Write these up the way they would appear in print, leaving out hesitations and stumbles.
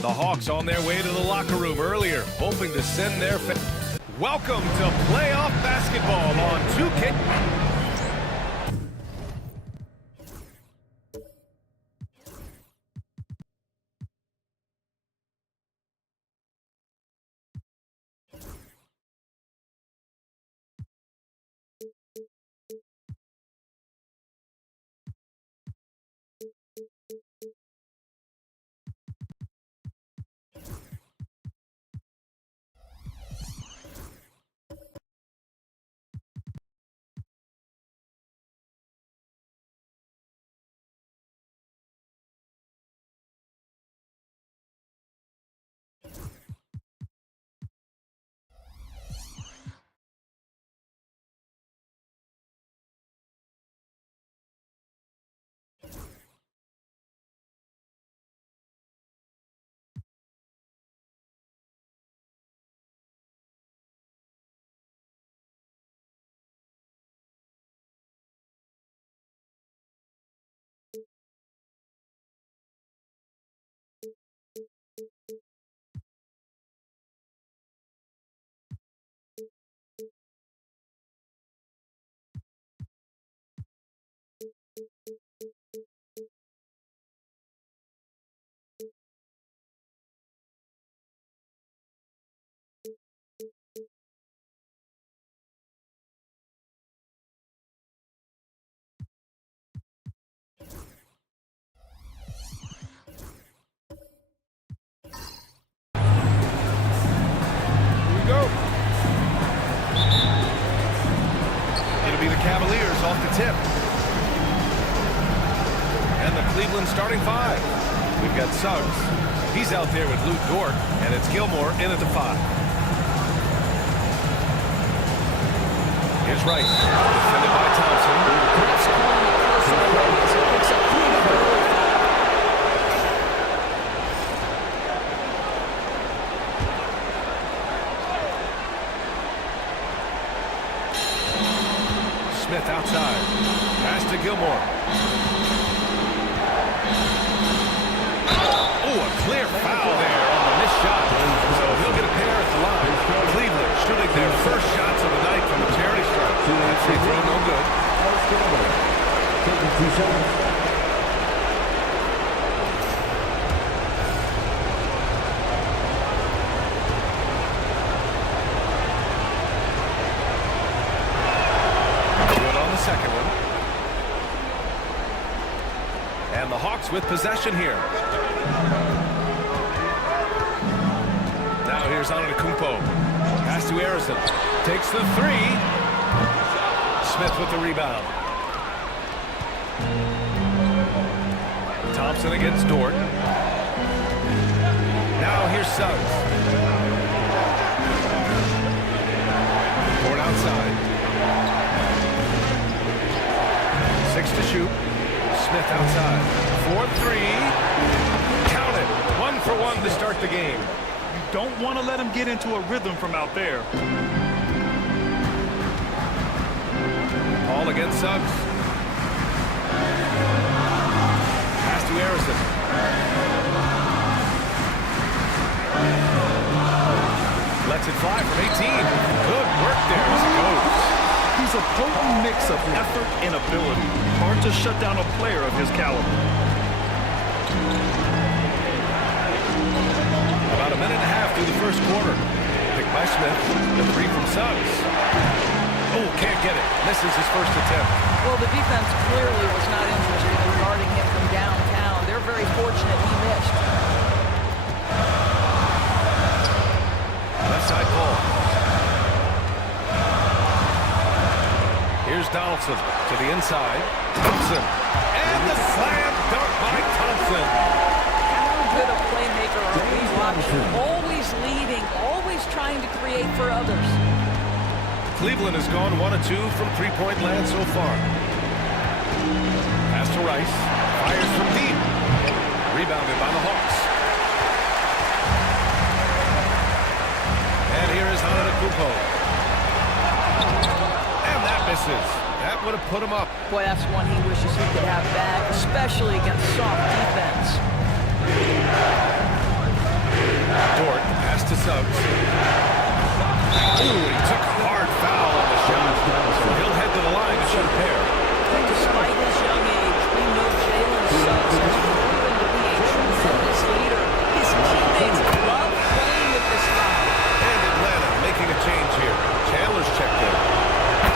The Hawks on their way to the locker room earlier, hoping to send their Welcome to playoff basketball on 2K. Cavaliers off the tip. And the Cleveland starting five. We've got Suggs. He's out there with Luke Dort, and it's Gilmore in at the 5. Here's Rice, defended by Thompson. Smith outside. Pass to Gilmore. Oh, a clear foul there on the missed shot. So he'll get a pair at the line. Cleveland shooting their first shots of the night from the charity stripe. That free throw no good. Taking 2 shots. Second one. And the Hawks with possession here. Now here's Antetokounmpo. Pass to Harrison. Takes the 3. Smith with the rebound. Thompson against Dort. Now here's Suggs. Dort outside. 6 to shoot. Smith outside. 4-3. Count it. 1 for 1 to start the game. You don't want to let him get into a rhythm from out there. Ball against Suggs. Pass to Harrison. Lets it fly from 18. Good work there as it goes. He's a potent mix of effort and ability. Hard to shut down a player of his caliber. About a minute and a half through the first quarter. Picked by Smith. The three from Suggs. Oh, can't get it. Misses his first attempt. Well, the defense clearly was not interested in guarding him from downtown. They're very fortunate he missed. Left side ball. Here's Donaldson to the inside. Thompson. And the slam dunk by Thompson. How good a playmaker are we watching? Always leading, always trying to create for others. Cleveland has gone 1 of 2 from three-point land so far. Pass to Rice. Fires from deep. Rebounded by the Hawks. And here is Antetokounmpo. And that misses. That would have put him up. Boy, that's one he wishes he could have back, especially against soft defense. Dort, pass to Suggs. Ooh, he took a hard foul on the shot. He'll head to the line to shoot a pair. Despite his young age, we know Jalen Suggs has proven to be a tremendous leader. His teammates love playing with this guy. And Atlanta making a change here. Chandler's checked in.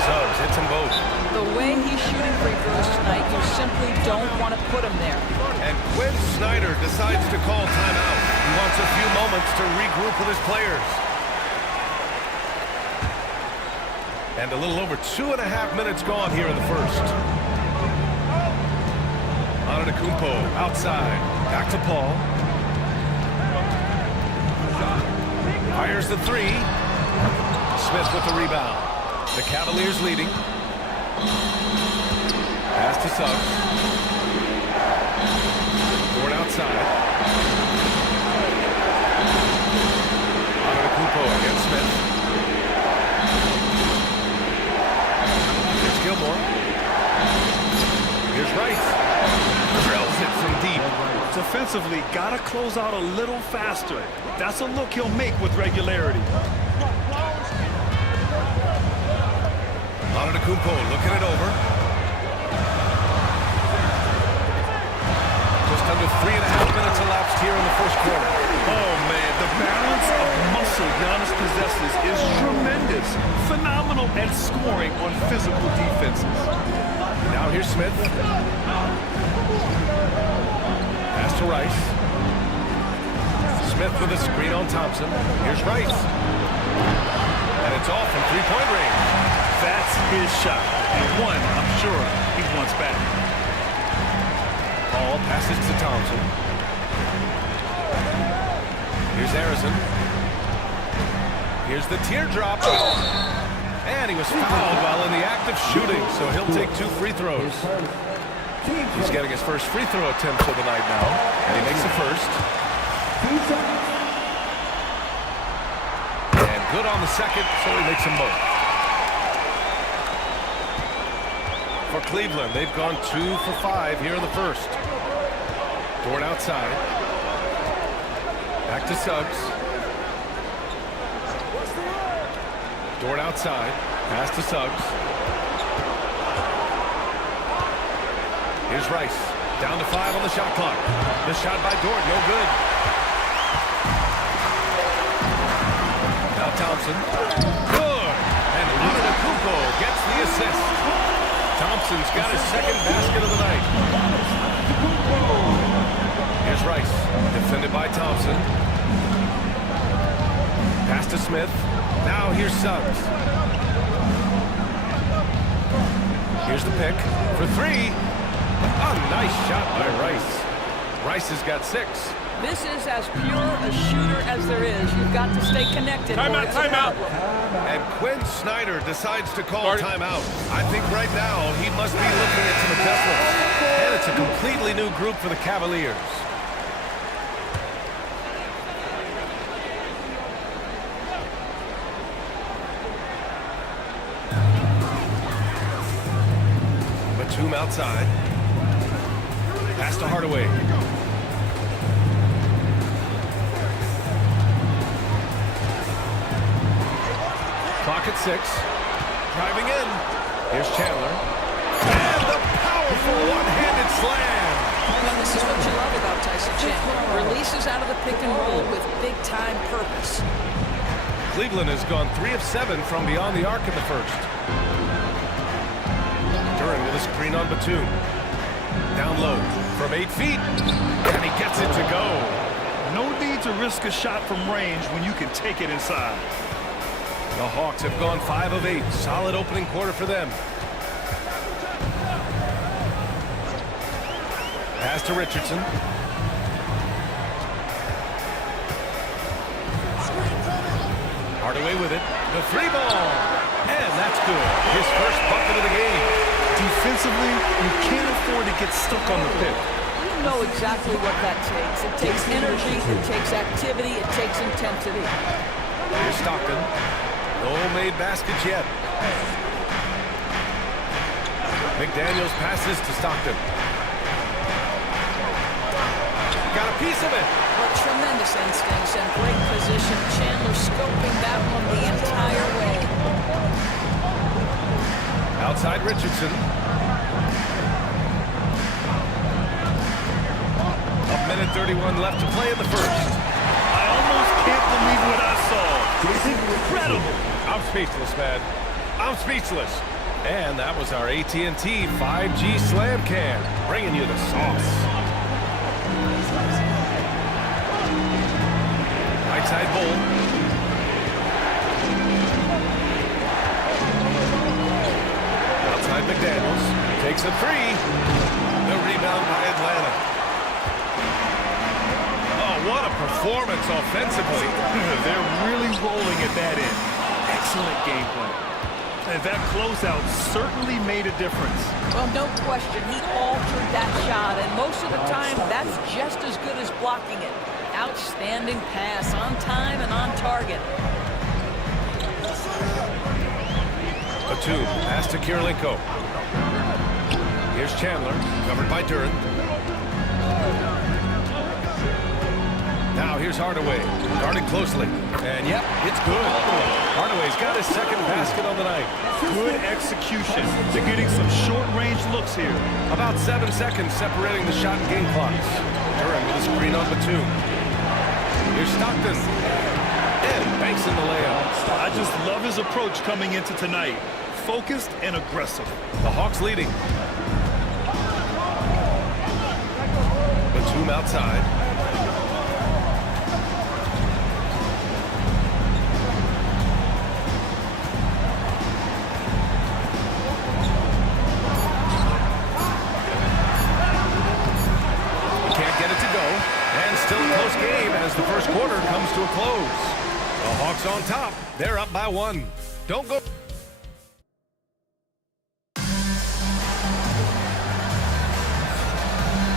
Suggs hits them both. The way he's shooting free throws tonight, you simply don't want to put him there. And Quinn Snyder decides to call timeout. He wants a few moments to regroup with his players. And a little over 2.5 minutes gone here in the first. Antetokounmpo outside. Back to Paul. Fires the three. Smith with the rebound. The Cavaliers leading. Pass to Suggs. Dort outside. Antetokounmpo against Smith. Gilmore. Here's Rice. Drills it from deep. Defensively, gotta close out a little faster. That's a look he'll make with regularity. Antetokounmpo looking it over. Just under 3.5 minutes elapsed here in the first quarter. Oh, man, the balance of muscle Giannis possesses is tremendous. Phenomenal at scoring on physical defenses. Now here's Smith. Pass to Rice. Smith with a screen on Thompson. Here's Rice. And it's off from three-point range. That's his shot. And one, I'm sure, he wants back. Paul passes to Thompson. Here's Harrison. Here's the teardrop. And he was fouled while in the act of shooting, so he'll take 2 free throws. He's getting his first free throw attempt of the night now, and he makes the first. And good on the second, so he makes them both. For Cleveland, they've gone 2 for 5 here in the first. Dort outside. Back to Suggs. Dort outside. Pass to Suggs. Here's Rice. Down to 5 on the shot clock. The shot by Dort, no good. Now Thompson. Good. And Antetokounmpo gets the assist. Thompson's got his second basket of the night. Here's Rice. Defended by Thompson. Pass to Smith. Now here's Suggs. Here's the pick for 3. Oh, nice shot by Rice. Rice has got 6. This is as pure a shooter as there is. You've got to stay connected. Timeout. And Quinn Snyder decides to call timeout. I think right now he must be looking at some adjustments. And it's a completely new group for the Cavaliers. Batum outside. Pass to Hardaway. Clock at 6. Driving in. Here's Chandler. And the powerful one-handed slam. Well, this is what you love about Tyson Chandler. Releases out of the pick and roll with big-time purpose. Cleveland has gone 3 of 7 from beyond the arc in the first. Duran with a screen on Batum. Down low from 8 feet. And he gets it to go. No need to risk a shot from range when you can take it inside. The Hawks have gone 5 of 8. Solid opening quarter for them. Pass to Richardson. Hardaway with it. The 3 ball. And that's good. His first bucket of the game. Defensively, you can't afford to get stuck on the pick. You know exactly what that takes. It takes energy, it takes activity, it takes intensity. Here's Stockton. No made baskets yet. McDaniels passes to Stockton. Got a piece of it. Well, tremendous instincts and great position. Chandler scoping that one the entire way. Outside Richardson. A minute 31 left to play in the first. I almost can't believe what I saw. It's incredible. I'm speechless, man. I'm speechless. And that was our AT&T 5G Slam Can, bringing you the sauce. Right side Bull. Outside McDaniels. Takes a 3. The rebound by Atlanta. Oh, what a performance offensively. They're really rolling at that end. Excellent game plan. And that closeout certainly made a difference. Well, no question, he altered that shot, and most of the time, that's just as good as blocking it. Outstanding pass, on time and on target. Batum, pass to Kirilenko. Here's Chandler, covered by Duran. Now here's Hardaway, guarded closely. And yep, it's good. Hardaway's got his second basket on the night. Good execution. They're getting some short-range looks here. About 7 seconds separating the shot and game clocks. Duran with a screen on Batum. Here's Stockton. And banks in the layup. I just love his approach coming into tonight. Focused and aggressive. The Hawks leading. Batum outside. Still a close game as the first quarter comes to a close. The Hawks on top. They're up by 1. Don't go.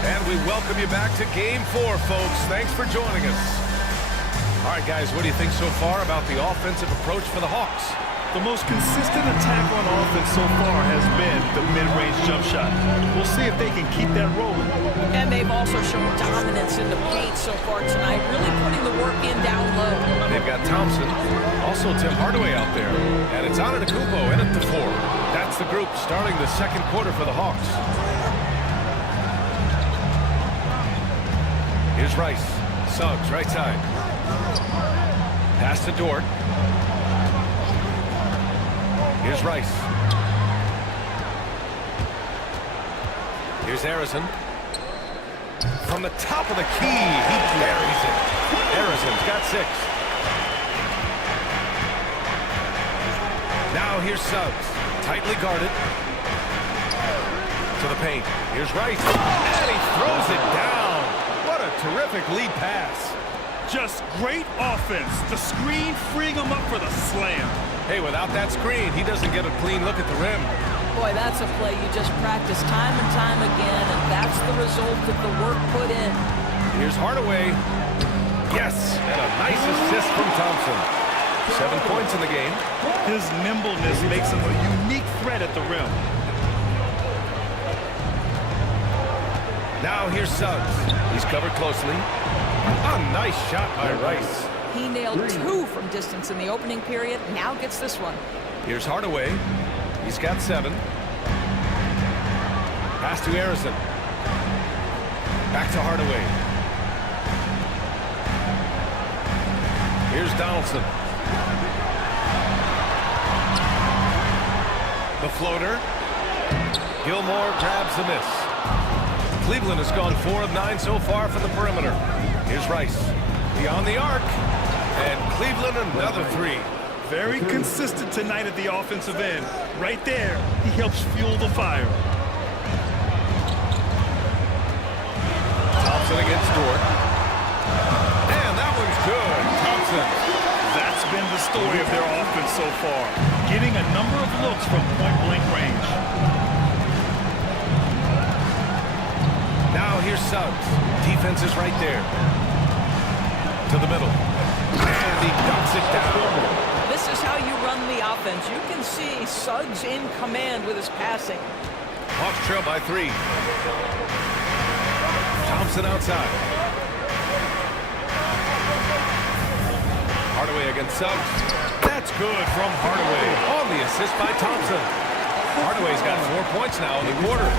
And we welcome you back to Game 4, folks. Thanks for joining us. All right, guys, what do you think so far about the offensive approach for the Hawks? The most consistent attack on offense so far has been the mid-range jump shot. We'll see if they can keep that rolling. And they've also shown dominance in the paint so far tonight, really putting the work in down low. They've got Thompson, also Tim Hardaway out there, and it's Antetokounmpo in at the 4. That's the group starting the second quarter for the Hawks. Here's Rice, Suggs, right side. Pass to Dort. Here's Rice. Here's Harrison. From the top of the key, he buries it. Harrison's got 6. Now here's Suggs. Tightly guarded. To the paint. Here's Rice. And he throws it down. What a terrific lead pass. Just great offense. The screen freeing him up for the slam. Hey, without that screen, he doesn't get a clean look at the rim. Boy, that's a play you just practice time and time again, and that's the result of the work put in. Here's Hardaway. Yes, and a nice assist from Thompson. 7 points in the game. His nimbleness makes him a unique threat at the rim. Now here's Suggs. He's covered closely. A nice shot by Rice. He nailed 2 from distance in the opening period. Now gets this one. Here's Hardaway. He's got 7. Pass to Harrison. Back to Hardaway. Here's Donaldson. The floater. Gilmore grabs the miss. Cleveland has gone 4 of 9 so far from the perimeter. Here's Rice. Beyond the arc. And Cleveland another 3. Very consistent tonight at the offensive end. Right there, he helps fuel the fire. Thompson against Dort. And that one's good. Thompson. That's been the story of their offense so far. Getting a number of looks from point-blank range. Now here's Suggs. Defense is right there. To the middle. And he ducks it down. This is how you run the offense. You can see Suggs in command with his passing. Hawks trail by 3. Thompson outside. Hardaway against Suggs. That's good from Hardaway. On the assist by Thompson. Hardaway's got 4 points now in the quarter.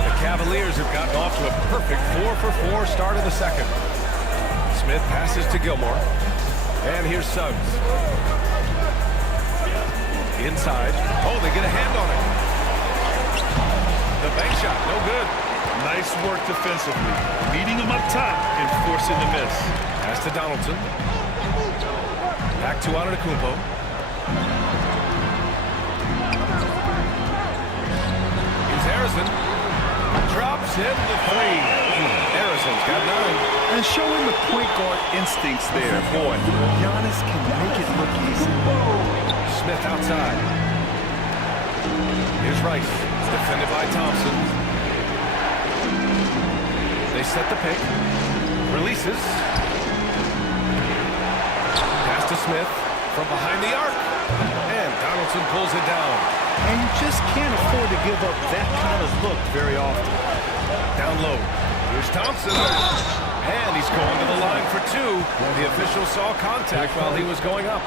The Cavaliers have gotten off to a perfect 4-for-4 start of the second. Smith passes to Gilmore. And here's Suggs. Inside. Oh, they get a hand on it. The bank shot, no good. Nice work defensively. Meeting him up top and forcing the miss. Pass to Donaldson. Back to Antetokounmpo. Here's Harrison. Drops in the 3. Harrison's got 9. And showing the point guard instincts there. Boy, Giannis can make it look easy. Smith outside. Here's Rice. Defended by Thompson. They set the pick. Releases. Pass to Smith from behind the arc. And Donaldson pulls it down. And you just can't afford to give up that kind of look very often. Down low. Here's Thompson. And he's going to the line for 2. The official saw contact while he was going up.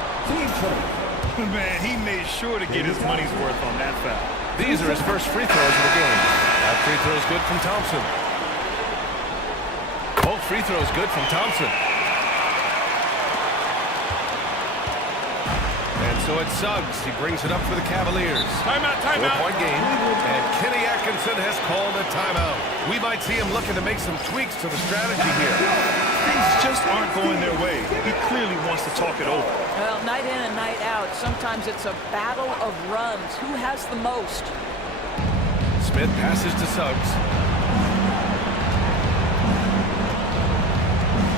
Man, he made sure to get his money's worth on that foul. These are his first free throws of the game. That free throw is good from Thompson. Both free throws good from Thompson. And so it's Suggs. He brings it up for the Cavaliers. Timeout, timeout. 4-point game. And Kenny Atkinson has called a timeout. We might see him looking to make some tweaks to the strategy here. Things just aren't going their way. He clearly wants to talk it over. Well, night in and night out, sometimes it's a battle of runs. Who has the most? Smith passes to Suggs.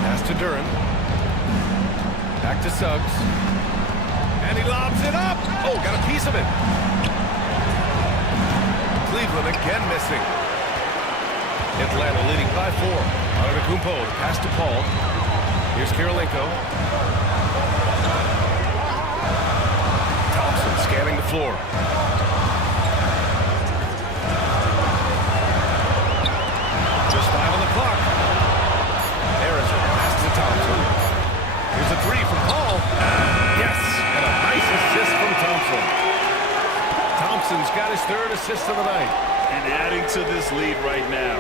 Pass to Duran. Back to Suggs. And he lobs it up. Oh, got a piece of it. Cleveland again missing. Atlanta leading by 4. Antetokounmpo, pass to Paul. Here's Kirilenko. Thompson scanning the floor. Just 5 on the clock. Harrison, pass to Thompson. Here's a 3 from Paul. Yes, and a nice assist from Thompson. Thompson's got his 3rd assist of the night. And adding to this lead right now.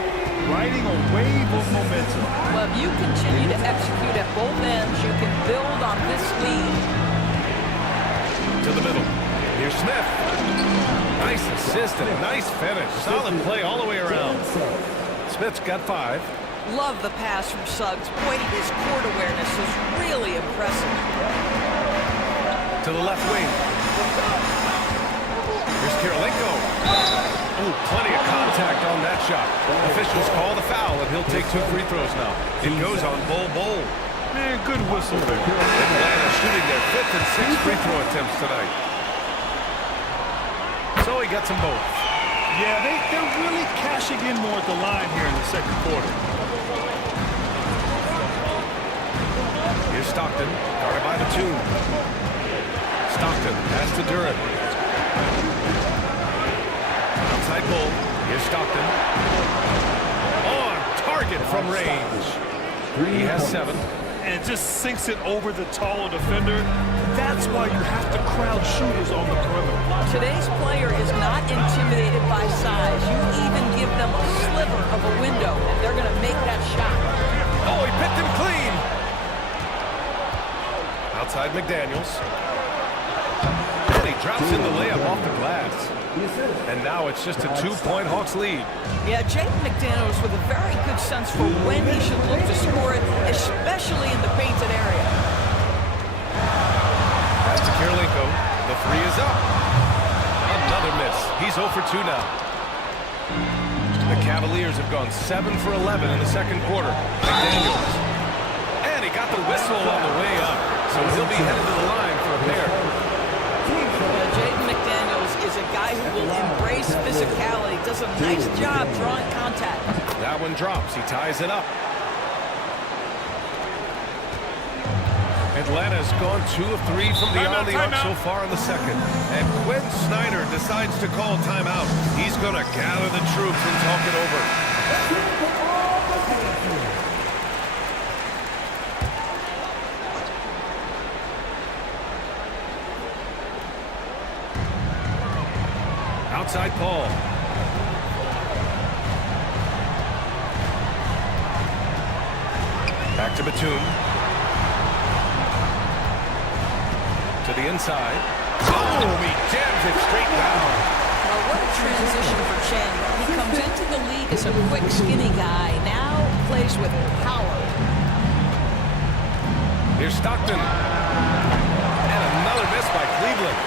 Riding a wave of momentum. Well, if you continue to execute at both ends, you can build on this lead. To the middle. Here's Smith. Nice assist and nice finish. Solid play all the way around. Smith's got 5. Love the pass from Suggs. Boy, his court awareness is really impressive. To the left wing. Here's Kirilenko. Ooh, plenty of contact on that shot. Officials call the foul, and he'll take 2 free throws now. It goes on Bol. Man, good whistle there. Atlanta shooting their 5th and 6th free throw attempts tonight. So he gets them both. Yeah, they're really cashing in more at the line here in the second quarter. Here's Stockton, guarded by the 2. Stockton, pass to Duran. Outside Bull. Here's Stockton. basket from range. He has 7. And just sinks it over the taller defender. That's why you have to crowd shooters on the perimeter. Today's player is not intimidated by size. You even give them a sliver of a window, and they're going to make that shot. Oh, he picked him clean. Outside McDaniels. And he drops in the layup off the glass. And now it's just a 2-point Hawks lead. Yeah, Jaden McDaniels with a very good sense for when he should look to score it, especially in the painted area. That's to Kirilenko. The 3 is up. Another miss. He's 0 for 2 now. The Cavaliers have gone 7 for 11 in the second quarter. McDaniels. And he got the whistle on the way up. So he'll be headed to the line for a pair. Jaden McDaniels is a guy who will embrace physicality. Does a nice job drawing contact. That one drops. He ties it up. Atlanta's gone 2 of 3 from the arc so far in the second. And Quinn Snyder decides to call timeout. He's going to gather the troops and talk it over. Outside Paul. Back to Batum. To the inside. Oh, he jams it straight down. Well, what a transition for Chandler. He comes into the league as a quick, skinny guy. Now plays with power. Here's Stockton. And another miss by Cleveland.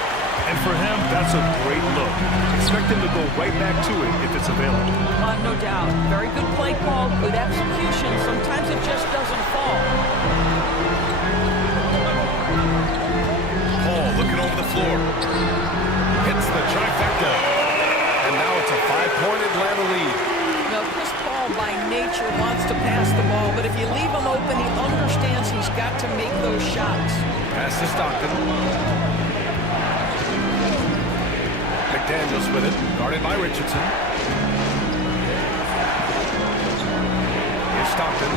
And for him, that's a great look. Expect him to go right back to it if it's available. No doubt. Very good play call, good execution. Sometimes it just doesn't fall. Paul looking over the floor. Hits the trifecta. And now it's a 5-point Atlanta lead. Now, Chris Paul by nature wants to pass the ball, but if you leave him open, he understands he's got to make those shots. Pass to Stockton. McDaniels with it, guarded by Richardson. Here's Stockton.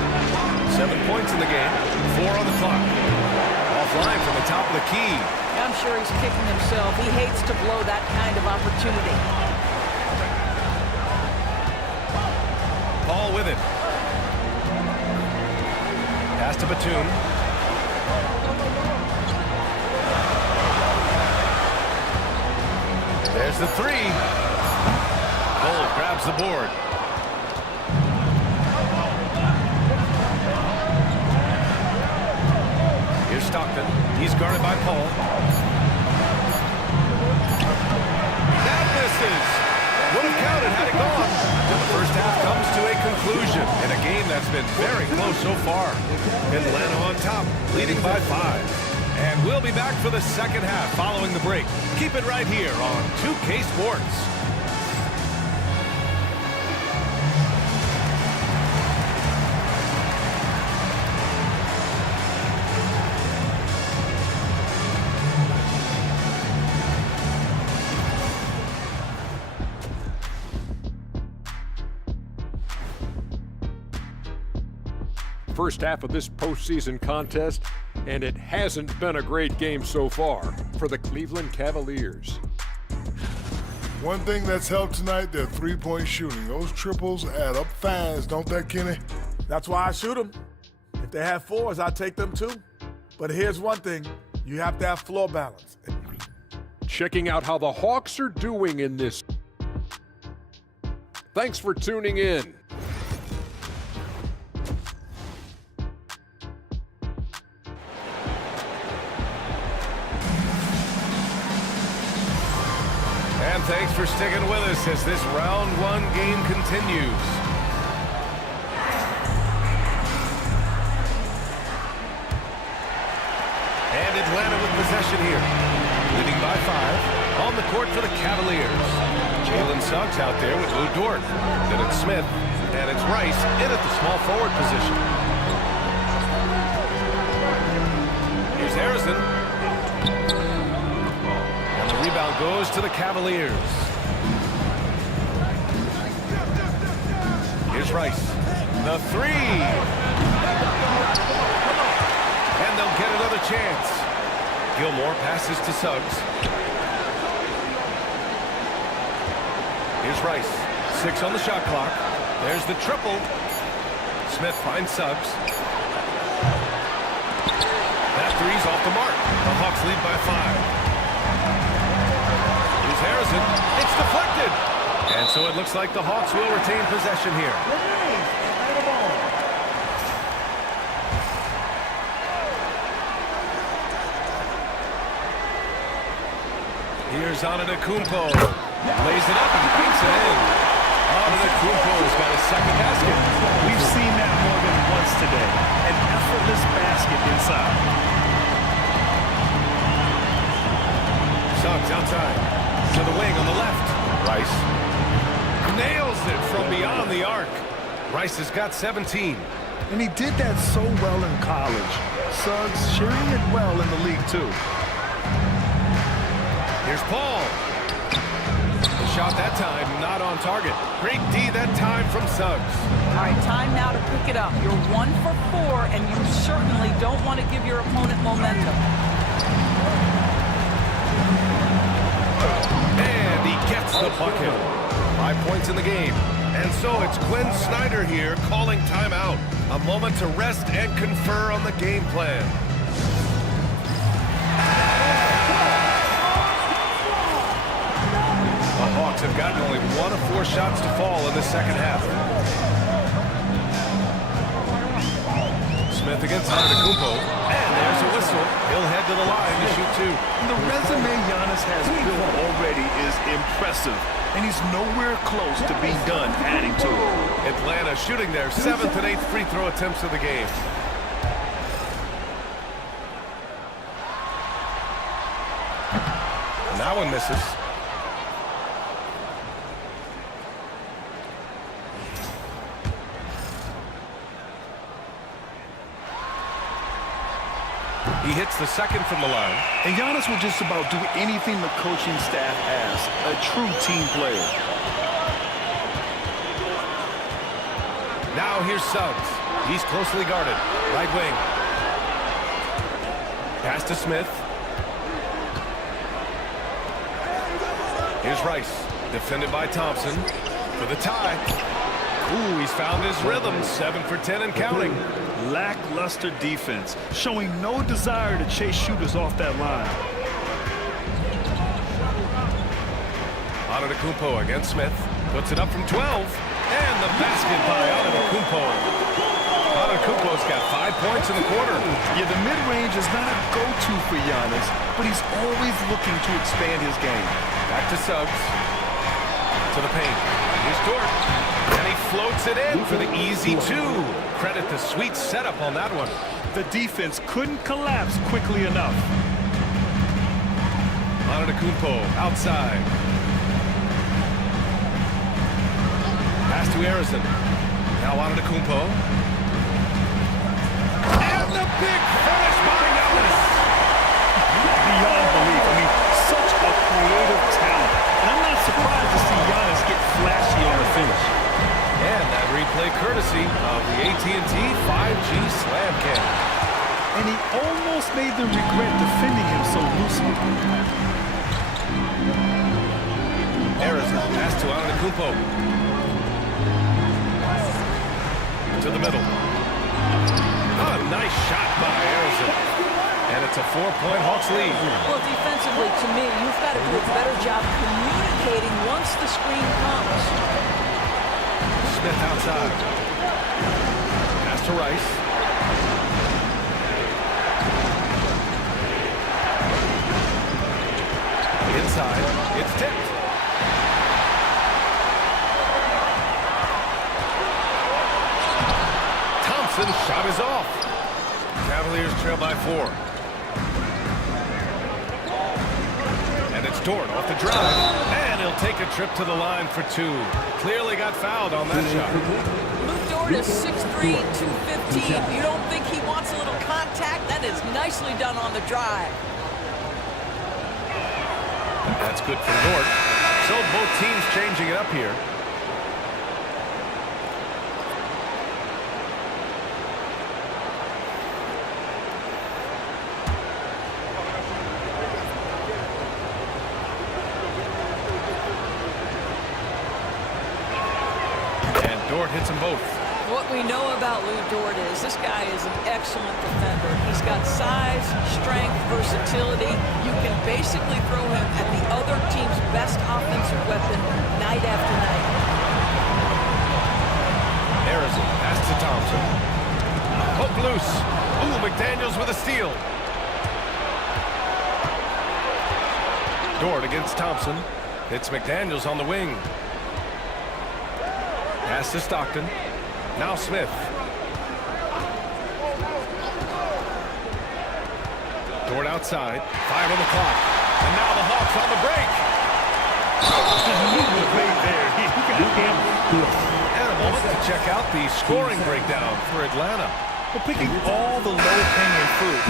7 points in the game, 4 on the clock. Offline from the top of the key. I'm sure he's kicking himself. He hates to blow that kind of opportunity. Paul with it. Pass to Batum. There's the 3. Cole grabs the board. Here's Stockton. He's guarded by Paul. That misses. Would have counted had it gone. And the first half comes to a conclusion in a game that's been very close so far. Atlanta on top, leading by 5. And we'll be back for the second half following the break. Keep it right here on 2K Sports. First half of this postseason contest, and it hasn't been a great game so far for the Cleveland Cavaliers. One thing that's helped tonight, their three-point shooting. Those triples add up fast, don't they, Kenny? That's why I shoot them. If they have 4s, I take them too. But here's one thing. You have to have floor balance. Checking out how the Hawks are doing in this. Thanks for tuning in. And thanks for sticking with us as this round 1 game continues. And Atlanta with possession here. Leading by 5. On the court for the Cavaliers. Jalen Suggs out there with Lou Dort. Then it's Smith. And it's Rice in at the small forward position. Here's Harrison. Rebound goes to the Cavaliers. Here's Rice. The three. And they'll get another chance. Gilmore passes to Suggs. Here's Rice. 6 on the shot clock. There's the triple. Smith finds Suggs. That three's off the mark. The Hawks lead by 5. Here's Harrison. It's deflected. And so it looks like the Hawks will retain possession here. Here's Antetokounmpo. Lays it up and banks it in. Antetokounmpo's got his second basket. We've seen that more than once today. An effortless basket inside. Suggs outside. To the wing on the left. Rice nails it from beyond the arc. Rice has got 17. And he did that so well in college. Suggs sharing it well in the league, too. Here's Paul. The shot that time not on target. Great D that time from Suggs. All right, time now to pick it up. You're 1 for 4, and you certainly don't want to give your opponent momentum. And he gets the bucket. 5 points in the game. And so it's Quinn Snyder here calling timeout. A moment to rest and confer on the game plan. The Hawks have gotten only 1 of 4 shots to fall in the second half. Smith against Antetokounmpo. And there's a whistle. He'll head to the line to shoot 2. The resume Giannis has built already is impressive, and he's nowhere close to being done adding to it. Atlanta shooting their 7th and 8th free throw attempts of the game. And that one misses. He hits the second from the line. And Giannis will just about do anything the coaching staff asks. A true team player. Now here's Suggs. He's closely guarded. Right wing. Pass to Smith. Here's Rice. Defended by Thompson. For the tie. Ooh, he's found his rhythm. 7 for 10 and counting. Lackluster defense, showing no desire to chase shooters off that line. Antetokounmpo against Smith. Puts it up from 12. And the basket by Antetokounmpo. Antetokounmpo's got 5 points in the quarter. Yeah, the mid-range is not a go-to for Giannis, but he's always looking to expand his game. Back to Suggs. To the paint. Here's Dort. And he floats it in for the easy 2. Credit the sweet setup on that one. The defense couldn't collapse quickly enough. Antetokounmpo outside. Pass to Harrison. Now Antetokounmpo. And the big finish by Giannis. Beyond belief. I mean, such a creative talent. And I'm not surprised to see Giannis get flashy on the finish. And that replay courtesy of the AT&T 5G Slam Cam. And he almost made them regret defending him so loosely. Harrison, pass to Antetokounmpo. To the middle. Oh, nice shot by Harrison. And it's a 4-point Hawks lead. Well, defensively, to me, you've got to do a better job communicating once the screen comes. Smith outside. Pass to Rice. Inside. It's tipped. Thompson's shot is off. Cavaliers trail by 4. And it's Dort off the drive. And he'll take a trip to the line for 2. Clearly got fouled on that shot. Luke Dort is 6'3", 215. You don't think he wants a little contact? That is nicely done on the drive. That's good for Dort. So both teams changing it up here. Dort hits them both. What we know about Lou Dort is this guy is an excellent defender. He's got size, strength, versatility. You can basically throw him at the other team's best offensive weapon night after night. Harrison, pass to Thompson. Hook loose. Ooh, McDaniels with a steal. Dort against Thompson. It's McDaniels on the wing. Pass to Stockton. Now Smith. Dort outside. 5 on the clock. And now the Hawks on the break. And a moment to check out the scoring breakdown for Atlanta. We're picking all the low-hanging fruit.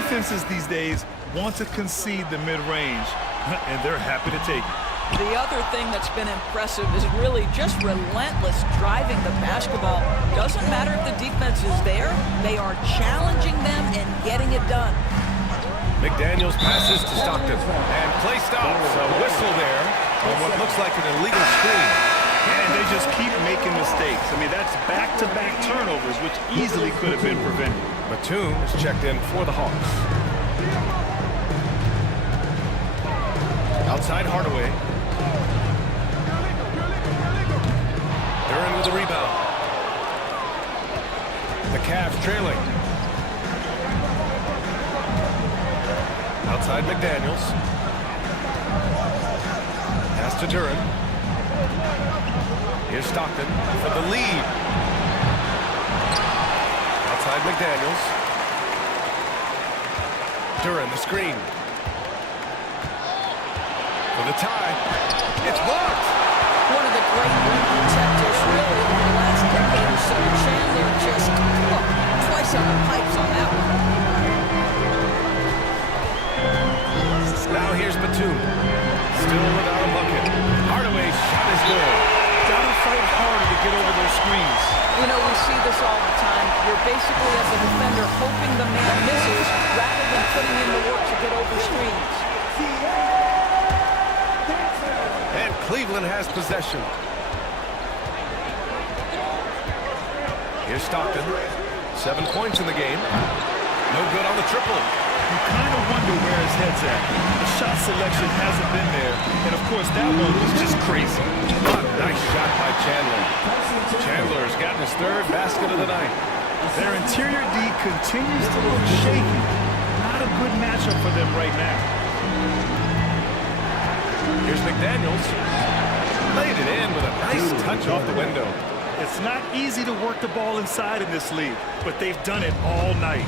Defenses these days want to concede the mid-range, and they're happy to take it. The other thing that's been impressive is really just relentless driving the basketball. Doesn't matter if the defense is there, they are challenging them and getting it done. McDaniels passes to Stockton and play stops. A whistle there on what looks like an illegal screen. And they just keep making mistakes. I mean, that's back-to-back turnovers, which easily could have been prevented. Batum is checked in for the Hawks. Outside Hardaway. Duran with the rebound. The Cavs trailing. Outside McDaniels. Pass to Duran. Here's Stockton for the lead. Outside McDaniels. Duran the screen. For the tie. It's blocked. One of the great rim protectors really in the last decade or so. Chandler just twice on the pipes on that one. Now here's Batum. Still without a bucket. Hardaway's shot is good. Gotta fight harder to get over those screens. You know, we see this all the time. You're basically, as a defender, hoping the man misses rather than putting in the work to get over screens. And Cleveland has possession. Here's Stockton. 7 points in the game. No good on the triple. You kind of wonder where his head's at. The shot selection hasn't been there. And, of course, that one was just crazy. Nice shot by Chandler. Chandler has gotten his 3rd basket of the night. Their interior D continues to look shaky. Not a good matchup for them right now. Here's McDaniels. Laid it in with a nice touch off the window. It's not easy to work the ball inside in this league, but they've done it all night.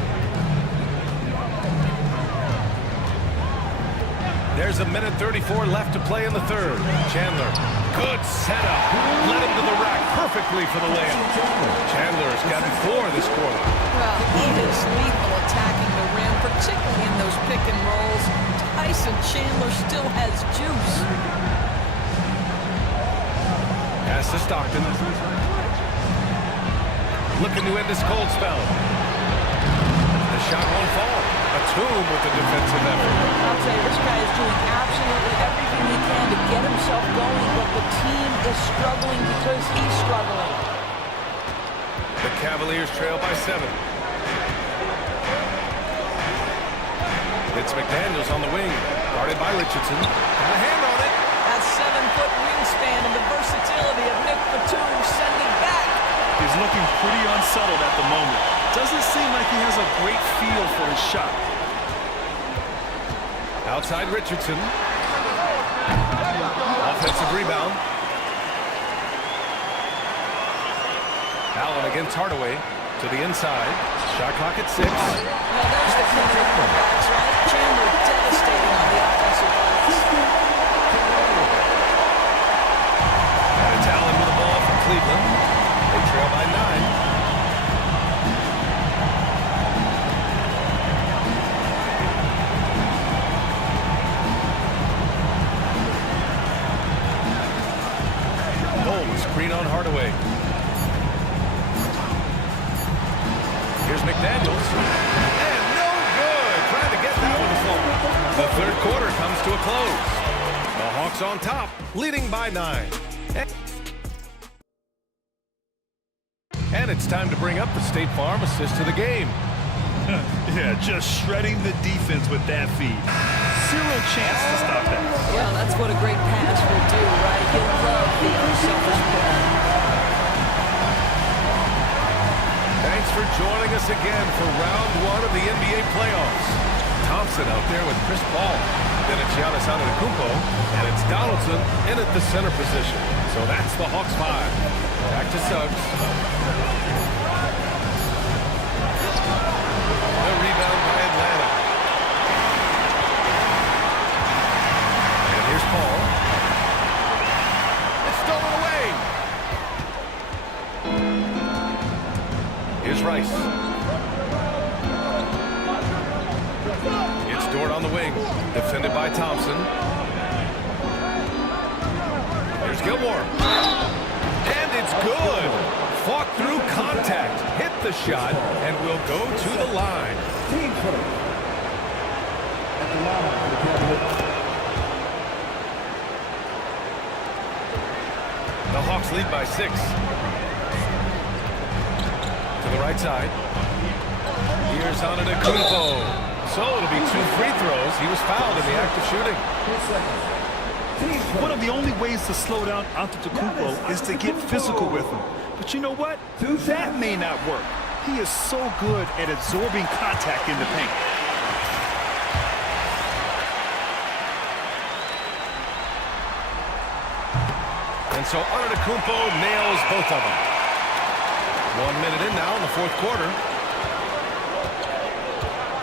There's 1:34 left to play in the 3rd. Chandler, good setup. Led him to the rack perfectly for the layup. Chandler has gotten 4 this quarter. Well, he is lethal attacking the rim, particularly in those pick and rolls. Tyson Chandler still has juice. Pass to Stockton. Looking to end this cold spell. The shot won't fall. Batum with the defensive effort. I'll tell you, this guy is doing absolutely everything he can to get himself going, but the team is struggling because he's struggling. The Cavaliers trail by 7. It's McDaniels on the wing, guarded by Richardson. Got a hand on it. That 7-foot wingspan and the versatility of Nick Batum send it back. He's looking pretty unsettled at the moment. Doesn't seem like he has a great feel for his shot. Outside Richardson. Offensive rebound. Allen against Hardaway to the inside. Shot clock at 6. Now there's the quarterbacks, right? Chandler devastating on the offensive glass. And it's Allen with the ball for Cleveland. They trail by 9. Screen on Hardaway. Here's McDaniels. And no good. Trying to get that one to fall. The 3rd quarter comes to a close. The Hawks on top, leading by 9. And it's time to bring up the State Farm assist to the game. Yeah, just shredding the defense with that feed. Zero chance to stop that. Yeah, that's what a great pass will do, right? You'll love the unselfish play. Thanks for joining us again for round one of the NBA playoffs. Thompson out there with Chris Paul. Then it's Giannis Antetokounmpo, and it's Donaldson in at the center position. So that's the Hawks 5. Back to Suggs. The rebound by Atlanta. And here's Paul. It's stolen away. Here's Rice. It's Dort on the wing, defended by Thompson. There's Gilmore. And it's good. Fought through contact, hit the shot, and will go to the line. The Hawks lead by 6. To the right side. Here's Antetokounmpo. So it'll be 2 free throws. He was fouled in the act of shooting. One of the only ways to slow down Antetokounmpo is to get physical with him. But you know what? That may not work. He is so good at absorbing contact in the paint. And so Antetokounmpo nails both of them. 1 minute in now in the fourth quarter.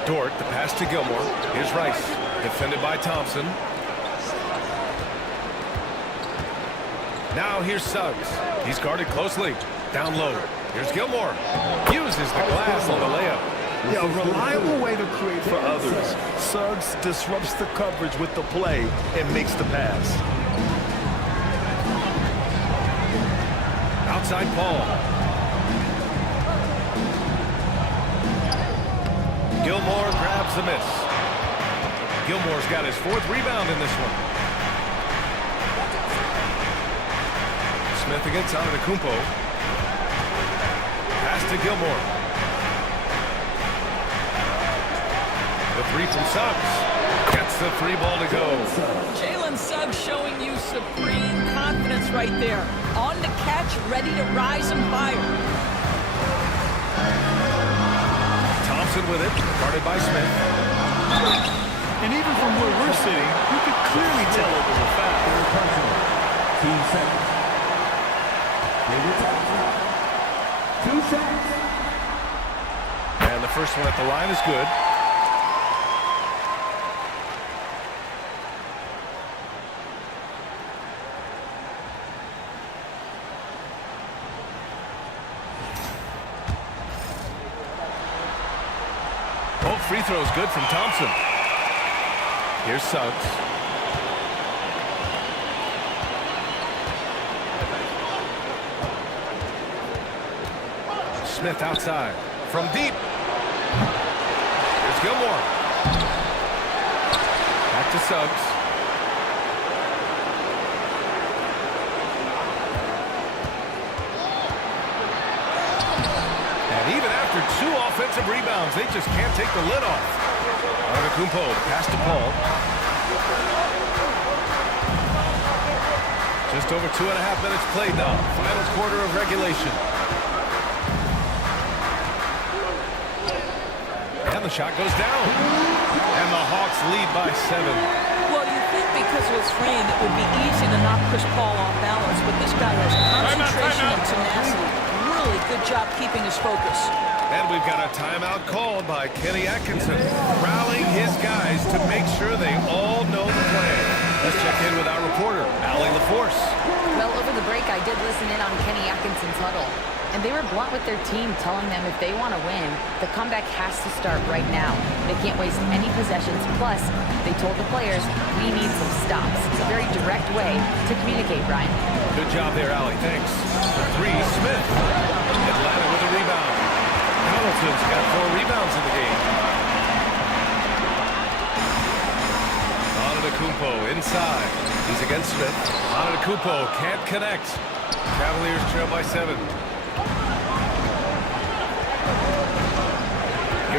Dort, the pass to Gilmore. Here's Rice, defended by Thompson. Now here's Suggs. He's guarded closely. Down low. Here's Gilmore. Uses the glass on the layup. Yeah, a reliable way to create for others. Suggs disrupts the coverage with the play and makes the pass. Outside Paul. Gilmore grabs the miss. Gilmore's got his 4th rebound in this one. Smith against Antetokounmpo. Pass to Gilmore. The 3 from Suggs. Gets the 3 ball to go. Jalen Suggs showing you supreme confidence right there. On the catch, ready to rise and fire. Thompson with it, guarded by Smith. And even from where we're sitting, you can clearly tell it was a foul. Team seconds. 2 seconds. And the first one at the line is good. Both free throws good from Thompson. Here's Suggs. Smith outside. From deep. Here's Gilmore. Back to Suggs. And even after 2 offensive rebounds, they just can't take the lid off. Antetokounmpo, pass to Paul. Just over 2.5 minutes played now. Final quarter of regulation. And the shot goes down. And the Hawks lead by 7. Well, you think because of his frame, it would be easy to knock Chris Paul off balance, but this guy has concentration and tenacity. Really good job keeping his focus. And we've got a timeout called by Kenny Atkinson, rallying his guys to make sure they all know the plan. Let's check in with our reporter, Allie LaForce. Well, over the break, I did listen in on Kenny Atkinson's huddle. And they were blunt with their team, telling them if they want to win, the comeback has to start right now. They can't waste any possessions. Plus, they told the players, we need some stops. It's a very direct way to communicate, Brian. Good job there, Allie. Thanks. The 3, Smith. Atlanta with a rebound. Donaldson's got 4 rebounds in the game. Antetokounmpo inside. He's against Smith. Antetokounmpo can't connect. Cavaliers trail by 7.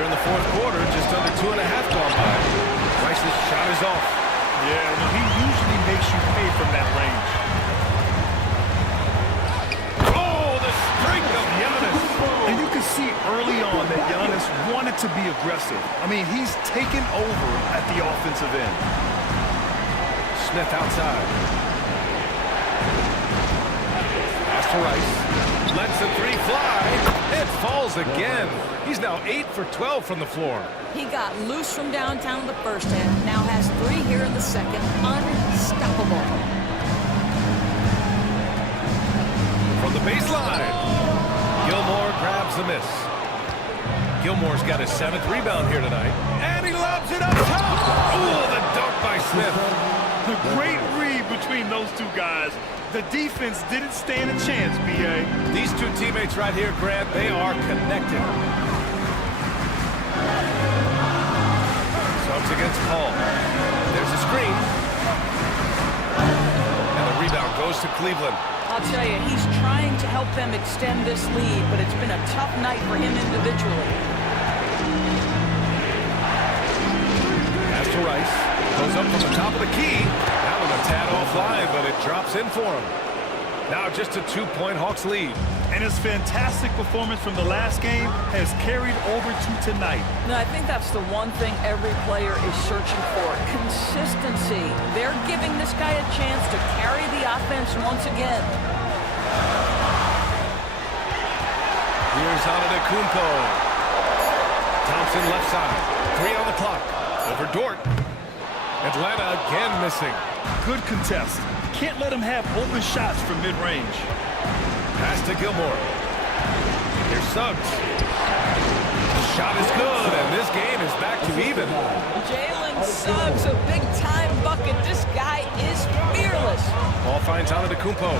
Here in the fourth quarter, just under 2.5 gone by. Rice's shot is off. Yeah, no, he usually makes you pay from that range. Oh, the strength of Giannis. And you can see early on that Giannis wanted to be aggressive. I mean, he's taken over at the offensive end. Smith outside. Pass to Rice. Lets the three fly. It falls again. He's now 8 for 12 from the floor. He got loose from downtown in the first half. Now has 3 here in the second. Unstoppable. From the baseline. Gilmore grabs the miss. Gilmore's got his 7th rebound here tonight. And he lobs it up top. Ooh, the dunk by Smith. The great read between those two guys. The defense didn't stand a chance, B.A. These two teammates right here, Grant, they are connected. Suggs against Paul. There's a screen. And the rebound goes to Cleveland. I'll tell you, he's trying to help them extend this lead, but it's been a tough night for him individually. Pass to Rice. Goes up from the top of the key. That was a tad offline, but it drops in for him. Now just a 2-point Hawks lead. And his fantastic performance from the last game has carried over to tonight. No, I think that's the one thing every player is searching for. Consistency. They're giving this guy a chance to carry the offense once again. Here's Antetokounmpo. Thompson left side. 3 on the clock. Over Dort. Atlanta again missing. Good contest. Can't let him have open shots from mid-range. Pass to Gilmore. Here's Suggs. The shot is good, and this game is back to even. Jalen Suggs, a big-time bucket. This guy is fearless. Ball finds Antetokounmpo.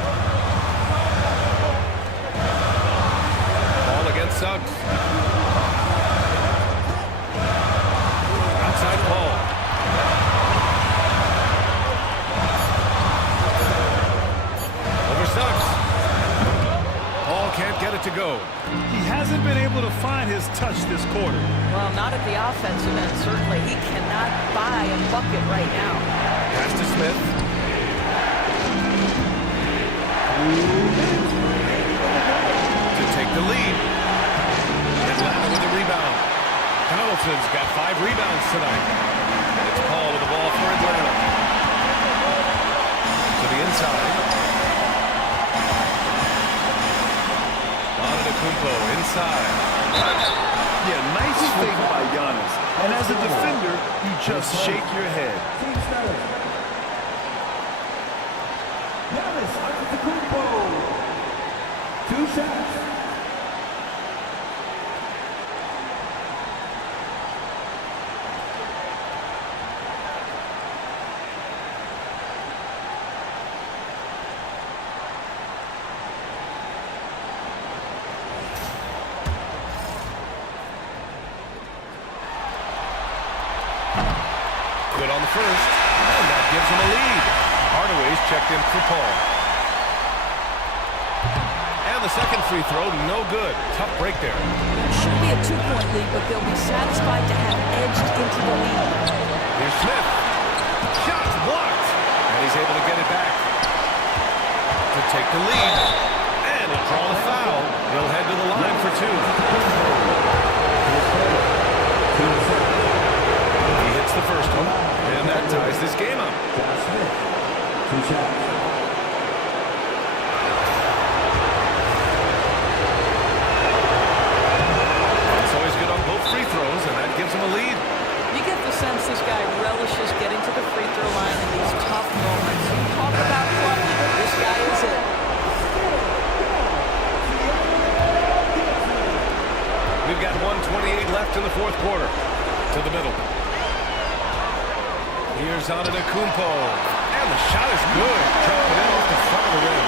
Ball against Suggs. Outside Paul. Over Suggs. Paul can't get it to go. He hasn't been able to find his touch this quarter. Well, not at the offensive end, certainly. He cannot buy a bucket right now. Pass to Smith. To take the lead. Atlanta with the rebound. Donaldson's got 5 rebounds tonight. And it's Paul with the ball for Atlanta. To the inside. Antetokounmpo inside. Yeah, nice fake by Giannis. And as a defender, you just shake your head. Giannis Antetokounmpo. 2 shots. Good on the first, and that gives him a lead. Hardaway's checked in for Paul. And the second free throw, no good. Tough break there. Should be a 2-point lead, but they'll be satisfied to have edged into the lead. Here's Smith. Shot's blocked, and he's able to get it back. To take the lead, and he'll draw a foul. He'll head to the line for 2. He hits the first one, and that ties this game up. 2 shots. It's always good on both free throws, and that gives him a lead. You get the sense this guy relishes getting to the free throw line in these tough moments. You talk about clutch, this guy is it. We've got 1:28 left in the fourth quarter. To the middle. Here's Antetokounmpo. And the shot is good. Dropping it off the front of the rim.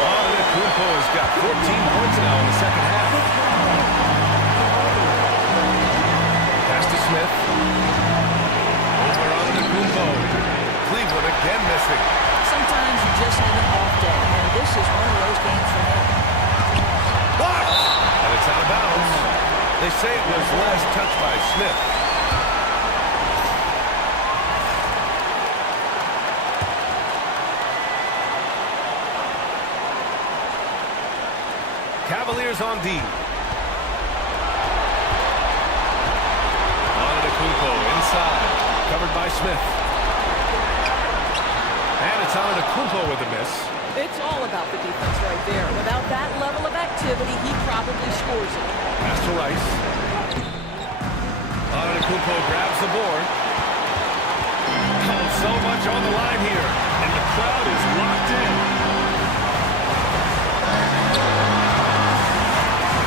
Antetokounmpo has got 14 points now in the second half. Pass to Smith. Over Antetokounmpo. Cleveland again missing. Sometimes you just have an off day, and this is one of those games for him. Blocked! And it's out of bounds. They say it was last touched by Smith. Cavaliers on D. Antetokounmpo inside, covered by Smith. And it's Antetokounmpo with a miss. It's all about the defense right there. Without that level of activity, he probably scores it. Pass to Rice. Antetokounmpo grabs the board. Oh, so much on the line here. And the crowd is locked in.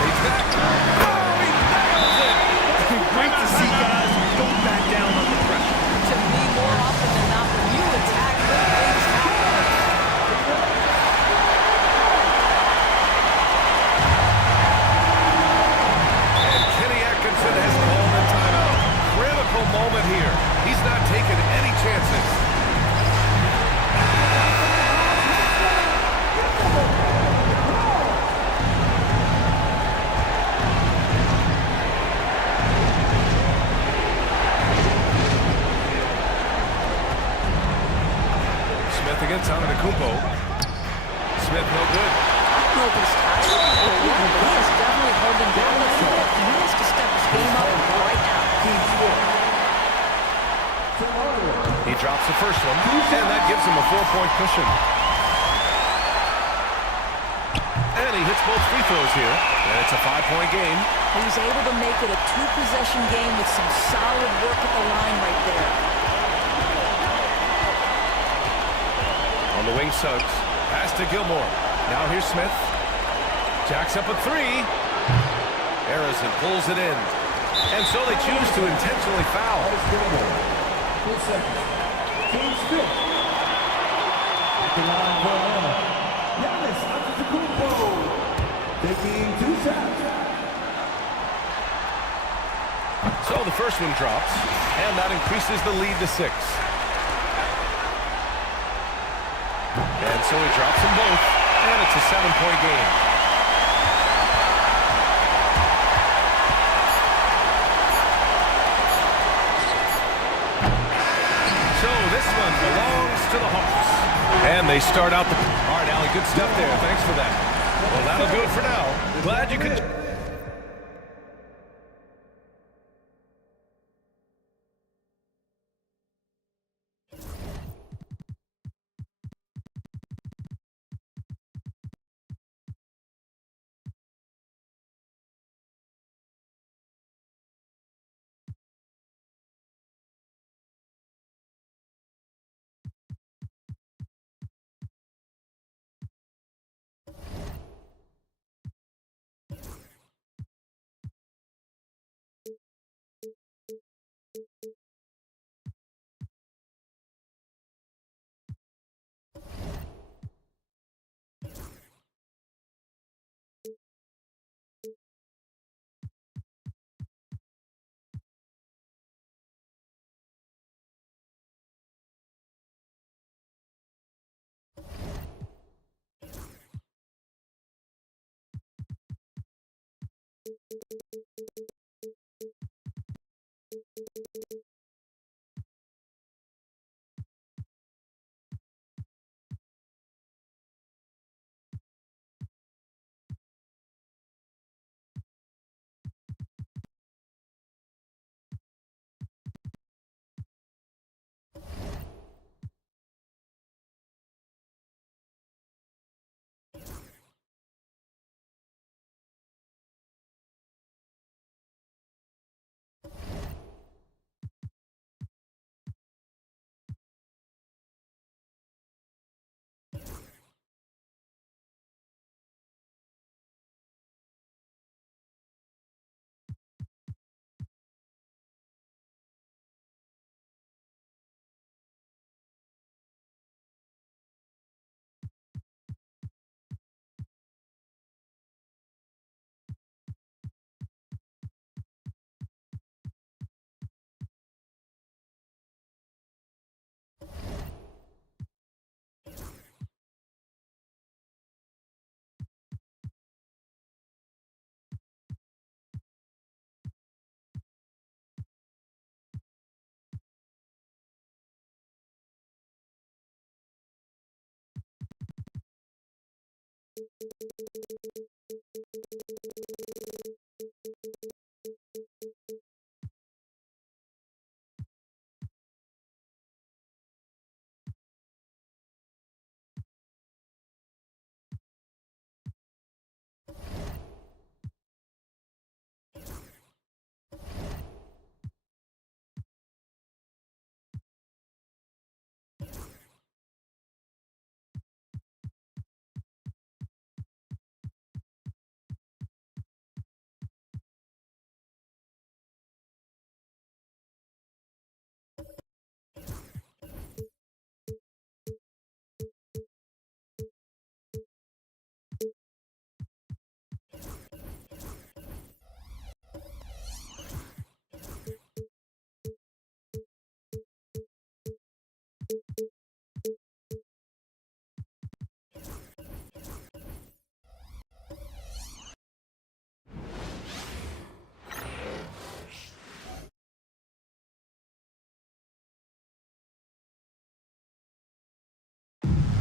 He's back. Oh, he nails it. Great to see guys who don't back down under pressure. To me, more often than not, when you attack, good things happen. And Kenny Atkinson has called a timeout. Critical moment here. He's not taking any chances. Smith against Antetokounmpo. Smith no good. I don't know if he's tired or what, but he is definitely holding down a little bit. He has to step his game up right now. He drops the first one, and that gives him a 4-point cushion. And he hits both free throws here, and it's a 5-point game. He's able to make it a 2-possession game with some solid work at the line right there. On the wing, Suggs. Pass to Gilmore. Now here's Smith. Jacks up a 3. Harrison pulls it in. And so they choose to intentionally foul. 4 seconds. Team Smith. At the line for Atlanta. Giannis Antetokounmpo. Taking 2 shots. So the first one drops, and that increases the lead to 6. And so he drops them both, and it's a 7-point game. So this one belongs to the Hawks. And they start out the... All right, Allie, good stuff there. Thanks for that. Well, that'll do it for now. Glad you could...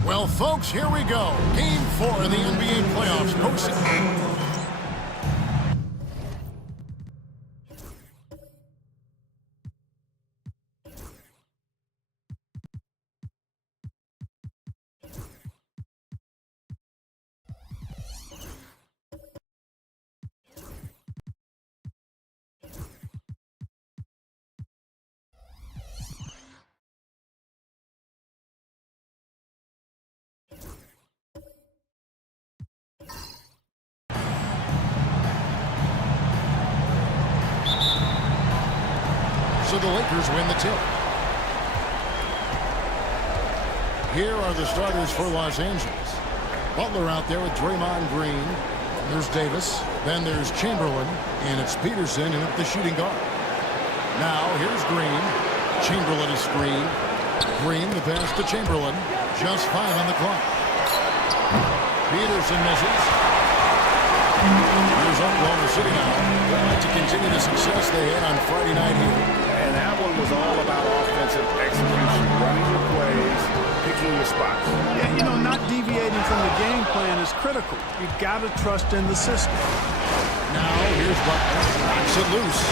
Well, folks, here we go. Game 4 of the NBA playoffs. Postseason. So the Lakers win the tip. Here are the starters for Los Angeles. Butler out there with Draymond Green. There's Davis. Then there's Chamberlain. And it's Peterson in at the shooting guard. Now here's Green. Chamberlain is screened. Green the pass to Chamberlain. Just 5 on the clock. Peterson misses. Here's Oklahoma City now. They'd like to continue the success they had on Friday night here. And that one was all about offensive execution, running your plays, picking your spots. Yeah, you know, not deviating from the game plan is critical. You got to trust in the system. Now here's Butler. Knocks it loose.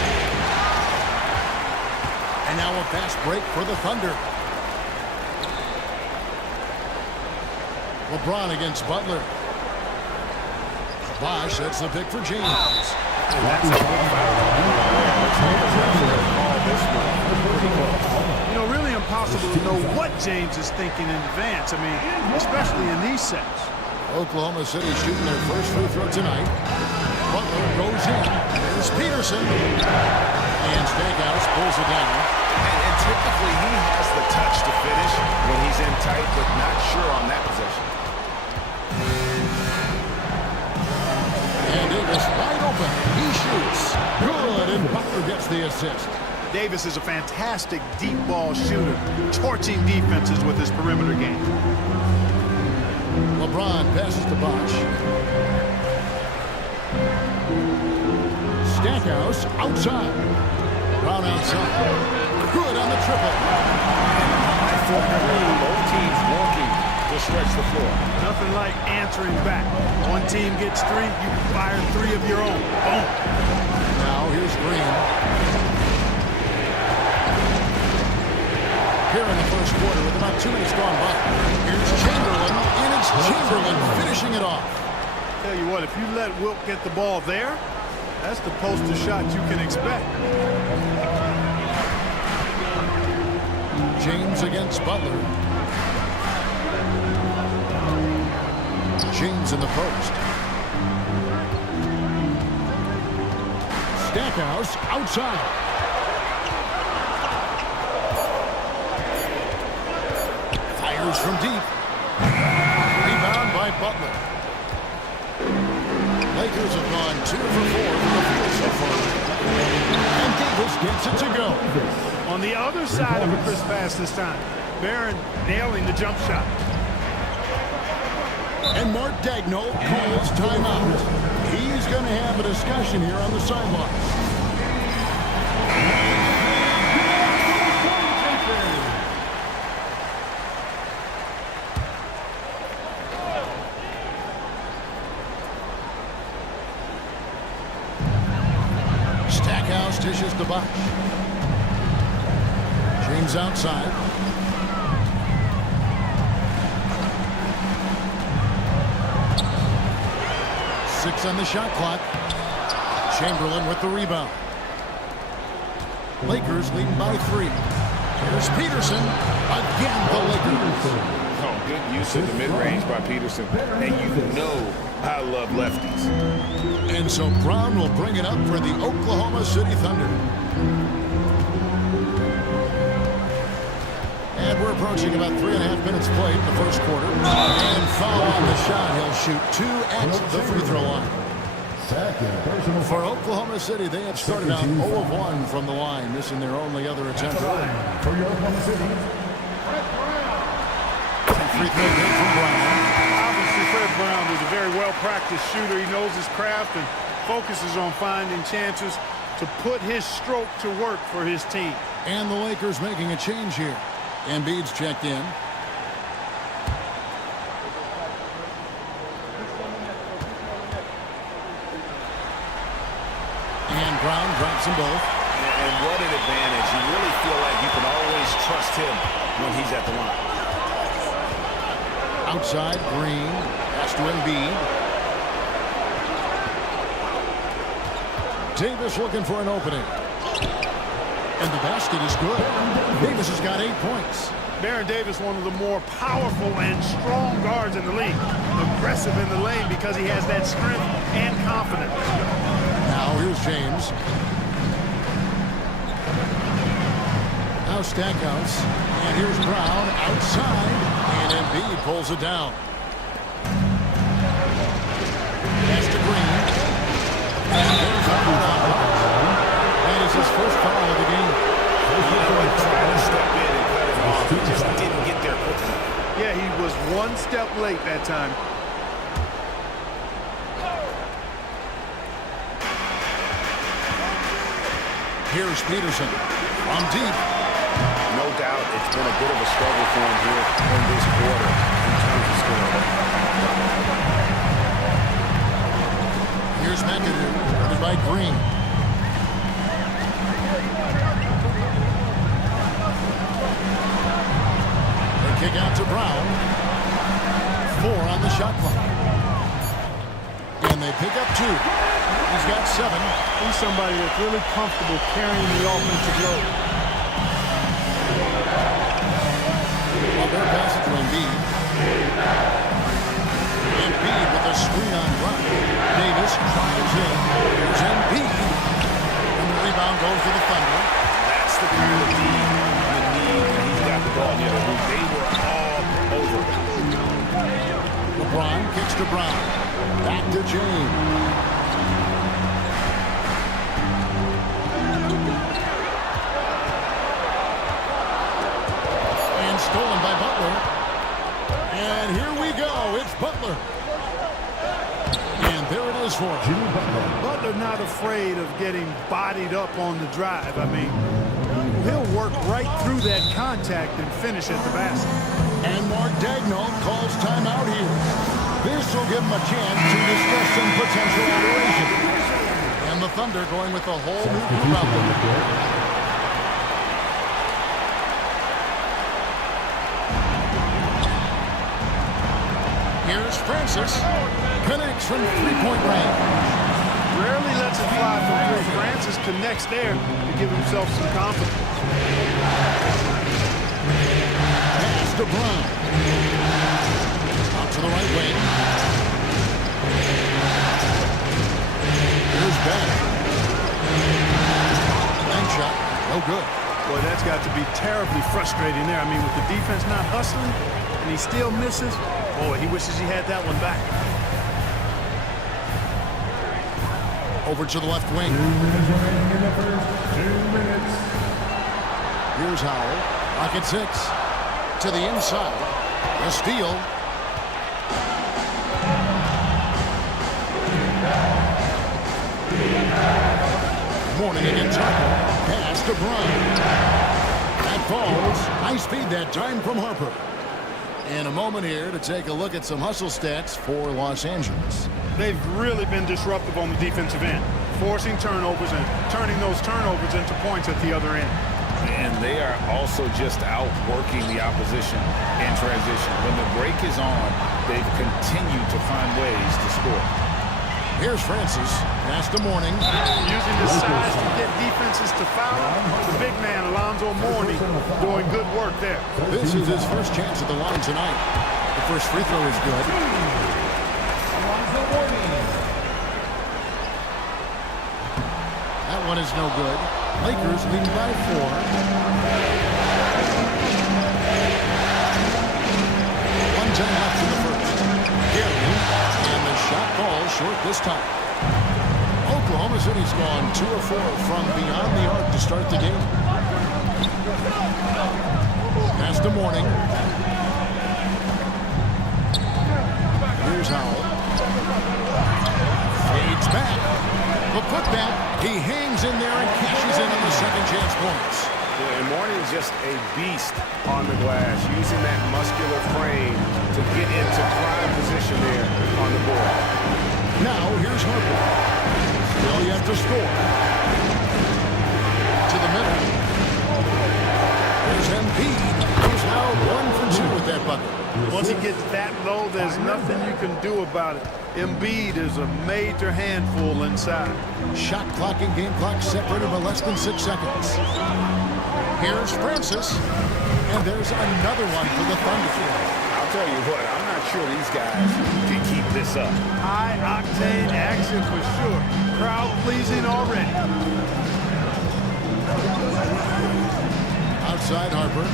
And now a fast break for the Thunder. LeBron against Butler. Bosh, that's the pick for James. That's a good You know, really impossible to know what James is thinking in advance. I mean, especially in these sets. Oklahoma City shooting their first free throw tonight. Butler goes in. There's Peterson. And Stackhouse pulls it down. And typically he has the touch to finish when he's in tight, but not sure on that possession. And Davis wide open. He shoots. Good, and Butler gets the assist. Davis is a fantastic deep ball shooter, torching defenses with his perimeter game. LeBron passes to Bosh. Stackhouse outside. Brown outside. Good on the triple. Both teams working to stretch the floor. Nothing like answering back. One team gets 3, you fire 3 of your own. Boom. Now here's Green. Here in the first quarter with about 2 minutes gone by. Here's Chamberlain, and it's Chamberlain finishing it off. Tell you what, if you let Wilt get the ball there, that's the poster shot you can expect. James against Butler. James in the post. Stackhouse outside. Fires from deep. Rebound by Butler. Lakers have gone 2 for 4 from the field so far. And Davis gets it to go. On the other side of a crisp pass this time. Barron nailing the jump shot. And Mark Daigneault calls timeout. He's going to have a discussion here on the sidelines. dishes to Bosch. James outside. Six on the shot clock. Chamberlain with the rebound. Lakers leading by 3. Here's Peterson. Again, the Lakers. Oh, good use of the mid-range by Peterson. And you know I love lefties. And so Brown will bring it up for the Oklahoma City Thunder. And we're approaching about 3.5 minutes played in the first quarter. And foul on the shot. He'll shoot 2 at the free throw line. For Oklahoma City, they have started out 0 of 1 from the line, missing their only other attempt. For your Oklahoma City, Free throw good from Brown. Obviously, Fred Brown is a very well-practiced shooter. He knows his craft and focuses on finding chances to put his stroke to work for his team. And the Lakers making a change here. Embiid's checked in. And Brown drops them both. And what an advantage. You really feel like you can always trust him when he's at the line. Outside, Green. Pass to Embiid. Davis looking for an opening. And the basket is good. Davis has got 8 points. Baron Davis, one of the more powerful and strong guards in the league. Aggressive in the lane because he has that strength and confidence. Now here's James. Now Stackhouse. And here's Brown outside. And Embiid pulls it down. Pass to Green. And there's a foul. That is his first foul of the game. Trying to step in and cut him off. He just didn't get there quick enough. Yeah, he was one step late that time. Here's Peterson from deep. No doubt it's been a bit of a struggle for him here in this quarter in terms of scoring. Here's McAdoo, guarded by Green. They kick out to Brown. 4 on the shot clock. And they pick up 2. He's got 7. He's somebody that's really comfortable carrying the offensive load. Well, they're passing to Embiid. Embiid with a screen on Brown. Davis drives in. Here's Embiid. And the rebound goes to the Thunder. That's the kind of team you need when he's got the ball. They were all over him. LeBron kicks to Brown. Back to James. Stolen by Butler. And here we go. It's Butler. And there it is for him. Butler not afraid of getting bodied up on the drive. I mean, he'll work right through that contact and finish at the basket. And Mark Daigneault calls timeout here. This will give him a chance to discuss some potential alterations. And the Thunder going with a whole new group out there. Here's Francis. Connects from three-point range. Rarely lets it fly from three. Francis connects there to give himself some confidence. Pass to Brown. Out to the right wing. Here's Ben. Bank shot. No good. Boy, that's got to be terribly frustrating there. I mean, with the defense not hustling and he still misses, boy, he wishes he had that one back. Over to the left wing. 2 minutes remaining in the first 2 minutes. Here's Howell. Pocket 6. To the inside. A steal. Morning against Harper. Pass to Brown. That falls. High speed that time from Harper. In a moment here to take a look at some hustle stats for Los Angeles. They've really been disruptive on the defensive end. forcing turnovers and turning those turnovers into points at the other end. And they are also just outworking the opposition in transition. When the break is on, they've continued to find ways to score. Here's Francis. Pass to Mourning. Using his size to get defenses to foul. The big man, Alonzo Mourning, doing good work there. This is his first chance at the line tonight. The first free throw is good. That one is no good. Lakers leading by 4. One time left in the first. Gary, and the shot falls short this time. Oklahoma City's gone 2 of 4 from beyond the arc to start the game. Pass to Mourning. Here's Howell. Fades back. The putback. He hangs in there and cashes in on the second chance points. Yeah, and Mourning is just a beast on the glass, using that muscular frame to get into prime position there on the board. Now here's Harper. Still yet to score. To the middle. There's Embiid, who's now 1 for 2 with that bucket. Once he gets that low, there's nothing you can do about it. Embiid is a major handful inside. Shot clock and game clock separated by less than 6 seconds. Here's Francis. And there's another one for the Thunder. I'll tell you what, I'm not sure these guys can keep this up. High-octane action for sure. Crowd-pleasing already. Outside Harper.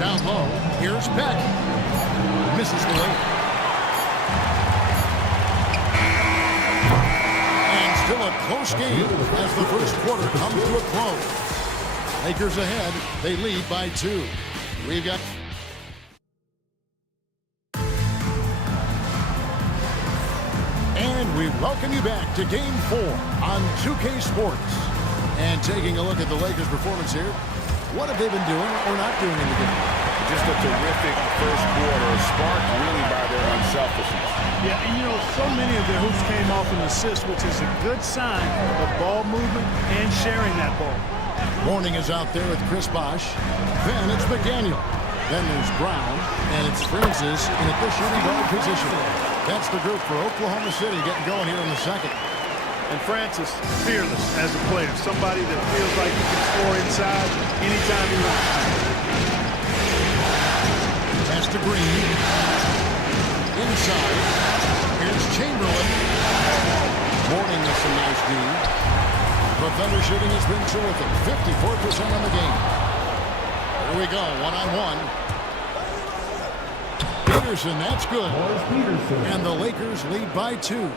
Down low. Here's Beck. Misses the layup. And still a close game as the first quarter comes to a close. Lakers ahead. They lead by 2. We've got... And we welcome you back to Game 4 on 2K Sports. And taking a look at the Lakers' performance here, what have they been doing or not doing in the game? Just a terrific first quarter, sparked really by their unselfishness. Yeah, and you know, so many of their hoops came off an assist, which is a good sign of ball movement and sharing that ball. Mourning is out there with Chris Bosh. Then it's McDaniel. Then there's Brown. And it's Francis in at the shooting guard position. That's the group for Oklahoma City getting going here in the second. And Francis, fearless as a player. Somebody that feels like he can score inside anytime he wants. Pass to Green. Inside. Here's Chamberlain. Mourning with some nice D. The Thunder shooting has been terrific. 54% on the game. Here we go. One-on-one. Peterson, that's good. And the Lakers lead by 2.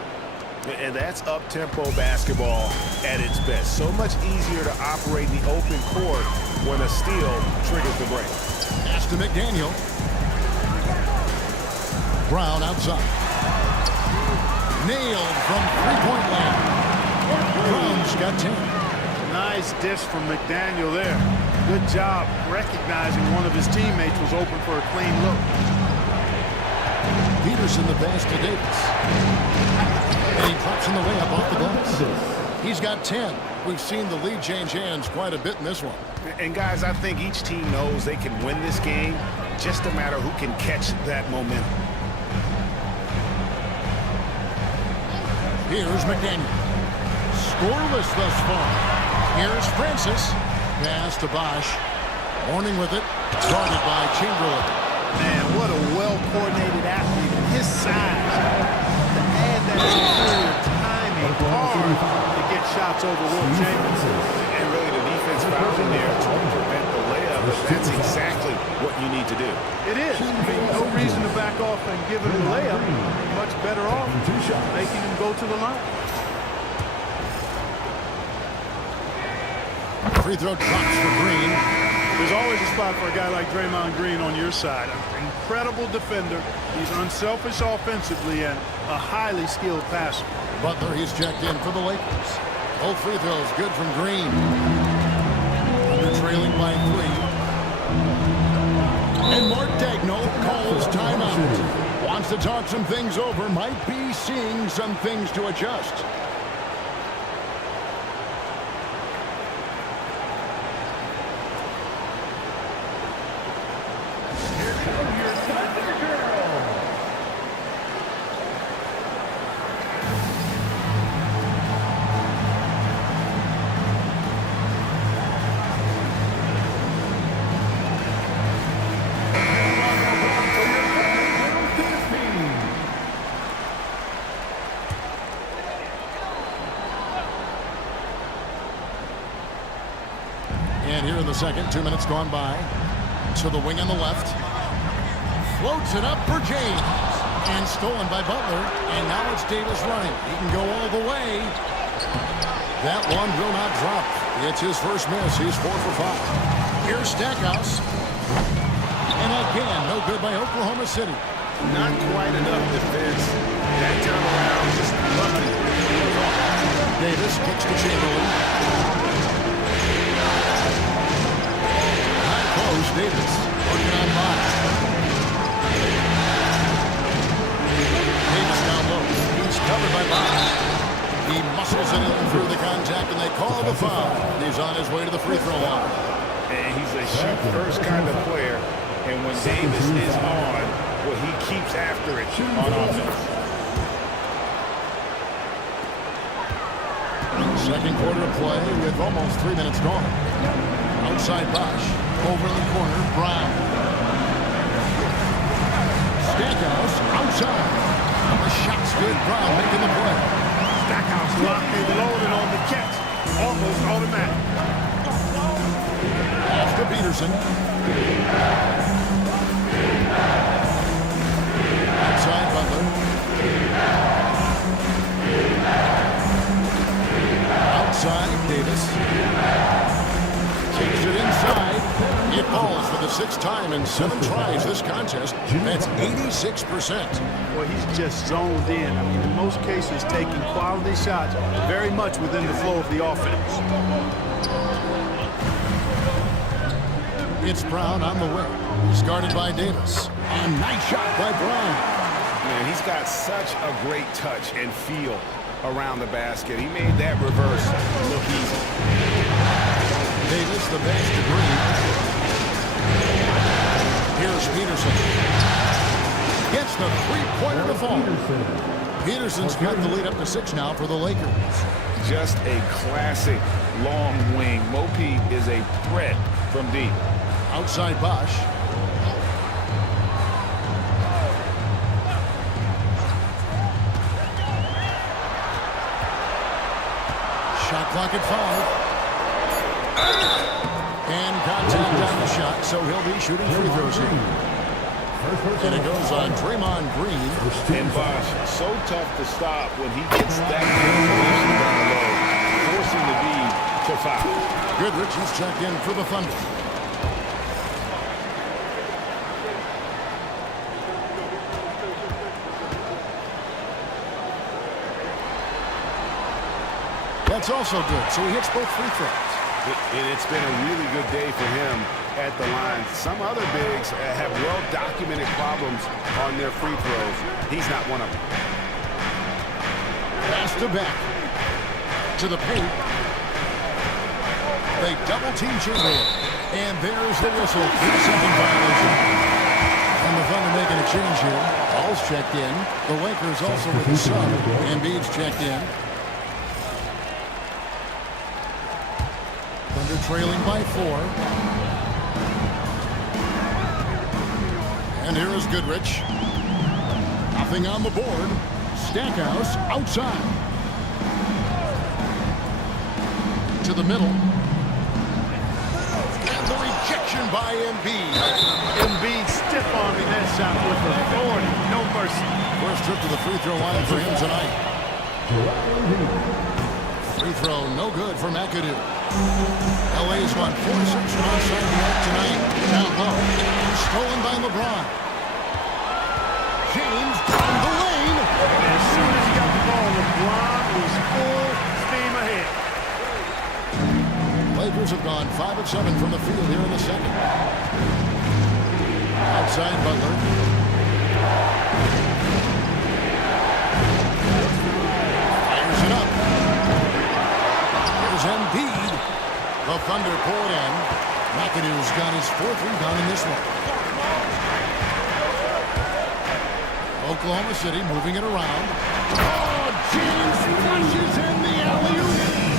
And that's up-tempo basketball at its best. So much easier to operate in the open court when a steal triggers the break. Pass to McDaniel. Brown outside. Nailed from three-point land. Brown's got 10. Nice dish from McDaniel there. Good job recognizing one of his teammates was open for a clean look. Peterson the pass to Davis. And he drops in the layup off the glass. He's got 10. We've seen the lead change hands quite a bit in this one. And guys, I think each team knows they can win this game. Just a matter who can catch that momentum. Here's McDaniel. Scoreless thus far. Here's Francis. Pass to Bosh. Mourning with it. Guarded by Chamberlain. Man, what a well-coordinated athlete. His size. To add that superior timing hard to get shots over Will Chamberlain. And really the defense found in there to prevent the layup. That's exactly what you need to do. It is. I mean, no reason to back off and give him the layup. Much better off making him go to the line. Free throw drops for Green. There's always a spot for a guy like Draymond Green on your side. An incredible defender. He's unselfish offensively and a highly skilled passer. Butler, he's checked in for the Lakers. Both free throws good from Green. Under trailing by 3. And Mark Daigneault calls timeout. Wants wants to talk some things over, might be seeing some things to adjust. And here in the second, 2 minutes gone by. To the wing on the left. Floats it up for James. And stolen by Butler. And now it's Davis running. He can go all the way. That one will not drop. It's his first miss. He's 4 for 5. Here's Stackhouse. And again, no good by Oklahoma City. Not quite enough defense. That time around, just lucky. Davis kicks to Chamberlain. Davis working on Bosch. Davis down low. He's covered by Bosch. He muscles it in through the contact, and they call the foul. He's on his way to the free throw line. And he's a shoot-first kind of player. And when Davis is on, well, he keeps after it on offense. Second quarter of play with almost 3 minutes gone. Outside Bosch. Over in the corner, Brown. Stackhouse outside. The shot's good. Brown making the play. Stackhouse locked and loaded on the catch. Almost automatic. Off to Peterson. Outside Butler. Outside Davis. Takes it inside. It falls for the 6th time in 7 tries this contest. That's 86%. Well, he's just zoned in. I mean, in most cases, taking quality shots very much within the flow of the offense. It's Brown on the wing. He's guarded by Davis. A nice shot by Brown. Man, he's got such a great touch and feel around the basket. He made that reverse look easy. Davis, the bench to Green. Here's Peterson. Gets the three-pointer to fall. Peterson's got the lead up to 6 now for the Lakers. Just a classic long wing. Mopi is a threat from deep. Outside Bosch. Shot clock at 5. And contact on the shot, so he'll be shooting free throws here. And it goes on Draymond Green. And Bosch, so tough to stop when he gets that position down low, forcing the D to foul. Goodrich is checked in for the Thunder. That's also good, so he hits both free throws. And it's been a really good day for him at the line. Some other bigs have well-documented problems on their free throws. He's not one of them. Pass to back. To the paint. They double-team Chamberlain. And there's the whistle. 3-second violation. And the Thunder making a change here. Ball's checked in. The Lakers also with a sub. Embiid's checked in. Thunder trailing by 4. And here is Goodrich. Nothing on the board. Stackhouse outside. To the middle. And the rejection by Embiid. Embiid stiff-arming that shot with authority. No mercy. First trip to the free throw line for him tonight. Free throw no good for McAdoo. LA's won 4-6 from outside the arc tonight. Down low. Stolen by LeBron. James down the lane. As soon as he got the ball, LeBron was full steam ahead. Lakers have gone 5 of 7 from the field here in the second. Outside Butler. The Thunder pull it in. McAdoo's got his 4th rebound in this one. Oklahoma City moving it around. Oh, James flushes in the alley-oop.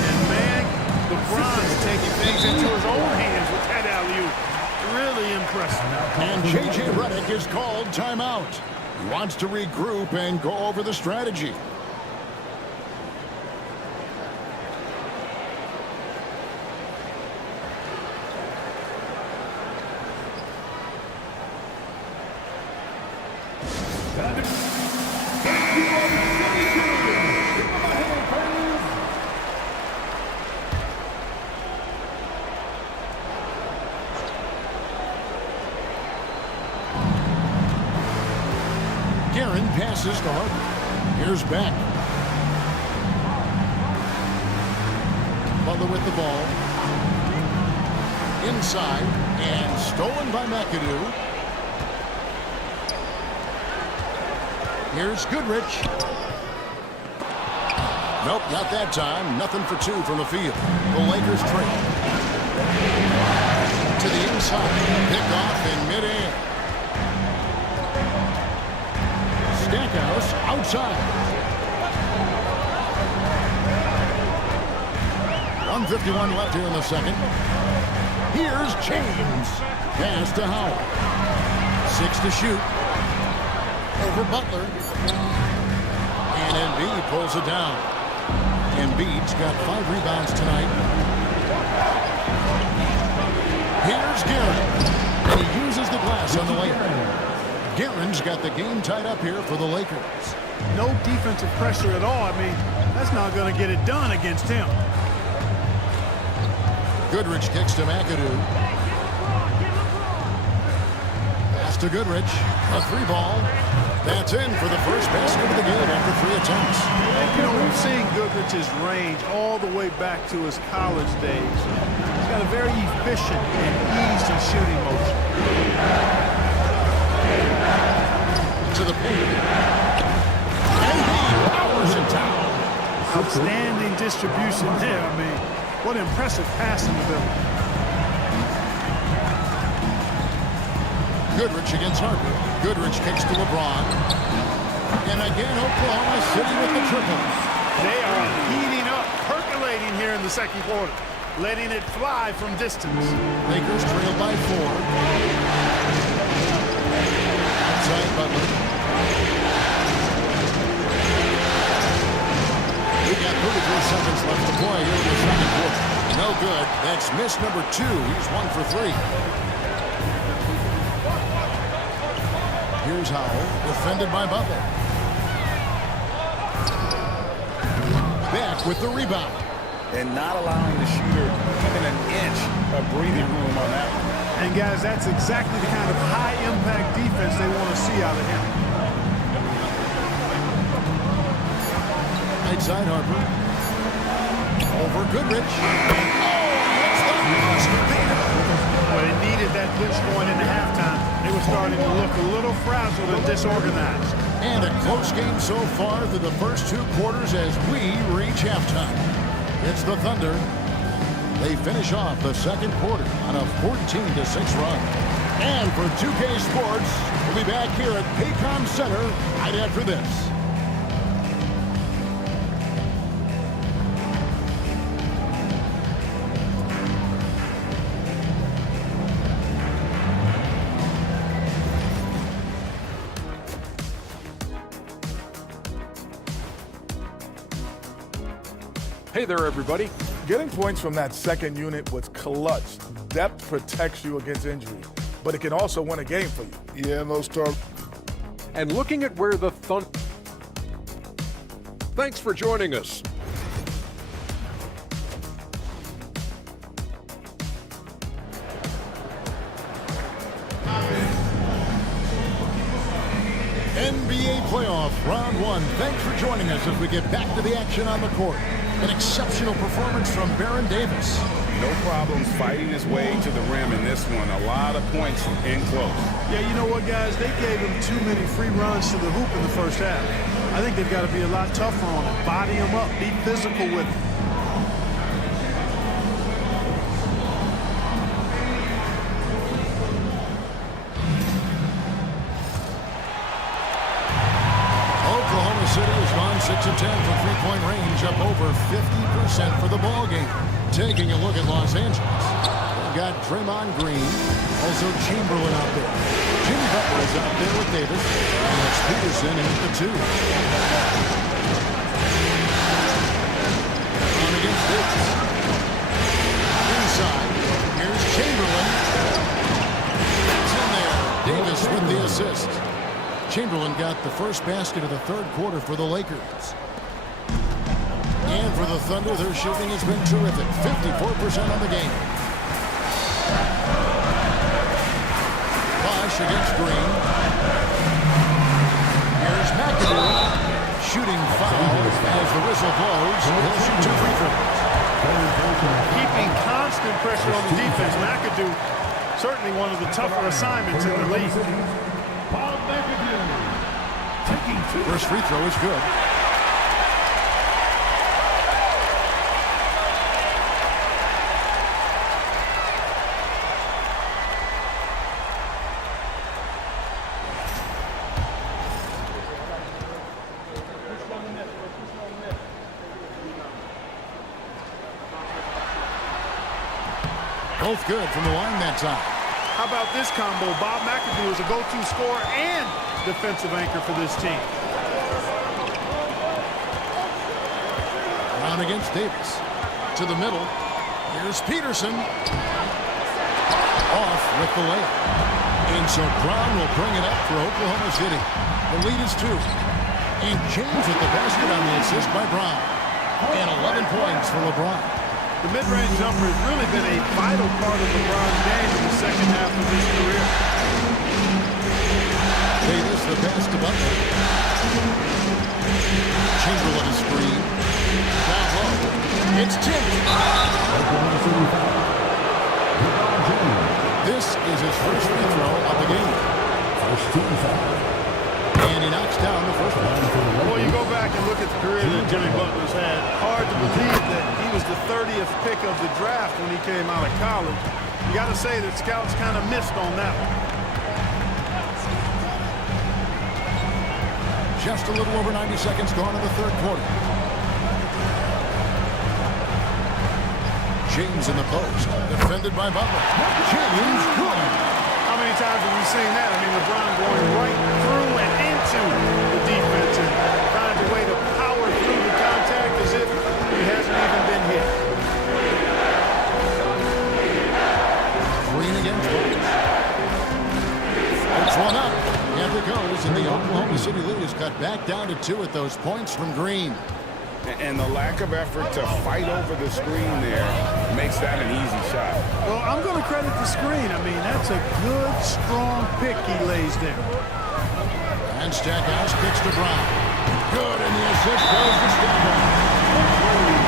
And man, LeBron's taking things into his own hands with that alley-oop. Really impressive. And J.J. Redick is called timeout. He wants to regroup and go over the strategy. Guerin passes to Harper. Here's Beck. Butler with the ball. Inside and stolen by McAdoo. Here's Goodrich. Nope, not that time. Nothing for 2 from the field. The Lakers trail. To the inside. Pick off in midair. Stackhouse outside. 1:51 left here in the second. Here's James. Pass to Howard. 6 to shoot. Over Butler. And Embiid pulls it down. Embiid's got 5 rebounds tonight. Here's Guerin. And he uses the glass on the layup. Guerin's got the game tied up here for the Lakers. No defensive pressure at all. I mean, that's not going to get it done against him. Goodrich kicks to McAdoo. Pass to Goodrich. A 3-ball. That's in for the first basket of the game after 3 attempts. You know, we've seen Goodrich's range all the way back to his college days. He's got a very efficient and easy shooting motion. To the paint. And he powers it down. Outstanding distribution there. I mean, what impressive passing ability. Goodrich against Harper. Goodrich kicks to LeBron. And again, Oklahoma City with the triple. They are heating up, percolating here in the second quarter, letting it fly from distance. Lakers trail by 4. Outside Butler. We got 33 seconds left to play here in the second quarter. No good. That's miss number 2. He's 1 for 3. Here's Howell, defended by Butler. Beck with the rebound. And not allowing the shooter even an inch of breathing room on that one. And guys, that's exactly the kind of high-impact defense they want to see out of him. Right side Harper. Over Goodrich. Well, they needed that push going into halftime. They were starting to look a little frazzled and disorganized. And a close game so far through the first 2 quarters as we reach halftime. It's the Thunder. They finish off the second quarter on a 14-6 run. And for 2K Sports, we'll be back here at Paycom Center right after this. Hey there, everybody. Getting points from that second unit was clutch. Depth protects you against injury, but it can also win a game for you. Yeah, no start. And looking at where the Thunder... Thanks for joining us. NBA playoff round 1. Thanks for joining us as we get back to the action on the court. An exceptional performance from Baron Davis. No problems fighting his way to the rim in this one. A lot of points in close. Yeah, you know what, guys? They gave him too many free runs to the hoop in the first half. I think they've got to be a lot tougher on him. Body him up. Be physical with him. sent for the ball game. Taking a look at Los Angeles. They've got Draymond Green, also Chamberlain out there. Jimmy Butler is out there with Davis, and it's Peterson in at the 2. On against Davis. Inside, here's Chamberlain. It's in there. Davis with the assist. Chamberlain got the first basket of the third quarter for the Lakers. And for the Thunder, their shooting has been terrific. 54% on the game. Bosh against Green. Here's McAdoo. Shooting foul as the whistle blows. He'll shoot 2 free throws. Keeping constant pressure on the defense. McAdoo, certainly one of the tougher assignments in the league. First free throw is good. Both good from the line that time. How about this combo? Bob McAdoo is a go-to scorer and defensive anchor for this team. Brown against Davis. To the middle. Here's Peterson. Off with the layup. And so Brown will bring it up for Oklahoma City. The lead is 2. And James with the basket on the assist by Brown. And 11 points for LeBron. The mid-range jumper has really been a vital part of LeBron's game in the second half of his career. Davis, the pass to Butler. Chamberlain is screen. Down low. It's tipped. This is his first free throw of the game. First team foul. And he knocks down the first one. Well, you go back and look at the career that Jimmy Butler's had. Hard to believe that he was the 30th pick of the draft when he came out of college. You got to say that scouts kind of missed on that one. Just a little over 90 seconds gone in the third quarter. James in the post. Defended by Butler. James good. How many times have we seen that? I mean, LeBron going right through and into the defense and finds a way to power through the contact as if he hasn't even been hit. Green against Butler. It's one up. And it goes, and the Oklahoma City lead is cut back down to 2 at those points from Green. And the lack of effort to fight over the screen there makes that an easy shot. Well, I'm going to credit the screen. I mean, that's a good, strong pick he lays there. And Stackhouse kicks to Brown. Good, and the assist goes to Stackhouse.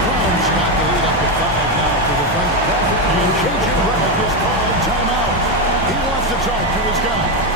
Brown's got the lead up to 5 now for the Thunder. And J.J. Redick is called timeout. He wants to talk to his guy.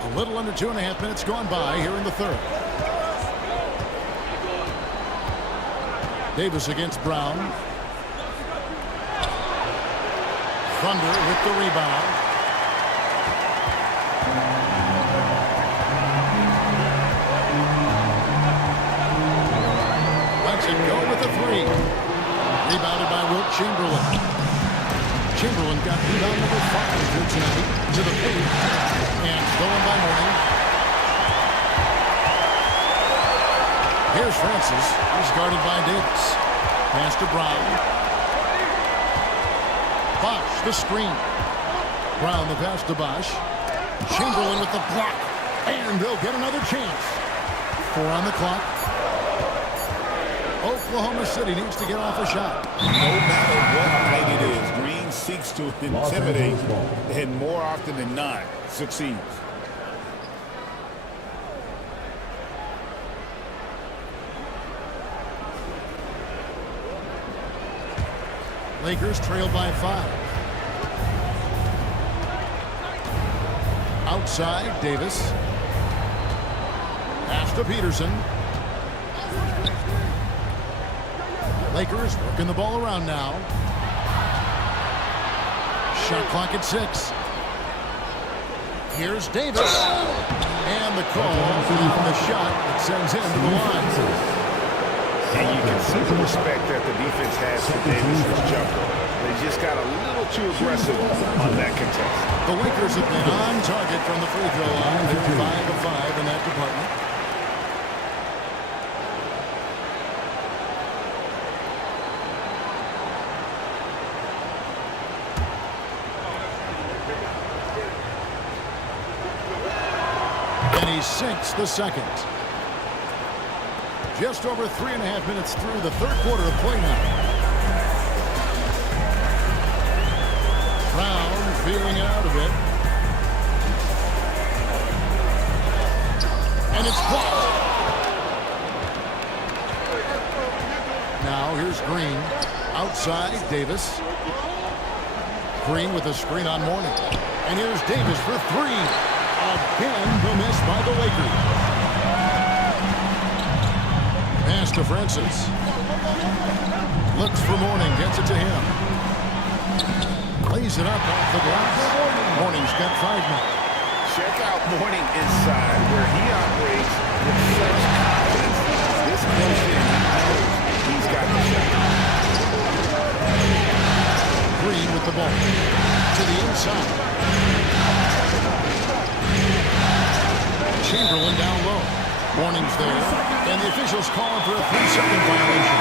A little under 2.5 minutes gone by here in the third. Davis against Brown. Thunder with the rebound. Lets it go with the 3. Rebounded by Wilt Chamberlain. Chamberlain got rebound number 5 here tonight to the paint. And stolen by Mourning. Here's Francis. He's guarded by Davis. Pass to Brown. Bosh, the screen. Brown, the pass to Bosh. Chamberlain with the block. And they'll get another chance. 4 on the clock. Oklahoma City needs to get off a shot. No matter what night it is, Green seeks to intimidate and more often than not succeeds. Lakers trail by 5. Outside, Davis. Pass to Peterson. Lakers working the ball around now. Shot clock at 6. Here's Davis. And the call on the shot that sends him to the line. And you can see the respect that the defense has for Davis's jumper. They just got a little too aggressive on that contest. The Lakers have been on target from the free throw line. They're 5 of 5 in that department. And he sinks the second. Just over 3.5 minutes through the third quarter of play now. Brown feeling out of it. And it's blocked. Now here's Green. Outside, Davis. Green with a screen on Mourning. And here's Davis for 3. Again, the miss by the Lakers. Pass to Francis. Looks for Mourning, gets it to him. Lays it up off the glass. Mourning's got 5 now. Check out Mourning inside, where he operates with such confidence. This close in, he knows he's got the shot. Green with the ball. To the inside. Chamberlain down low. Mourning's there, and the officials calling for a 3-second violation.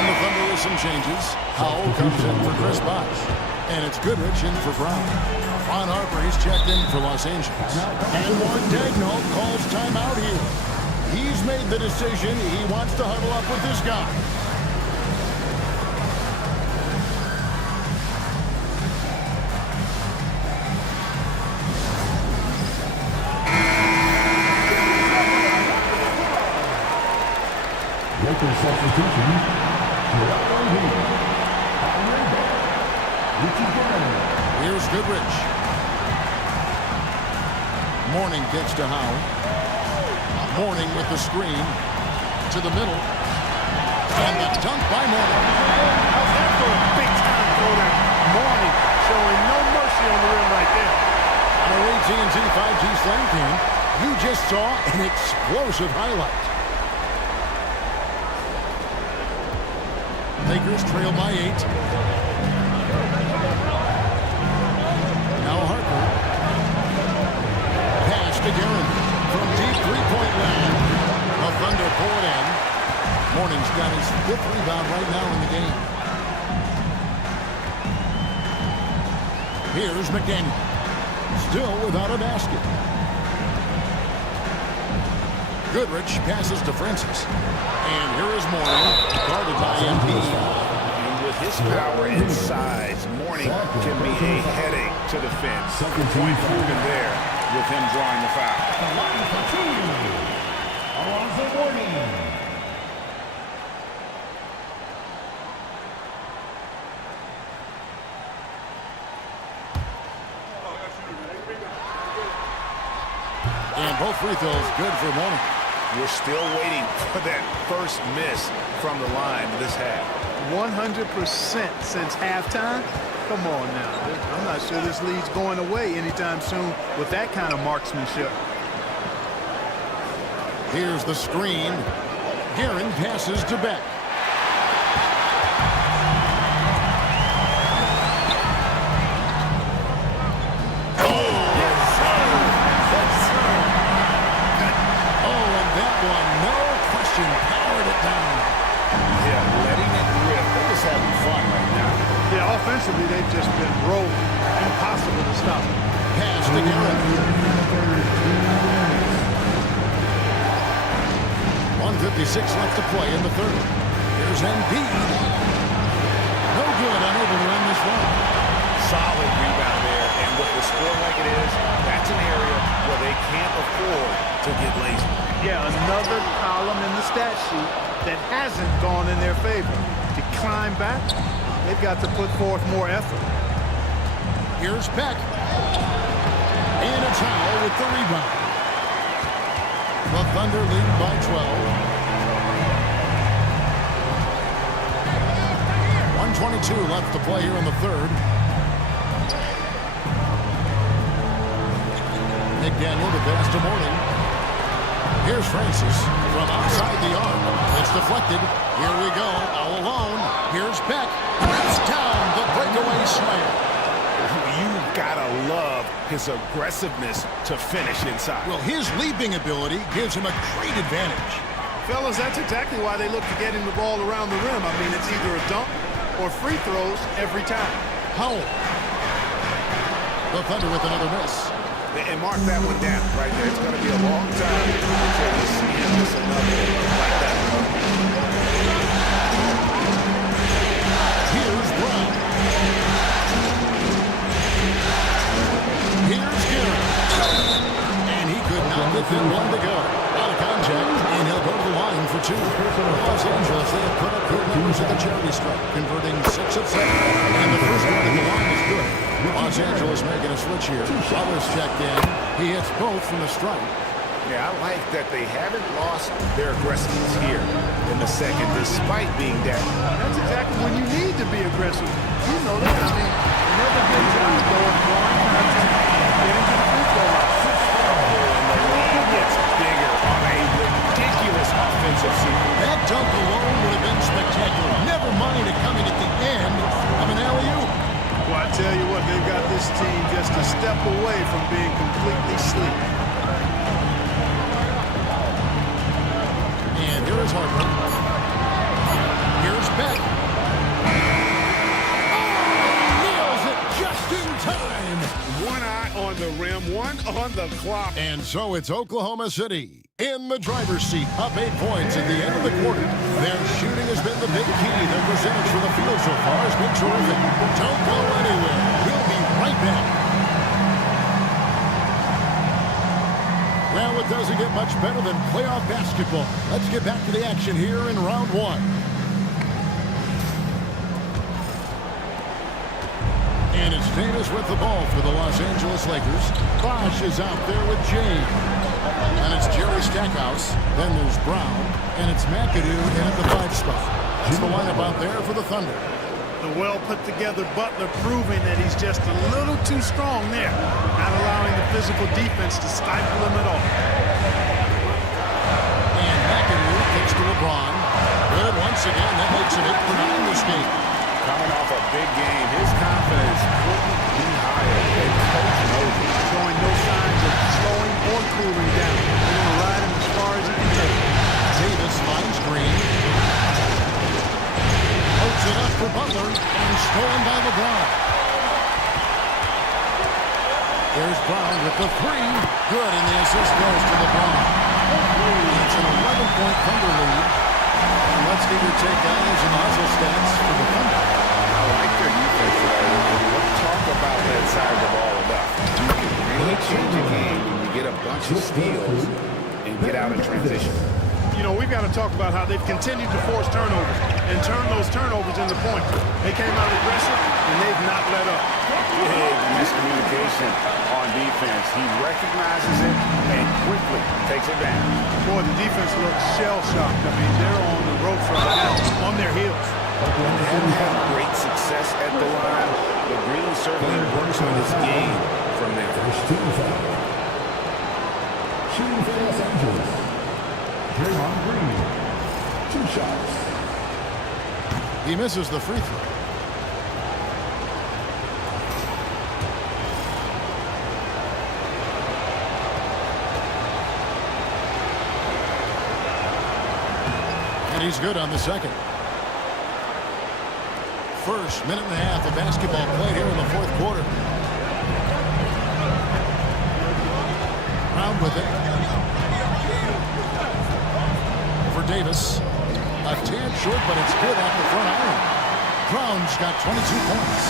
On the Thunder with some changes. Howell comes in for Chris Bosh, and it's Goodrich in for Brown. Ron Harper, he's checked in for Los Angeles. And Mark Daigneault calls timeout here. He's made the decision. He wants to huddle up with this guy. Lakers substitution. Here's Goodrich. Mourning gets to Howe. Mourning with the screen to the middle. And the dunk by Mourning. How's that for a big-time throwdown? Mourning showing no mercy on the rim right there. On our AT&T 5G Slam Cam, you just saw an explosive highlight. Lakers trail by 8. Now Harper. Pass to Guerin from deep three-point land. The Thunder pull it in. Mourning's got his 5th rebound right now in the game. Here's McDaniel. Still without a basket. Goodrich passes to Francis. And here is Mourning, guarded by MP. And with his power and size, Mourning can be a headache to defend. Point proven there with him drawing the foul. Alonzo Mourning. And both free throws good for Mourning. We're still waiting for that first miss from the line this half. 100% since halftime. Come on now. I'm not sure this lead's going away anytime soon with that kind of marksmanship. Here's the screen. Guerin passes to Beck. Offensively, they've just been rolling. Impossible to stop. Pass to Guerin. 1:56 left to play in the third. Here's Embiid. No good, unable to end this one. Solid rebound there, and with the score like it is, that's an area where they can't afford to get lazy. Yeah, another column in the stat sheet that hasn't gone in their favor. To climb back, They've got to put forth more effort. Here's Beck. And it's Howell with the rebound. The Thunder lead by 12. 1:22 left to play here in the third. McDaniel to pass to Morning. Here's Francis from outside the arc. It's deflected. Here we go, all alone. Here's Beck. That's down the breakaway slam. You've got to love his aggressiveness to finish inside. Well, his leaping ability gives him a great advantage. Fellas, that's exactly why they look to get him the ball around the rim. I mean, it's either a dunk or free throws every time. Howell. The Thunder with another miss. And mark that one down right there. It's going to be a long time until we see him miss another like that. Here's Brown. Here's Garrett. And he could not get that one to go. Out of contact, and he'll go to the line for two. Los Angeles, they have put up good numbers at the charity stripe, converting 6 of 7. And the first one at the line is good. Los Angeles making a switch here. Others checked in. He hits both from the stripe. Yeah, I like that they haven't lost their aggressiveness here in the second, despite being down. That's exactly when you need to be aggressive. You know that. I mean, another good job going on. Get into the free throw line. And the lead gets bigger on a ridiculous offensive sequence. That dunk alone would have been spectacular. Never mind it coming at the end of an alley-oop. Well, I tell you what, they've got this team just a step away from being completely asleep. And here is Harper. Here's Beck. Oh, nails it just in time. One eye on the rim, one on the clock. And so it's Oklahoma City in the driver's seat, up 8 points at the end of the quarter. Their shooting has been the big key. Their percentage from the field so far has been terrific. Don't go anywhere. We'll be right back. Well, it doesn't get much better than playoff basketball. Let's get back to the action here in round 1. And it's Davis with the ball for the Los Angeles Lakers. Bosh is out there with James. And it's Jerry Stackhouse. Then there's Brown. And it's McAdoo in at the 5 spot. That's the lineup out there for the Thunder. The well-put-together Butler proving that he's just a little too strong there, not allowing the physical defense to stifle him at all. And McAdoo kicks to LeBron. Good once again. That makes it 8 for 9 this game. Coming off a big game, his confidence couldn't be higher. And Coach knows it. Showing no signs of slowing or cooling down. He's going to ride him as far as he can take it. Davis finds Green. Hooks it up for Butler. And stolen by LeBron. There's Brown with the 3. Good, and the assist goes to LeBron. It's an 11-point Thunder lead. And let's get your take, guys, and also stats for the Thunder. I like their defense today. We'll talk about that side of the ball enough. You can really change a game when you get a bunch of steals and get out in transition. You know, we've got to talk about how they've continued to force turnovers and turn those turnovers into points. They came out aggressive, and they've not let up. Big miscommunication on defense. He recognizes it and quickly takes advantage. Boy, the defense looks shell-shocked. I mean, they're on the ropes right now, on their heels. When they haven't had great success at the line, but Green certainly works on his game from there. Shooting for Los Angeles. Draymond Green. 2 shots. He misses the free throw. And he's good on the second. First minute and a half of basketball played here in the 4th quarter. Brown with it. For Davis. A tad short, but it's good off the front iron. Brown's got 22 points.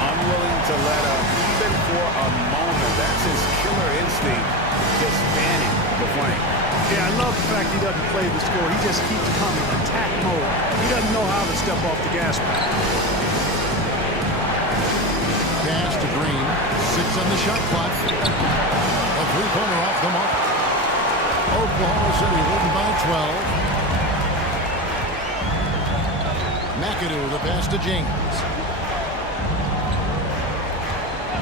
Unwilling to let up even for a moment. That's his killer instinct, just fanning the flame. Yeah, I love the fact he doesn't play the score. He just keeps coming, attack mode. He doesn't know how to step off the gas pedal. on the shot clock. A three-pointer off the mark. Oklahoma City leading by 12. McAdoo, the pass to James.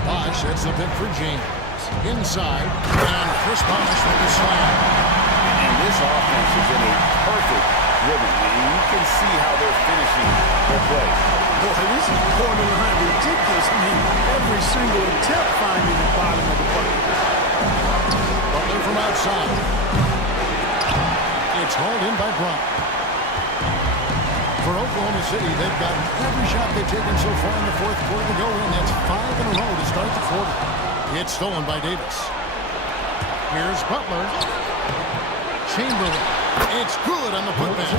Bosh hits the pick for James. Inside, and Chris Bosh with the slam. And this offense is in a perfect rhythm, and you can see how they're finishing their play. Boy, this is borderline ridiculous. I mean, every single attempt finding the bottom of the bucket. Butler from outside. It's hauled in by Brown. For Oklahoma City, they've got every shot they've taken so far in the fourth quarter to go in. That's 5 in a row to start the quarter. It's stolen by Davis. Here's Butler. Chamberlain. It's good on the putback.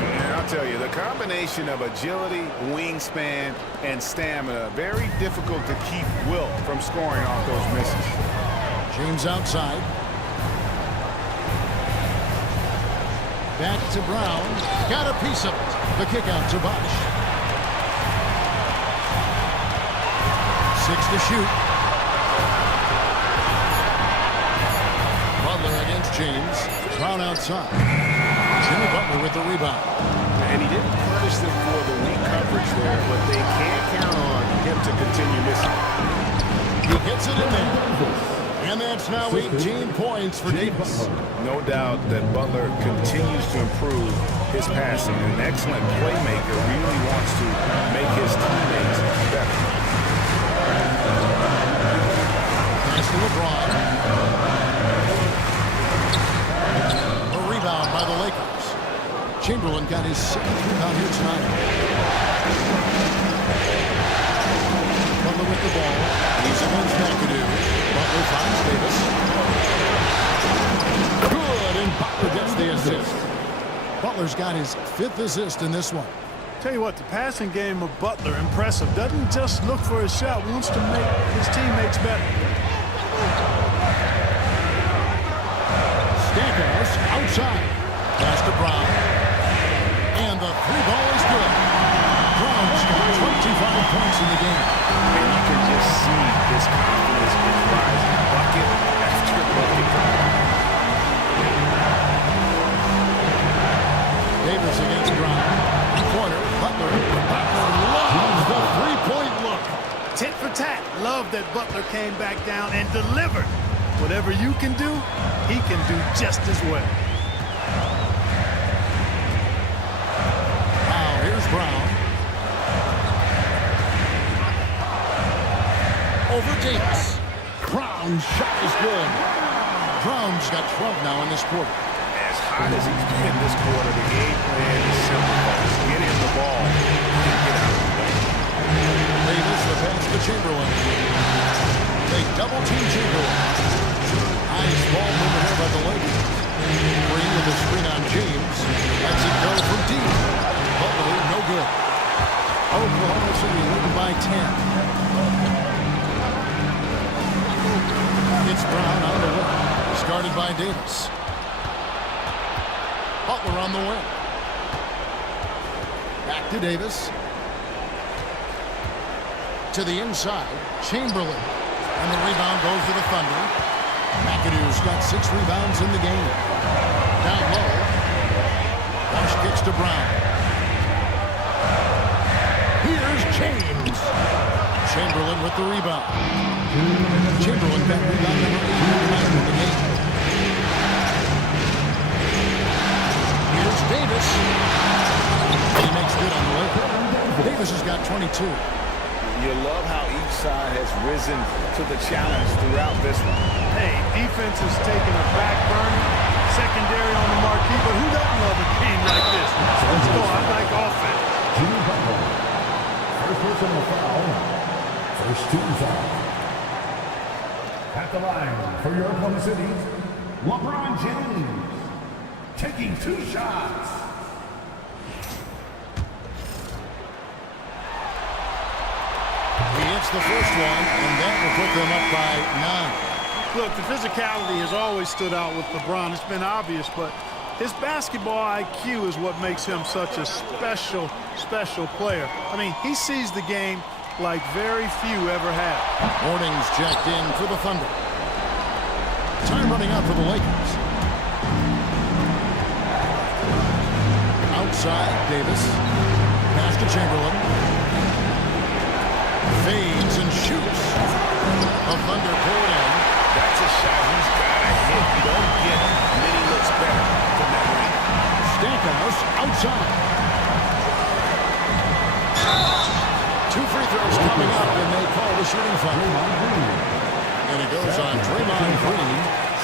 Yeah, I'll tell you, the combination of agility, wingspan, and stamina, very difficult to keep Wilt from scoring off those misses. James outside. Back to Brown. Got a piece of it. The kick out to Bosh. 6 to shoot. Butler against James. Brown outside. Jimmy Butler with the rebound. And he didn't punish them for the weak coverage there, but they can't count on him to continue missing. He gets it in there. And that's now 18 points for Davis. No doubt that Butler continues to improve his passing. An excellent playmaker, really wants to make his teammates better. Pass to LeBron. A rebound by the Lakers. Chamberlain got his 7th rebound here tonight. Butler with the ball. He's against McAdoo. Butler finds Davis. Good, and Butler gets the assist. Butler's got his 5th assist in this one. Tell you what, the passing game of Butler, impressive. Doesn't just look for his shot, wants to make his teammates better. Stackhouse outside. Pass to Brown. And the 3-ball is good. Brown's got 25 points in the game. And you can just see his confidence is rising, bucket after bucket. Davis against Brown. Corner, Butler. Butler loves the three-point look. Tit for tat. Love that Butler came back down and delivered. Whatever you can do, he can do just as well. Now here's Brown. Over Davis. Brown's shot is good. Brown's got 12 now in this quarter. As hot as he's been this quarter, the game plan is simple. Just get him the ball and get out of the way. Davis, the pass to Chamberlain. They double-team Chamberlain. Nice ball movement here by the Lakers. Green with a screen on James. Lets it go from deep. Butler, no good. Oklahoma City leading by 10. It's Brown on the wing. Started by Davis. Butler on the wing. Back to Davis. To the inside. Chamberlain. And the rebound goes to the Thunder. McAdoo's got 6 rebounds in the game. Down low. Bosh kicks to Brown. Here's James. Chamberlain with the rebound. Chamberlain got rebound number 8 in the game. Here's Davis. He makes good on the way. Davis has got 22. You love how each side has risen to the challenge throughout this one. Hey, defense is taking a back burner, secondary on the marquee, but who doesn't love a game like this? So let's go. I like offense. Jimmy Butler. First personal foul. First team foul. At the line for your Oklahoma City, LeBron James. Taking 2 shots. He hits the first one, and that will put them up by 9. Look, the physicality has always stood out with LeBron. It's been obvious, but his basketball IQ is what makes him such a special player. I mean, he sees the game like very few ever have. Warnings jacked in for the Thunder. Time running out for the Lakers. Outside, Davis. Pass to Chamberlain. Fades and shoots. The Thunder pull it in. That's a shot he's got to hit. You don't get many looks better from that range. Stackhouse outside. 2 free throws coming up, and they call the shooting foul. And it goes on Draymond Green.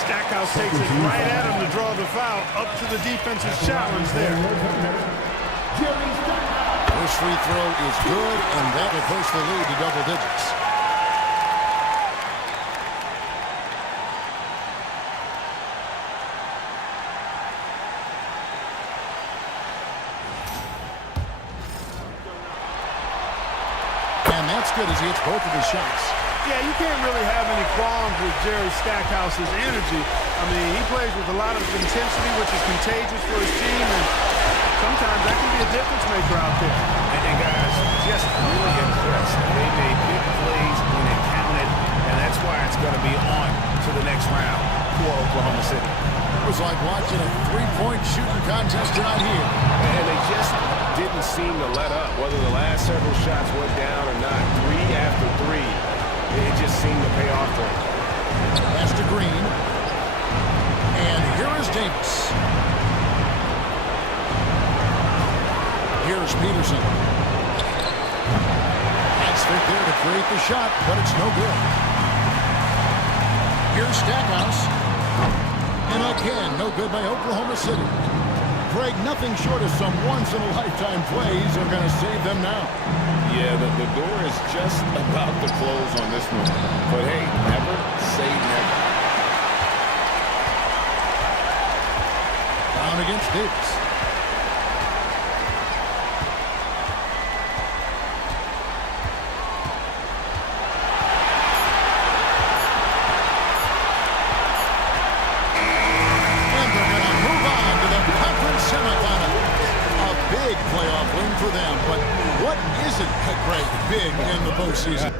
Stackhouse takes it right at him to draw the foul. Up to the defensive challenge there. First free throw is good, and that will push the lead to double digits. And that's good as he hits both of his shots. Yeah, you can't really have any qualms with Jerry Stackhouse's energy. I mean, he plays with a lot of intensity, which is contagious for his team, and sometimes that can be a difference maker out there. And guys, just really impressed. They made big plays when it counted, and that's why it's going to be on to the next round for Oklahoma City. It was like watching a three-point shooting contest tonight here. And they just didn't seem to let up, whether the last several shots went down or not. 3 after 3, it just seemed to pay off for them. Pass to Green. And here is Davis. Here's Peterson. That's fit there to create the shot, but it's no good. Here's Stackhouse. And again, no good by Oklahoma City. Craig, nothing short of some once-in-a-lifetime plays are going to save them now. Yeah, the door is just about to close on this one. But hey, never say never. Down against Davis. And they're going to move on to the conference semifinals. A big playoff win for them, but what isn't, Craig, big in the postseason?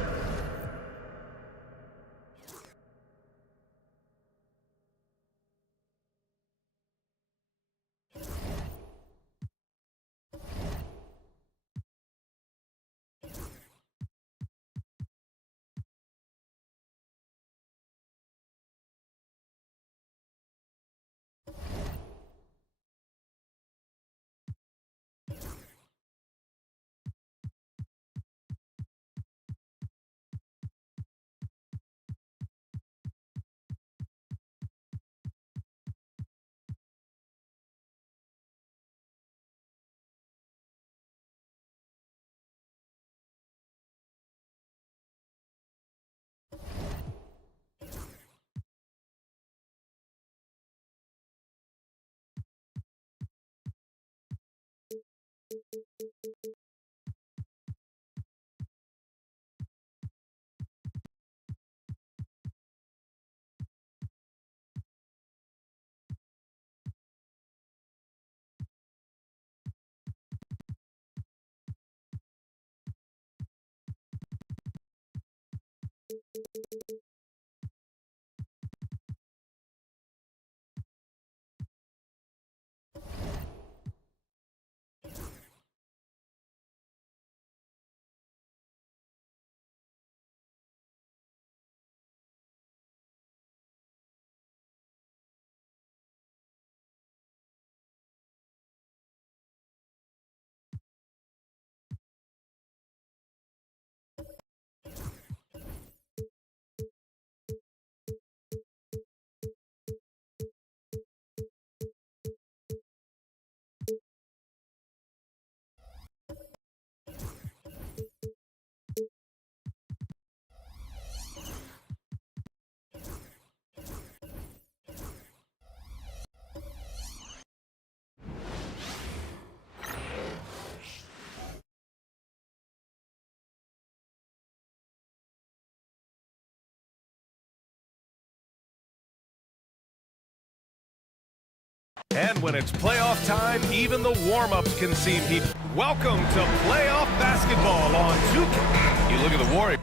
And when it's playoff time, even the warm-ups can seem heat. Welcome to playoff basketball on 2K. You look at the Warriors.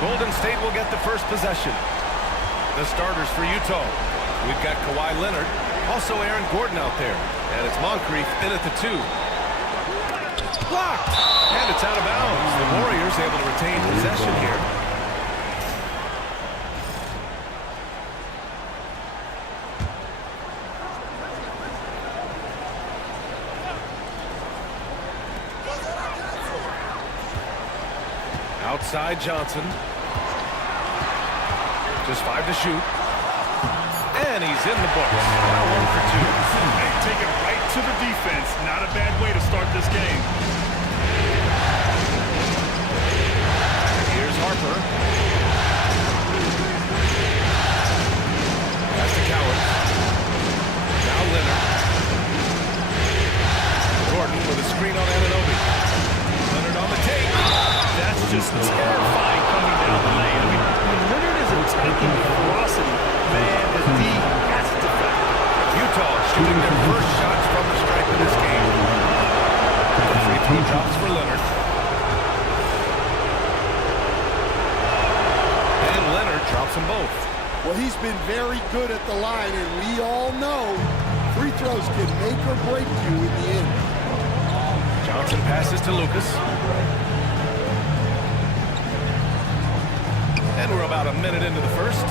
Golden State will get the first possession. The starters for Utah. We've got Kawhi Leonard, also Aaron Gordon out there. And it's Moncrief in at the 2. Blocked! And it's out of bounds. The Warriors able to retain possession here. Outside Johnson. Just 5 to shoot. And he's in the books. Now 1 for 2. Hey, take it right to the defense. Not a bad way to start this game. Here's Harper. Pass to Coward. Now Leonard. Gordon with a screen on Anunoby. Leonard on the take. That's just terrifying coming down the lane. I mean, when Leonard is attacking with ferocity, man, the D has to factor. Utah shooting their first shots from the stripe in this game. The free throw drops for Leonard. And Leonard drops them both. Well, he's been very good at the line, and we all know free throws can make or break you in the end. Johnson passes to Lucas. And we're about a minute into the first.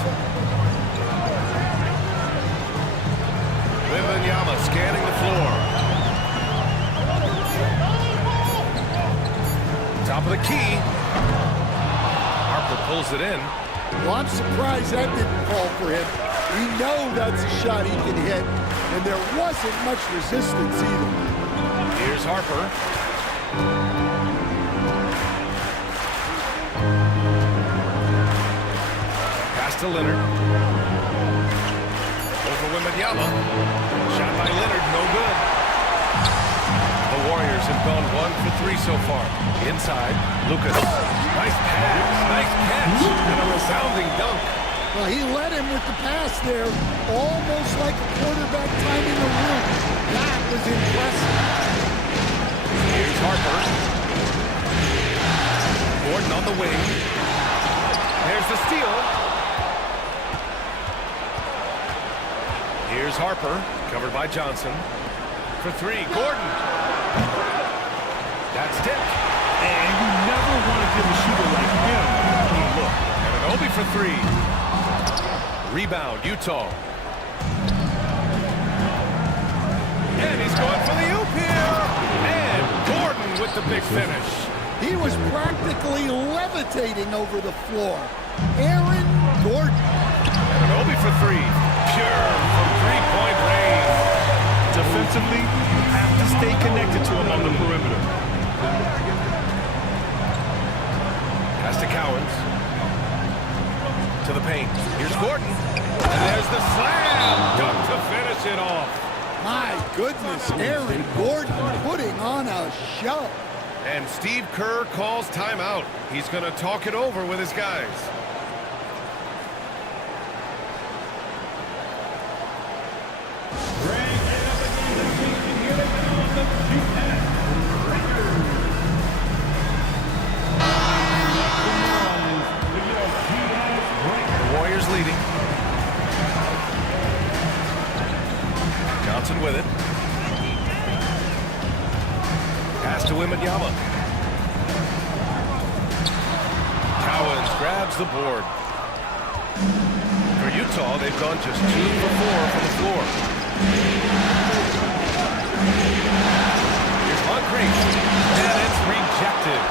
Wembanyama scanning the floor. Top of the key. Harper pulls it in. Well, I'm surprised that didn't fall for him. We know that's a shot he can hit, and there wasn't much resistance either. Here's Harper. To Leonard. Over Wembanyama. Shot by Leonard, no good. The Warriors have gone 1 for 3 so far. Inside, Lucas. Nice pass, nice catch, and a resounding dunk. Well, he led him with the pass there, almost like a quarterback timing a route. That was impressive. Here's Harper. Gordon on the wing. There's the steal. Here's Harper, covered by Johnson. For 3, Gordon. That's tipped. And you never want to give a shooter like him a clean look. And an Obi for 3. Rebound, Utah. And he's going for the oop here. And Gordon with the big finish. He was practically levitating over the floor. Aaron Gordon. And an Obi for 3. Pure from 3-point range. Defensively, you have to stay connected to him on the perimeter. Pass to Cowens. To the paint. Here's Gordon. And there's the slam. Dunk to finish it off. My goodness, Aaron Gordon putting on a show. And Steve Kerr calls timeout. He's going to talk it over with his guys. Leading. Johnson with it. Pass to Wembanyama. Cowens grabs the board. For Utah. Utah, they've gone just 2 for 4 from the floor. Here's Moncrief, and it's rejected.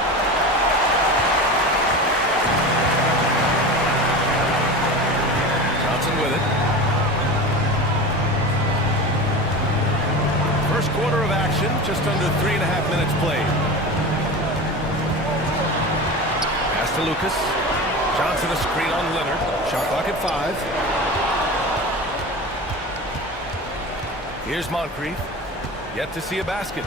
Johnson with it. First quarter of action, just under 3.5 minutes played. Pass to Lucas. Johnson a screen on Leonard. Shot clock at 5. Here's Moncrief. Yet to see a basket.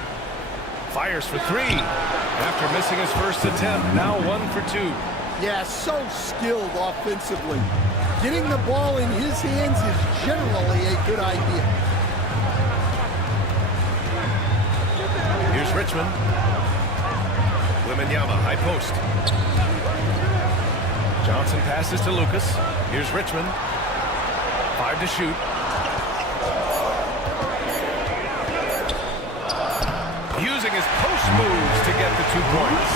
Fires for 3. After missing his first attempt, now 1 for 2. Yeah, so skilled offensively. Getting the ball in his hands is generally a good idea. Here's Richmond. Wembanyama, high post. Johnson passes to Lucas. Here's Richmond. 5 to shoot. Using his post moves to get the 2 points.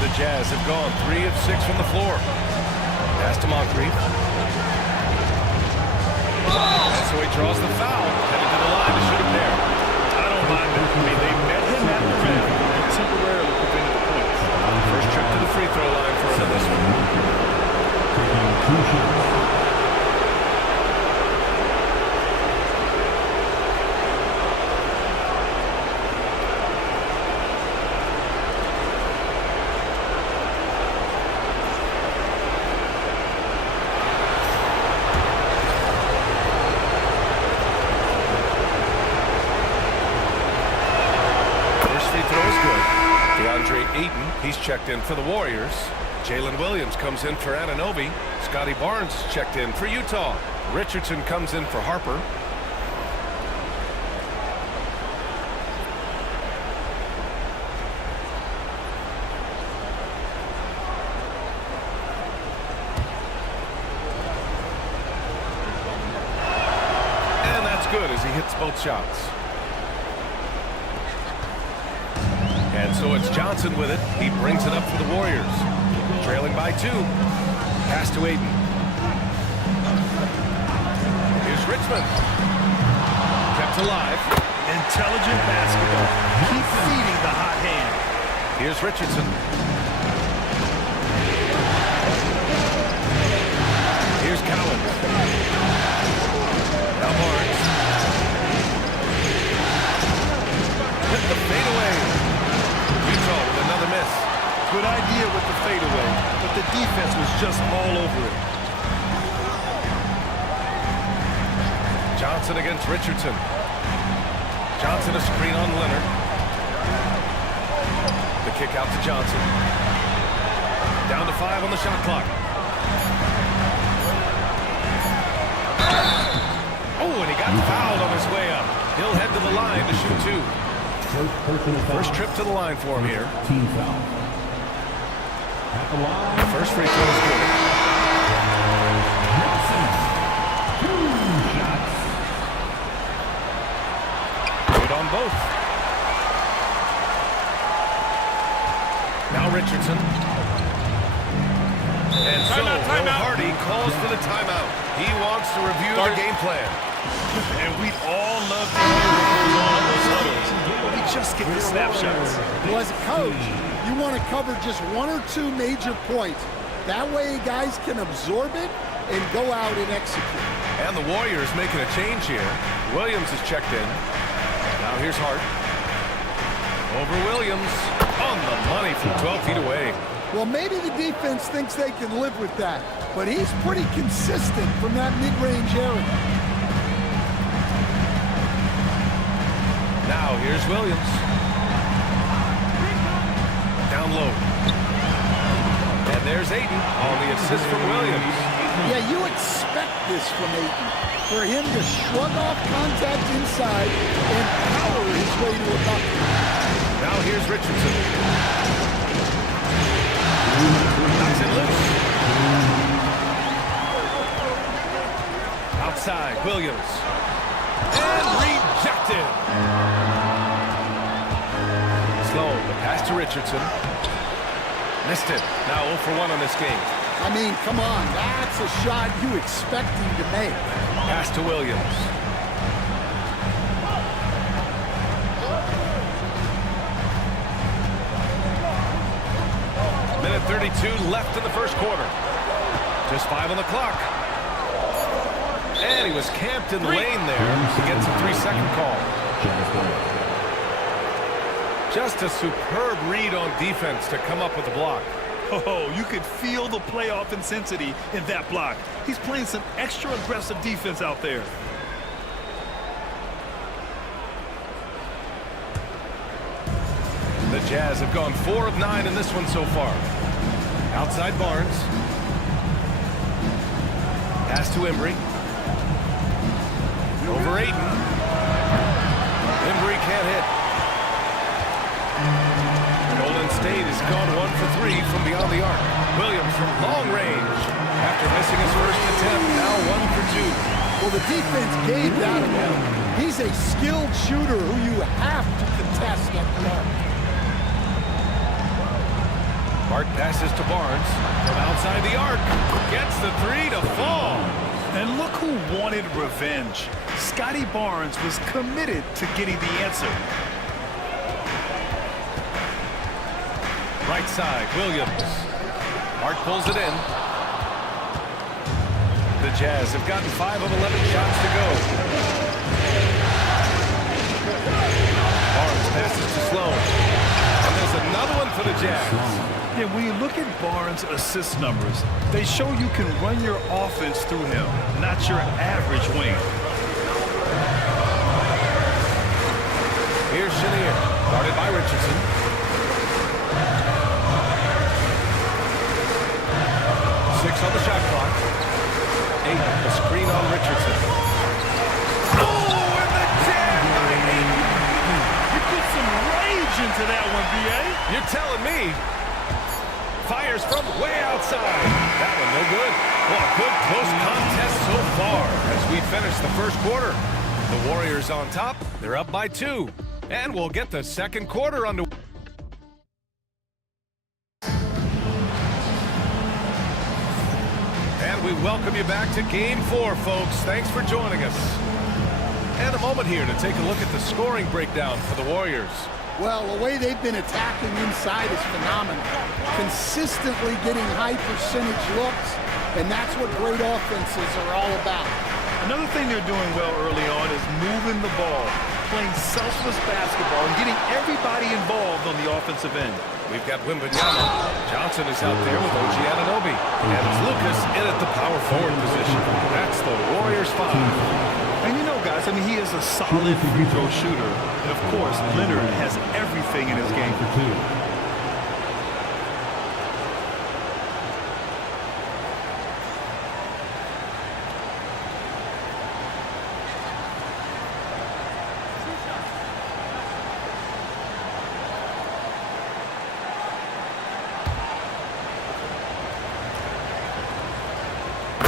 The Jazz have gone 3 of 6 from the floor. Pass to Moncrief. And so he draws the foul. Headed to the line to shoot a pair. I don't mind that. I mean, they met him at the rim and temporarily prevented the points. First trip to the free throw line for him in this one. Taking 2 shots. He's checked in for the Warriors. Jalen Williams comes in for Anunoby. Scotty Barnes checked in for Utah. Richardson comes in for Harper. And that's good as he hits both shots. And so it's Johnson with it. He brings it up for the Warriors. Trailing by 2. Pass to Aiden. Here's Richmond. Kept alive. Intelligent basketball. Keep feeding the hot hand. Here's Richardson. Here's Cowan. Now Barnes. Hit the fadeaway. Utah with another miss. Good idea with the fadeaway, but the defense was just all over it. Johnson against Richardson. Johnson a screen on Leonard. The kick out to Johnson. Down to 5 on the shot clock. Oh, and he got fouled on his way up. He'll head to the line to shoot 2. First trip to the line for him here. Team foul. At the line. The first free throw is good. 2 shots. Good on both. Now Richardson. And so Will Hardy calls for the timeout. He wants to review the game plan. And we'd all love to hear what goes on in those huddles. We just get the snapshots. Well, as a coach, you want to cover just 1 or 2 major points. That way guys can absorb it and go out and execute. And the Warriors making a change here. Williams is checked in. Now here's Hart. Over Williams. On the money from 12 feet away. Well, maybe the defense thinks they can live with that, but he's pretty consistent from that mid-range area. Now here's Williams. Down low. And there's Aiden on the assist from Williams. Yeah, you expect this from Aiden. For him to shrug off contact inside and power his way to a bucket. Now here's Richardson. Knocks it loose. Outside, Williams. And rejected. Sloan, the pass to Richardson. Missed it. Now 0 for 1 on this game. I mean, come on. That's a shot you expect him to make. Pass to Williams. Minute 32 left in the first quarter. Just 5 on the clock. And he was camped in the lane there. He gets a 3-second call. Just a superb read on defense to come up with the block. Oh, you could feel the playoff intensity in that block. He's playing some extra aggressive defense out there. The Jazz have gone 4 of 9 in this one so far. Outside Barnes. Pass to Embry. Over Ayton. Embry can't hit. Golden State has gone 1 for 3 from beyond the arc. Williams from long range. After missing his first attempt, now 1 for 2. Well, the defense gave that away. He's a skilled shooter who you have to contest at the arc. Hart passes to Barnes from outside the arc. Gets the 3 to fall. And look who wanted revenge. Scotty Barnes was committed to getting the answer. Right side, Williams. Hart pulls it in. The Jazz have gotten 5 of 11 shots to go. Barnes passes to Sloan. And there's another one for the Jazz. Yeah, when you look at Barnes' assist numbers, they show you can run your offense through him, not your average wing. Here's Chenier, guarded by Richardson. On the shot clock. 8, a screen on Richardson. Oh, and the jam by Ayton. You put some rage into that one, B.A. You're telling me. Fires from way outside. That one no good. Well, a good close contest so far as we finish the first quarter. The Warriors on top. They're up by 2. And we'll get the second quarter underway. We welcome you back to Game 4, folks. Thanks for joining us. And a moment here to take a look at the scoring breakdown for the Warriors. Well, the way they've been attacking inside is phenomenal. Consistently getting high percentage looks, and that's what great offenses are all about. Another thing they're doing well early on is moving the ball, playing selfless basketball, and getting everybody involved on the offensive end. We've got Wembanyama. Johnson is out there with OG Anunoby. And it's Lucas in at the power forward position. That's the Warriors 5. And you know, guys, I mean, he is a solid free throw shooter. And, of course, Leonard has everything in his game for 2.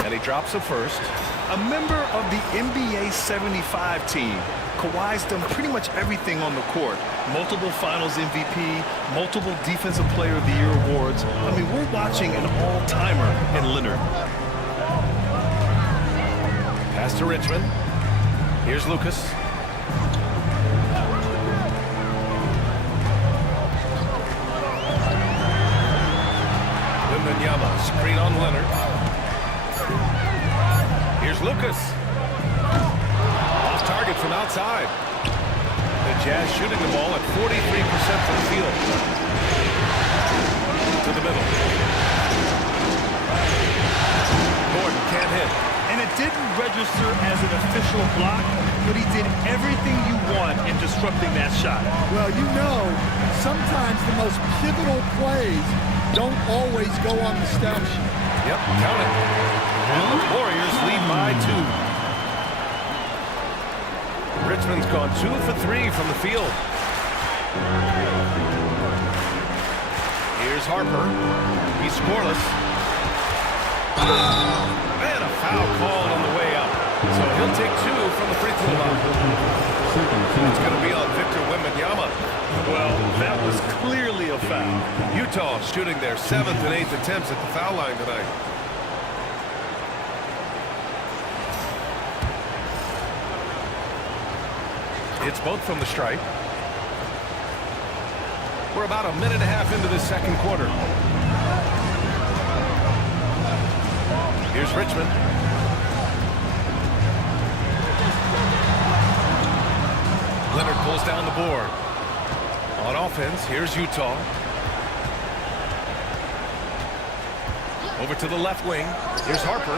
And he drops it first. A member of the NBA 75 team, Kawhi's done pretty much everything on the court. Multiple Finals MVP, multiple Defensive Player of the Year awards. I mean, we're watching an all-timer in Leonard. Pass to Richmond. Here's Lucas. Wembanyama, screen on Leonard. Here's Lucas. Off target from outside. The Jazz shooting the ball at 43% from the field. To the middle. Gordon can't hit. And it didn't register as an official block, but he did everything you want in disrupting that shot. Well, you know, sometimes the most pivotal plays don't always go on the stat sheet. Yep, count it. And the Warriors lead by 2. Richmond's gone 2 for 3 from the field. Here's Harper. He's scoreless. And a foul called on the way up. So he'll take 2 from the free throw line. It's going to be on Victor Wembanyama. Well, that was clearly a foul. Utah shooting their 7th and 8th attempts at the foul line tonight. It's both from the stripe. We're about a minute and a half into this second quarter. Here's Richmond. Leonard pulls down the board. On offense, here's Utah. Over to the left wing. Here's Harper.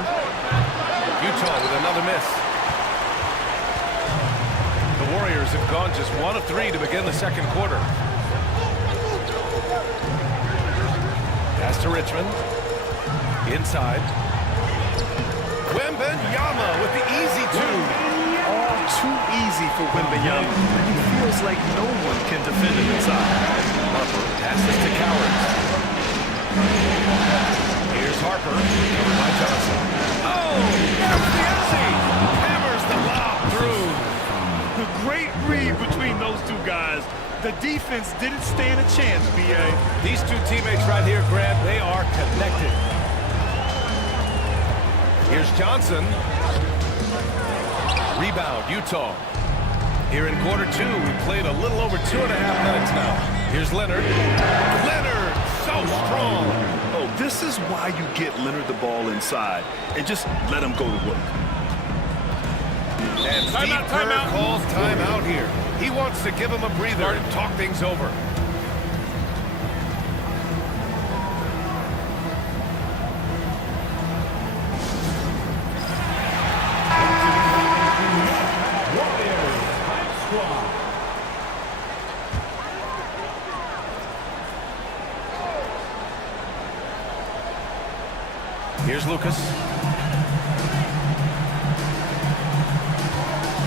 Utah with another miss. The Warriors have gone just 1 of 3 to begin the second quarter. Pass to Richmond. Inside. Wembanyama with the easy 2. All too easy for Wembanyama. He feels like no one can defend him inside. Harper passes to Cowards. Here's Harper, covered by Johnson. Oh, Fiancee hammers the lob through. The great read between those two guys. The defense didn't stand a chance, B.A. These two teammates right here, Grant, they are connected. Here's Johnson. Rebound, Utah. Here in quarter 2, we played a little over 2.5 minutes now. Here's Leonard. Leonard, so strong. Oh, this is why you get Leonard the ball inside and just let him go to work. And Steve Kerr calls timeout here. He wants to give him a breather and talk things over. Here's Lucas.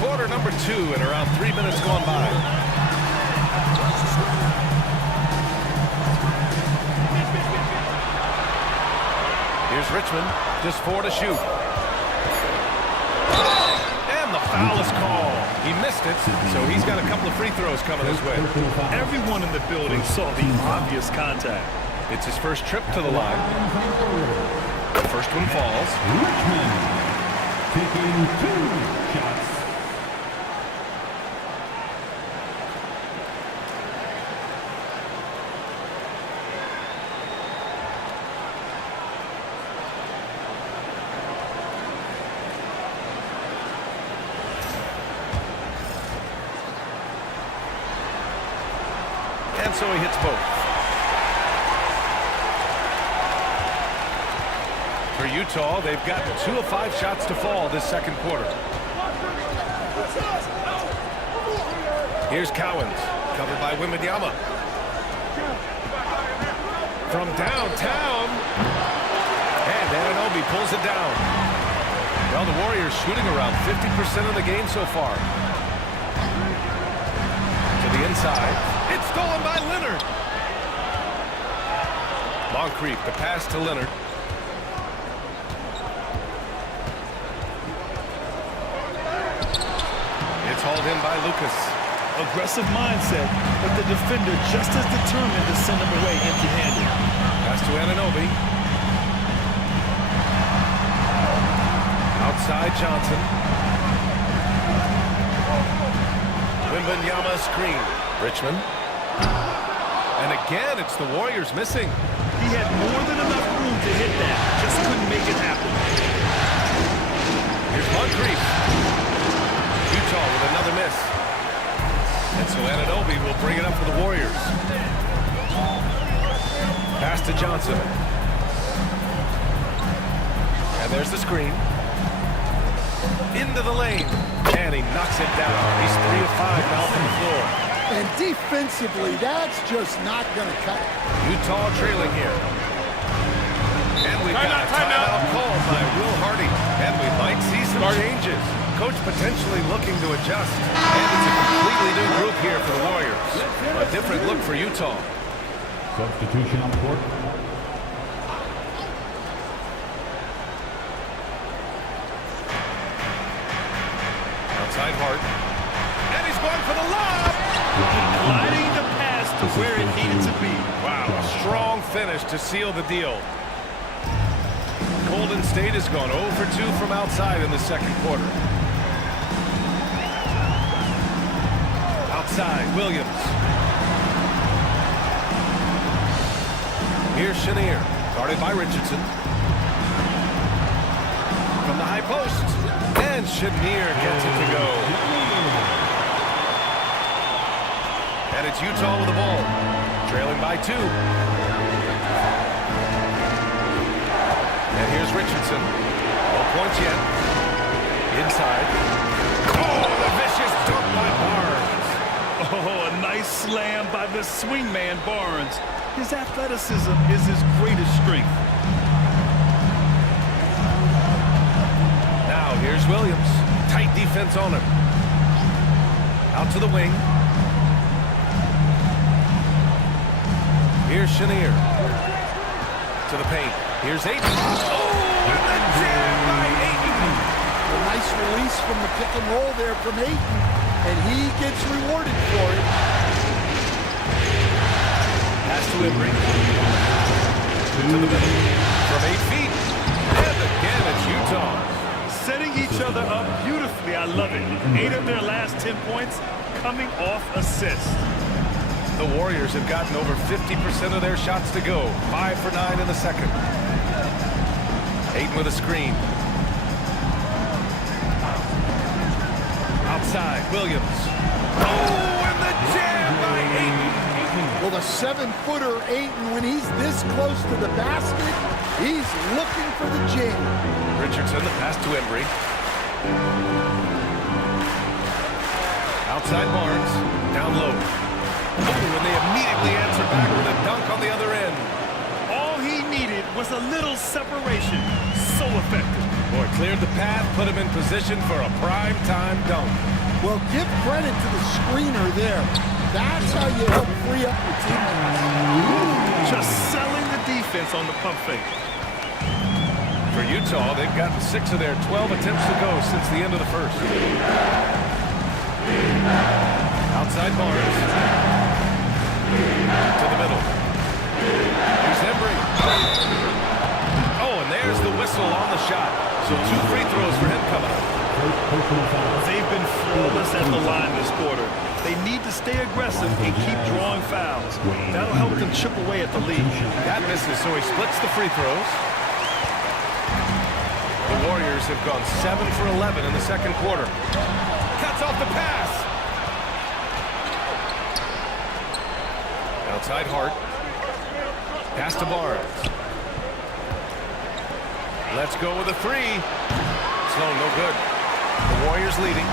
Quarter number 2 and around 3 minutes gone by. Here's Richmond, just 4 to shoot. And the foul is called. He missed it, so he's got a couple of free throws coming his way. Everyone in the building saw the obvious contact. It's his first trip to the line. The first one falls. Richmond taking 2 shots. And so he hits both. For Utah, they've gotten 2 of 5 shots to fall this second quarter. Here's Cowens, covered by Wembanyama. From downtown, and Anunoby pulls it down. Well, the Warriors shooting around 50% of the game so far. To the inside, it's stolen by Leonard. Moncrief, the pass to Leonard. It's hauled in by Lucas. Aggressive mindset, but the defender just as determined to send him away empty-handed. Pass to Anunoby. Outside Johnson. Wembanyama screen. Richmond. And again, it's the Warriors missing. He had more than enough room to hit that. Just couldn't make it happen. Here's Moncrief. Utah with another miss. And so Anunoby will bring it up for the Warriors. Pass to Johnson. And there's the screen. Into the lane. And he knocks it down. He's 3 of 5 now from the floor. And defensively, that's just not going to cut it. Utah trailing here. And we've got a timeout called by Will Hardy. And we might see some changes. Coach potentially looking to adjust. And it's a completely new group here for the Warriors. A different look for Utah. Substitution on the court. Outside Hart. And he's going for the lob. Gliding the pass to where it needed to be. Wow, a strong finish to seal the deal. Golden State has gone 0 for 2 from outside in the second quarter. Outside, Williams. Here's Chenier, guarded by Richardson. From the high post, and Chenier gets it to go. And it's Utah with the ball, trailing by 2. And here's Richardson. No points yet. Inside. Oh, the vicious dunk by Barnes. Oh, a nice slam by the swingman Barnes. His athleticism is his greatest strength. Now here's Williams. Tight defense on him. Out to the wing. Here's Chenier. To the paint. Here's Ayton. Oh, and the jam by Ayton. A nice release from the pick and roll there from Ayton, and he gets rewarded for it. Pass to Embry. To the middle. From 8 feet. And again, it's Utah. Setting each other up beautifully. I love it. 8 of their last 10 points coming off assists. The Warriors have gotten over 50% of their shots to go. 5 for 9 in the second. Ayton with a screen. Outside, Williams. Oh, and the jam by Ayton. Well, the 7-footer Ayton, when he's this close to the basket, he's looking for the jam. Richardson, the pass to Embry. Outside Barnes, down low. Oh, and they immediately answer back with a dunk on the other end. All he needed was a little separation. So effective. Boy, cleared the path, put him in position for a prime-time dunk. Well, give credit to the screener there. That's how you help free up your team. Just selling the defense on the pump fake. For Utah, they've gotten 6 of their 12 attempts to go since the end of the first. Outside Barnes. To the middle. Here's Embry. Oh, and there's the whistle on the shot. So 2 free throws for him coming up. They've been flawless at the line this quarter. They need to stay aggressive and keep drawing fouls. That'll help them chip away at the lead. That misses, so he splits the free throws. The Warriors have gone 7 for 11 in the second quarter. Cuts off the pass. Outside Hart. Pass to Barnes. Let's go with a 3. Slow, no good. The Warriors leading.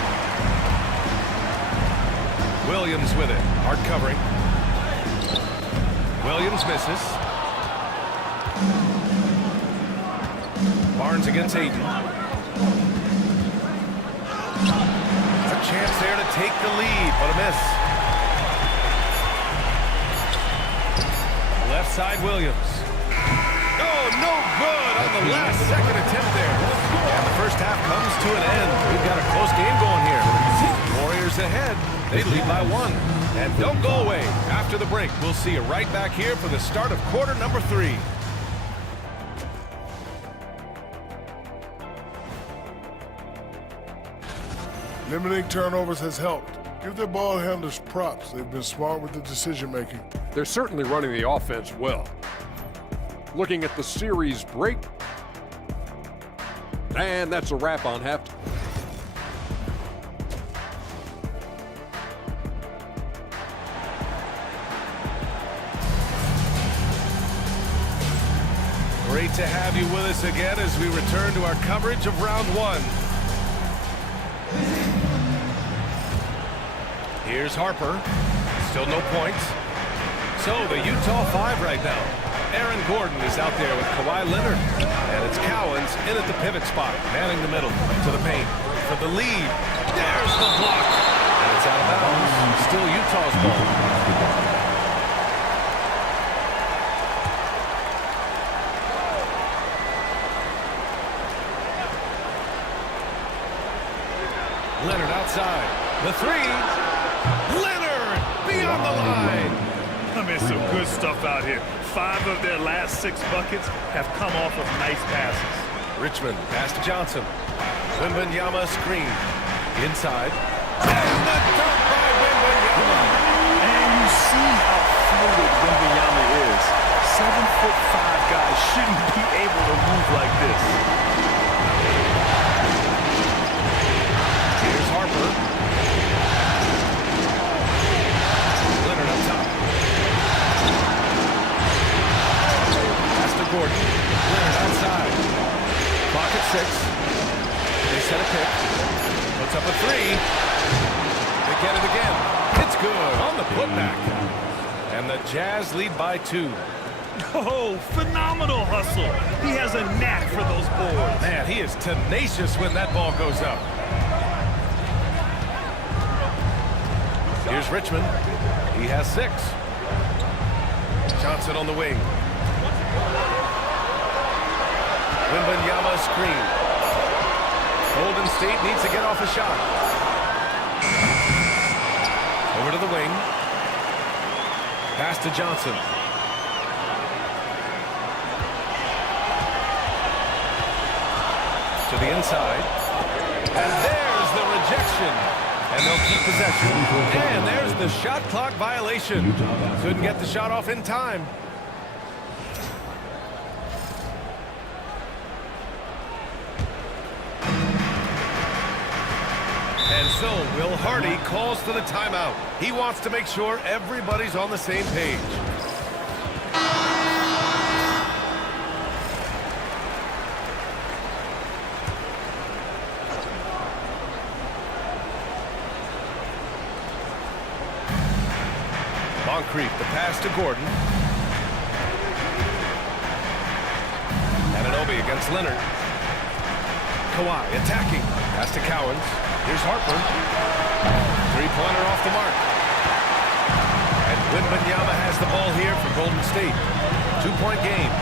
Williams with it. Hart covering. Williams misses. Barnes against Ayton. A chance there to take the lead, but a miss. Left side, Williams. Oh, no good on the last second attempt there. And the first half comes to an end. We've got a close game going here. Warriors ahead. They lead by 1. And don't go away. After the break, we'll see you right back here for the start of quarter number 3. Limiting turnovers has helped. Give their ball handlers props. They've been smart with the decision-making. They're certainly running the offense well. Looking at the series break. And that's a wrap on halftime. Great to have you with us again as we return to our coverage of round 1. Here's Harper. Still no points. So the Utah 5 right now. Aaron Gordon is out there with Kawhi Leonard. And it's Cowens in at the pivot spot, manning the middle to the paint. For the lead. There's the block. And it's out of bounds. Still Utah's ball. Leonard outside. The 3. Leonard beyond the line. There's some good stuff out here. 5 of their last 6 buckets have come off of nice passes. Richmond, pass to Johnson. Wembanyama screen. Inside. And the dunk by Wembanyama. And you see how fluid Wembanyama is. 7'5" guys shouldn't be able to move like this. Here's Harper. Leonard up top. Pass to Gordon. Leonard outside. Clock at 6. They set a pick. Puts up a 3. They get it again. It's good on the putback. And the Jazz lead by 2. Oh, phenomenal hustle. He has a knack for those boards. Man, he is tenacious when that ball goes up. Here's Richmond. He has 6. Johnson on the wing. Wembanyama screen. Golden State needs to get off a shot. Over to the wing. Pass to Johnson. To the inside. And there's the rejection. And they'll keep possession. And there's the shot clock violation. Couldn't get the shot off in time. And so Will Hardy calls for the timeout. He wants to make sure everybody's on the same page. Moncrief, the pass to Gordon. Anunoby against Leonard. Kawhi attacking. Pass to Cowens. Here's Harper. 3-pointer off the mark. And Wembanyama has the ball here for Golden State. 2-point game.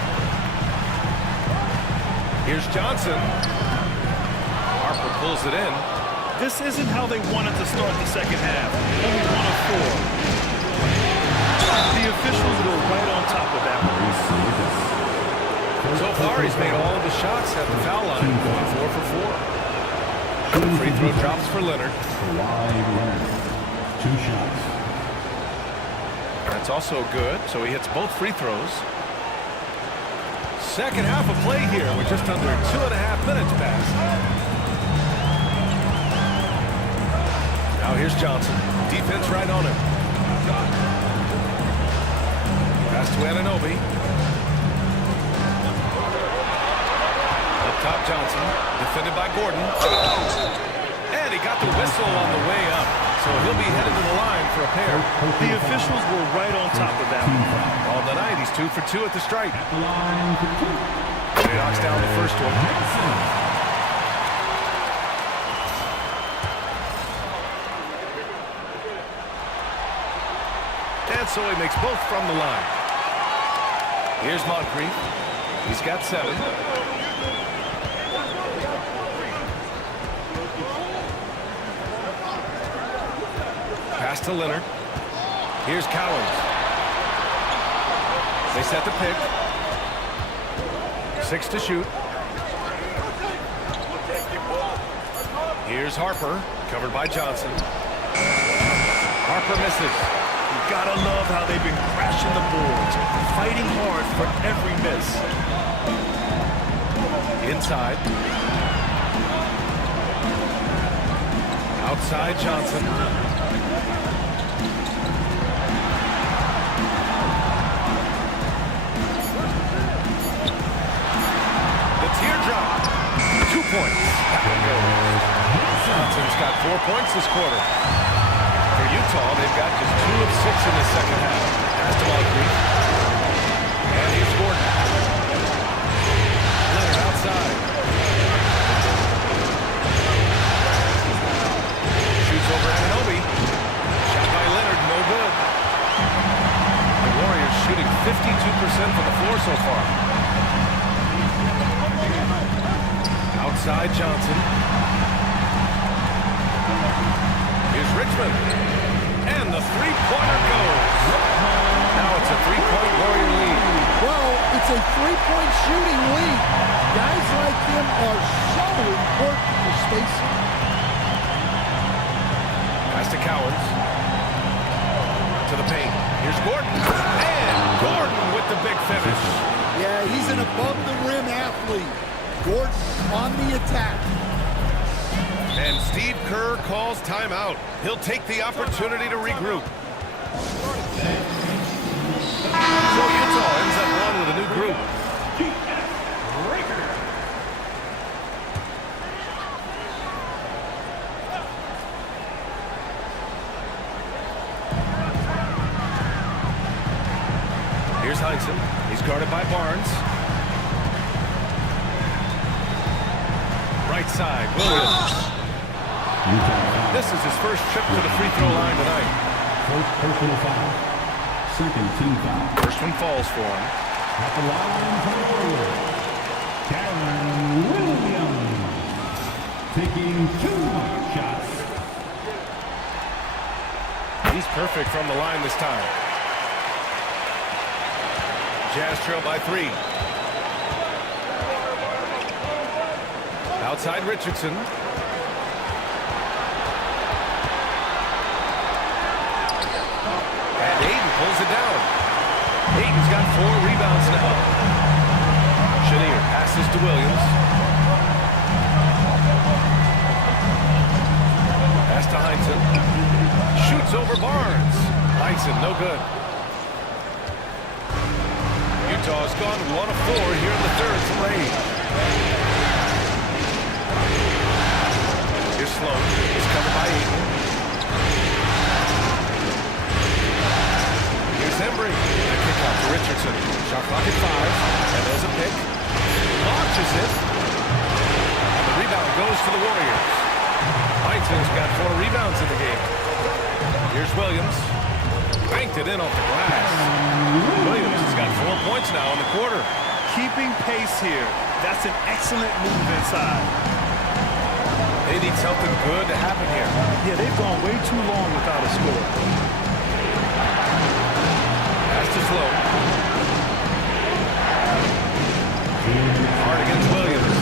Here's Johnson. Harper pulls it in. This isn't how they wanted to start the second half. Only 1 of 4. The officials were right on top of that one. So far, he's made all of the shots at the foul line, going 4 for 4. The free throw drops for Leonard. 2 shots. That's also good, so he hits both free throws. Second half of play here. We're just under 2.5 minutes past. Now here's Johnson. Defense right on him. Pass to Anunoby. Up top, Johnson. Defended by Gordon. And he got the whistle on the way up. So he'll be headed to the line for a pair. The officials were right on top of that one. On the night, he's 2 for 2 at the stripe. He knocks down the first one. And so he makes both from the line. Here's Moncrief. He's got 7. Pass to Leonard. Here's Cowens. They set the pick. 6 to shoot. Here's Harper, covered by Johnson. Harper misses. You gotta love how they've been crashing the boards, fighting hard for every miss. Inside. Outside Johnson. The teardrop. 2 points. That one goes. Johnson's got 4 points this quarter. For Utah, they've got just 2 of 6 in the second half. Pass to Moncrief. And here's Gordon. Leonard outside. Shoots over Anunoby. Shot by Leonard, no good. The Warriors shooting 52% from the floor so far. Outside Johnson. Here's Richmond. And the three-pointer goes. Now it's a It's a three-point shooting lead. Guys like him are so important for spacing. Pass to Cowens. To the paint. Here's Gordon. And Gordon with the big finish. Yeah, he's an above-the-rim athlete. Gordon on the attack. And Steve Kerr calls timeout. He'll take the opportunity to regroup. So Utah ends up on with a new group. Here's Heinsohn. He's guarded by Barnes. Right side, Williams. This is his first trip to the free throw line tonight. First personal foul. Second team foul. First one falls for him. At the line for Karen Williams. Taking 2 shots. He's perfect from the line this time. Jazz trail by 3. Outside Richardson. And Aiden pulls it down. Aiden's got 4 rebounds now. Chenier passes to Williams. Pass to Heinsohn. Shoots over Barnes. Heinsohn, no good. Utah's gone 1 of 4 here in the third from range. Here's Sloan. He's covered by Aiden. Here's Embry. A kick out to Richardson. Shot clock at 5. And there's a pick. Launches it. And the rebound goes to the Warriors. Heinsohn's got 4 rebounds in the game. Here's Williams. Banked it in off the glass. Williams has got 4 points now in the quarter. Keeping pace here. That's an excellent move inside. They need something good to happen here. Yeah, they've gone way too long without a score. Pass to Sloan. Hard against Williams.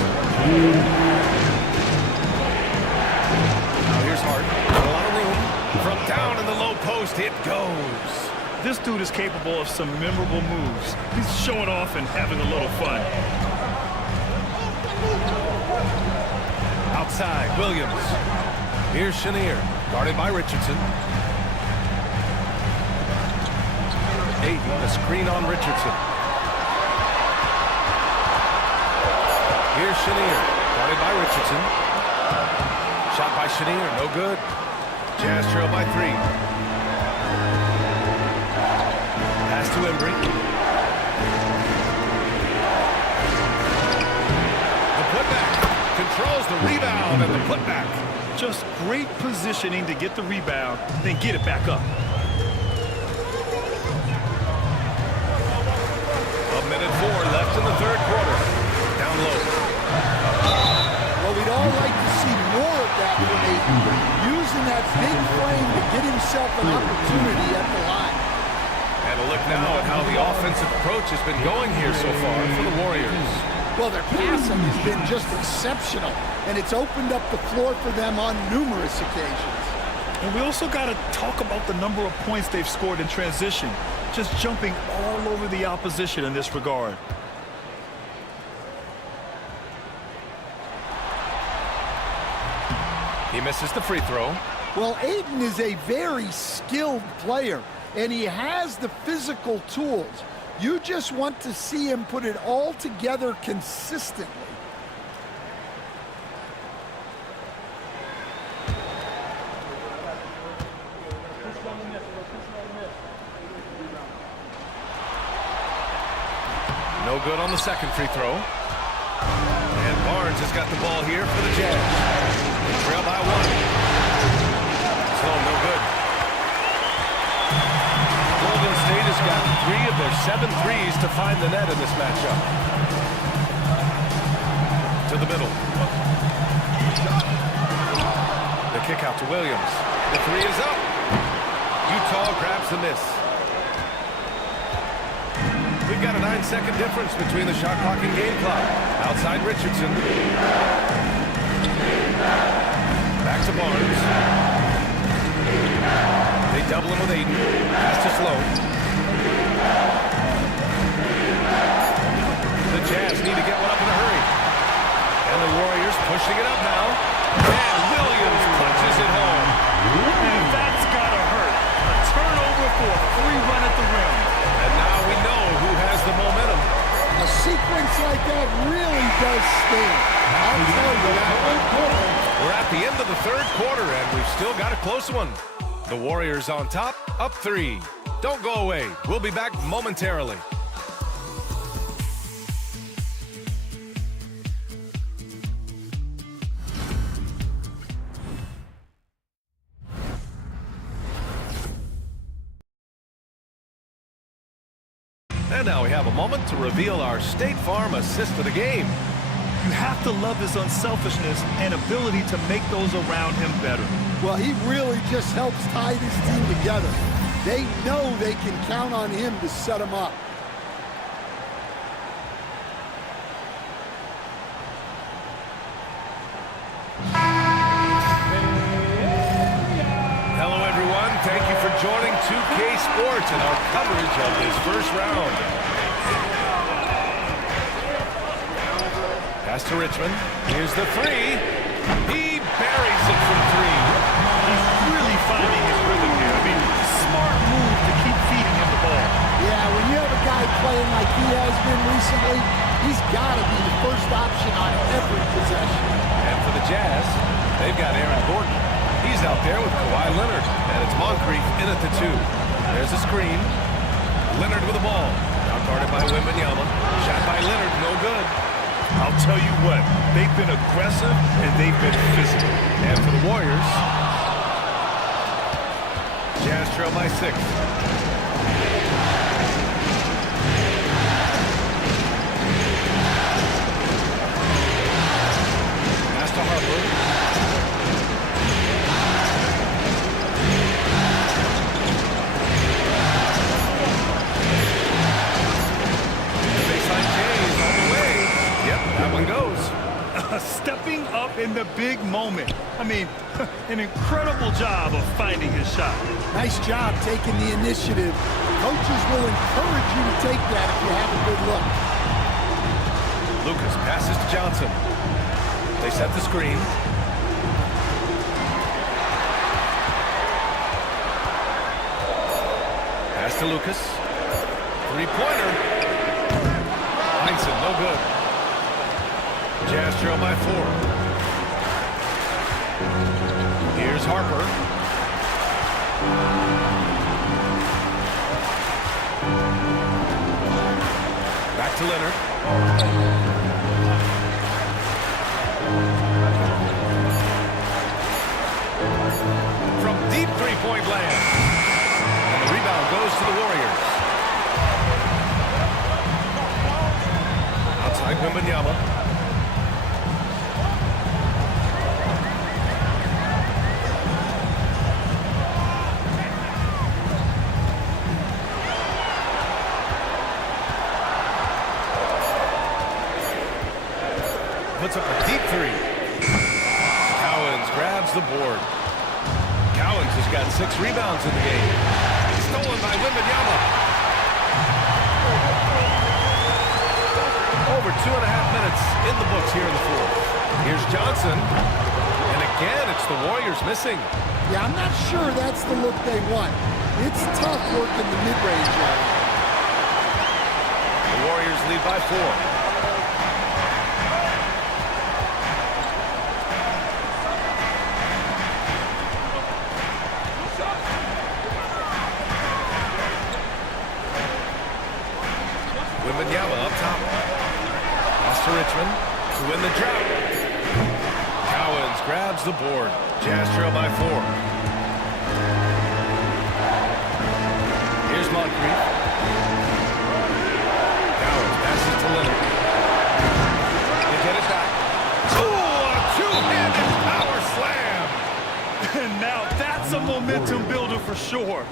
Now here's Hart. A lot of room. From down in the low post, it goes. This dude is capable of some memorable moves. He's showing off and having a little fun. Outside, Williams. Here's Chenier, guarded by Richardson. Aiden, a screen on Richardson. Here's Chenier, guarded by Richardson. Shot by Chenier, no good. Jazz trail by 3. Pass to Embry. The putback. Controls the rebound and the putback. Just great positioning to get the rebound, then get it back up. 1:04 left in the third quarter. Down low. Well, we'd all like to see more of that from Aiden, using that big frame to get himself an opportunity at the line. And a look now at how the offensive approach has been going here so far for the Warriors. Well, their passing has been just exceptional, and it's opened up the floor for them on numerous occasions. And we also got to talk about the number of points they've scored in transition, just jumping all over the opposition in this regard. He misses the free throw. Well, Aiden is a very skilled player, and he has the physical tools. You just want to see him put it all together consistently. No good on the second free throw. And Barnes has got the ball here for the Jazz. They trail by 1. Sloan, no good. Golden State has got 3 of their 7 threes to find the net in this matchup. To the middle. The kick out to Williams. The 3 is up. Utah grabs the miss. We've got a 9-second difference between the shot clock and game clock. Outside Richardson. Back to Barnes. They double him with Aiden. Pass to Sloan. The Jazz need to get one up in a hurry. And the Warriors pushing it up now. And Williams punches it home. And that's gotta hurt. A turnover for a free run at the rim. And now we know who has the momentum. A sequence like that really does sting. I'll tell you that. We're at the end of the third quarter, and we've still got a close one. The Warriors on top, up 3. Don't go away. We'll be back momentarily. And now we have a moment to reveal our State Farm assist of the game. You have to love his unselfishness and ability to make those around him better. Well, he really just helps tie this team together. They know they can count on him to set them up. Hello, everyone. Thank you for joining 2K Sports and our coverage of this first round. Pass to Richmond. Here's the 3. He buries it from 3. He's really finding his rhythm here. I mean, smart move to keep feeding him the ball. Yeah, when you have a guy playing like he has been recently, he's got to be the first option on every possession. And for the Jazz, they've got Aaron Gordon. He's out there with Kawhi Leonard, and it's Moncrief in at the 2. There's a screen. Leonard with the ball. Now guarded by Wembanyama. Shot by Leonard, no good. I'll tell you what, they've been aggressive and they've been physical. And for the Warriors, Jazz trail by 6. Pass to Harper. That one goes. Stepping up in the big moment. I mean, an incredible job of finding his shot. Nice job taking the initiative. Coaches will encourage you to take that if you have a good look. Lucas passes to Johnson. They set the screen. Pass to Lucas. Three-pointer. Heinsohn, no good. Jazz trail by 4. Here's Harper. Back to Leonard. From deep three-point land. And the rebound goes to the Warriors. Outside Wembanyama. Puts up a deep 3. Cowens grabs the board. Cowens has got 6 rebounds in the game. Stolen by Wembanyama. Over 2.5 minutes in the books here in the fourth. Here's Johnson. And again, it's the Warriors missing. Yeah, I'm not sure that's the look they want. It's tough work in the mid-range area. The Warriors lead by 4. Wembanyama up top. Pass to Richmond to win the drought. Cowens grabs the board. Jazz trail by 4. Here's Moncrief. Cowens passes to Leonard. They get it back. Oh, a two-handed power slam. And now that's a momentum builder for sure.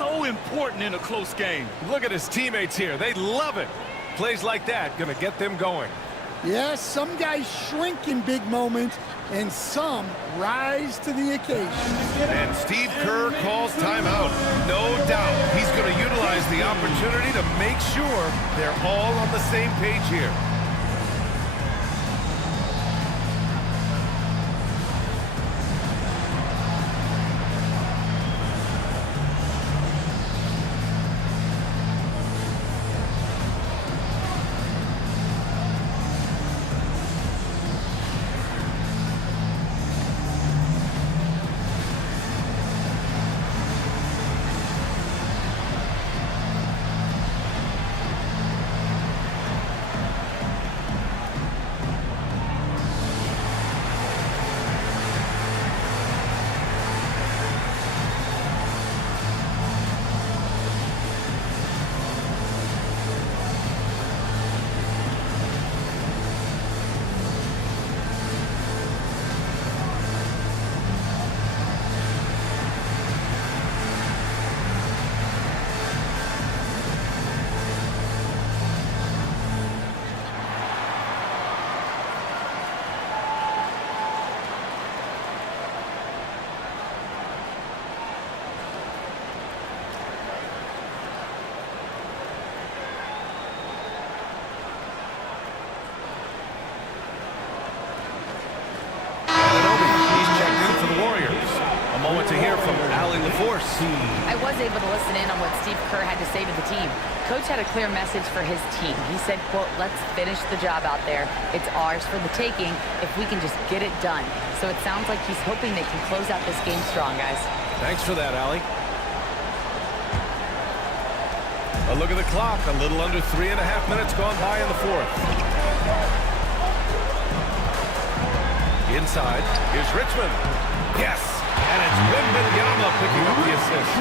so important in a close game. Look at his teammates here. They love it. Plays like that going to get them going. Yes, some guys shrink in big moments, and some rise to the occasion. And Steve Kerr calls timeout. No doubt he's going to utilize the opportunity to make sure they're all on the same page here. To hear from Allie LaForce. I was able to listen in on what Steve Kerr had to say to the team. Coach had a clear message for his team. He said, quote, let's finish the job out there. It's ours for the taking if we can just get it done. So it sounds like he's hoping they can close out this game strong, guys. Thanks for that, Allie. A look at the clock. A little under 3.5 minutes gone by in the fourth. Inside. Here's Richmond. Yes! And it's Wembanyama picking up the assist.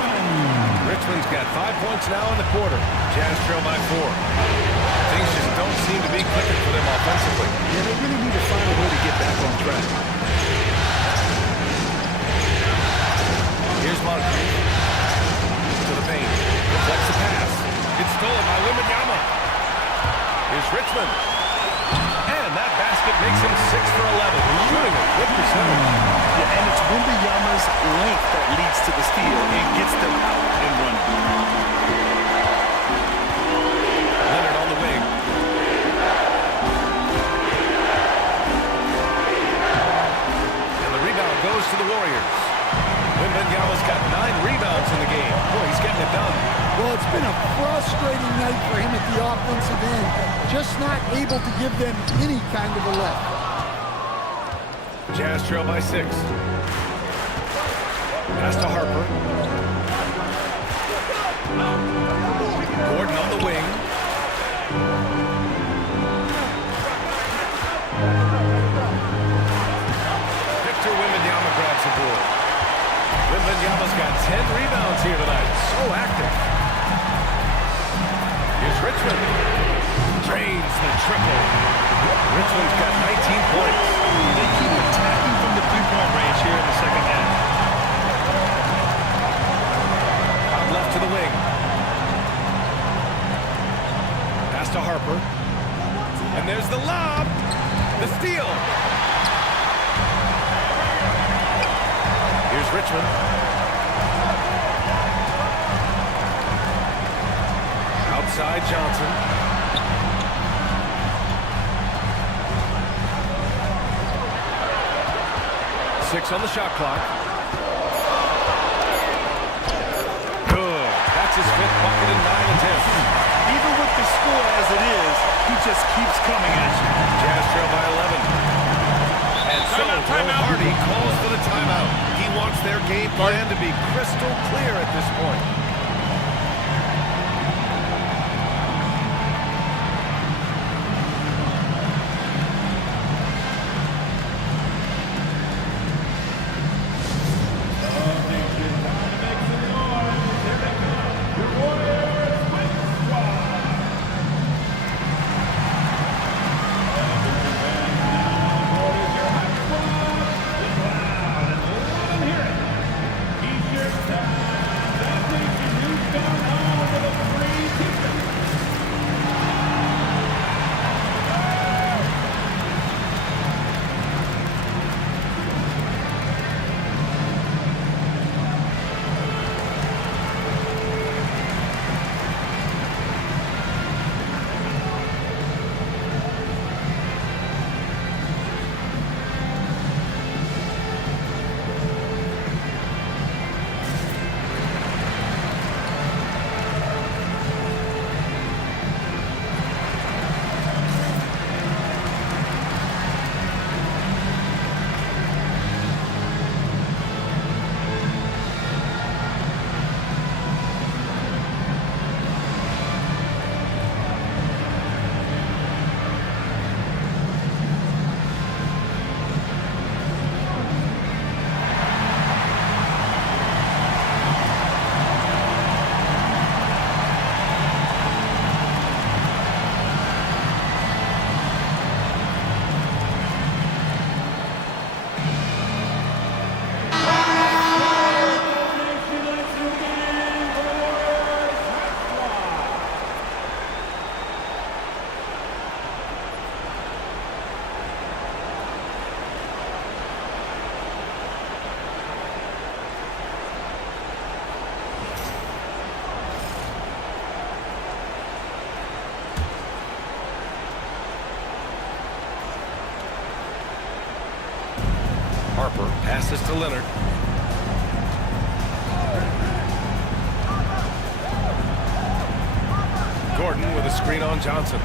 Richmond's got 5 points now in the quarter. Jazz trail by 4. Things just don't seem to be clicking for them offensively. Yeah, they really need to find a way to get back on track. Here's Moncrief. To the paint. Deflects the pass. It's stolen by Wembanyama. Here's Richmond. And that basket makes him 6 for 11. Shooting a good percentage. Yeah, and it's Wembanyama's length that leads to the steal and gets them out and running. Leonard on the wing. And the rebound goes to the Warriors. Wembanyama's got 9 rebounds in the game. Boy, he's getting it done. Well, it's been a frustrating night for him at the offensive end. Just not able to give them any kind of a lift. Jazz trail by 6. Pass to Harper. Gordon on the wing. Victor Wembanyama grabs the board. Wembanyama's got 10 rebounds here tonight. So active. Here's Richmond. Drains the triple. Richmond's got 19 points. They keep attacking from the three-point range here in the second half. Out left to the wing. Pass to Harper. And there's the lob. The steal. Here's Richmond. Outside Johnson. Six on the shot clock. Good. That's his 5th bucket in 9 attempts. Even with the score as it is, he just keeps coming at you. Jazz trail by 11. And so Will Hardy calls for the timeout. He wants their game plan to be crystal clear at this point. Passes to Leonard. Gordon with a screen on Johnson.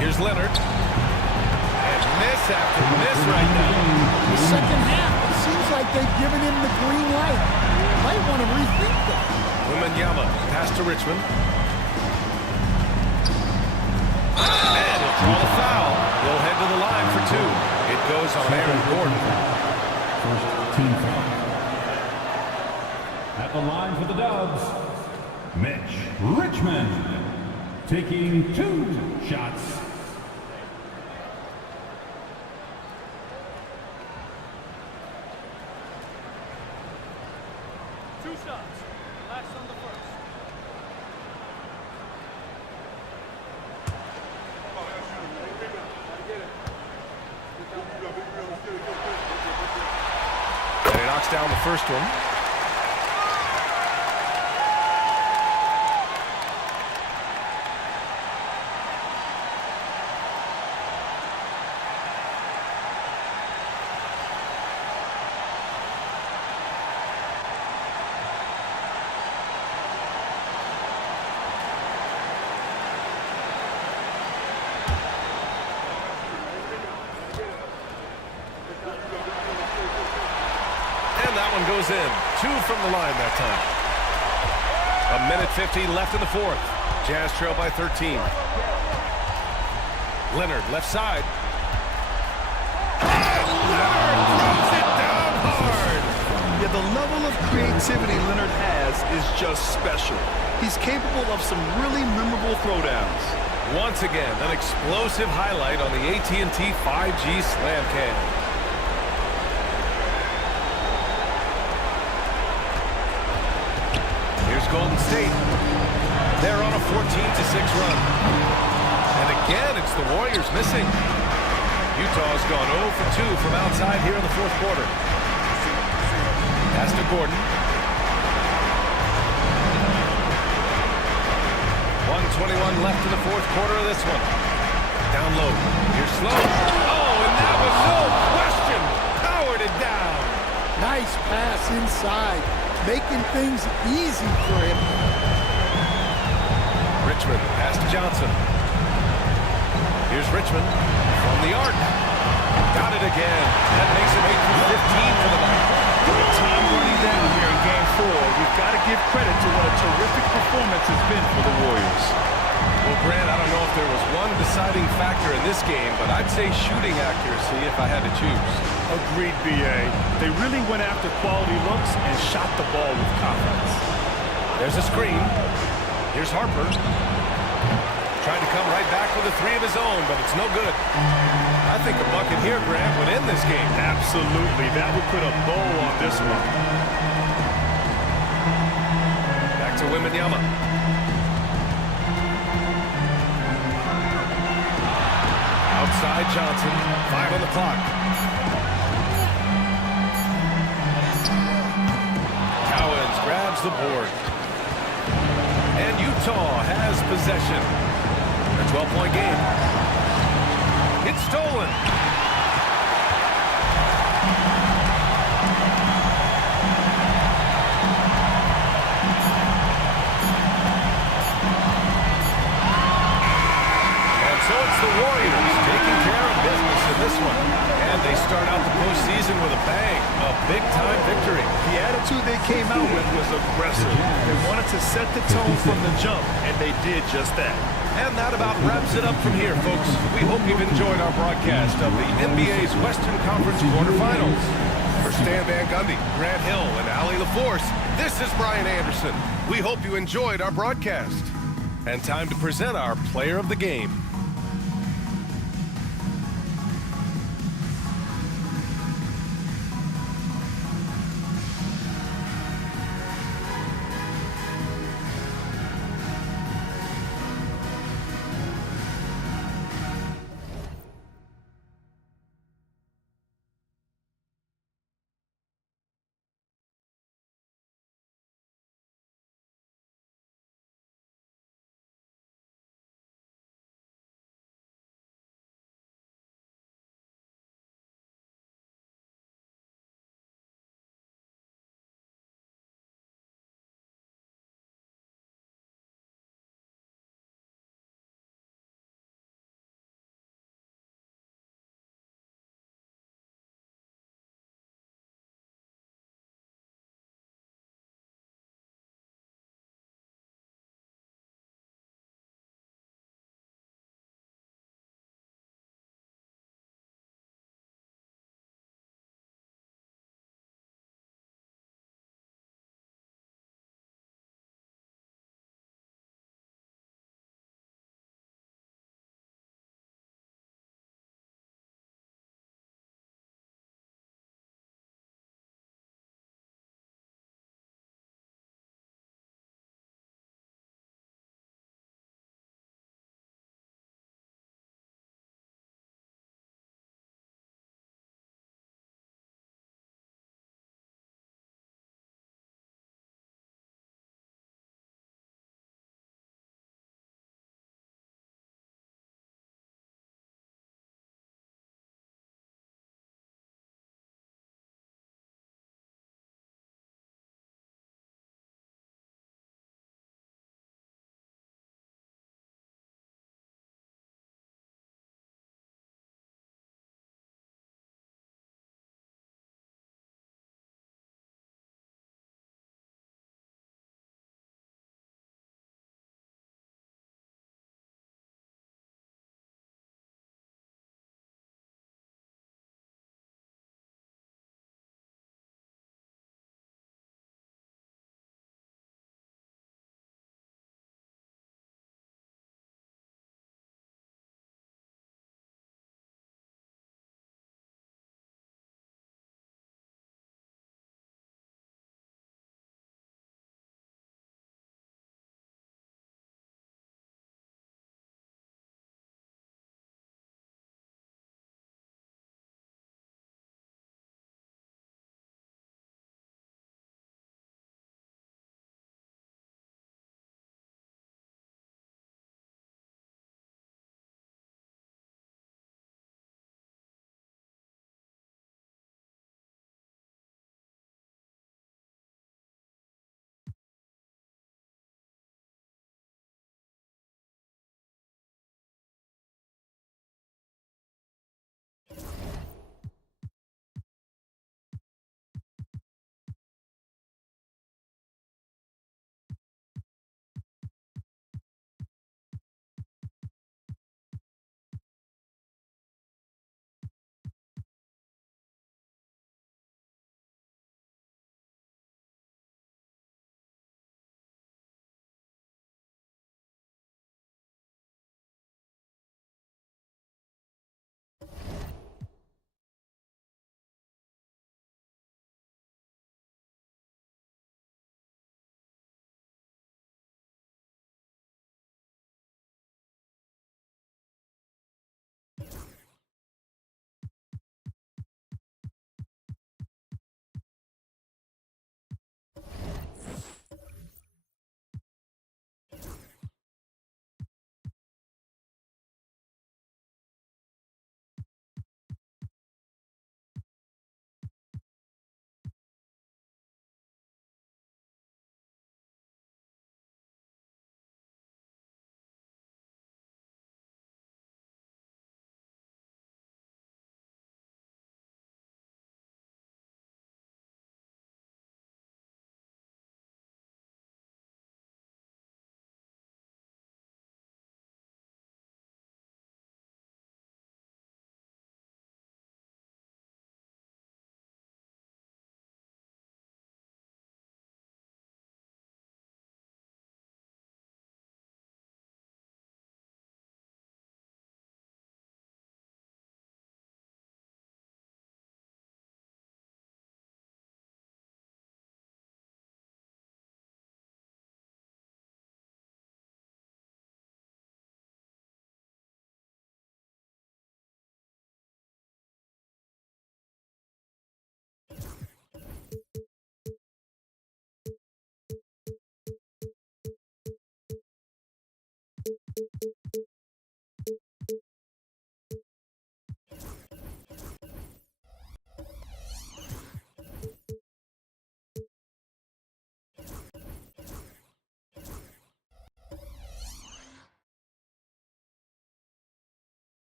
Here's Leonard. And miss after miss right now. The second half, it seems like they've given him the green light. Might want to rethink that. Wembanyama pass to Richmond. And he'll draw the foul. He'll head to the line for two. It goes on Aaron Gordon. First team foul. At the line for the Dubs, Mitch Richmond, taking 2 shots. And he knocks down the first one. And that one goes in. 2 from the line that time. 1:50 left in the fourth. Jazz trail by 13. Leonard left side. Leonard throws it down hard. Yeah, the level of creativity Leonard has is just special. He's capable of some really memorable throwdowns. Once again, an explosive highlight on the AT&T 5G Slam Cam. Here's Golden State. They're on a 14-6 run. And again, it's the Warriors missing. Utah's gone 0 for 2 from outside here in the fourth quarter. Pass to Gordon. 1:21 left in the fourth quarter of this one. Down low. Here's Slow. Oh, and that was no question. Powered it down. Nice pass inside, making things easy for him. Richmond pass to Johnson. Here's Richmond from the arc. Got it again. That makes it 8 for 15 for the night. With time running down here in Game 4, we've got to give credit to what a terrific performance has been for the Warriors. Well, Grant, I don't know if there was one deciding factor in this game, but I'd say shooting accuracy if I had to choose. Agreed, B.A. They really went after quality looks and shot the ball with confidence. There's a screen. Here's Harper. Trying to come right back with a 3 of his own, but it's no good. I think a bucket here, Grant, would end this game. Absolutely. That would put a bow on this one. Back to Wembanyama. Outside Johnson. 5 on the clock. Cowens grabs the board. And Utah has possession. A 12-point game. It's stolen. And so it's the Warriors taking care of business in this one. And they start out the postseason with a bang. A big-time victory. The attitude they came out with was aggressive. They wanted to set the tone from the jump, and they did just that. And that about wraps it up from here, folks. We hope you've enjoyed our broadcast of the NBA's Western Conference quarterfinals. For Stan Van Gundy, Grant Hill, and Allie LaForce, this is Brian Anderson. We hope you enjoyed our broadcast. And time to present our player of the game.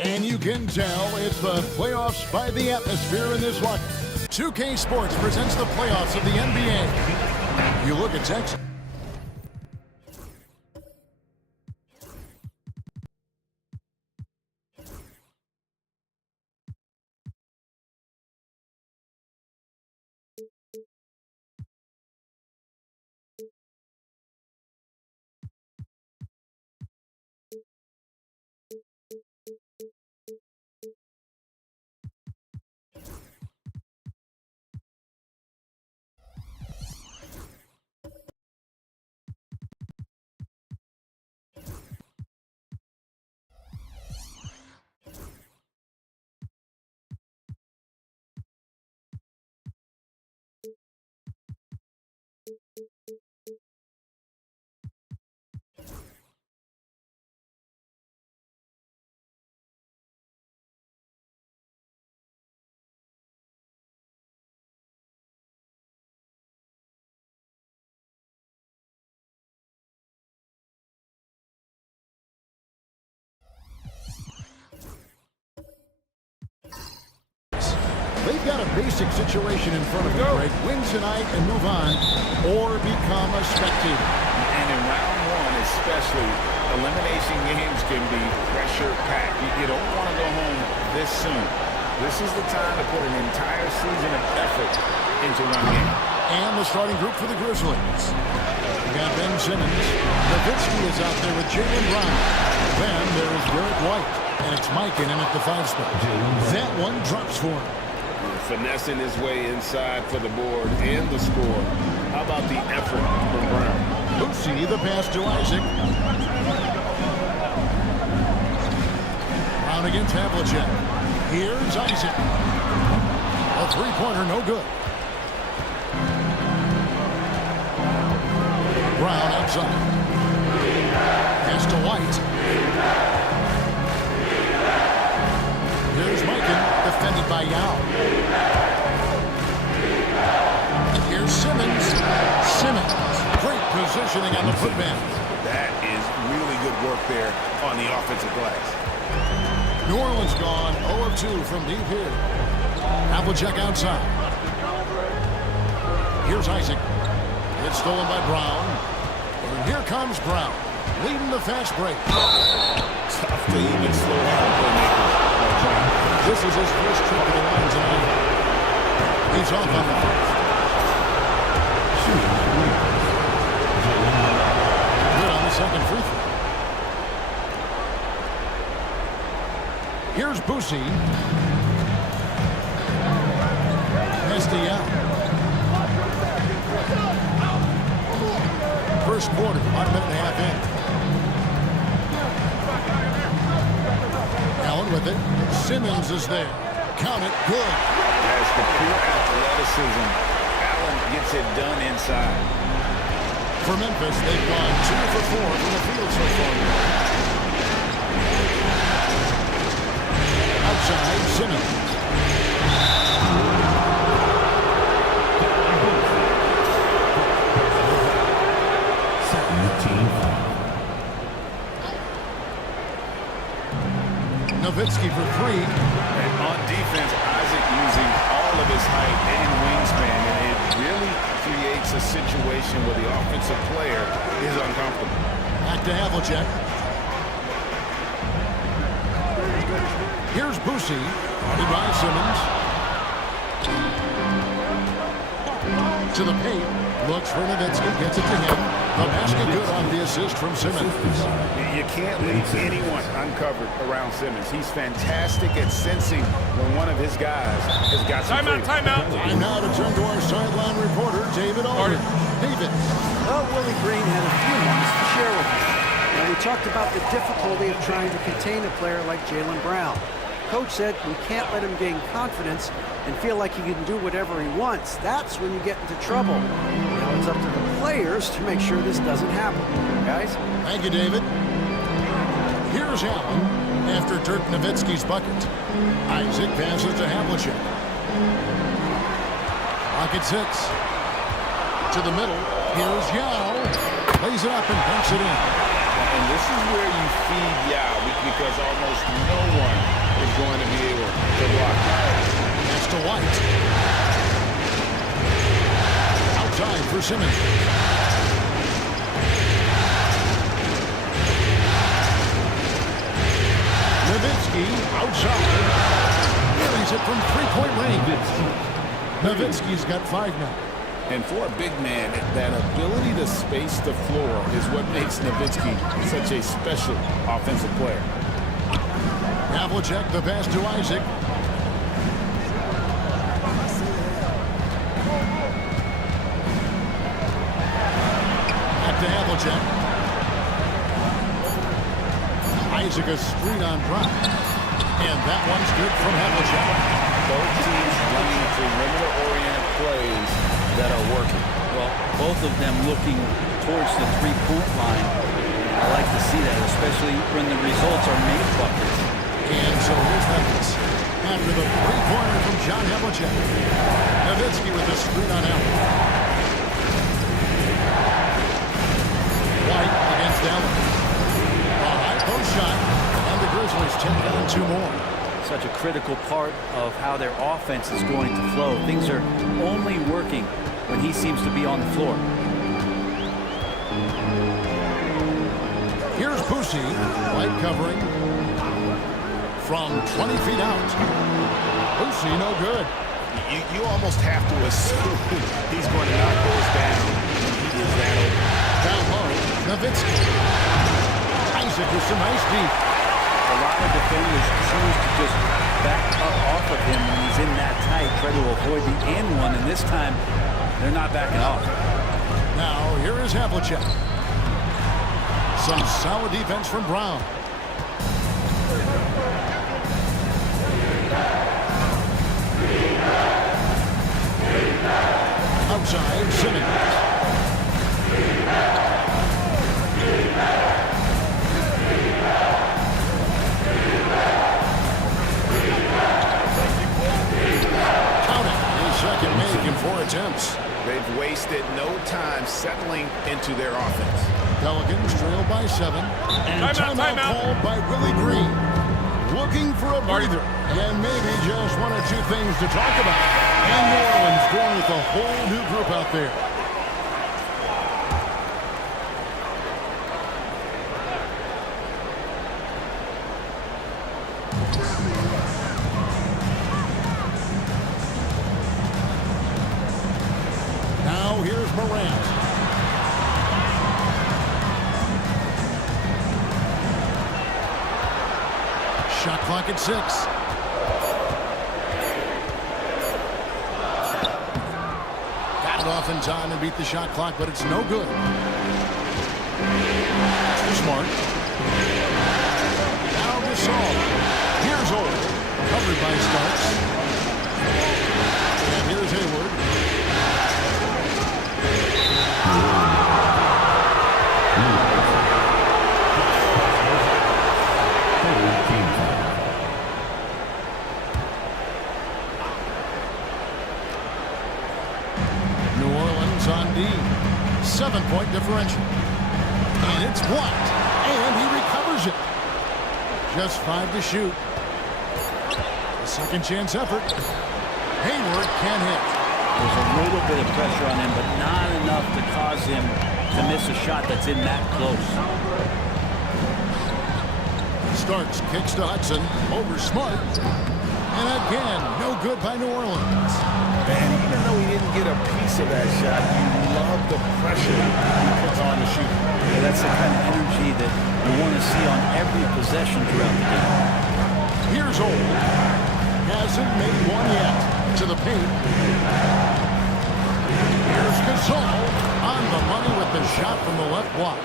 And you can tell it's the playoffs by the atmosphere in this one. 2K Sports presents the playoffs of the NBA. You look at Texas. They've got a basic situation in front of them, Greg. Win tonight and move on, or become a spectator. And in round one especially, elimination games can be pressure-packed. You don't want to go home this soon. This is the time to put an entire season of effort into one game. And the starting group for the Grizzlies. We got Ben Simmons. Nowitzki is out there with Jaylen Brown. Then there's Derek White. And it's Mikan in at the 5 spot. That one drops for him. Finessing his way inside for the board and the score. How about the effort from Brown? Lucy, the pass to Isaac. Brown against Havlicek. Here's Isaac. A three-pointer, no good. Brown outside. Pass to White. Here's Mikan, defended by Yao. Here's Simmons. Simmons. Great positioning on the footman. That is really good work there on the offensive glass. New Orleans gone 0 of 2 from deep here. Havlicek outside. Here's Isaac. It's stolen by Brown. And here comes Brown, leading the fast break. Tough to even slow down playmakers. This is his first trip to the line tonight. He's off on the first. Good on the second free throw. Here's Boosie. Estia. First quarter, 1 minute and a half in. Allen with it. Simmons is there. Count it. Good. That's the pure athleticism. Allen gets it done inside. For Memphis, they've gone 2 for 4 from the field so far. Outside, Simmons. Nowitzki for 3. And on defense, Isaac using all of his height and wingspan, and it really creates a situation where the offensive player is uncomfortable. Back to Havlicek. Here's Boosie. Guarded by Simmons. To the paint. Looks for Nowitzki, gets it to him. The basket good on the assist from Simmons. You can't leave anyone uncovered around Simmons. He's fantastic at sensing when one of his guys has got some freedom. Timeout. Time now to turn to our sideline reporter, David Aldridge. David. Well, Willie Green had a few moments to share with us. Now, we talked about the difficulty of trying to contain a player like Jaylen Brown. Coach said we can't let him gain confidence and feel like he can do whatever he wants. That's when you get into trouble. Now it's up to the players to make sure this doesn't happen. Guys? Thank you, David. Here's Allen after Dirk Nowitzki's bucket. Isaac passes to Havlicek. Pocket 6. To the middle. Here's Yao. Plays it up and dumps it in. And this is where you feed Yao because almost no one is going to be able to block. That's to White. Outside for Simmons. Nowitzki outside. Carries it from three-point range. Nowitzki's got 5 now. And for a big man, that ability to space the floor is what makes Nowitzki such a special offensive player. Havlicek, the pass to Isaac. Back to Havlicek. Isaac a screen on Brown. And that one's good from Havlicek. Both teams running perimeter-oriented plays that are working. Well, both of them looking towards the three-point line. I like to see that, especially when the results are made buckets. And so here's Memphis. After the three-pointer from John Havlicek. Nowitzki with the screen on Allen. White against Allen. A high post shot. And the Grizzlies take down 2 more. Such a critical part of how their offense is going to flow. Things are only working when he seems to be on the floor. Here's Boosie. White covering. From 20 feet out. Boosie no good. You almost have to assume he's going to knock those down. He is that open. Down low. Nowitzki. Isaac with some nice deep. A lot of defenders choose to just back up off of him when he's in that tight, try to avoid the and one, and this time they're not backing off. Now here is Havlicek. Some solid defense from Brown. Outside, Simmons. Second make in 4 attempts. They've wasted no time settling into their offense. Pelicans trail by 7. And timeout called by Willie Green. Looking for a breather. And maybe just 1 or 2 things to talk about. And New Orleans going with a whole new group out there. Here's Morant. Shot clock at 6. Got it off in time and beat the shot clock, but it's no good. Too smart. Now Gasol. Here's Old. Covered by Starks. And here's Hayward. New Orleans on D. 7-point differential. And it's blocked. And he recovers it. Just 5 to shoot. A second chance effort. Hayward can hit. There's a little bit of pressure on him, but not enough to cause him to miss a shot that's in that close. Starks kicks to Hudson. Over Smart. And again, no good by New Orleans. Man, even though he didn't get a piece of that shot, you love the pressure he puts on the shooter. Yeah, that's the kind of energy that you want to see on every possession throughout the game. Here's Old. Hasn't made one yet. To the paint. Here's Gasol on the money with the shot from the left block.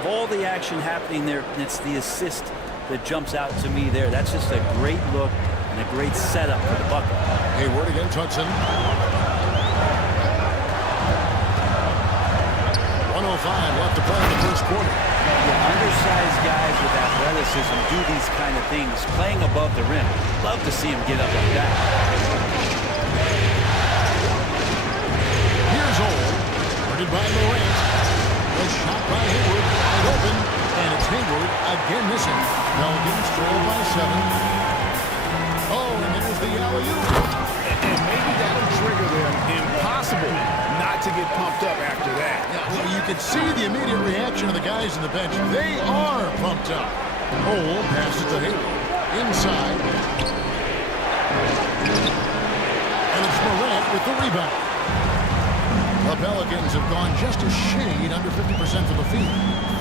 Of all the action happening there, it's the assist that jumps out to me there. That's just a great look and a great setup for the bucket. Hayward against Hudson. 1:05 left to play in the first quarter. Yeah, undersized guys with athleticism do these kind of things, playing above the rim. Love to see him get up like that. Here's Old. Guarded by Morant. A shot by Hayward. Wide open. And it's Hayward again missing. Pelicans trail by 7. Oh, and there's the alley-oop. And maybe that'll trigger them. Impossible not to get pumped up after that. Well, you can see the immediate reaction of the guys on the bench. They are pumped up. Old passes to Hayward. Inside. And it's Morant with the rebound. The Pelicans have gone just a shade under 50% from the field.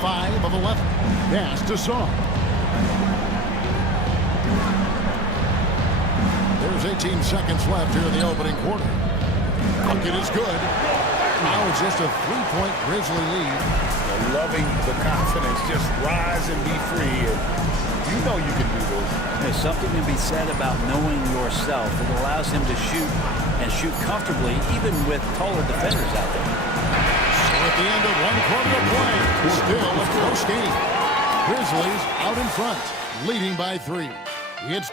5 of 11. Pass to Saw. There's 18 seconds left here in the opening quarter. Bucket is good. Now it's just a 3-point Grizzly lead. Loving the confidence. Just rise and be free. And you know you can do this. There's something to be said about knowing yourself. It allows him to shoot and shoot comfortably, even with taller defenders out there. So at the end of one quarter of play, still a close game. Grizzlies out in front, leading by 3. It's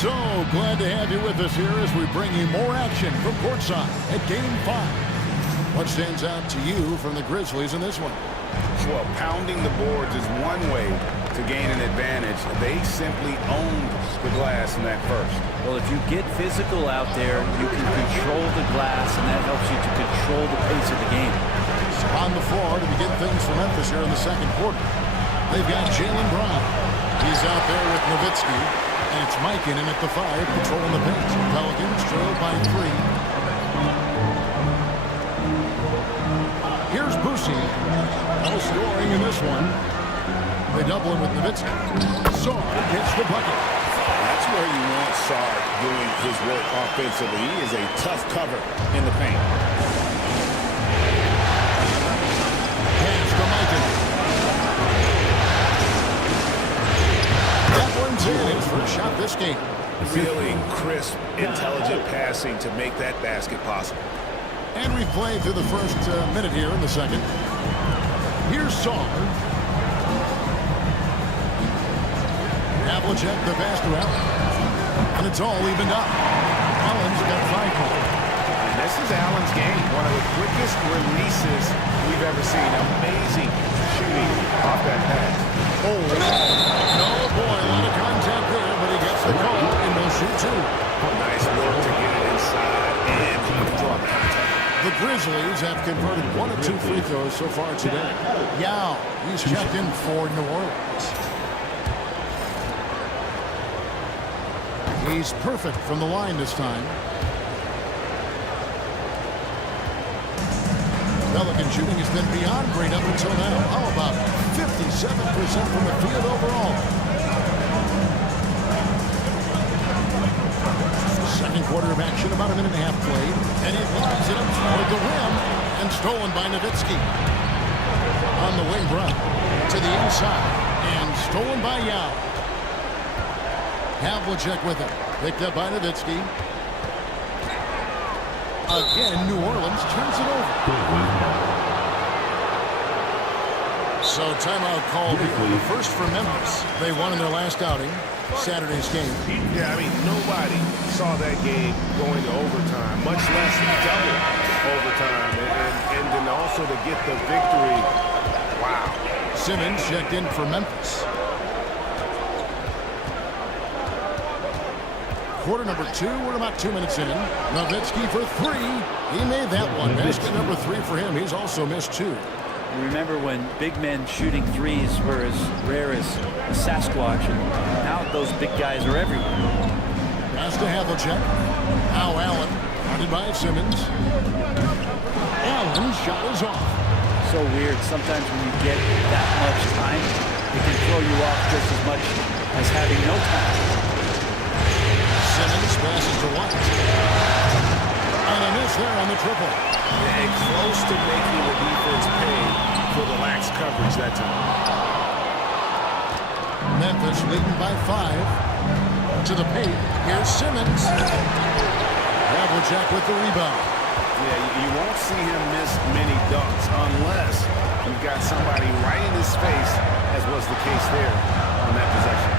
so glad to have you with us here as we bring you more action from courtside at Game 5. What stands out to you from the Grizzlies in this one? Well, pounding the boards is one way to gain an advantage. They simply owned the glass in that first. Well, if you get physical out there, you can control the glass, and that helps you to control the pace of the game. So on the floor to begin things for Memphis here in the second quarter. They've got Jaylen Brown. He's out there with Nowitzki. And it's Mikan at the 5, controlling the paint. Pelicans trail by 3. Here's Boosie. No scoring in this one. They double him with Nowitzki. Saar gets the bucket. That's where you want Saar doing his work offensively. He is a tough cover in the paint. Pass to Mikan. That one's in. His first shot this game. Really crisp, intelligent passing to make that basket possible. And we've played through the first minute here in the second. Here's Saar. Havlicek the pass to Allen. And it's all evened up. Allen's got 5 points. And this is Allen's game. One of the quickest releases we've ever seen. Amazing shooting off that pass. Oh, no, boy, a lot of contact there, but he gets the call, and they'll shoot 2. Nice work to get it inside and draw contact. The Grizzlies have converted 1 of 2 free throws so far today. Yao, he's checked in for New Orleans. He's perfect from the line this time. Pelican shooting has been beyond great up until now. How about 57% from the field overall? Second quarter of action, about a minute and a half played. And he lobs it up toward the rim and stolen by Nowitzki. On the wing run to the inside and stolen by Yao. Havlicek with it. Picked up by Nowitzki. Again, New Orleans turns it over. So timeout called here. The first for Memphis. They won in their last outing. Saturday's game. Yeah, I mean, nobody saw that game going to overtime, much less double overtime. And then also to get the victory. Wow. Simmons checked in for Memphis. Quarter number 2, we're about 2 minutes in. Nowitzki for 3. He made that one. Basket number 3 for him. He's also missed 2. Remember when big men shooting threes were as rare as a Sasquatch, and now those big guys are everywhere. Pass to Havlicek. Now Allen, guarded by Simmons. Allen's shot is off. So weird. Sometimes when you get that much time, it can throw you off just as much as having no time. Simmons passes to White. And a miss there on the triple. And close to making the defense pay for the lax coverage that time. Memphis leading by 5. To the paint. Here's Simmons. Havlicek with the rebound. Yeah, you won't see him miss many dunks unless you've got somebody right in his face, as was the case there on that possession.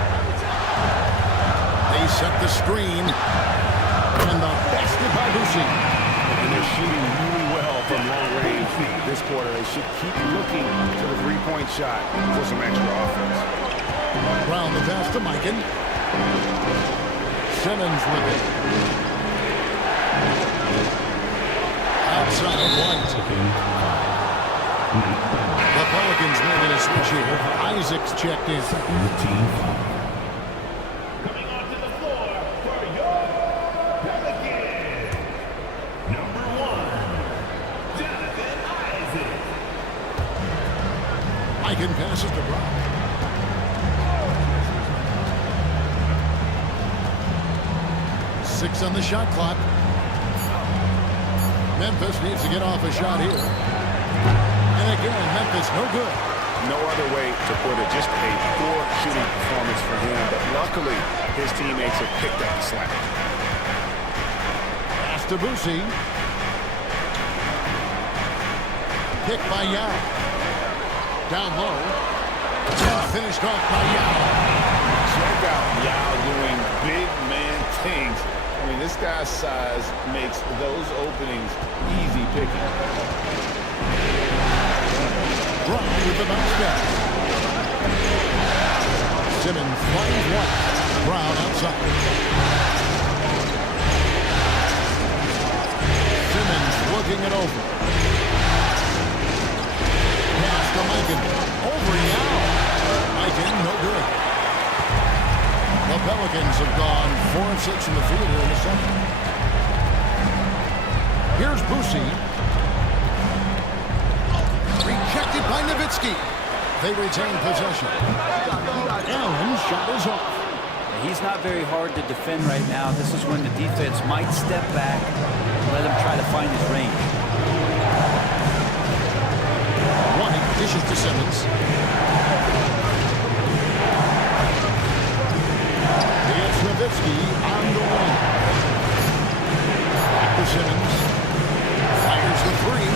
They set the screen. And the basket by Busi. And they're shooting really well from long range this quarter. They should keep looking to the three-point shot for some extra offense. Brown the pass to Mikan. Simmons with it. Outside White. The Pelicans making a switch here. Isaac's checked in. Coming onto the floor for your Pelicans, number 1, Jonathan Isaac. Mikan passes to Brown. On the shot clock. Memphis needs to get off a shot here. And again, Memphis no good. No other way to put it. Just a poor shooting performance for him. But luckily, his teammates have picked up the slack. Pass to Busi. Picked by Yao. Down low. And finished off by Yao. Check out Yao doing big man things. I mean, this guy's size makes those openings easy picking. Brown with the bounce back. Simmons finds White. Brown outside. Simmons looking it over. Pass to Mikan. Over Yao. Mikan, no good. The Pelicans have gone 4 of 6 in the field here in the second. Here's Busi. Rejected by Nowitzki. They retain possession. Allen's shot is off. He's not very hard to defend right now. This is when the defense might step back and let him try to find his range. White dishes to Simmons. Nowitzki on the wing. Back to Simmons. Fires the 3.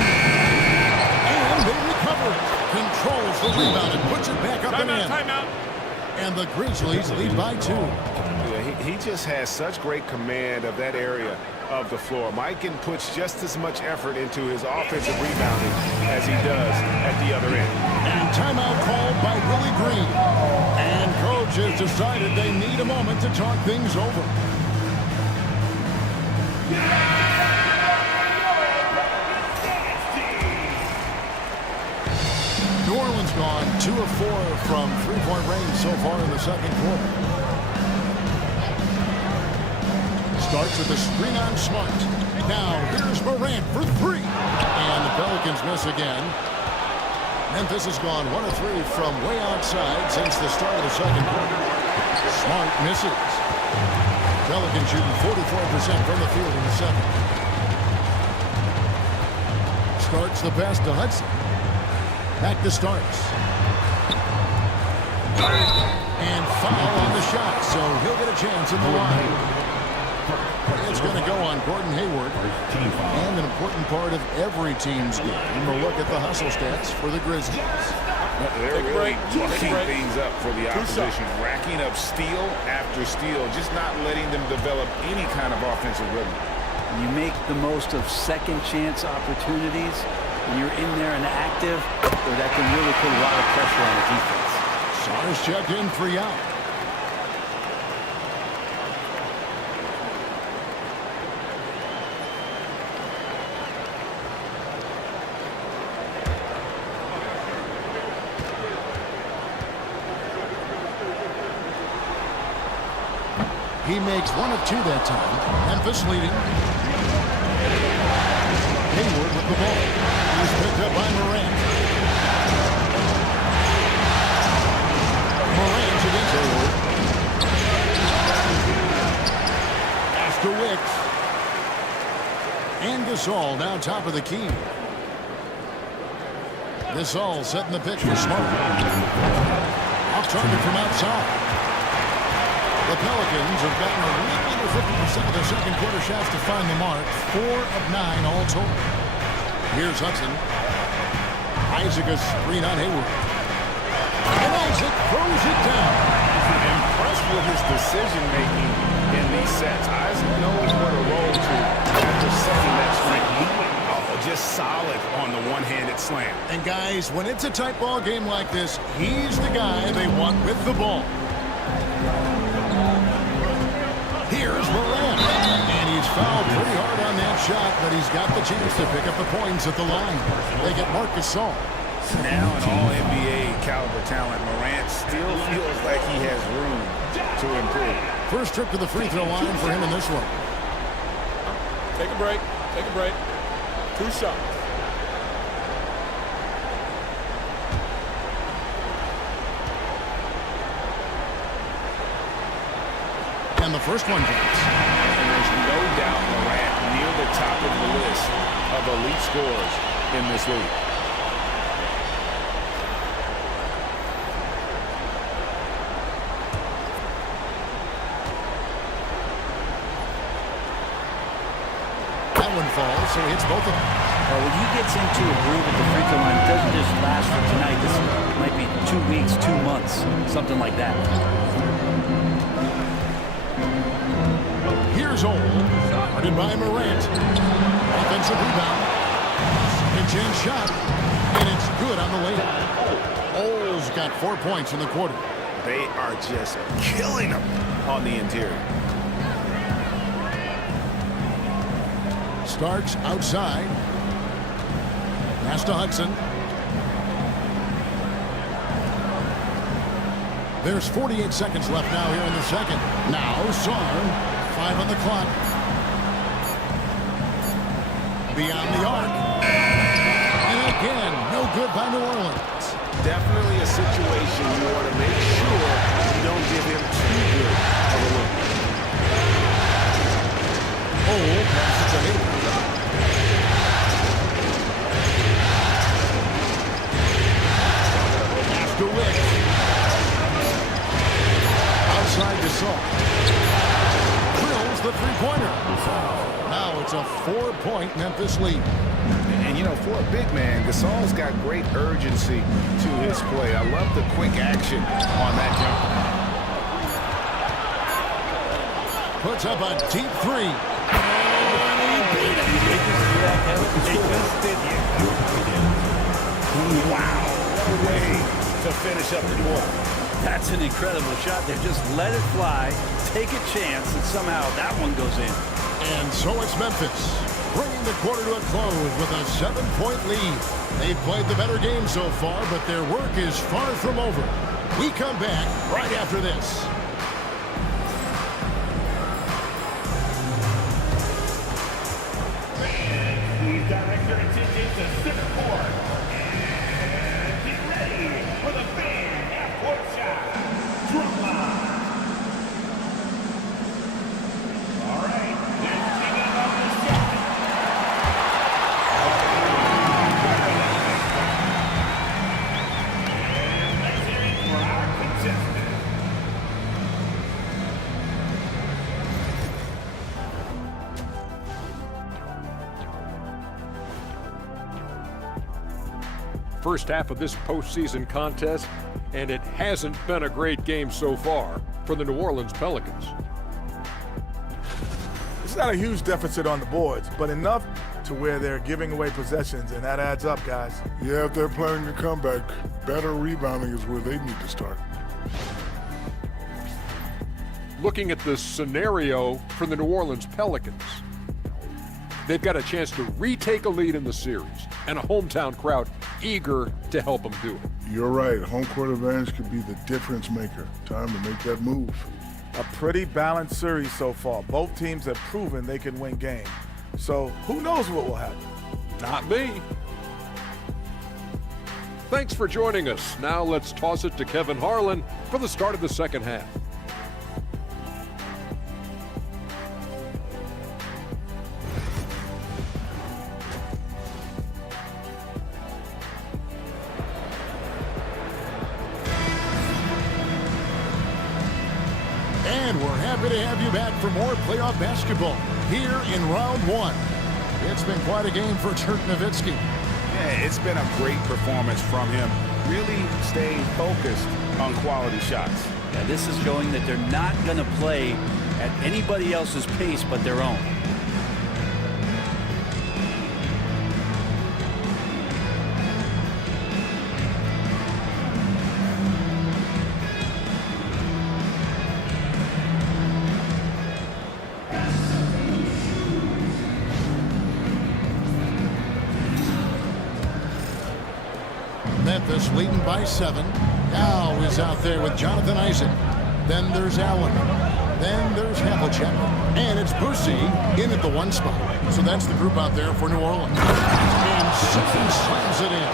And they recover. Controls the rebound and puts it back up and in. Timeout. And the Grizzlies lead by 2. Yeah, he just has such great command of that area of the floor. Mikan puts just as much effort into his offensive rebounding as he does at the other end. And timeout called by Willie Green. And coach has decided they need a moment to talk things over. New Orleans gone 2 of 4 from three-point range so far in the second quarter. Starts with a screen on Smart. Now here's Morant for 3. And the Pelicans miss again. Memphis has gone 1 of 3 from way outside since the start of the second quarter. Smart misses. Pelicans shooting 44% from the field in the second. Starts the pass to Hudson. Back to Starks. And foul on the shot, so he'll get a chance at the line. It's going to go on Gordon Hayward. And an important part of every team's game. We'll look at the hustle stats for the Grizzlies. They're really mucking things up for the opposition. Racking up steal after steal. Just not letting them develop any kind of offensive rhythm. You make the most of second chance opportunities. When you're in there and active, that can really put a lot of pressure on the defense. Saunders checked in 3 out. He makes 1 of 2 that time. Memphis leading. Hayward with the ball. He's picked up by Morant. Morant against Hayward. After Wicks. And Gasol now top of the key. Gasol setting the pitch for Smart. Off target from outside. The Pelicans have gotten a little under 50% of their second quarter shots to find the mark. 4 of 9 all told. Here's Hudson. Isaac a screen on Hayward. And Isaac throws it down. Impressed with his decision-making in these sets. Isaac knows what a role to after setting that screen. He went just solid on the one-handed slam. And guys, when it's a tight ball game like this, he's the guy they want with the ball. Here's Morant. And he's fouled pretty hard on that shot, but he's got the chance to pick up the points at the line. They get Marc Gasol. Now an all-NBA caliber talent, Morant still feels like he has room to improve. First trip to the free throw line for him in this one. Take a break. Take a break. 2 shots. And the first one drops. And there's no doubt Morant near the top of the list of elite scorers in this league. That one falls, so he hits both of them. Well, when he gets into a groove at the free throw line, it doesn't just last for tonight. This might be 2 weeks, 2 months, something like that. Here's Ole. Guarded by Morant. Offensive rebound. Second chance shot. And it's good on the way. Ole's got 4 points in the quarter. They are just killing him on the interior. Starks outside. Pass to Hudson. There's 48 seconds left now here in the second. Now Sarr, 5 on the clock. Beyond the arc. And again, no good by New Orleans. Definitely a situation you want to make sure you don't give him too good of a look. Oh, passes to Hayward. After Wicks. Outside Gasol. Drills the three-pointer. Now it's a 4-point Memphis lead. And, you know, for a big man, Gasol's got great urgency to his play. I love the quick action on that jumper. Puts up a deep 3. Wow, what a way to finish up the quarter. That's an incredible shot there. Just let it fly, take a chance, and somehow that one goes in. And so it's Memphis, bringing the quarter to a close with a 7-point lead. They've played the better game so far, but their work is far from over. We come back right after this. Please direct your attention to center court. And get ready for the big half-court shot. Drumline. All right, then kicking off the shot. And let's hear it for our contestant. First half of this postseason contest, and it hasn't been a great game so far for the New Orleans Pelicans. It's not a huge deficit on the boards, but enough to where they're giving away possessions, and that adds up, guys. Yeah, if they're planning a comeback, better rebounding is where they need to start. Looking at the scenario for the New Orleans Pelicans, they've got a chance to retake a lead in the series, and a hometown crowd eager to help them do it. You're right. Home court advantage could be the difference maker. Time to make that move. A pretty balanced series so far. Both teams have proven they can win games. So who knows what will happen? Not me. Thanks for joining us. Now let's toss it to Kevin Harlan for the start of the second half. And we're happy to have you back for more playoff basketball here in round one. It's been quite a game for Dirk Nowitzki. Yeah, it's been a great performance from him. Really staying focused on quality shots. Yeah, this is showing that they're not going to play at anybody else's pace but their own. Memphis leading by 7. Now is out there with Jonathan Isaac. Then there's Allen. Then there's Havlicek. And it's Boosie in at the 1 spot. So that's the group out there for New Orleans. And Simmons slams it in.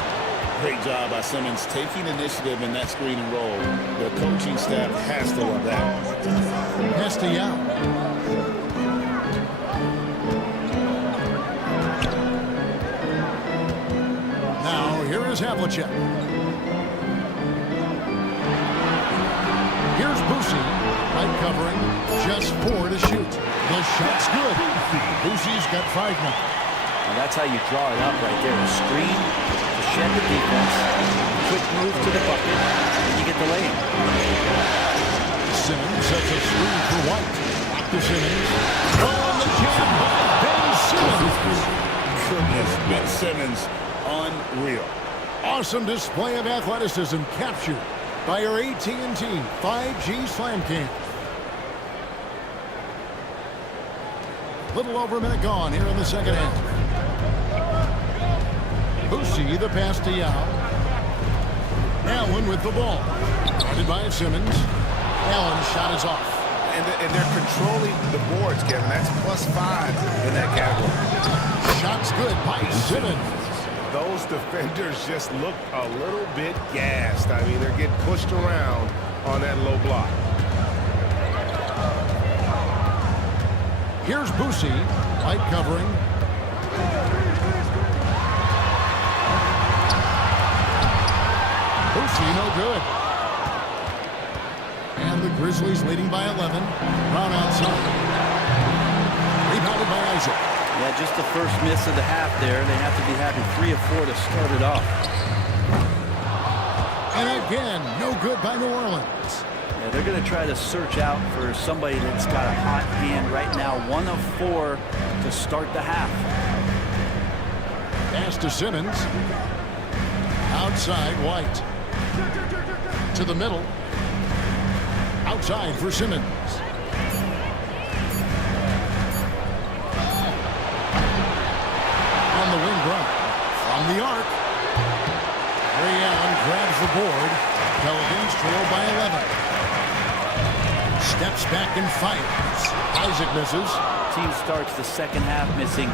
Great job by Simmons taking initiative in that screen and roll. The coaching staff has to love that. Castellano. Now here is Havlicek. Here's Boosie. Light covering. Just 4 to shoot. The shot's good. Boosie's got 5 now. Well, that's how you draw it up right there. A screen to shed the defense. Quick move to the bucket. And you get the lay-in. Simmons sets a screen for White. Back to Simmons. On the jam by Ben Simmons. Goodness, Ben Simmons. Unreal. Awesome display of athleticism captured by our AT&T 5G Slam Cam. Little over a minute gone here in the second half. Boosie, the pass to Yao. Allen with the ball. Guarded by Simmons. Allen's shot is off. And they're controlling the boards, Kevin. That's +5 in that category. Shot's good by Simmons. Those defenders just look a little bit gassed. I mean, they're getting pushed around on that low block. Here's Boosie. Light covering. Boosie, no good. And the Grizzlies leading by 11. Brown outside. Rebounded by Isaac. Yeah, just the first miss of the half there. They have to be having 3 or 4 to start it off. And again, no good by New Orleans. Yeah, they're going to try to search out for somebody that's got a hot hand right now. 1 of 4 to start the half. Pass to Simmons. Outside, White. To the middle. Outside for Simmons. On the wing run. From the arc. Ray Allen grabs the board. Pelicans trail by 11. Steps back and fires. Isaac misses. Team starts the second half missing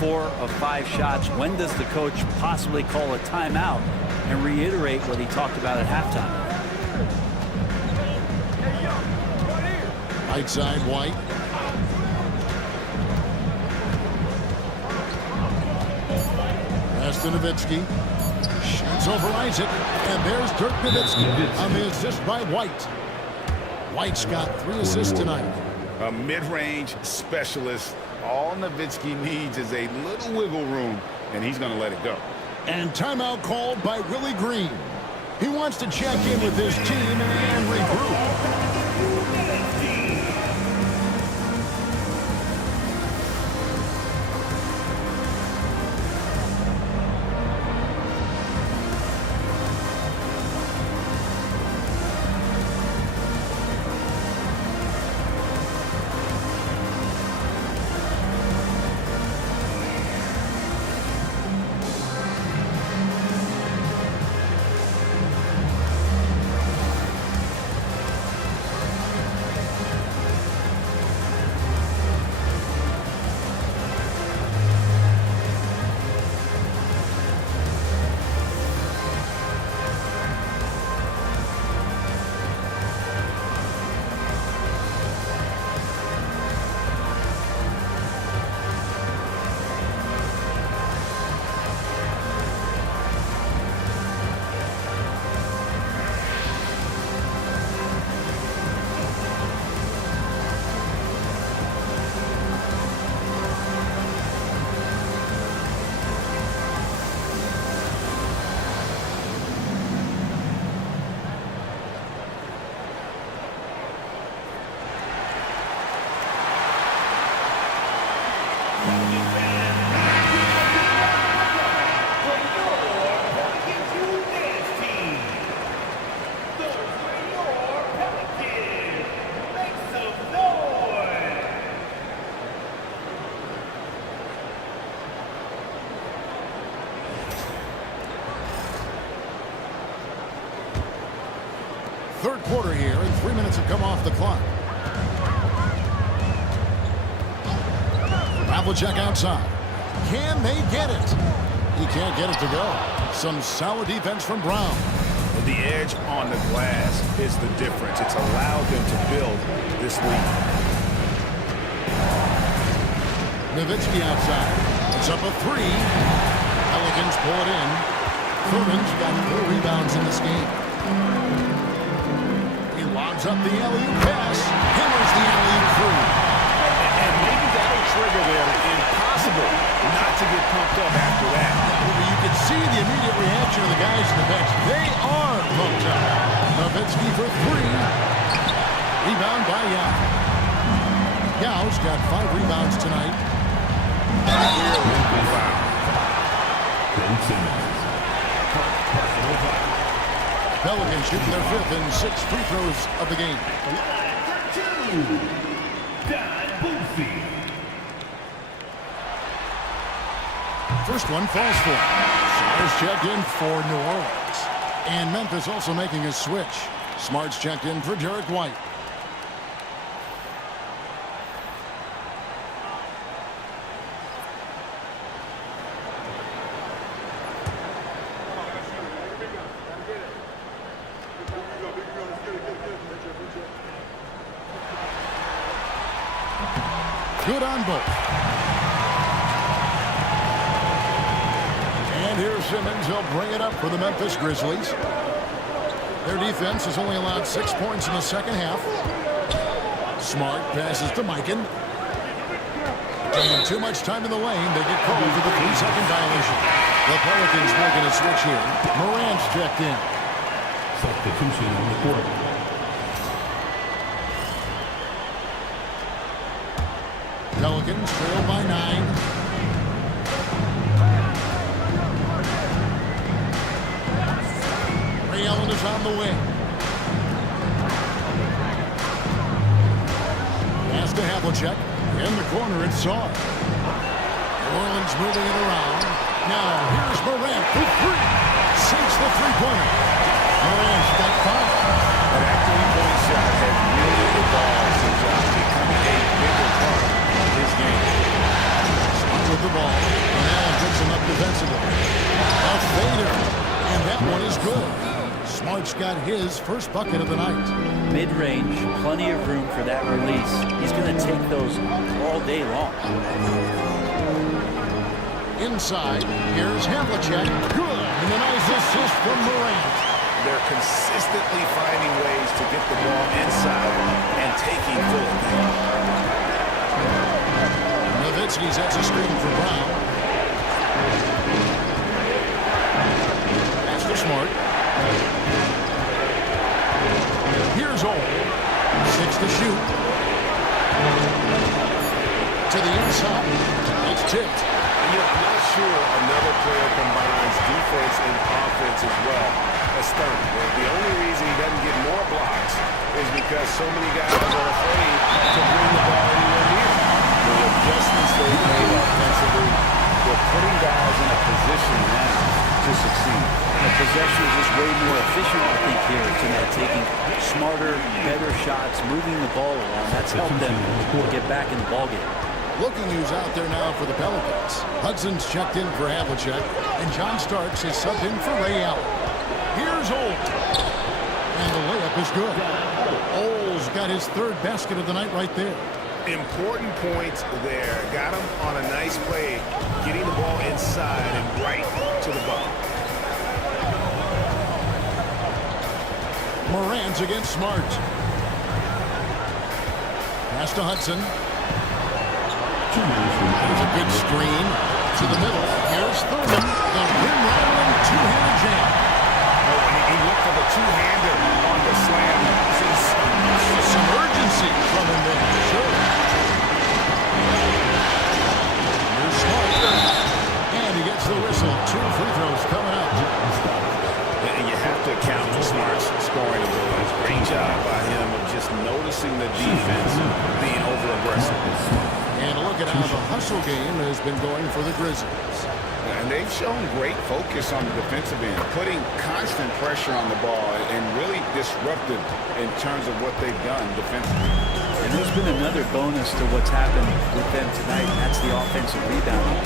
4 of 5 shots. When does the coach possibly call a timeout and reiterate what he talked about at halftime? Right side, White. Pass to Nowitzki. Shoots over Isaac. And there's Dirk Nowitzki on the assist by White. White's got 3 assists tonight. A mid-range specialist. All Nowitzki needs is a little wiggle room, and he's going to let it go. And timeout called by Willie Green. He wants to check in with his team and regroup. third quarter here, and 3 minutes have come off the clock. Havlicek outside. Can they get it? He can't get it to go. Some solid defense from Brown. Well, the edge on the glass is the difference. It's allowed them to build this lead. Nowitzki outside. It's up a 3. Pelicans pull it in. Furman's got 4 rebounds in this game. He lobs up the alley-oop pass. Hammers the alley-oop through. And maybe that'll trigger them. Impossible not to get pumped up after that. You can see the immediate reaction of the guys in the bench. They are pumped up. Nowitzki for 3. Rebound by Yao. Yao's got 5 rebounds tonight. Pelicans shooting their 5th and 6th free throws of the game. First one falls for him. Smart's checked in for New Orleans. And Memphis also making a switch. Smart's checked in for Derek White. Good on both. And here's Simmons. He'll bring it up for the Memphis Grizzlies. Their defense has only allowed 6 points in the second half. Smart passes to Mikan. And too much time in the lane. They get called for the 3-second violation. The Pelicans making a switch here. Morant's checked in. Substitution on the court. Pelicans trail by 9. Ray Allen is on the wing. Pass to Havlicek. In the corner, it's Saw. New Orleans moving it around. Now, here's Morant for 3. Sinks the three-pointer. Morant's got 5. That three-point shot has really evolved since becoming a bigger part of his game. Smart with the ball. And Allen picks him up defensively. A fader. And that one is good. Smart's got his first bucket of the night. Mid-range, plenty of room for that release. He's going to take those all day long. Inside, here's Havlicek. Good. And a nice assist from Morant. They're consistently finding ways to get the ball inside and taking full advantage. Nowitzki sets a screen for Brown. That's for Smart. Here's Ole. 6 to shoot. To the inside. It's tipped. I'm not sure another player combines defense and offense as well as Thurman. The only reason he doesn't get more blocks is because so many guys are afraid to bring the ball anywhere near. The adjustments they've made offensively, they're putting guys in a position now to succeed. The possession is just way more efficient, I think, here tonight, taking smarter, better shots, moving the ball around. That's helped them get back in the ballgame. Looking who's out there now for the Pelicans. Hudson's checked in for Havlicek, and John Starks is subbed in for Ray Allen. Here's Ole. And the layup is good. Ole's got his 3rd basket of the night right there. Important points there. Got him on a nice play, getting the ball inside and right to the bucket. Morant's against Smart. Pass to Hudson. There's a good screen to the middle. Here's Thurman. The rim rattling two-handed jam. Oh, he looked for the two-hander on the slam. Some urgency from him there. Sure. Here's Smart. And he gets the whistle. 2 free throws coming up. And you have to account for Smart's scoring abilities. Great job by him of just noticing the defense being over-aggressive. And look at how the hustle game has been going for the Grizzlies. And they've shown great focus on the defensive end, putting constant pressure on the ball and really disruptive in terms of what they've done defensively. And there's been another bonus to what's happened with them tonight, and that's the offensive rebounding.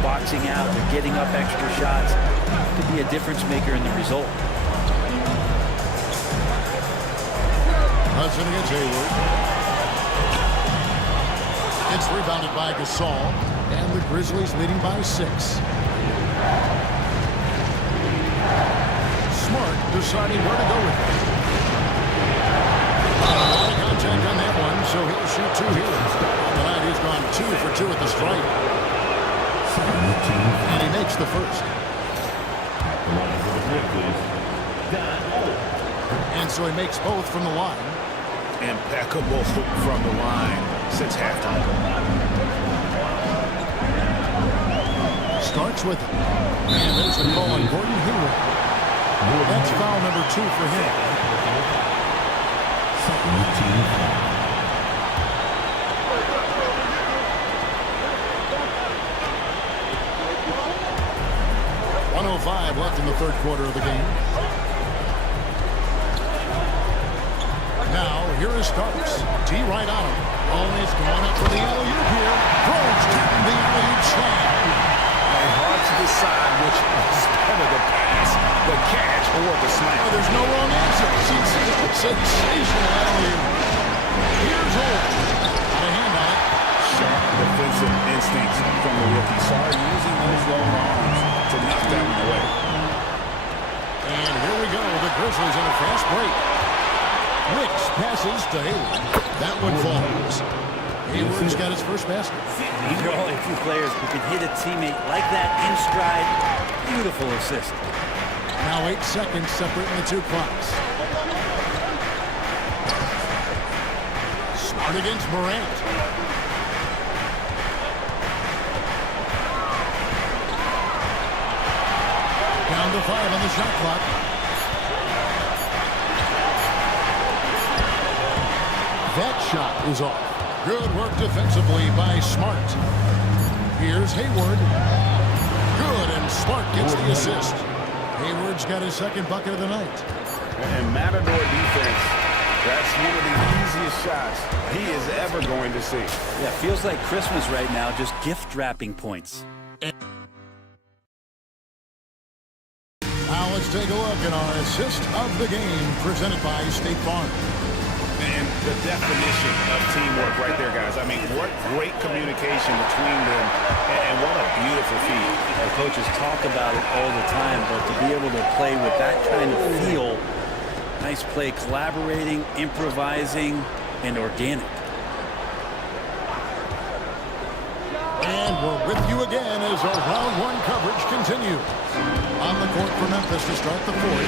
Boxing out, they're getting up extra shots. Could be a difference maker in the result. Hudson against Hayward. It's rebounded by Gasol, and the Grizzlies leading by 6. Smart deciding where to go with it. A lot of contact on that one, so he'll shoot 2 here. Tonight he's gone 2 for 2 at the stripe. And he makes the first. And so he makes both from the line. Impeccable from the line since halftime. Starts with it. And there's the call on Gordon Hayward. That's foul number 2 for him. Second team. 1:05 left in the third quarter of the game. Now, here is Starks. D right on him. Always going up for the alley-oop here. Rose tapping the alley-oop slam. And hard to decide which was better, the pass, the catch, or the slam. Oh, there's no wrong answer. Sensational alley-oop. Here's Old. Got a hand on it. Sharp defensive instincts from the rookie. Sorry, using those long arms to knock that one away. And here we go. The Grizzlies on a fast break. Wicks passes to Hayward. That one falls. Hayward's got his first basket. These are only 2 players who can hit a teammate like that in stride. Beautiful assist. Now 8 seconds separating the 2 clocks. Smart against Morant. Down to 5 on the shot clock. That shot is off. Good work defensively by Smart. Here's Hayward. Good, and Smart gets the assist. Hayward's got his second bucket of the night. And Matador defense, that's one of the easiest shots he is ever going to see. Yeah, feels like Christmas right now, just gift wrapping points. Now let's take a look at our assist of the game presented by State Farm. And the definition of teamwork right there, guys. I mean, what great communication between them, and what a beautiful feat. The coaches talk about it all the time, but to be able to play with that kind of feel, nice play, collaborating, improvising, and organic. And we're with you again as our round 1 coverage continues. On the court for Memphis to start the 4th.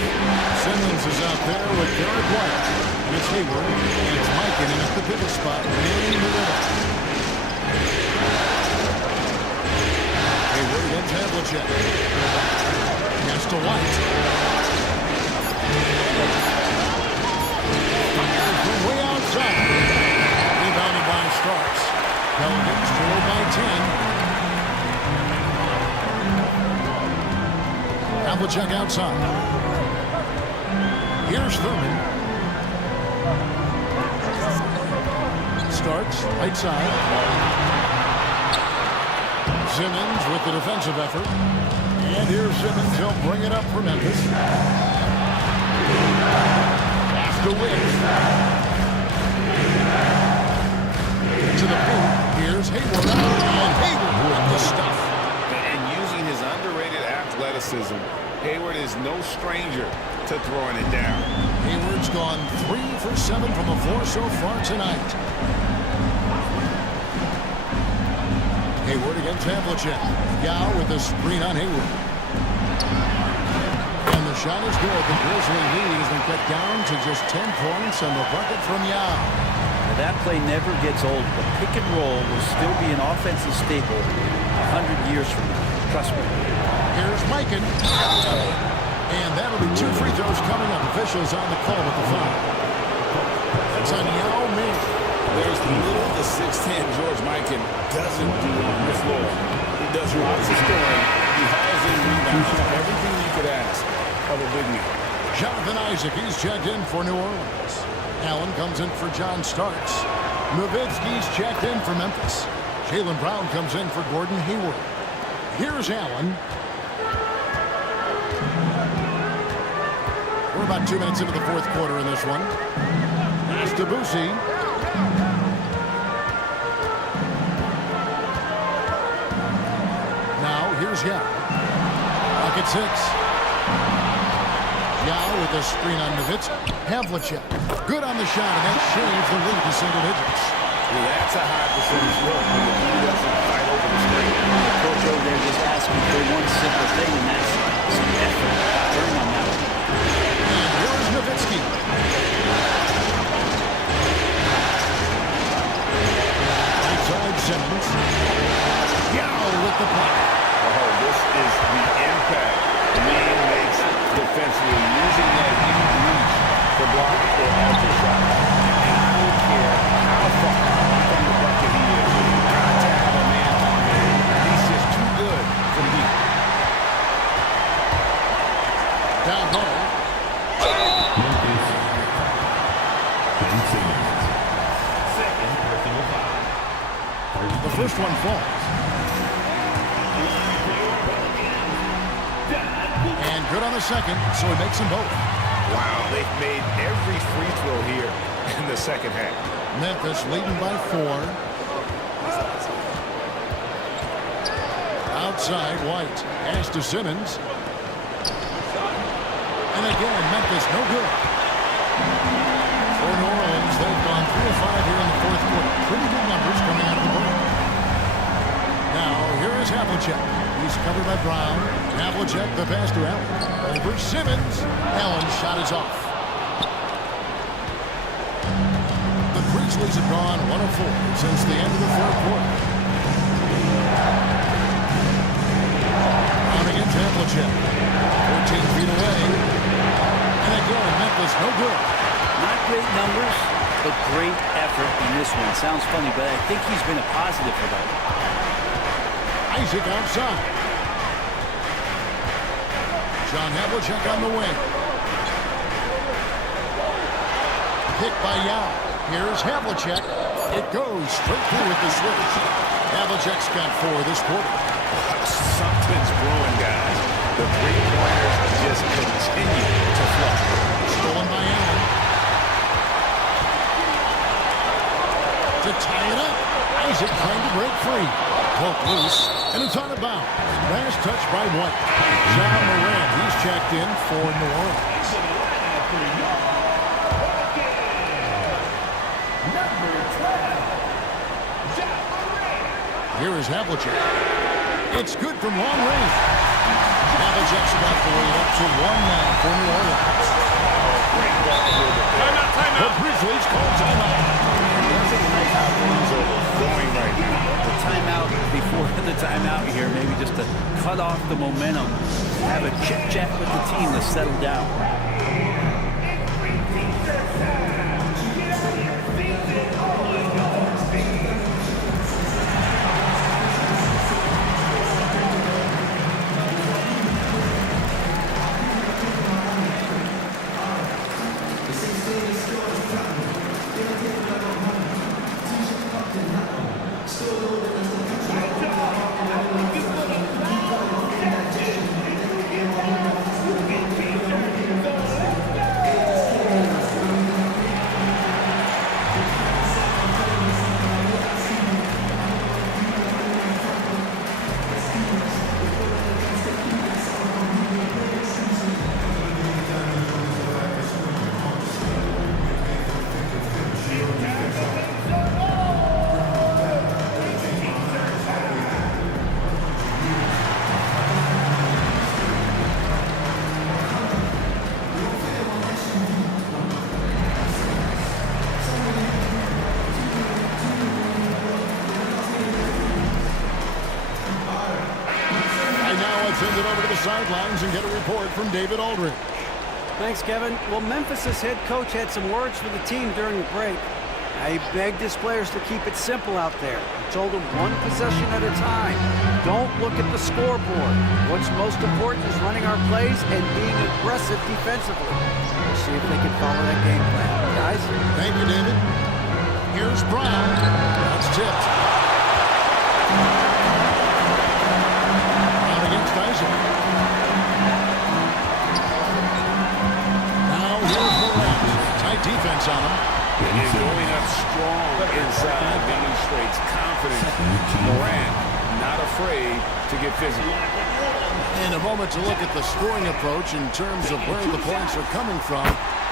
Simmons is out there with Derek White. And it's Hayward. And it's Mikan in at the pivot spot. Manning the rhythm. Hayward against Havlicek. Pass to White. Fires from way outside. Rebounded by Starks. Pelicans forward by 10. Havlicek outside. Here's Thurman. Starks, right side. Simmons with the defensive effort. And here's Simmons. He'll bring it up for Memphis. Pass to Wicks. To the boot. Here's Hayward. And Hayward with the stuff. And using his underrated athleticism, Hayward is no stranger to throwing it down. Hayward's gone 3 for 7 from the floor so far tonight. Hayward against Havlicek. Yao with the screen on Hayward. And the shot is good. The Grizzly lead has been cut down to just 10 points on the bucket from Yao. Now that play never gets old. The pick and roll will still be an offensive staple 100 years from now. Trust me. Here's Mikan. And that'll be 2 free throws coming up. Officials on the call with the foul. That's on Yao Ming. There's little the 6'10 George Mikan doesn't do on the floor. He does lots of scoring behind execution. Everything you could ask of a big man. Jonathan Isaac, he's checked in for New Orleans. Allen comes in for John Starks. Nowitzki's checked in for Memphis. Jaylen Brown comes in for Gordon Hayward. Here's Allen. We're about 2 minutes into the fourth quarter in this one. Pass to Boosie. Now, here's Yao. Pocket 6. Yao with a screen on Nowitzki. Havlicek. Good on the shot, and that shaves the lead to single digits. Yeah, that's a high percentage look when the ball doesn't fight over the screen. The coach over there just asking for one simple thing, and that's some effort. Turn on that one. And here's Nowitzki. Outside Simmons. Yao with the block. Oh, this is the impact the man makes defensively, using that huge reach to block or alter shot. And I don't care how far from the bucket he is. You've got to have a man on him. He's just too good from deep. Down low. The first one falls. And good on the second, so he makes them both. Wow, they've made every free throw here in the second half. Memphis leading by 4. Outside, White. Pass to Simmons. And again, Memphis no good. For New Orleans, they've gone 3 of 5 here in the fourth quarter. Pretty good numbers coming out of the break. Now, here is Havlicek. He's covered by Brown. Havlicek, the pass to Allen. Over Simmons. Allen's shot is off. The Grizzlies have gone 1 of 4 since the end of the third quarter. Out against Havlicek. 14 feet away. And again, Memphis no good. Not great numbers, but great effort in this one. Sounds funny, but I think he's been a positive for them. Isaac outside. John Havlicek on the wing. Picked by Yao. Here's Havlicek. It goes straight through with the switch. Havlicek's got 4 this quarter. Something's brewing, guys. The three-pointers just continue to flow. Stolen by Allen. To tie it up. Isaac trying to break free. Poke loose, and it's out of bounds. Last touch by White. John Moran, he's checked in for New Orleans. Here is Havlicek. It's good from long range. Havlicek's got the lead up to 1 now for New Orleans. Great ball here. Timeout. The Grizzlies call timeout. That's a nice how things are going right now. The timeout before the timeout here, maybe just to cut off the momentum, have a chit-chat with the team to settle down. Send it over to the sidelines and get a report from David Aldridge. Thanks, Kevin. Well, Memphis' head coach had some words for the team during the break. He begged his players to keep it simple out there. He told them one possession at a time. Don't look at the scoreboard. What's most important is running our plays and being aggressive defensively. We'll see if they can follow that game plan. Guys? Thank you, David. Here's Brown. That's tipped. Brown against Isaac. Now here's Morant. Tight defense on him. And going up strong inside demonstrates confidence. Morant not afraid to get physical. In a moment to look at the scoring approach in terms of where the points are coming from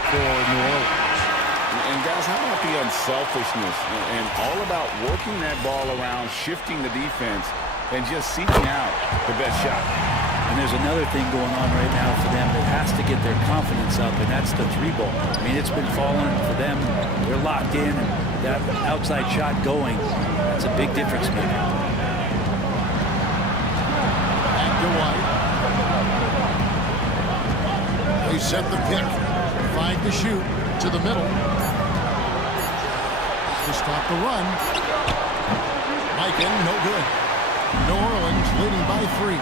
for New Orleans. And guys, how about the unselfishness and all about working that ball around, shifting the defense, and just seeking out the best shot. And there's another thing going on right now for them that has to get their confidence up, and that's the three ball. I mean, it's been falling for them. They're locked in, and that outside shot going, that's a big difference maker. Back to White. They set the pick. 5 to shoot. To the middle. To stop the run. Mike in, no good. New Orleans leading by 3.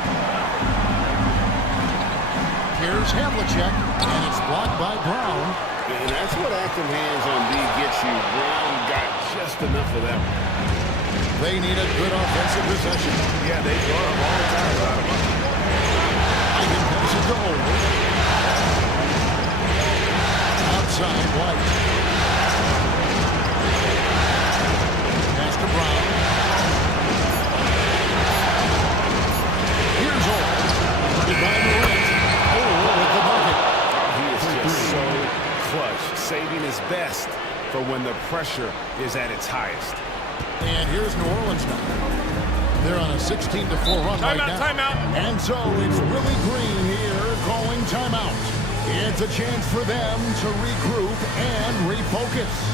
Here's Havlicek, and it's blocked by Brown. And that's what active hands on D gets you. Brown got just enough of that. They need a good offensive possession. Yeah, they draw them all the time out of them. I can pass it to Older. Outside, White. Pass to Brown. Here's Older. Goodbye, Morant. With the bucket. He is just so clutch, saving his best for when the pressure is at its highest. And here's New Orleans now. They're on a 16-4 run right now. Timeout. And so it's Willie Green here calling timeout. It's a chance for them to regroup and refocus.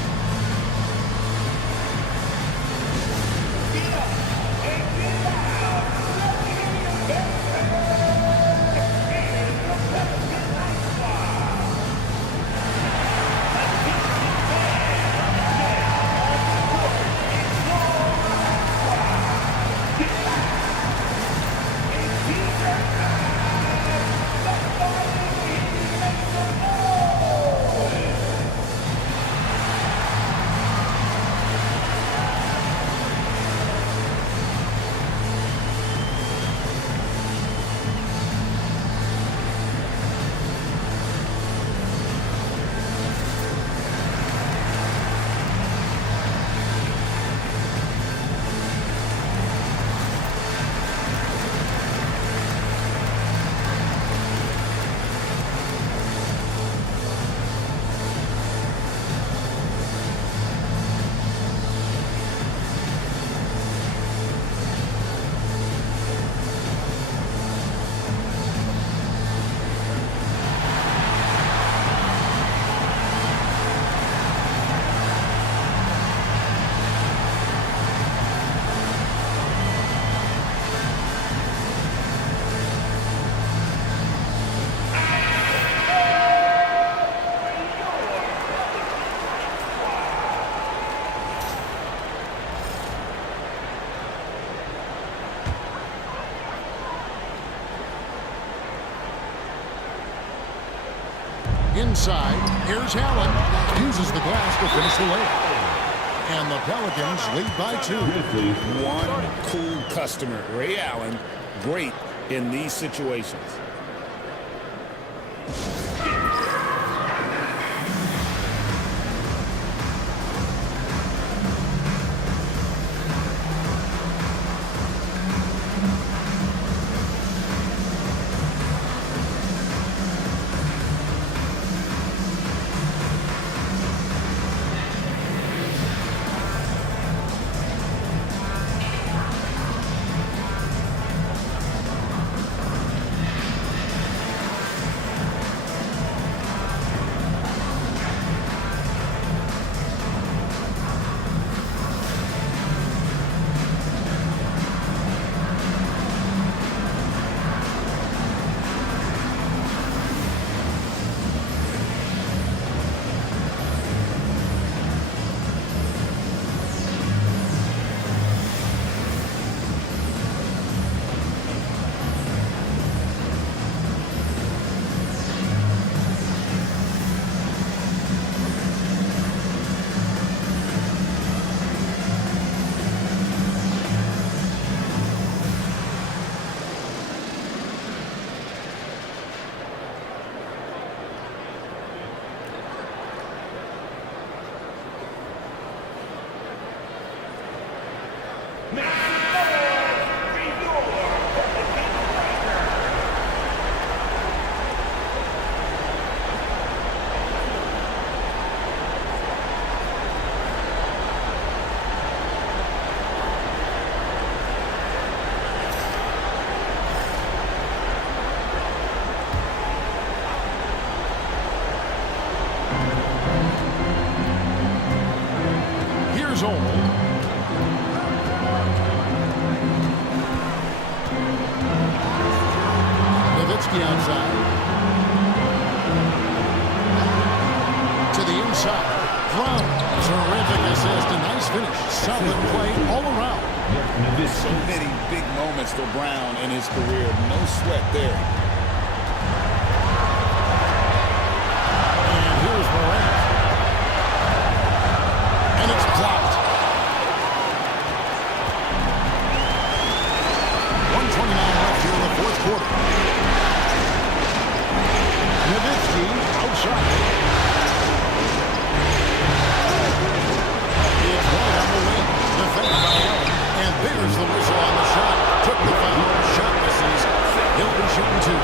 Inside, here's Allen. Uses the glass to finish the layup. And the Pelicans lead by 2. One cool customer, Ray Allen, great in these situations. years old. Nowitzki outside. To the inside. Brown. Terrific assist. A nice finish. Solid play all around. So many big moments for Brown in his career. No sweat there. And here's Morant. And it's blocked. 1:29 left here in the fourth quarter. Nowitzki outside. It's right on the wing. Defended by Allen. And there's the whistle on the shot. Took the foul. Shot misses. He'll be shooting two.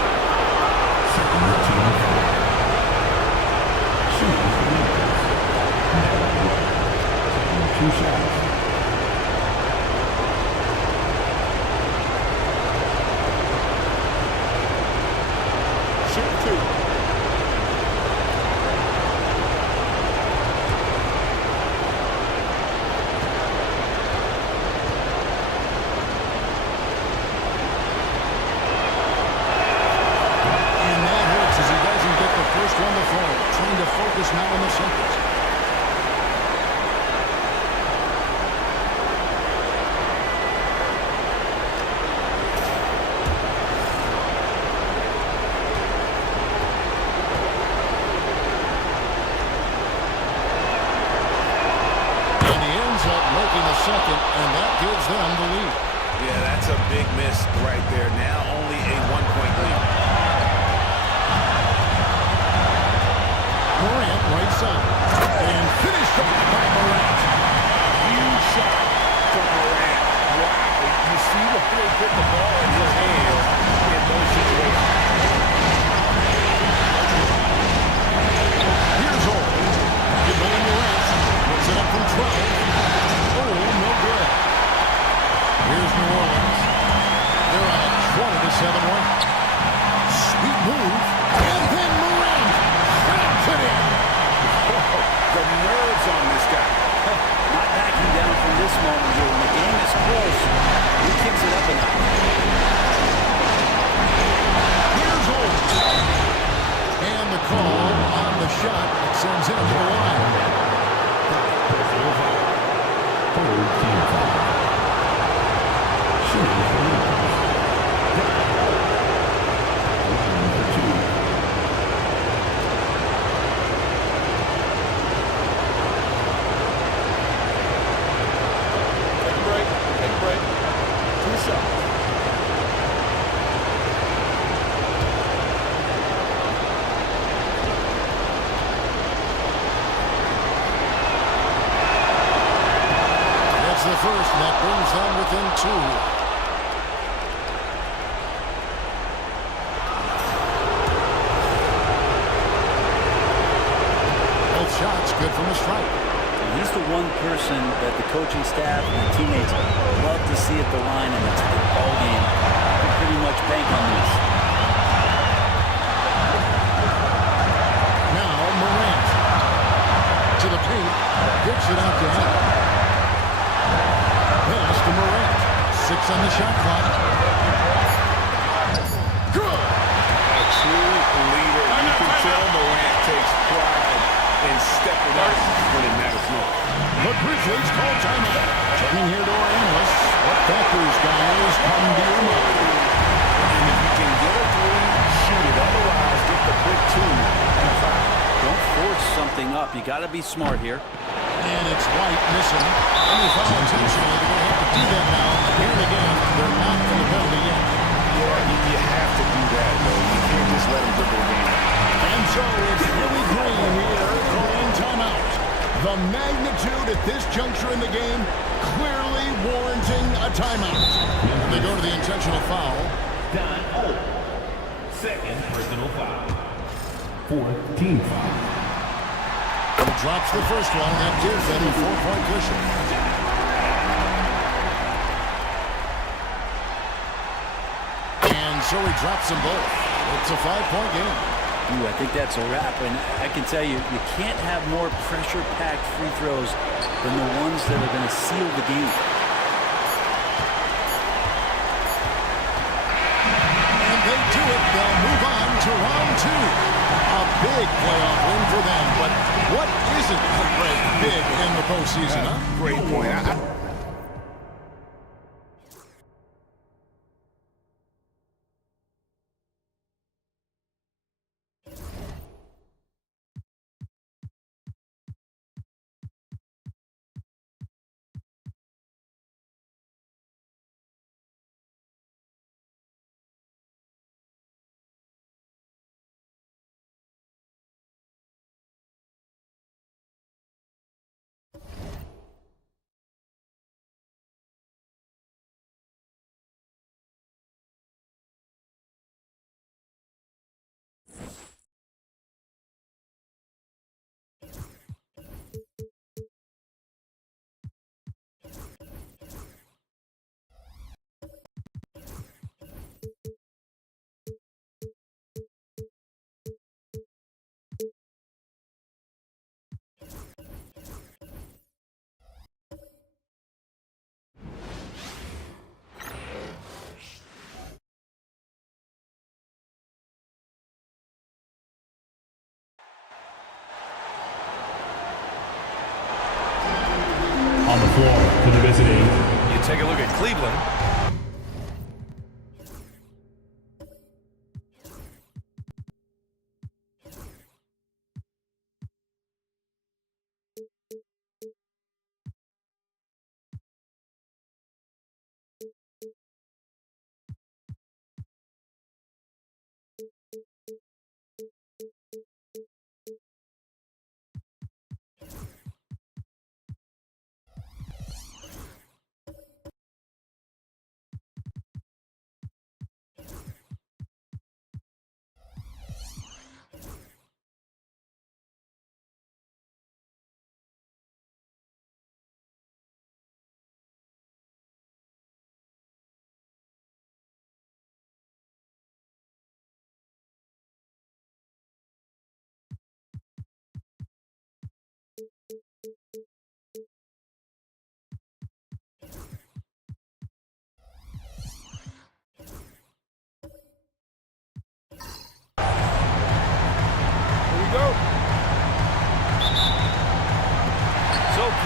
Two shots. Shoot two. And that hurts as he doesn't get the first one to fall. Trying to focus now on the second. And he ends up making the second, and that gives them the lead. Yeah, that's a big miss right there. Now only a 1-point lead. Morant right side. And finished off by Morant. Huge shot from Morant. Wow. You see the way he put the ball in his hands in those situations. Here's Old. Good by Morant. Puts it up from 12. Oh, no good. Here's New Orleans. They're on a 20-7 run. Sweet move. And then Morant slams it in. The nerves on this guy. Not backing down from this moment here. When the game is close, he kicks it up a notch. Here's Old. And the call on the shot that sends him to the line. Take a break. 2 shots. That's the first, and that brings them within 2. Both shots good from the strike. He's the one person that the coaching staff and the teammates love to see at the line, and it's the ball game. You can pretty much bank on this. Now Morant to the paint, gets it out to him. Pass to Morant. 6 on the shot clock. Good. A true leader. You can tell Morant takes pride in stepping up when it matters most. The Grizzlies call timeout. Turning here to our analysts. What factors, guys, come to your mind? And if you can get a 3, shoot it. Otherwise, get the quick 2 and 5. Don't force something up. You got to be smart here. And it's White missing. And they foul intentionally. They're going to have to do that now. Here and again, they're not going to penalty yet. Yeah, you have to do that, though. You can't just let them dribble the game. And so it's Willie Green here calling timeout. The magnitude at this juncture in the game clearly warranting a timeout. And they go to the intentional foul. Don O. Second personal foul. 4th team foul. He drops the first one, and that gives them a 4-point cushion. And so he drops them both. It's a 5-point game. Ooh, I think that's a wrap. And I can tell you, you can't have more pressure-packed free throws than the ones that are going to seal the game. And they do it. They'll move on to round 2. A big playoff win for them. But what isn't a great big in the postseason, huh? Great point. On the floor for the visiting. You take a look at Cleveland.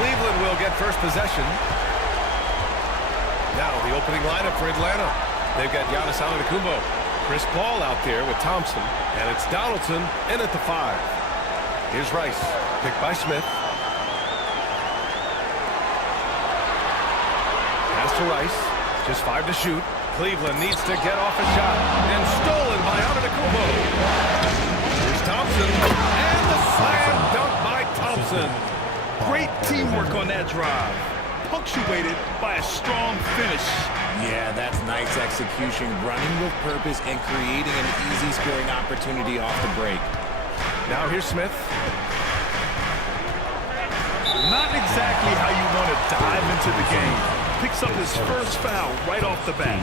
Cleveland will get first possession. Now the opening lineup for Atlanta. They've got Giannis Antetokounmpo, Chris Paul out there with Thompson, and it's Donaldson in at the 5. Here's Rice, picked by Smith. Pass to Rice, just 5 to shoot. Cleveland needs to get off a shot, and stolen by Antetokounmpo. Here's Thompson, and the slam dunk by Thompson. Great teamwork on that drive, punctuated by a strong finish. Yeah, that's nice execution, running with purpose and creating an easy scoring opportunity off the break. Now here's Smith. Not exactly how you want to dive into the game. Picks up his first foul right off the bat.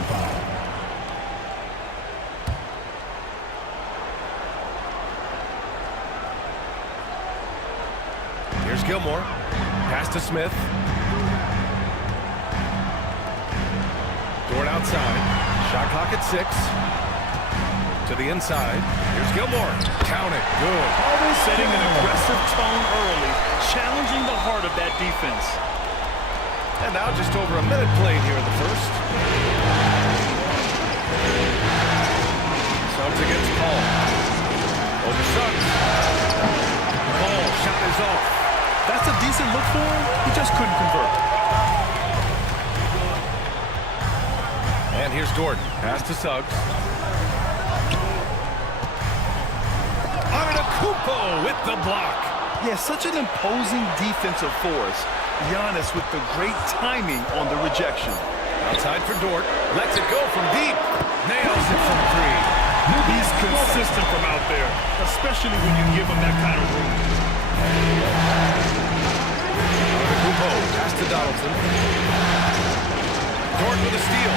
Here's Gilmore. Pass to Smith. Dort outside. Shot clock at 6. To the inside. Here's Gilmore. Count it. Good. Always setting an aggressive tone early, challenging the heart of that defense. And now just over a minute played here in the first. Suggs against Paul. Over Suggs. Paul, shot is off. That's a decent look for him. He just couldn't convert. And here's Gordon. Pass to Suggs. Antetokounmpo with the block. Yeah, such an imposing defensive force. Giannis with the great timing on the rejection. Outside for Dort. Lets it go from deep. Nails it from 3. He's consistent from out there, especially when you give him that kind of room. Antetokounmpo, pass to Donaldson. Dort with a steal.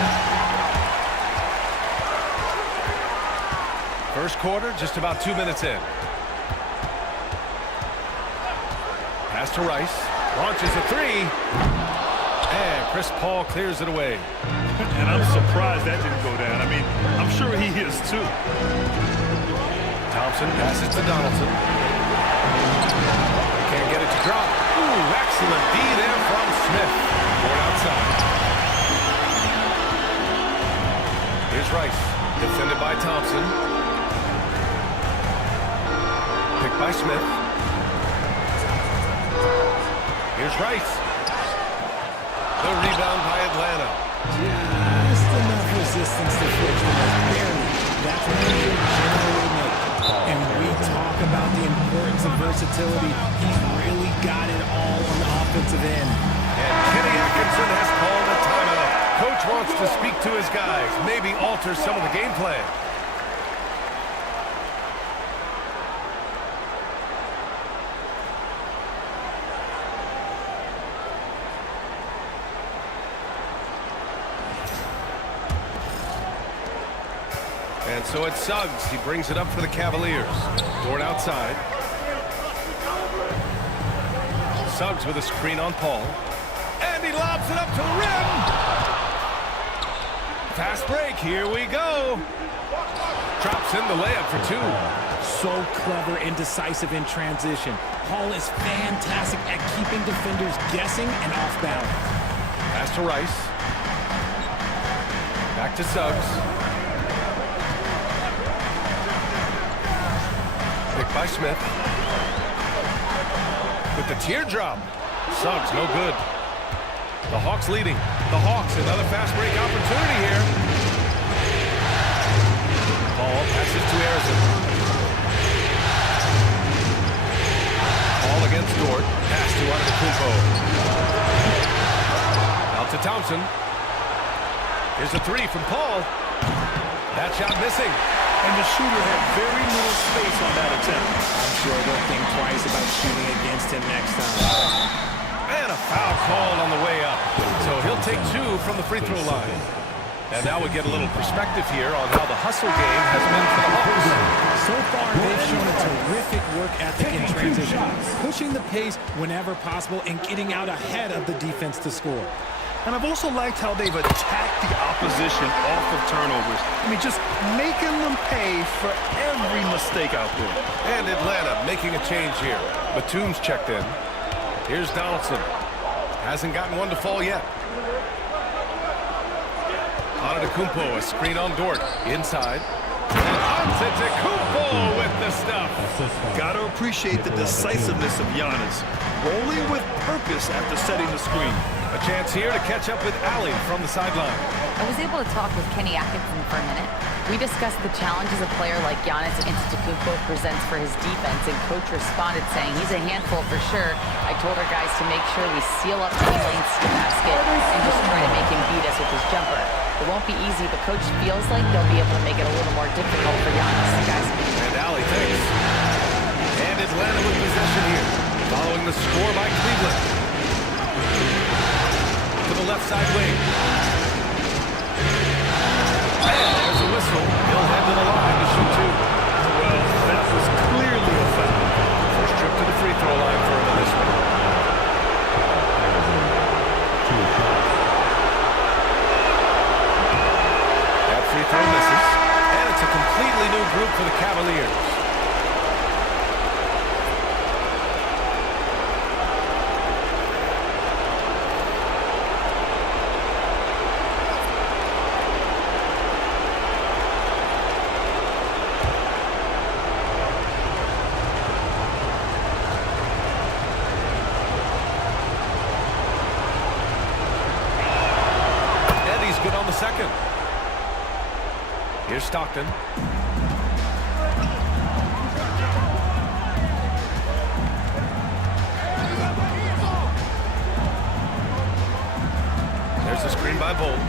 First quarter, just about 2 minutes in. Pass to Rice. Launches a three. And Chris Paul clears it away. And I'm surprised that didn't go down. I mean, I'm sure he is too. Thompson passes to Donaldson. Can't get it to drop. Ooh, excellent D there from Smith. Board outside. Here's Rice. Defended by Thompson. Picked by Smith. Here's Rice. The rebound by Atlanta. Just enough resistance to switch barely. That's what you generally make. And we talk about the importance of versatility. He's really got it all on the offensive end. And Kenny Atkinson has called a timeout. Coach wants to speak to his guys, maybe alter some of the game plan. And so it's Suggs. He brings it up for the Cavaliers. Dort outside. Suggs with a screen on Paul. And he lobs it up to the rim. Fast break. Here we go. Drops in the layup for two. So clever and decisive in transition. Paul is fantastic at keeping defenders guessing and off balance. Pass to Rice. Back to Suggs. Picked by Smith. With the teardrop. Suggs, no good. The Hawks leading. The Hawks, another fast break opportunity here. Paul passes to Harrison. Paul against Dort. Pass to Antetokounmpo. Out to Thompson. Here's a three from Paul. That shot missing. And the shooter had very little space on that attempt. I'm sure they'll think twice about shooting against him next time. And a foul called on the way up. So he'll take two from the free throw line. And now we get a little perspective here on how the hustle game has been for the Hawks. So far, they've shown a terrific work ethic in transition, pushing the pace whenever possible and getting out ahead of the defense to score. And I've also liked how they've attacked the opposition off of turnovers. I mean, just making them pay for every mistake out there. And Atlanta making a change here. Batum's checked in. Here's Donaldson. Hasn't gotten one to fall yet. Antetokounmpo, a screen on Dort. Inside. Antetokounmpo with the stuff. Got to appreciate the decisiveness of Giannis. Rolling with purpose after setting the screen. A chance here to catch up with Allie from the sideline. I was able to talk with Kenny Atkinson for a minute. We discussed the challenges a player like Giannis Antetokounmpo presents for his defense, and Coach responded saying he's a handful for sure. I told our guys to make sure we seal up team lanes to the basket and just try to make him beat us with his jumper. It won't be easy, but Coach feels like they'll be able to make it a little more difficult for Giannis. Guys. And Allie thinks. And Atlanta with possession here, following the score by Cleveland. To the left side wing. And there's a whistle. He'll head to the line to shoot two. Well, that was clearly a foul. First trip to the free throw line for him in this one. That free throw misses. And it's a completely new group for the Cavaliers. Second. Here's Stockton. There's a screen by Bolt.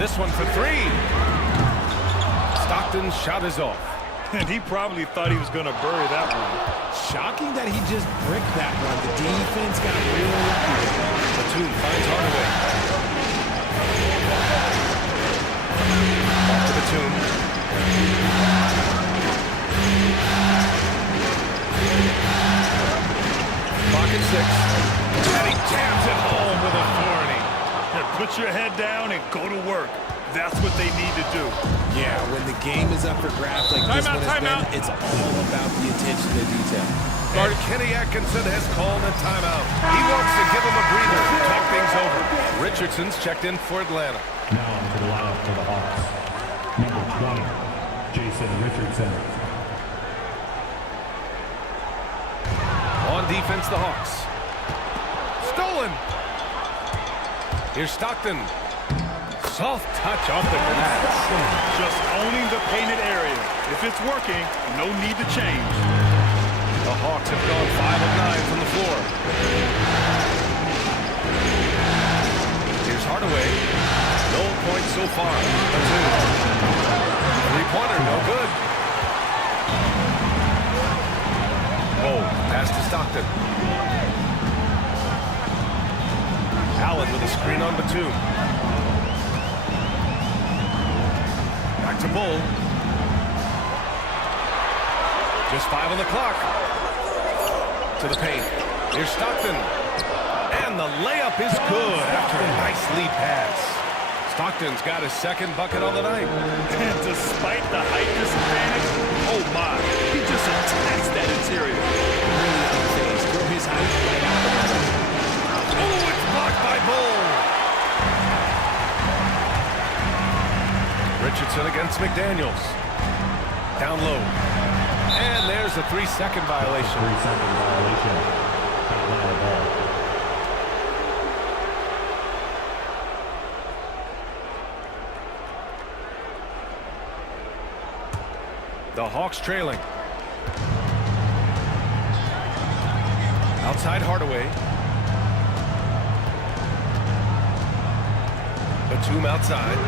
This one for three. Stockton's shot is off. And he probably thought he was going to bury that one. Shocking that he just bricked that one. The defense got really lucky. Batum finds Hardaway. Back to Batum. Put your head down and go to work. That's what they need to do. Yeah, when the game is up for grabs like this one has been, it's all about the attention to detail. And Kenny Atkinson has called a timeout. He wants to give him a breather, talk things over. Richardson's checked in for Atlanta. Now to the lineup for the Hawks. Number 20, Jason Richardson. On defense, the Hawks. Stolen. Here's Stockton. Soft touch off the glass. Just owning the painted area. If it's working, no need to change. The Hawks have gone 5 of 9 from the floor. Here's Hardaway. No points so far. A 2. Three-pointer, no good. Oh, pass to Stockton. Allen with a screen on Batum. Back to Bull. Just 5 on the clock. To the paint. Here's Stockton. And the layup is good after a nice lead pass. Stockton's got his second bucket on the night. And despite the height disadvantage, oh my, he just attacks that interior. Really unfazed. Throw his height right out the window. Oh, it's blocked by Bull. Richardson against McDaniels. Down low. And there's a 3-second violation. 3-second violation. Atlanta ball. The Hawks trailing. Outside Hardaway. Batum outside.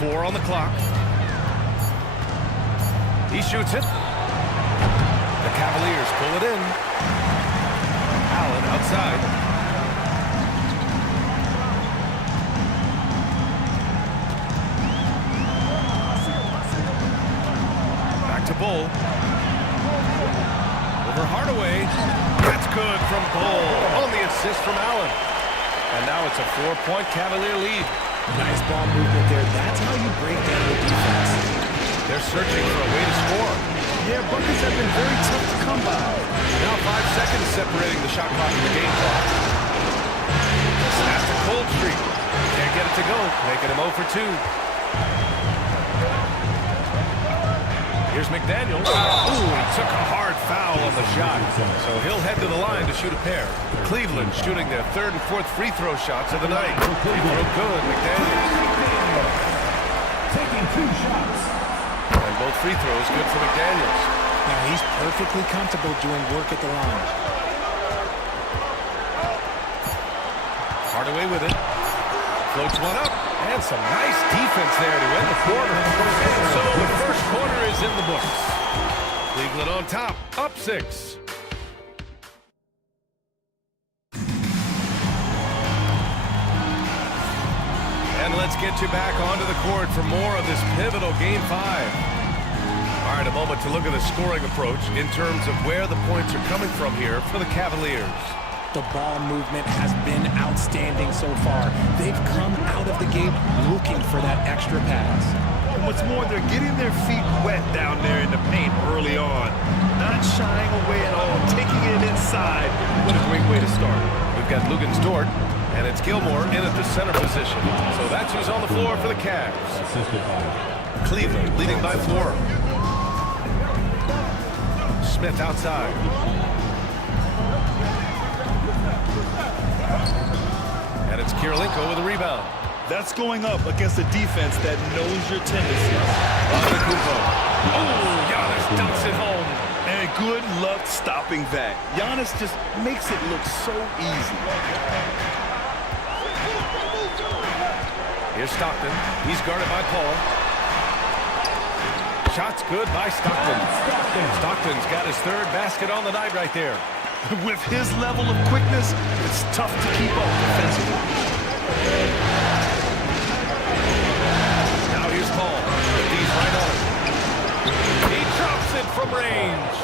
Four on the clock. He shoots it. The Cavaliers pull it in. Allen outside. To Bull. Over Hardaway. That's good from Bull. On the assist from Allen. And now it's a 4-point Cavalier lead. Nice ball movement there. That's how you break down the defense. They're searching for a way to score. Yeah, buckets have been very tough to come by. Now 5 seconds separating the shot clock from the game clock. Snap to cold streak. Can't get it to go. Making him 0 for 2. Here's McDaniels. Ooh, he took a hard foul on the shot. So he'll head to the line to shoot a pair. Cleveland shooting their 3rd and 4th free throw shots of the night. Free throw good, McDaniels. Taking 2 shots. And both free throws good for McDaniels. Now he's perfectly comfortable doing work at the line. Hardaway with it. Floats one up. And some nice defense there to end the quarter. So the first quarter is in the books. Cleveland on top, up 6. And let's get you back onto the court for more of this pivotal Game 5. All right, a moment to look at the scoring approach in terms of where the points are coming from here for the Cavaliers. The ball movement has been outstanding so far. They've come out of the gate looking for that extra pass. And what's more, they're getting their feet wet down there in the paint early on. Not shying away at all, taking it inside. What a great way to start. We've got Lugens Dort, and it's Gilmore in at the center position. So that's who's on the floor for the Cavs. Cleveland leading by 4. Smith outside. And it's Kirilenko with a rebound. That's going up against a defense that knows your tendencies. Oh, Giannis dumps it home. And good luck stopping that. Giannis just makes it look so easy. Here's Stockton. He's guarded by Paul. Shot's good by Stockton. Stockton's got his 3rd basket on the night right there. With his level of quickness, it's tough to keep up defensively. Now here's Paul. He's right on it. He drops it from range.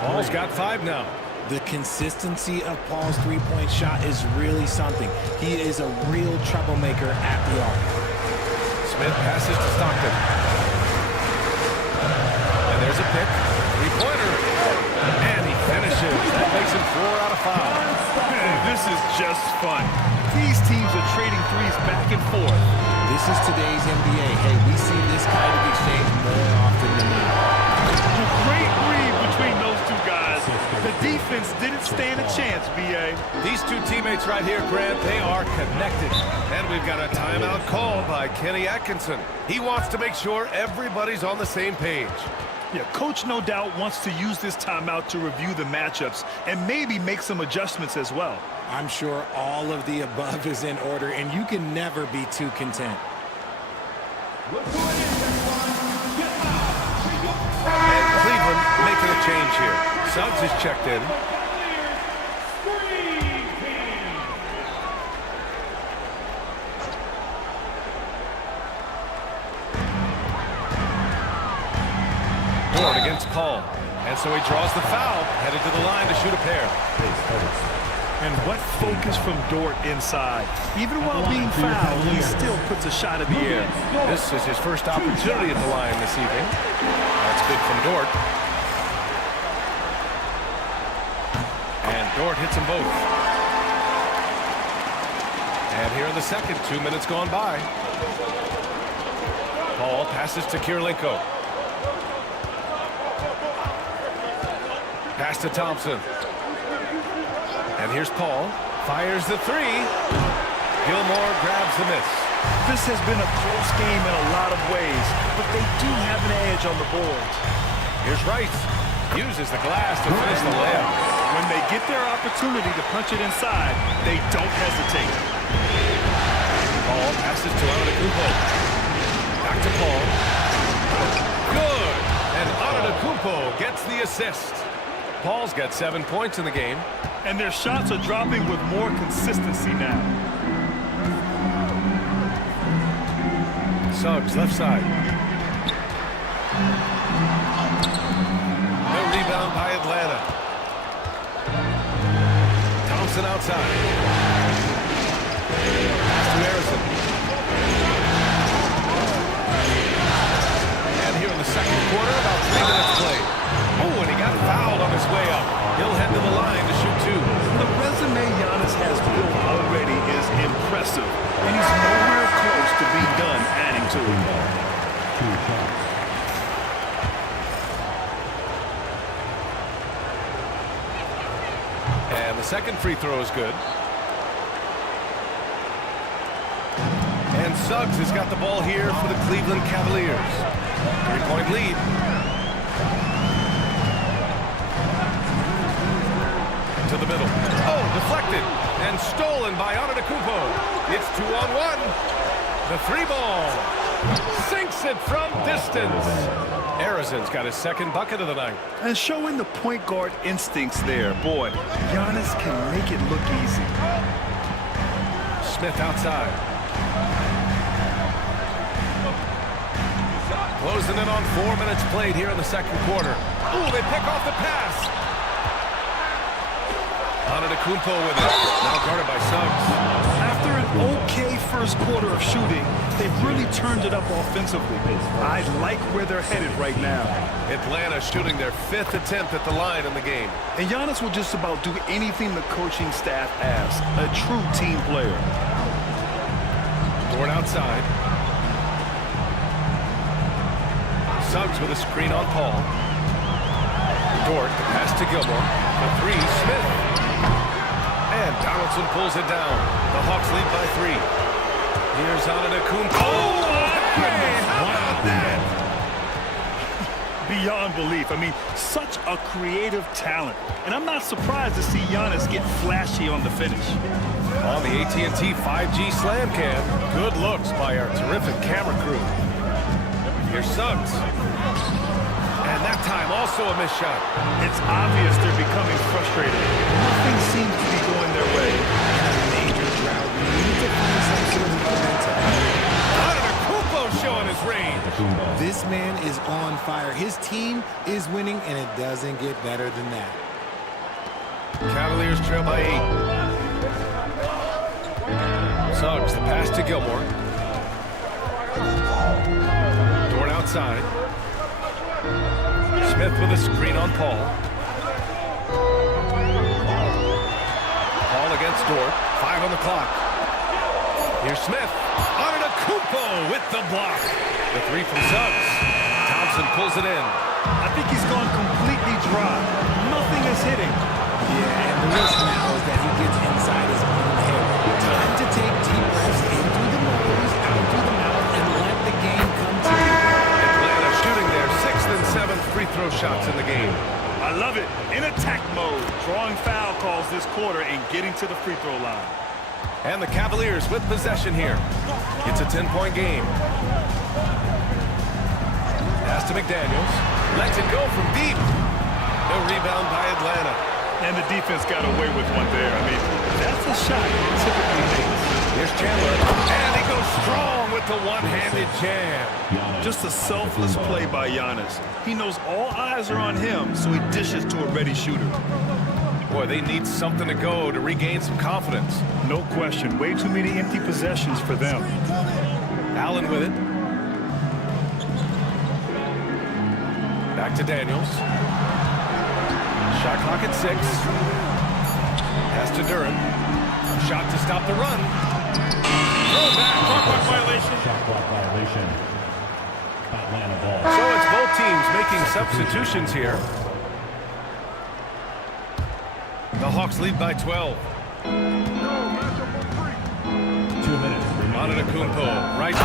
Paul's got 5 now. The consistency of Paul's three-point shot is really something. He is a real troublemaker at the arc. Smith passes to Stockton. And there's a pick. Three-pointer. And he finishes. That makes him 4 out of 5. Man, this is just fun. These teams are trading threes back and forth. This is today's NBA. Hey, we see this kind of exchange more often than not. Great read between those two guys. The defense didn't stand a chance, B.A. These two teammates right here, Grant, they are connected. And we've got a timeout called by Kenny Atkinson. He wants to make sure everybody's on the same page. Yeah, Coach no doubt wants to use this timeout to review the matchups and maybe make some adjustments as well. I'm sure all of the above is in order, and you can never be too content. And Cleveland making a change here. Suggs is checked in. Dort against Paul. And so he draws the foul, headed to the line to shoot a pair. And what focus from Dort inside. Even while being fouled, he still puts a shot in the air. This is his first opportunity at the line this evening. That's good from Dort. And Dort hits them both. And here in the second, 2 minutes gone by. Paul passes to Kirilenko. Pass to Thompson. And here's Paul. Fires the three. Gilmore grabs the miss. This has been a close game in a lot of ways, but they do have an edge on the boards. Here's Rice. Uses the glass to finish the layup. When they get their opportunity to punch it inside, they don't hesitate. Paul passes to Antetokounmpo. Back to Paul. Good. And Antetokounmpo gets the assist. Paul's got 7 points in the game. And their shots are dropping with more consistency now. Suggs, left side. No rebound by Atlanta. Thompson outside. Pass to Harrison. And here in the second quarter, about 3 minutes played. Oh, and he got fouled on his way up. He'll head to the line to shoot 2. The resume Giannis has built already is impressive, and he's nowhere close to be done adding to it. 2 shots. And the second free throw is good. And Suggs has got the ball here for the Cleveland Cavaliers. 3-point lead. To the middle. Oh, deflected and stolen by Antetokounmpo. It's 2-on-1. The 3-ball sinks it from distance. Arizon's got his second bucket of the night. And showing the point guard instincts there. Boy, Giannis can make it look easy. Smith outside. Closing in on 4 minutes played here in the second quarter. Ooh, they pick off the pass. Antetokounmpo with it. Now guarded by Suggs. After an okay first quarter of shooting, they've really turned it up offensively. I like where they're headed right now. Atlanta shooting their 5th attempt at the line in the game. And Giannis will just about do anything the coaching staff asks. A true team player. Dort outside. Suggs with a screen on Paul. Dort, the pass to Gilmore. The 3, Smith. And Donaldson pulls it down. The Hawks lead by 3. Here's Antetokounmpo. Oh, hey, how about that? Beyond belief. I mean, such a creative talent. And I'm not surprised to see Giannis get flashy on the finish. On the AT&T 5G Slam Cam. Good looks by our terrific camera crew. Here's Suggs. And that time also a missed shot. It's obvious they're becoming frustrated. Nothing seems to be going their way. In a major drought, we need to find some sort of momentum. Antetokounmpo showing his range. This man is on fire. His team is winning, and it doesn't get better than that. Cavaliers trail by 8. Suggs, the pass to Gilmore. Dort outside. Smith with a screen on Paul. Paul against Dort. 5 on the clock. Here's Smith. Antetokounmpo with the block. The 3 from Suggs. Thompson pulls it in. I think he's gone completely dry. Nothing is hitting. Yeah, and the risk now is that he gets inside his own head. Time to take deep breaths in through the nose, out through the mouth, and let the game come to you. Atlanta shooting their 6th and 7th free throw shots in the game. I love it. In attack mode, drawing foul calls this quarter and getting to the free throw line. And the Cavaliers with possession here. It's a 10-point game. Pass to McDaniels. Lets it go from deep. No rebound by Atlanta. And the defense got away with one there. I mean, that's a shot he typically makes. Here's Chandler. And he goes strong with the one-handed jam. Just a selfless play by Giannis. He knows all eyes are on him, so he dishes to a ready shooter. Boy, they need something to go to regain some confidence. No question. Way too many empty possessions for them. Allen with it. Back to Daniels. Shot clock at 6. Pass to Duren. Shot to stop the run. Throw back. Shot clock violation. Shot clock violation. Atlanta ball. So it's both teams making substitutions here. The Hawks lead by 12. 2 minutes. Antetokounmpo, right.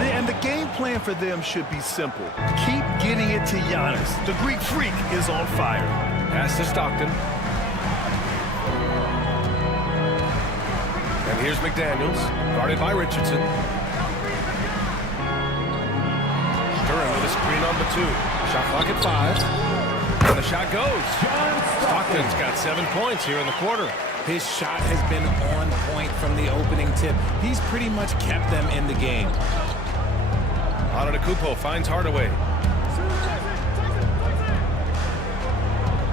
And the game plan for them should be simple. Keep getting it to Giannis. The Greek freak is on fire. Pass to Stockton. And here's McDaniels, guarded by Richardson. Duren with a screen on Batum. Shot clock at 5. And the shot goes. Stockton's got 7 points here in the quarter. His shot has been on point from the opening tip. He's pretty much kept them in the game. Antetokounmpo finds Hardaway.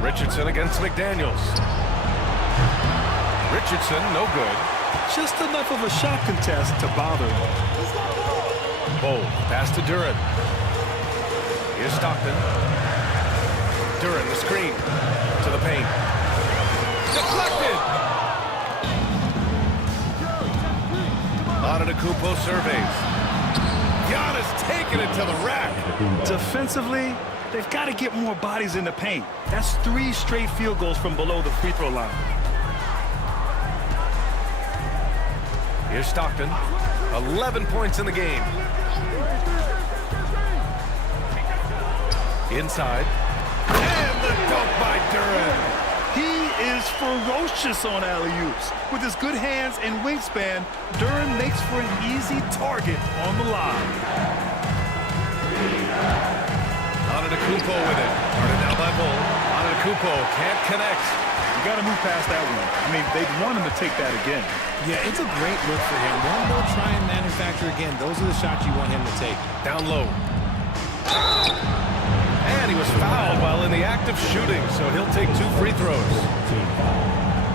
Richardson against McDaniels. Richardson, no good. Just enough of a shot contest to bother. Bold, pass to Duren. Here's Stockton. Duren, the screen, to the paint. Deflected! Antetokounmpo surveys. Giannis taking it to the rack. Defensively, they've got to get more bodies in the paint. That's 3 straight field goals from below the free throw line. Here's Stockton. 11 points in the game. Inside. And the dunk by Duren. He is ferocious on alley-oops. With his good hands and wingspan, Duren makes for an easy target on the line. Antetokounmpo with it. Started down by Bull. Antetokounmpo can't connect. You got to move past that one. I mean, they'd want him to take that again. Yeah, it's a great look for him. One more try and manufacture again. Those are the shots you want him to take. Down low. And he was fouled while in the act of shooting, so he'll take 2 free throws.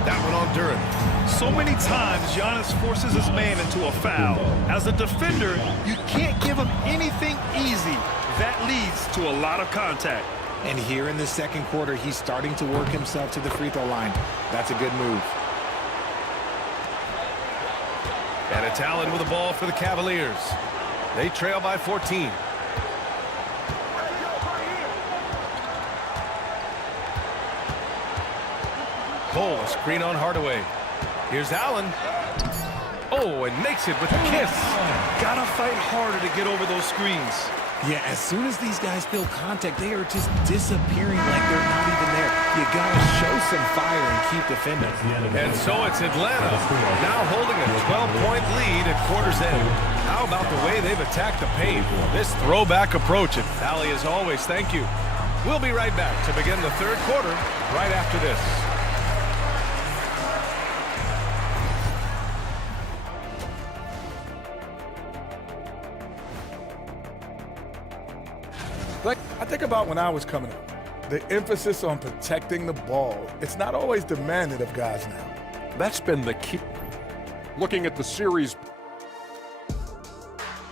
That one on Duren. So many times, Giannis forces his man into a foul. As a defender, you can't give him anything easy. That leads to a lot of contact. And here in the second quarter, he's starting to work himself to the free throw line. That's a good move. And it's Allen with the ball for the Cavaliers. They trail by 14. Cole, a screen on Hardaway. Here's Allen. Oh, and makes it with a kiss. Gotta fight harder to get over those screens. Yeah, as soon as these guys feel contact, they are just disappearing like they're not even there. You gotta show some fire and keep defending. And so it's Atlanta now holding a 12-point lead at quarter's end. How about the way they've attacked the paint? This throwback approach. And Valley, as always, thank you. We'll be right back to begin the third quarter right after this. about when I was coming up. The emphasis on protecting the ball, it's not always demanded of guys now. That's been the key. Looking at the series.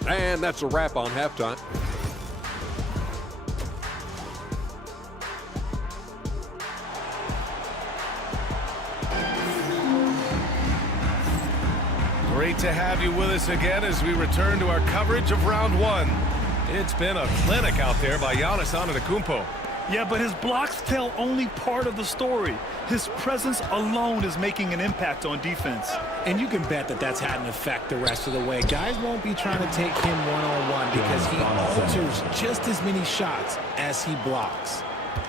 And that's a wrap on halftime. Great to have you with us again as we return to our coverage of round one. It's been a clinic out there by Giannis Antetokounmpo. Yeah, but his blocks tell only part of the story. His presence alone is making an impact on defense. And you can bet that that's had an effect the rest of the way. Guys won't be trying to take him one-on-one because he alters just as many shots as he blocks.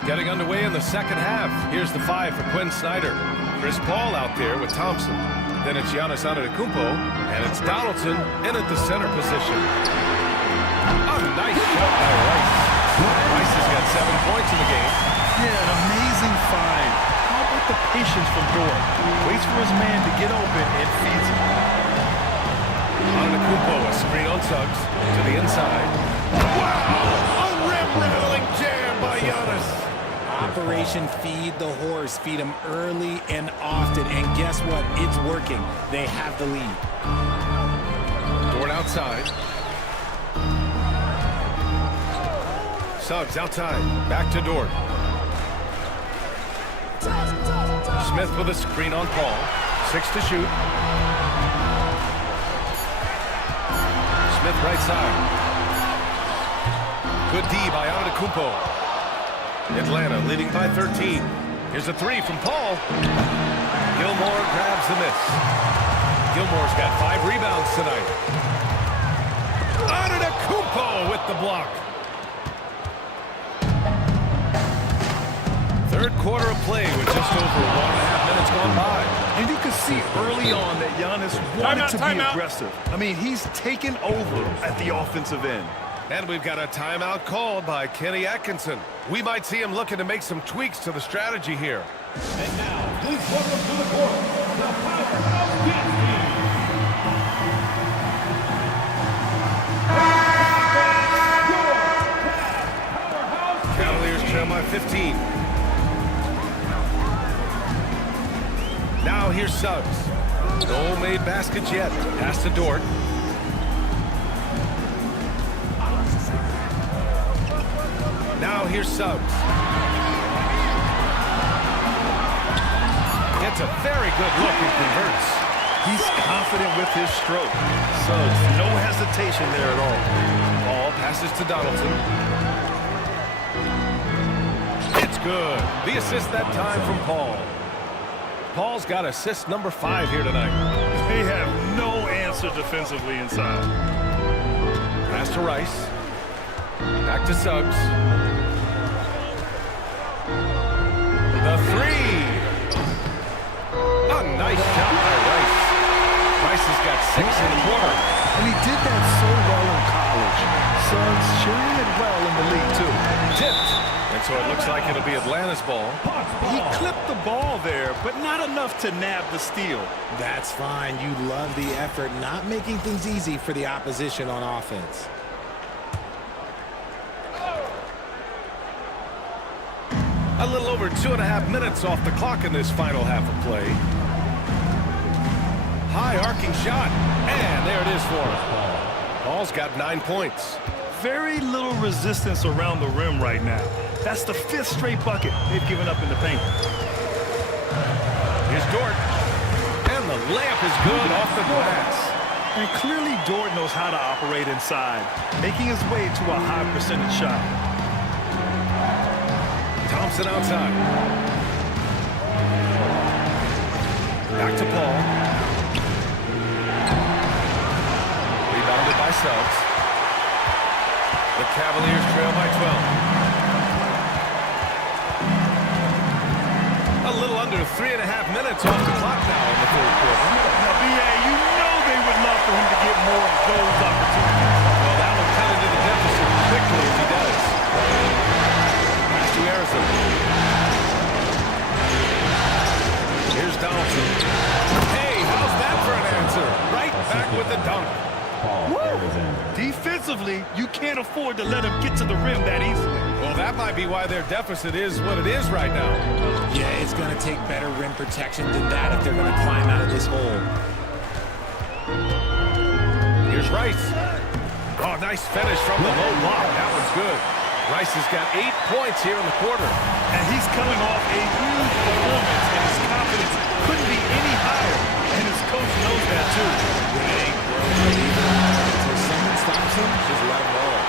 Getting underway in the second half. Here's the 5 for Quinn Snyder. Chris Paul out there with Thompson. Then it's Giannis Antetokounmpo, and it's Donaldson in at the center position. A nice shot by Rice. Rice has got 7 points in the game. Yeah, an amazing find. How about the patience from Dort? Waits for his man to get open and feeds him. Antetokounmpo, a screen on Suggs to the inside. Wow! A rim-rattling jam by Giannis. Operation Feed the Horse. Feed him early and often. And guess what? It's working. They have the lead. Dort outside. Suggs outside. Back to Dort. Smith with a screen on Paul. 6 to shoot. Smith right side. Good D by Antetokounmpo. Atlanta leading by 13. Here's a 3 from Paul. Gilmore grabs the miss. Gilmore's got 5 rebounds tonight. Antetokounmpo with the block. Third quarter of play with just over 1.5 minutes gone by. And you can see early on that Giannis wanted to be aggressive. I mean, he's taken over at the offensive end. And we've got a timeout called by Kenny Atkinson. We might see him looking to make some tweaks to the strategy here. And now, please welcome to the court, the powerhouse dance team. Cavaliers trail by 15. Now here's Suggs. No made baskets yet. Pass to Dort. Now here's Suggs. Gets a very good look and converts. He's confident with his stroke. Suggs, no hesitation there at all. Ball passes to Donaldson. It's good. The assist that time from Paul. Paul's got assist number 5 here tonight. They have no answer defensively inside. Pass to Rice. Back to Suggs. The 3. A nice shot by Rice. Rice has got 6 in the quarter. And he did that so well in college. Suggs shooting it well in the league, too. Tipped. And so it looks like it'll be Atlanta's ball. He clipped the ball there, but not enough to nab the steal. That's fine. You love the effort, not making things easy for the opposition on offense. A little over 2.5 minutes off the clock in this final half of play. High arcing shot. And there it is for him. Paul's got 9 points. Very little resistance around the rim right now. That's the 5th straight bucket they've given up in the paint. Here's Dort. And the layup is good off the glass. And clearly Dort knows how to operate inside, making his way to a high percentage shot. Thompson outside. Back to Paul. Rebounded by Suggs. The Cavaliers trail by 12. A little under 3.5 minutes off the clock now in the third quarter. Now, B.A., you know they would love for him to get more of those opportunities. Well, that will cut into the deficit quickly if he does. Pass to Harrison. Here's Donaldson. Hey, how's that for an answer? Right back with the dunk. Defensively, you can't afford to let him get to the rim that easily. Well, that might be why their deficit is what it is right now. Yeah, it's going to take better rim protection than that if they're going to climb out of this hole. Here's Rice. Oh, nice finish from the low block. That one's good. Rice has got 8 points here in the quarter. And he's coming off a huge performance, and his confidence couldn't be any higher. And his coach knows that, too. It ain't broke either. Until someone stops him, just let him roll.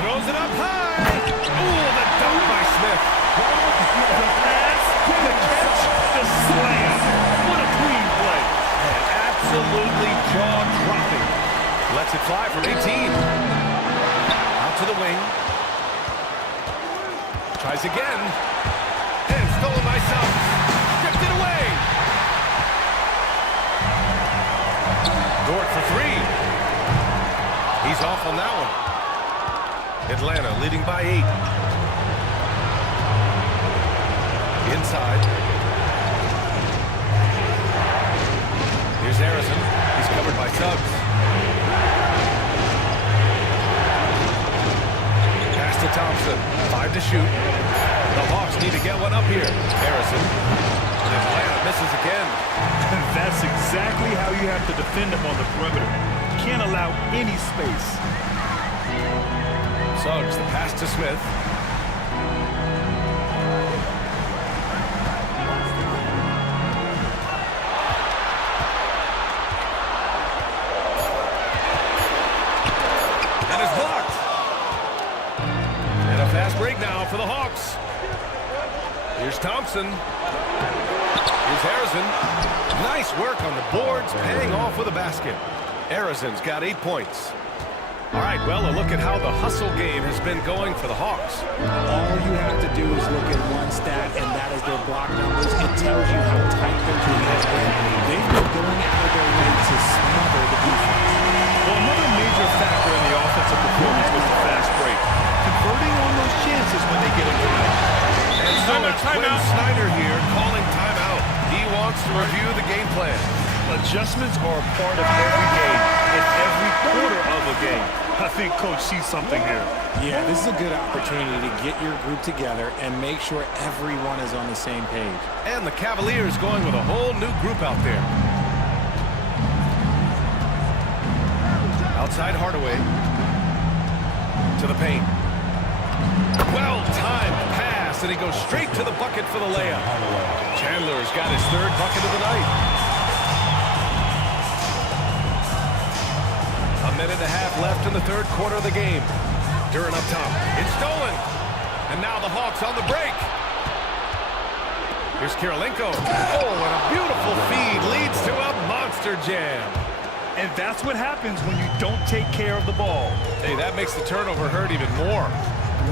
Throws it up high. Ooh, the dunk by Smith. The pass, the catch, the slam. What a clean play. And absolutely jaw-dropping. Lets it fly from 18. Out to the wing. Tries again. And stolen by Suggs. Stripped it away. Dort for 3. He's off on that one. Atlanta leading by 8. Inside. Here's Harrison. He's covered by Suggs. Pass to Thompson. 5 to shoot. The Hawks need to get one up here. Harrison. And Atlanta misses again. And that's exactly how you have to defend him on the perimeter. Can't allow any space. Suggs, the pass to Smith. And it's blocked. And a fast break now for the Hawks. Here's Thompson. Here's Harrison. Nice work on the boards, paying off with a basket. Harrison's got 8 points. All right, well, a look at how the hustle game has been going for the Hawks. All you have to do is look at one stat, and that is their block numbers. It tells you how tight their team has been. They've been going out of their way to smother the defense. Well, another major factor in the offensive performance was the fast break. Converting on those chances when they get them tonight. And so it's Quinn Snyder here calling timeout. He wants to review the game plan. Adjustments are a part of every game, in every quarter of a game. I think Coach sees something here. Yeah, this is a good opportunity to get your group together and make sure everyone is on the same page. And the Cavaliers going with a whole new group out there. Outside Hardaway. To the paint. Well-timed pass, and he goes straight to the bucket for the layup. Chandler's got his 3rd bucket of the night. A minute and a half left in the 3rd quarter of the game. Duren up top. It's stolen. And now the Hawks on the break. Here's Kirilenko. Oh, and a beautiful feed leads to a monster jam. And that's what happens when you don't take care of the ball. Hey, that makes the turnover hurt even more.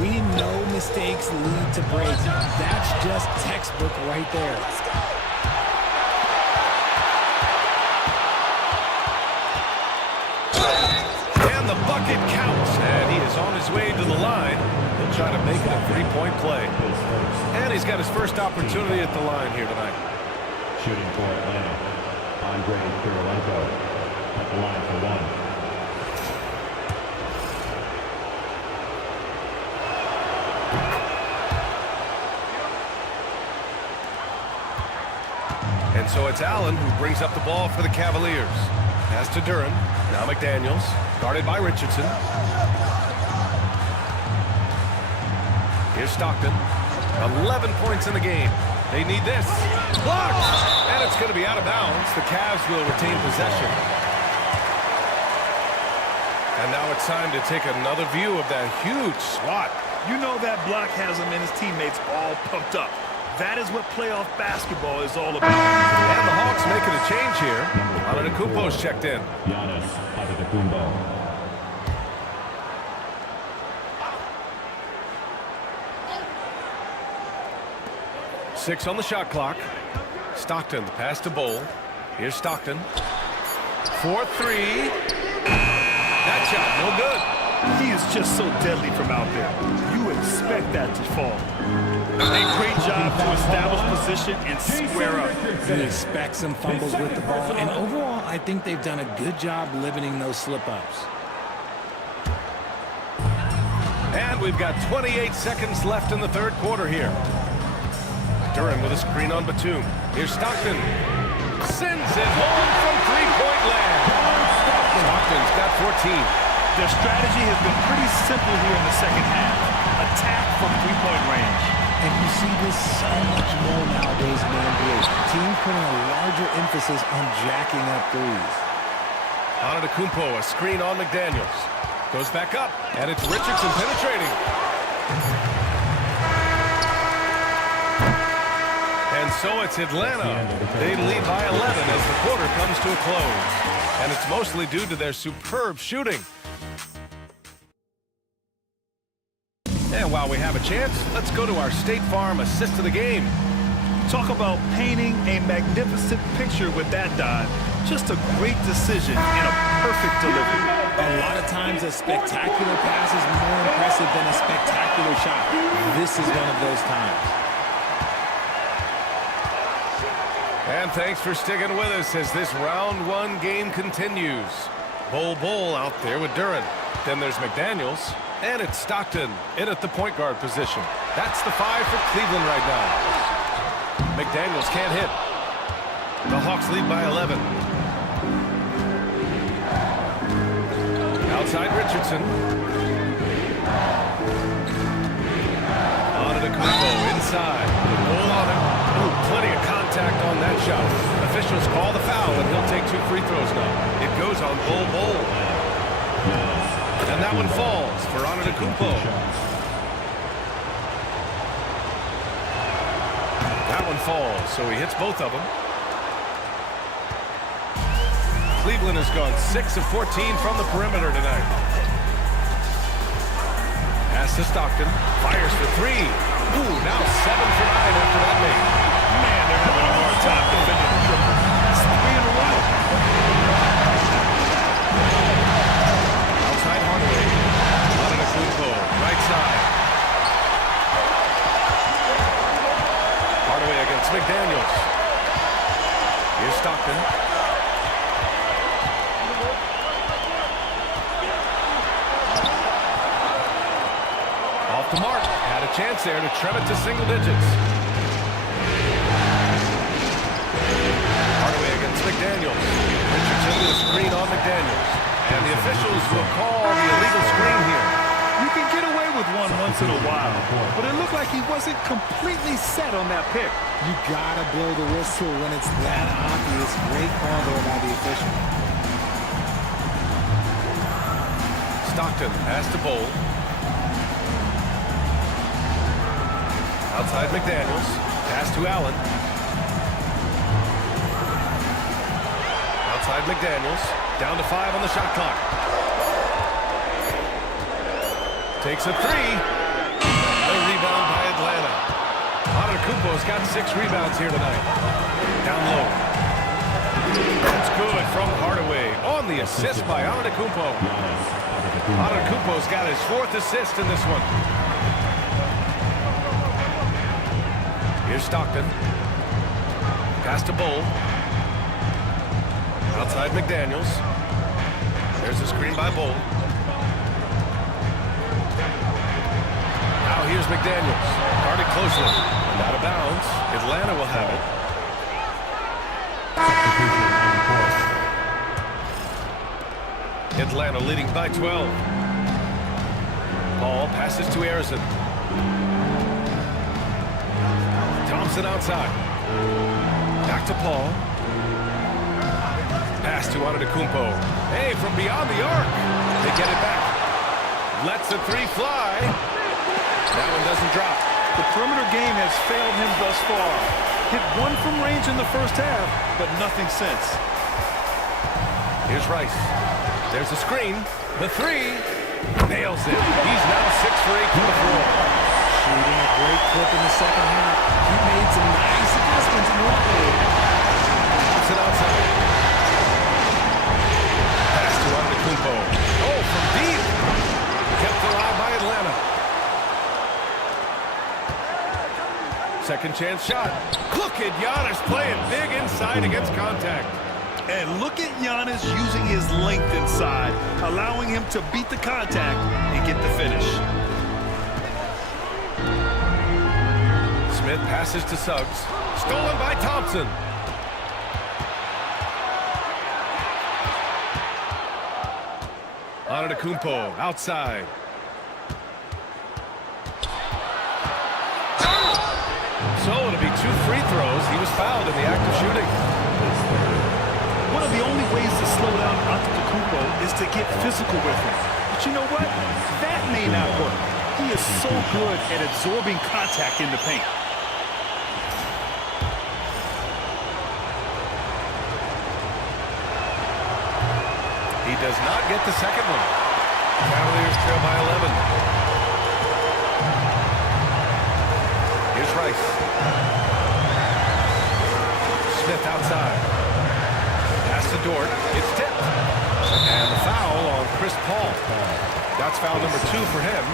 We know mistakes lead to breaks. That's just textbook right there. And the bucket counts. And he is on his way to the line. He'll try to make it a 3-point play. And he's got his first opportunity at the line here tonight. Shooting for Atlanta, Andre Kirilenko at the line for 1. And so it's Allen who brings up the ball for the Cavaliers. Pass to Duren. Now McDaniels, guarded by Richardson. Here's Stockton. 11 points in the game. They need this. Blocked! And it's going to be out of bounds. The Cavs will retain possession. And now it's time to take another view of that huge swat. You know that block has him and his teammates all pumped up. That is what playoff basketball is all about. And the Hawks making a change here. Antetokounmpo's checked in. Giannis Antetokounmpo. Six on the shot clock. Stockton, the pass to Bowl. Here's Stockton. 4-3. That shot, no good. He is just so deadly from out there. You expect that to fall. A great job to establish position and square up. You expect some fumbles with the ball. And overall, I think they've done a good job limiting those slip-ups. And we've got 28 seconds left in the third quarter here. Duran with a screen on Batum. Here's Stockton. Sends it home from three-point land. Stockton's got 14. Their strategy has been pretty simple here in the second half. Attack from three-point range. And you see this so much more nowadays in the NBA. Teams putting a larger emphasis on jacking up threes. Antetokounmpo, a screen on McDaniels. Goes back up, and it's Richardson penetrating. And so it's Atlanta. They lead by 11 as the quarter comes to a close. And it's mostly due to their superb shooting. And while we have a chance, let's go to our State Farm assist of the game. Talk about painting a magnificent picture with that dive. Just a great decision and a perfect delivery. A lot of times a spectacular pass is more impressive than a spectacular shot. This is one of those times. And thanks for sticking with us as this round one game continues. Bol out there with Duran. Then there's McDaniels. And it's Stockton in at the point guard position. That's the 5 for Cleveland right now. McDaniels can't hit. The Hawks lead by 11. Outside Richardson. Antetokounmpo inside. Ball on him. Ooh, plenty of contact on that shot. Officials call the foul, and he'll take 2 free throws now. It goes on Bol. And that one falls for Antetokounmpo. That one falls, so he hits both of them. Cleveland has gone 6 of 14 from the perimeter tonight. Pass to Stockton. Fires for 3. Ooh, now 7 for 9 after that make. Man, they're having a hard time defending the triple. It's 3 in a row. Outside Hardaway. Antetokounmpo, right side. Hardaway against McDaniels. Here's Stockton. Off the mark. Had a chance there to trim it to single digits. Hardaway against McDaniels. Richardson with a screen on McDaniels. And the officials will call the illegal screen here. You can get away with one once in a while, but it looked like he wasn't completely set on that pick. You gotta blow the whistle when it's that obvious. Great call there by the official. Stockton pass to Bol. Outside McDaniels. Pass to Allen. Outside McDaniels. Down to 5 on the shot clock. Takes a 3. The rebound by Atlanta. Antetokounmpo's got 6 rebounds here tonight. Down low. That's good from Hardaway. On the assist by Antetokounmpo. Antetokounmpo's got his 4th assist in this one. Here's Stockton. Pass to Bol. Outside McDaniels. There's a screen by Bol. Now here's McDaniels. Guarded closely. And out of bounds. Atlanta will have it. Atlanta leading by 12. Ball passes to Harrison. Thompson outside. Back to Paul. Pass to Antetokounmpo. Hey, from beyond the arc. They get it back. Lets the 3 fly. That one doesn't drop. The perimeter game has failed him thus far. Hit 1 from range in the first half, but nothing since. Here's Rice. There's a screen. The 3. Nails it. He's now 6 for 8 from the floor. Shooting a great clip in the second half. He made some nice adjustments in the play. Thompson outside. Pass to Antetokounmpo. Oh, from deep. Kept alive by Atlanta. Second chance shot. Look at Giannis playing big inside against contact. And look at Giannis using his length inside, allowing him to beat the contact and get the finish. Smith passes to Suggs. Stolen by Thompson. Antetokounmpo outside. So it'll be 2 free throws. He was fouled in the act of shooting. One of the only ways to slow down Antetokounmpo is to get physical with him. But you know what? That may not work. He is so good at absorbing contact in the paint. He does not get the second one. Cavaliers trail by 11. Here's Rice. Smith outside. Pass to Dort. It's tipped. And the foul on Chris Paul. That's foul number 2 for him.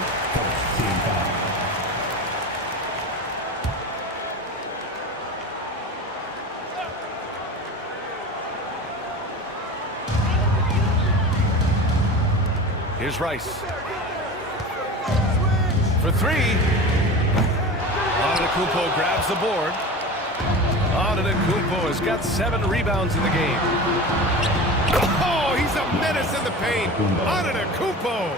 Here's Rice. For 3. Antetokounmpo grabs the board. Antetokounmpo has got 7 rebounds in the game. Oh, he's a menace in the paint. Antetokounmpo.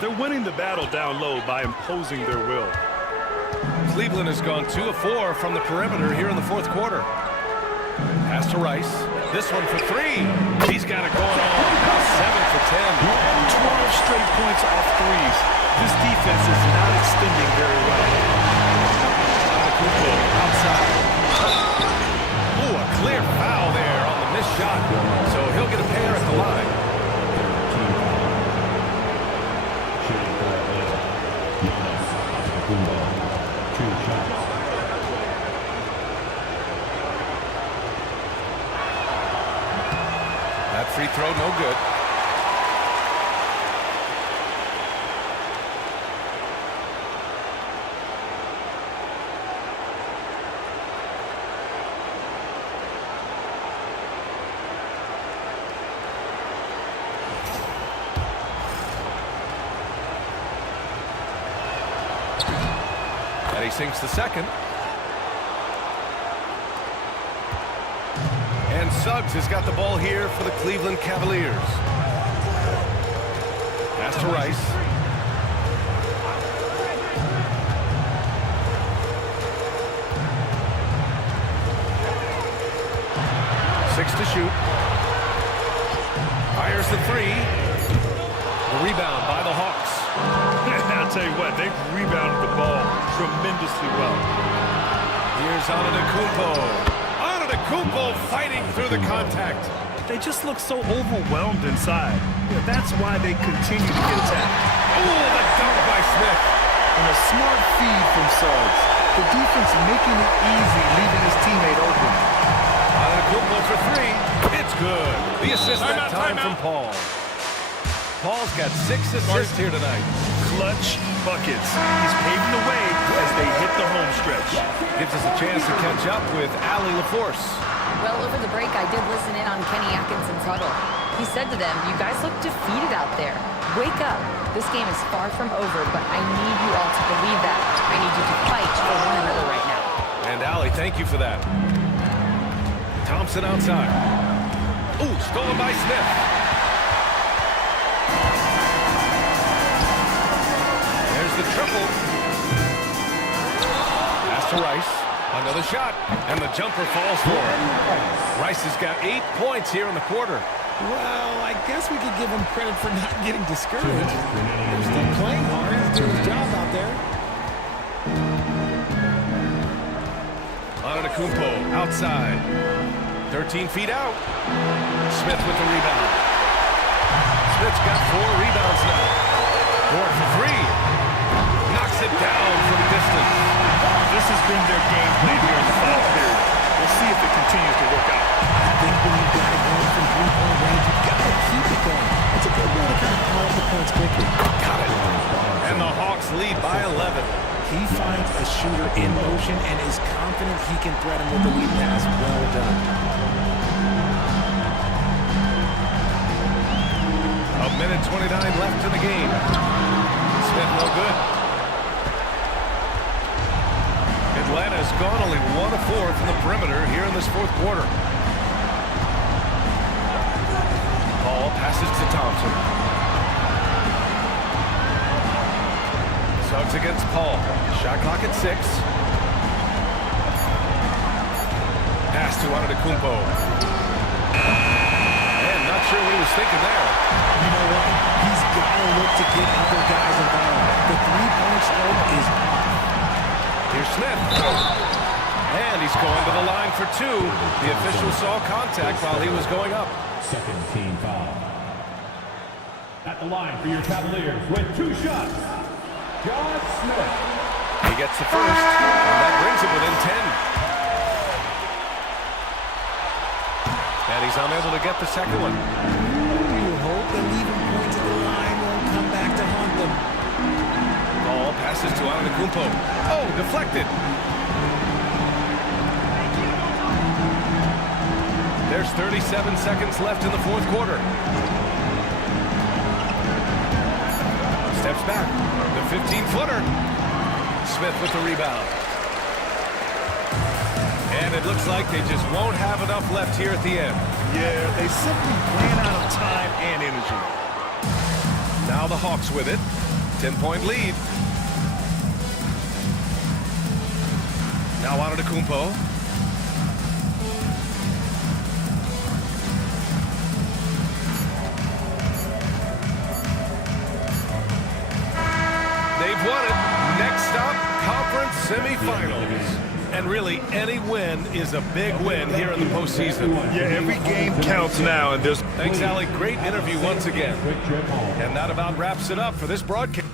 They're winning the battle down low by imposing their will. Cleveland has gone 2 of 4 from the perimeter here in the 4th quarter. Pass to Rice. This one for 3. He's got it going on. Now 7 for 10. 12 straight points off threes. This defense is not extending very well. Antetokounmpo outside. Ooh, a clear foul there on the missed shot. So he'll get a pair at the line. That free throw, no good. And he sinks the second. And Suggs has got the ball here for the Cleveland Cavaliers. Pass to Rice. Six to shoot. Fires the 3. The rebound by the Hawks. I'll tell you what, they've rebounded the ball tremendously well. Here's Antetokounmpo. Antetokounmpo fighting through the contact. They just look so overwhelmed inside. Yeah, that's why they continue to get attacked. Oh, the dunk by Smith. And a smart feed from Suggs. The defense making it easy, leaving his teammate open. Antetokounmpo for 3. It's good. The assist that time from Paul. Paul's got 6 assists here tonight. Clutch buckets. He's paving the way as they hit the home stretch. Gives us a chance to catch up with Allie LaForce. Well, over the break, I did listen in on Kenny Atkinson's huddle. He said to them, "You guys look defeated out there. Wake up. This game is far from over, but I need you all to believe that. I need you to fight for one another right now." And Allie, thank you for that. Thompson outside. Ooh, stolen by Smith. There's the triple. Pass to Rice. Another shot. And the jumper falls for him. Rice has got 8 points here in the quarter. Well, I guess we could give him credit for not getting discouraged. He's still playing hard. He's doing his job out there. Antetokounmpo outside. 13 feet out. Smith with the rebound. Smith's got 4 rebounds now. Dort for 3. Knocks it down from distance. This has been their game plan here in the final period. We'll see if it continues to work out. I think when you've got it going from three-point range, you've got to keep it going. It's a good way to kind of pile up the points quickly. Got it. And the Hawks lead by 11. He finds a shooter in motion and is confident he can threat him with the lead pass. Well done. minute 29 left in the game. Smith no good. Atlanta's gone only 1 of 4 from the perimeter here in this fourth quarter. Ball passes to Thompson. Suggs against Paul. Shot clock at 6. Pass to Antetokounmpo. And not sure what he was thinking there. You know what? He's got to look to get other guys involved. The three-point stroke is off. Here's Smith. And he's going to the line for 2. The official saw contact while he was going up. Second team foul. At the line for your Cavaliers with 2 shots, John Smith. He gets the first, and that brings him within 10. And he's unable to get the second one. You hope that leaving points at the line won't come back to haunt them. Ball passes to Antetokounmpo. Oh, deflected. There's 37 seconds left in the fourth quarter. Steps back. The 15-footer. Smith with the rebound. And it looks like they just won't have enough left here at the end. Yeah, they simply ran out of time and energy. Now the Hawks with it. 10-point lead. Now Antetokounmpo. They've won it. Next stop, conference semifinals. And really, any win is a big win here in the postseason. Yeah, every game counts now. And there's Thanks, Allie. Great interview once again. And that about wraps it up for this broadcast.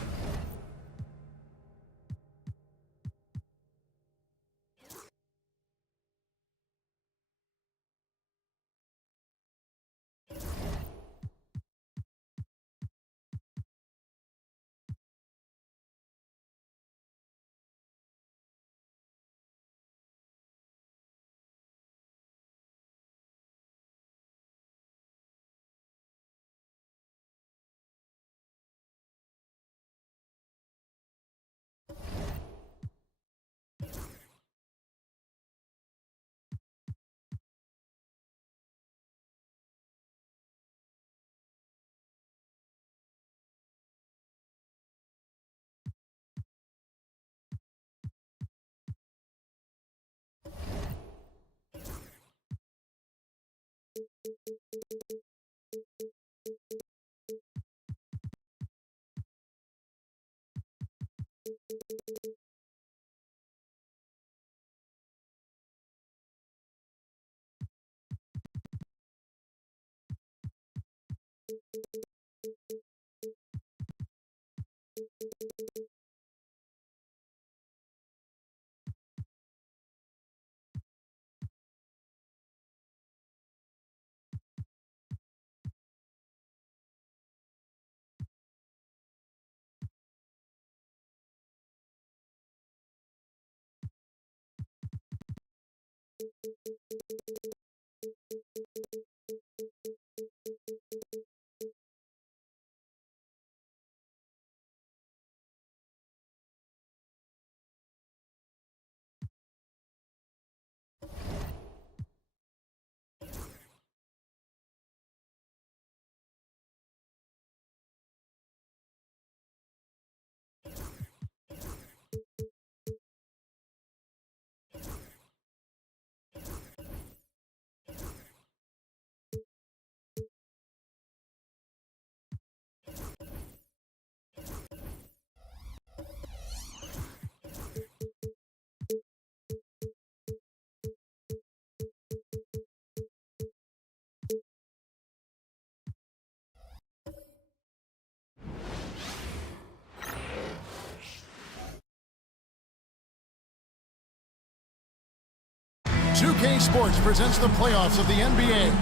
K Sports presents the playoffs of the NBA.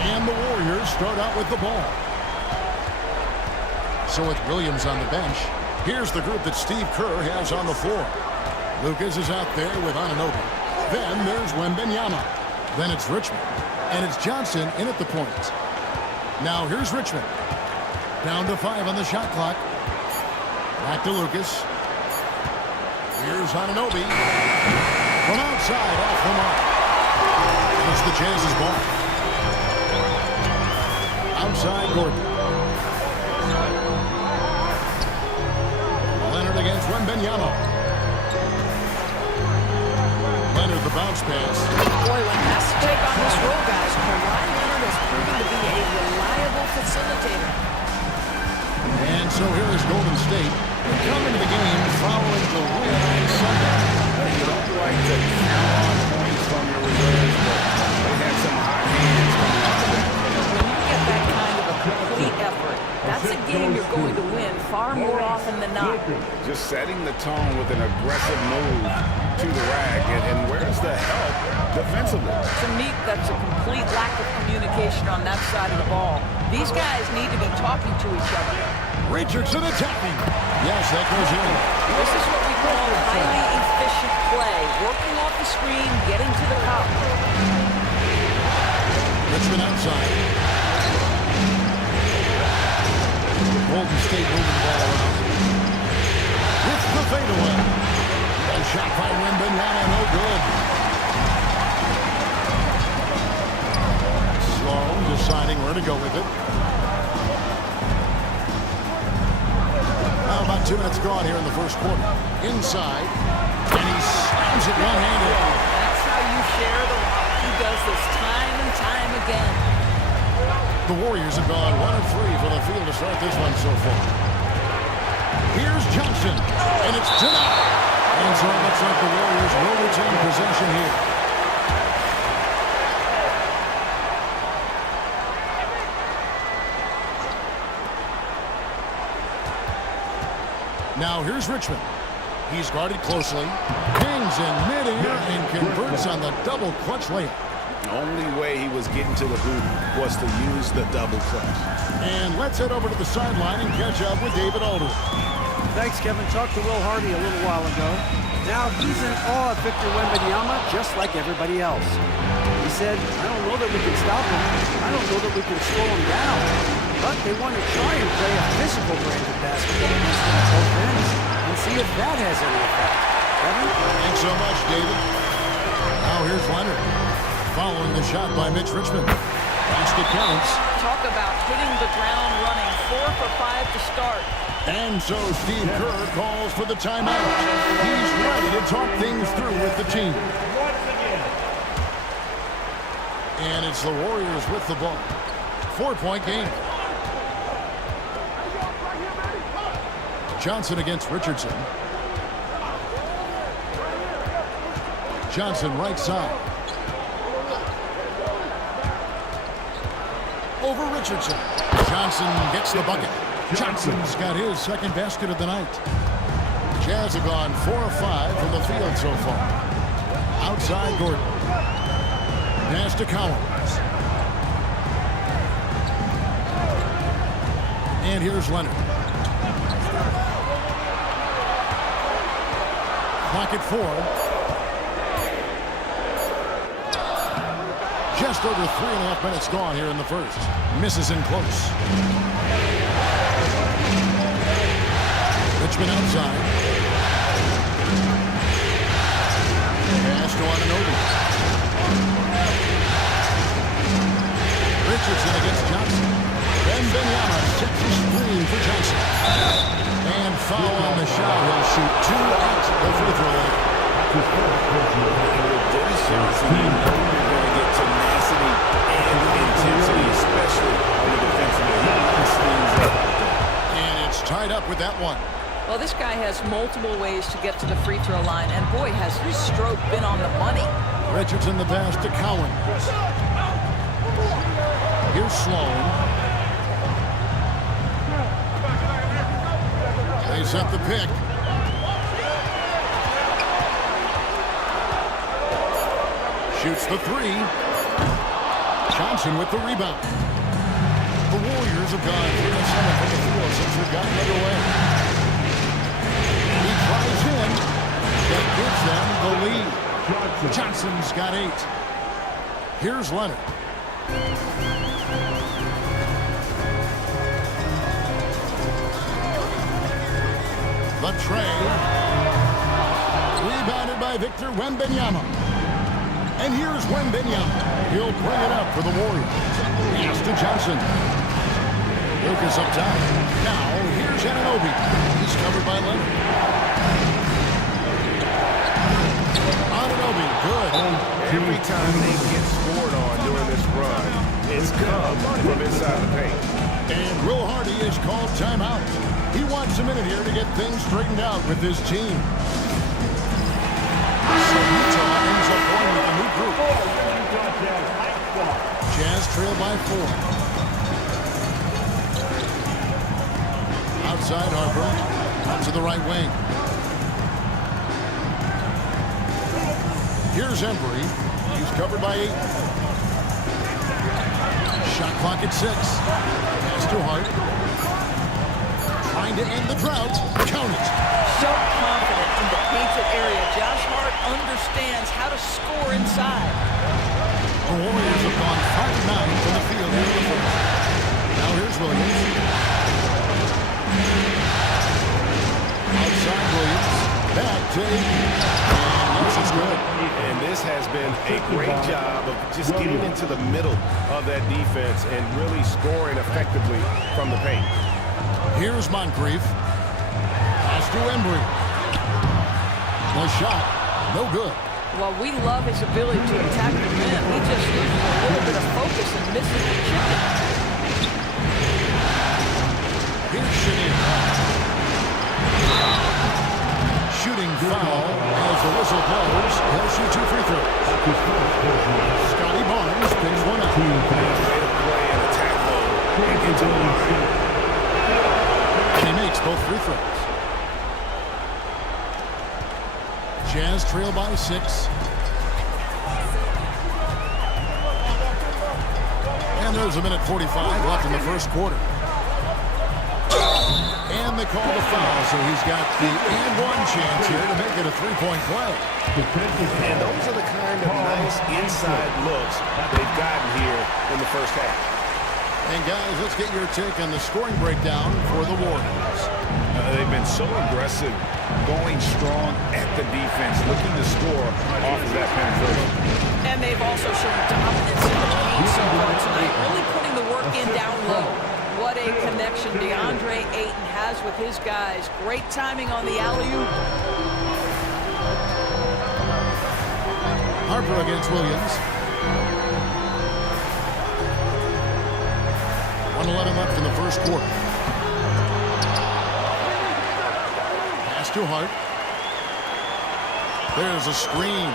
And the Warriors start out with the ball. So with Williams on the bench, here's the group that Steve Kerr has on the floor. Lucas is out there with Anunoby. Then there's Wembanyama. Then it's Richmond. And it's Johnson in at the point. Now here's Richmond. Down to 5 on the shot clock. Back to Lucas. Here's Anunoby. From outside, off the mark. It's the Jazz's ball. Outside, Gordon. Leonard against Wembanyama. Leonard, the bounce pass. Boy, when has to take on this role, guys, Kawhi Leonard has proven to be a reliable facilitator. And so here is Golden State. They come into the game following the win on Sunday. You don't like to count on points from your reserves, but they had some hot hands coming out of that. When you get that kind of a complete effort, that's a game you're going to win far more often than not. Just setting the tone with an aggressive move to the rack, and where's the help defensively? To me, that's a complete lack of communication on that side of the ball. These guys need to be talking to each other. Richardson attacking. Yes, that goes in. This is what we call highly efficient play. Working off the screen, getting to the cup. Richmond outside. Golden State moving the ball around. With the fadeaway. A shot by Wembanyama, no good. Sloan deciding where to go with it. Now about 2 minutes gone here in the first quarter. Inside, and he slams it one-handed. That's how you share the rock. He does this time and time again. The Warriors have gone 1 of 3 for the field to start this one so far. Here's Johnson, and it's denied. And so it looks like the Warriors will retain possession here. Now here's Richmond. He's guarded closely, hangs in midair, and converts on the double clutch layup. The only way he was getting to the hoop was to use the double clutch. And let's head over to the sideline and catch up with David Aldridge. Thanks, Kevin. Talked to Will Hardy a little while ago. Now he's in awe of Victor Wembanyama, just like everybody else. He said, I don't know that we can stop him. I don't know that we can slow him down. But they want to try and play a physical brand of basketball against both ends and see if that has any effect. Kevin? Thanks so much, David. Now here's Leonard. Following the shot by Mitch Richmond. Basket counts. Talk about hitting the ground running. 4 for 5 to start. And so Steve Kerr calls for the timeout. He's ready to talk things through with the team. And it's the Warriors with the ball. 4-point game. Johnson against Richardson. Johnson right side. Over Richardson. Johnson gets the bucket. Johnson's got his second basket of the night. Jazz have gone 4 of 5 from the field so far. Outside Gordon. Pass to Collins. And here's Leonard. Clock at 4. Just over 3.5 minutes gone here in the first. Misses in close. Richmond outside. Pass to Anunoby. Richardson against Johnson. Wembanyama sets the screen for Johnson. And foul on the shot. He'll shoot 2 at the free throw line. With Dennis Johnson, you know you're going to get tenacity and intensity, especially on the defensive end. He locks things up. And it's tied up with that one. Well, this guy has multiple ways to get to the free throw line, and boy, has his stroke been on the money. Richardson the pass to Cowan. Here's Sloan. They set the pick. Shoots the three. Johnson with the rebound. The Warriors have gone 3 of 7 from the field since we've gotten underway. He tries in. That gives them the lead. Johnson's got 8. Here's Leonard. The tray. Rebounded by Victor Wembanyama. And here's Wembanyama. He'll bring it up for the Warriors. Pass to Johnson. Lucas up top. Now here's Anunoby. He's covered by Leonard. Anunoby, good. Every time they get scored on during this run, it's come from inside the paint. And Will Hardy is called timeout. He wants a minute here to get things straightened out with his team. So Utah ends up going with a new group. Jazz trail by 4. Outside Harper. Out to the right wing. Here's Embry. He's covered by 8. Shot clock at 6. Pass to Hart. Trying to end the drought. Count it. So confident in the painted area. Josh Hart understands how to score inside. The Warriors have gone 5-9 from the field here in the first. Now here's Williams. Outside Williams. Back to 8. And yes, it's good. And this has been a great job of just getting into the middle of that defense and really scoring effectively from the paint. Here's Moncrief. Pass to Embry. The shot, no good. Well, we love his ability to attack the rim. He just loses a little bit of focus and misses the chicken. Here's Chenier. Shooting foul as the whistle blows. He'll shoot 2 free throws. Scotty Barnes picks one up. Play and attack mode. Into the line. And he makes both free throws. Jazz trail by 6. And there's a minute 45 left in the first quarter. And they call the foul, so he's got the and-one chance here to make it a 3-point play. And those are the kind of nice inside looks they've gotten here in the first half. And guys, let's get your take on the scoring breakdown for the Warriors. They've been so aggressive, going strong at the defense, looking to score off of that penetration. And they've also shown dominance in the paint so far tonight, really putting the work in down low. What a connection DeAndre Ayton has with his guys. Great timing on the alley-oop. Harper against Williams. 1:11 left in the first quarter. Pass to Hart. There's a screen.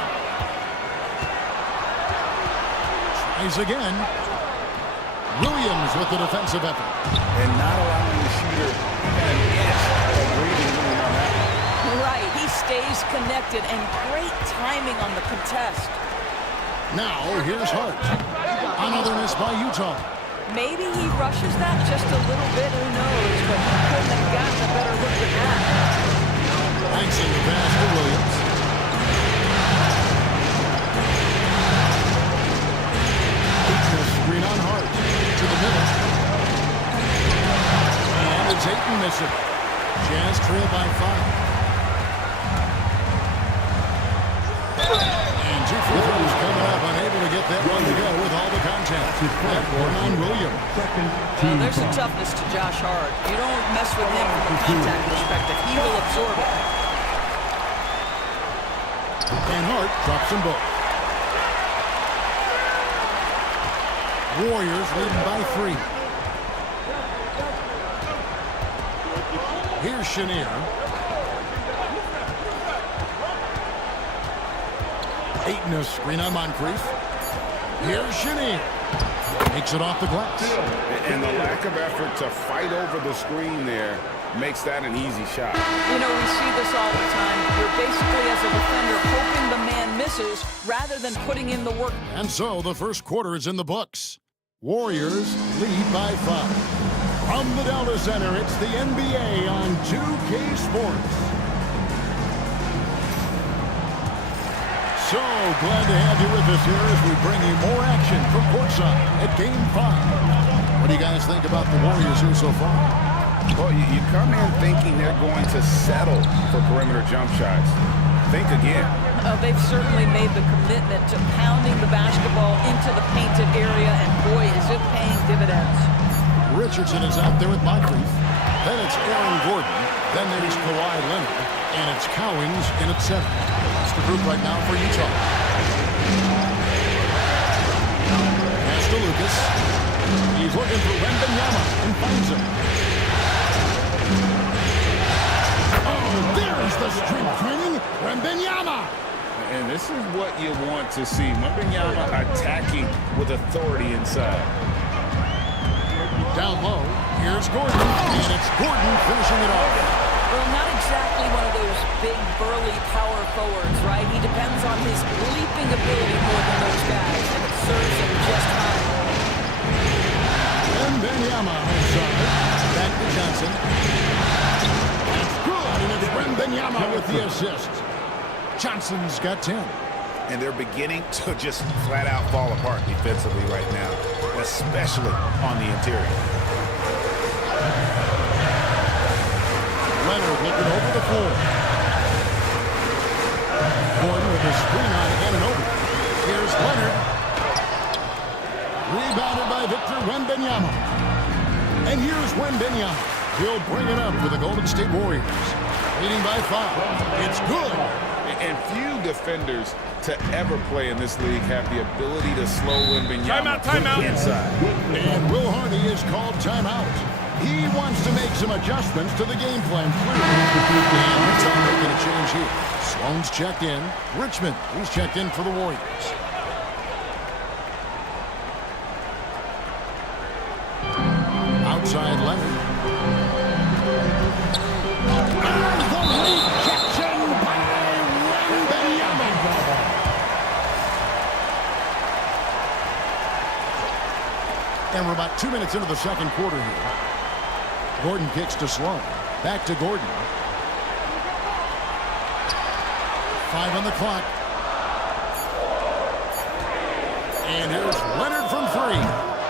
Tries again. Williams with the defensive effort. And not allowing the shooter an inch of breathing room on that one. Right, he stays connected, and great timing on the contest. Now here's Hart. Another miss by Utah. Maybe he rushes that just a little bit, who knows, but he couldn't have gotten a better look than that. Langsing the pass to Williams. Screen on Hart to the middle. And it's Ayton missing. Jazz trail by 5. And 2 free throws coming up, unable to get that one to go with all the contact. That one on Williams. There's a toughness to Josh Hart. You don't mess with him from a contact perspective. He will absorb it. And Hart drops them both. Warriors leading by 3. Here's Chenier. Ayton a screen on Moncrief. Here's Chenier. Makes it off the glass. And the lack of effort to fight over the screen there makes that an easy shot. You know, we see this all the time. You're basically, as a defender, hoping the man misses rather than putting in the work. And so the first quarter is in the books. Warriors lead by 5. From the Delta Center, it's the NBA on 2K Sports. So glad to have you with us here as we bring you more action from courtside at Game 5. What do you guys think about the Warriors here so far? Well, you come in thinking they're going to settle for perimeter jump shots. Think again. They've certainly made the commitment to pounding the basketball into the painted area, and boy, is it paying dividends. Richardson is out there with Moncrief. Then it's Aaron Gordon. Then there's Kawhi Leonard. And it's Cowings in at 7. That's the group right now for Utah. Pass to Lucas. He's looking for Wembanyama and finds him. Oh, there's the strength training. Wembanyama. And this is what you want to see. Wembanyama attacking with authority inside. Down low, here's Gordon, and it's Gordon finishing it off. Well, not exactly one of those big, burly power forwards, right? He depends on his leaping ability more than those guys, and it serves him just fine. And Wembanyama outside. Back to Johnson. That's good, and it's Wembanyama with the assist. Johnson's got 10. And they're beginning to just flat out fall apart defensively right now, especially on the interior. Leonard looking over the floor. Gordon with a screen on Anunoby. Here's Leonard. Rebounded by Victor Wembanyama. And here's Wembanyama. He'll bring it up for the Golden State Warriors. Leading by 5. It's good. And few defenders to ever play in this league have the ability to slow Wembanyama inside. And Will Hardy is called timeout. He wants to make some adjustments to the game plan. And Utah making a change here. Sloan's checked in. Richmond, he's checked in for the Warriors. Outside Leonard. And we're about 2 minutes into the second quarter here. Gordon kicks to Sloan. Back to Gordon. 5 on the clock. And here's Leonard from 3.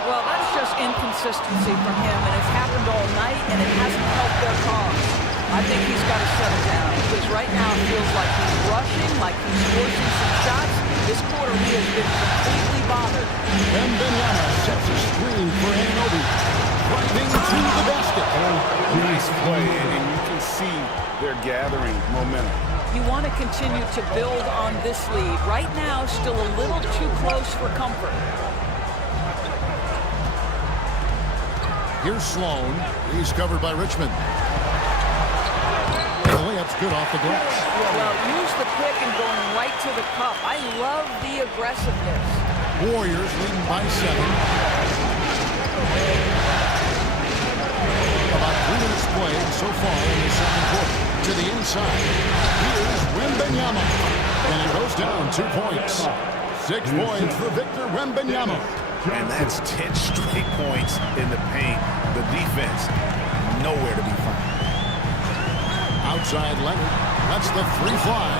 Well, that's just inconsistency from him, and it's happened all night, and it hasn't helped their cause. I think he's got to settle down, because right now it feels like he's rushing, like he's forcing some shots. This quarter he has been completely bothered. Wembanyama sets a screen for Anunoby. Driving to the basket. Nice play, and you can see they're gathering momentum. You want to continue to build on this lead. Right now, still a little too close for comfort. Here's Sloan. He's covered by Richmond. The layup's good off the glass. Well, use the pick and going right to the cup. I love the aggressiveness. Warriors leading by 7. About 3 minutes played so far in the second quarter. To the inside. Here's Wembanyama. And it goes down 2 points. 6 points for Victor Wembanyama. And that's 10 straight points in the paint. The defense, nowhere to be found. Outside Leonard. That's the 3 fly.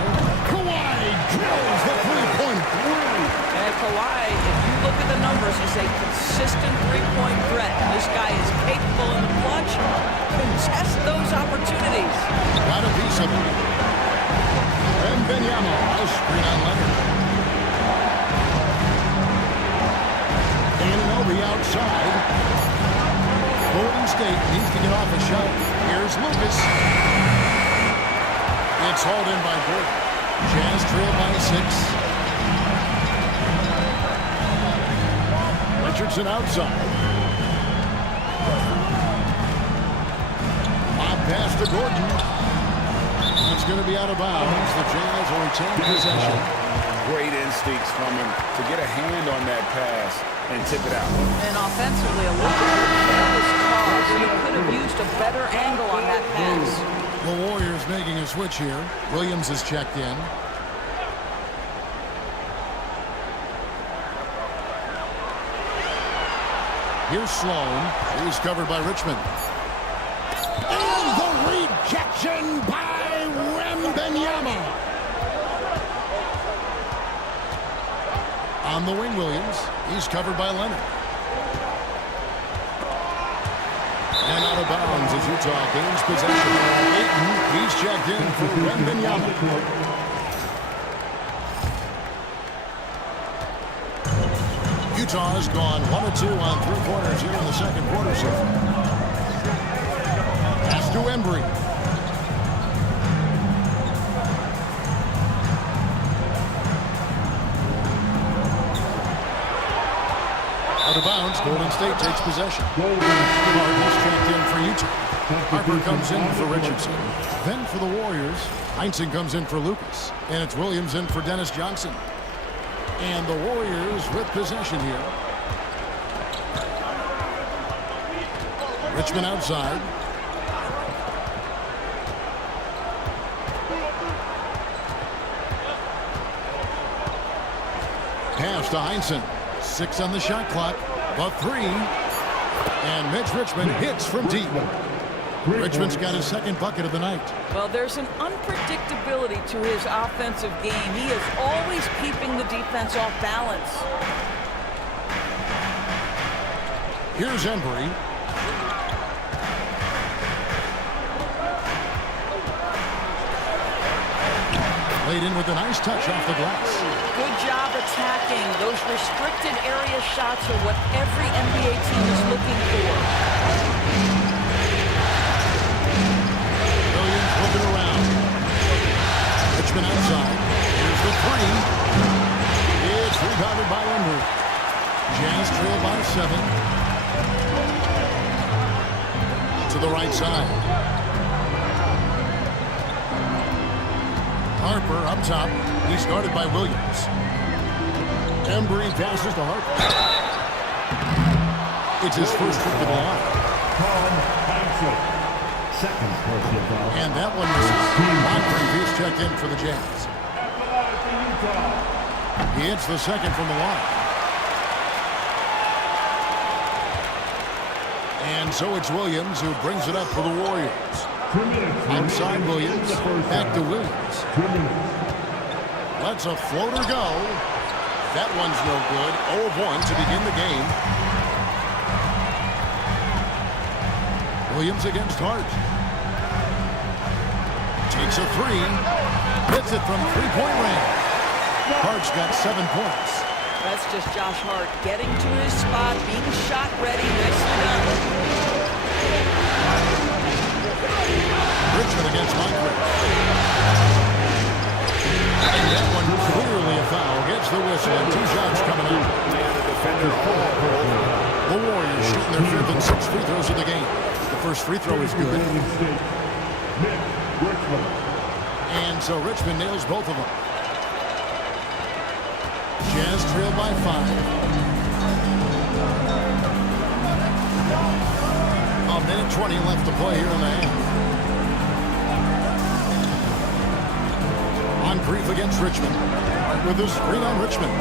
Kawhi drills the 3-point. And Kawhi, if you look at the numbers, he's a consistent 3-point threat. This guy is capable in the clutch. Contest those opportunities. Got a piece of it. Wembanyama, a screen on Leonard. Anunoby outside. Golden State needs to get off a shot. Here's Lucas. It's hauled in by Gordon. Jazz trail by 6. Richardson outside. Bob pass to Gordon. It's going to be out of bounds. The Jazz will retain possession. Great instincts from him to get a hand on that pass and tip it out. And offensively, a little bit of careless cause You could have used a better angle on that pass. The Warriors making a switch here. Williams is checked in. Here's Sloan. He's covered by Richmond. And the rejection by Wembanyama. On the wing, Williams. He's covered by Leonard. And out of bounds as Utah gains possession. Ayton, he's checked in for Wembanyama. Utah has gone 1 of 2 on 3 quarters here in the second quarter. So pass to Embry. Out of bounds, Golden State takes possession. Harden's checked in for Utah. Harper comes in for Richardson. Then for the Warriors, Heinsohn comes in for Lucas. And it's Williams in for Dennis Johnson. And the Warriors with possession here. Richmond outside. Pass to Heinsohn. 6 on the shot clock. The 3. And Mitch Richmond hits from deep. Richmond's got his second bucket of the night. Well, there's an unpredictability to his offensive game. He is always keeping the defense off balance. Here's Embry. Laid in with a nice touch off the glass. Good job attacking. Those restricted area shots are what every NBA team is looking for. Looking around. Richmond outside. Here's the 3. It's rebounded by Embry. Jazz trail by 7. To the right side. Harper up top. He's guarded by Williams. Embry passes to Harper. It's his first trip to the line. And that one misses. Moncrief checked in for the Jazz. He hits the second from the line. And so it's Williams who brings it up for the Warriors. Outside Williams, back to Williams. Lets a floater go. That one's no good. 0 of 1 to begin the game. Williams against Hart. Takes a 3. Hits it from three-point range. Hart's got 7 points. That's just Josh Hart getting to his spot, being shot ready. Nicely done. Richmond against Moncrief. And that one clearly a foul. Gets the whistle and 2 shots coming up. The Warriors shooting their 5th and 6th free throws of the game. The first free throw is good. And so Richmond nails both of them. Jazz trail by 5. A minute 20 left to play here in the half. Moncrief against Richmond. With a screen on Richmond.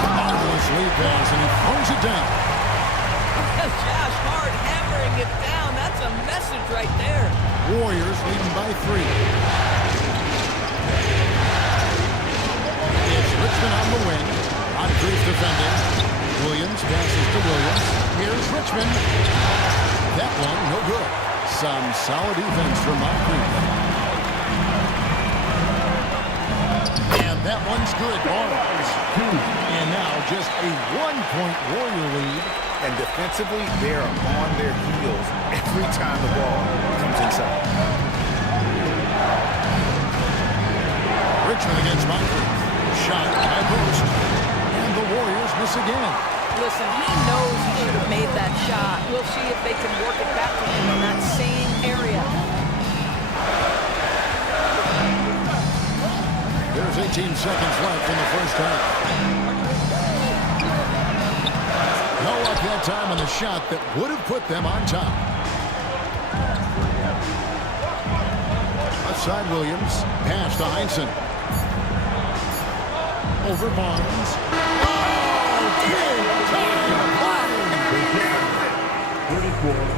Marvelous lead pass, and he throws it down. Josh Hart hammering it down. That's a message right there. Warriors leading by 3. It's Richmond on the wing. Moncrief defending. Williams passes to Williams. Here's Richmond. That one, no good. Some solid defense from Moncrief. And that one's good. Barnes. And now just a 1-point Warrior lead. And defensively, they're on their heels every time the ball comes inside. Richmond against Moncrief. Shot by post. And the Warriors miss again. Listen, he knows he should have made that shot. We'll see if they can work it back to him in that same area. There's 18 seconds left in the first half. No up that time on the shot that would have put them on top. Outside Williams. Pass to Heinsohn. Over Barnes.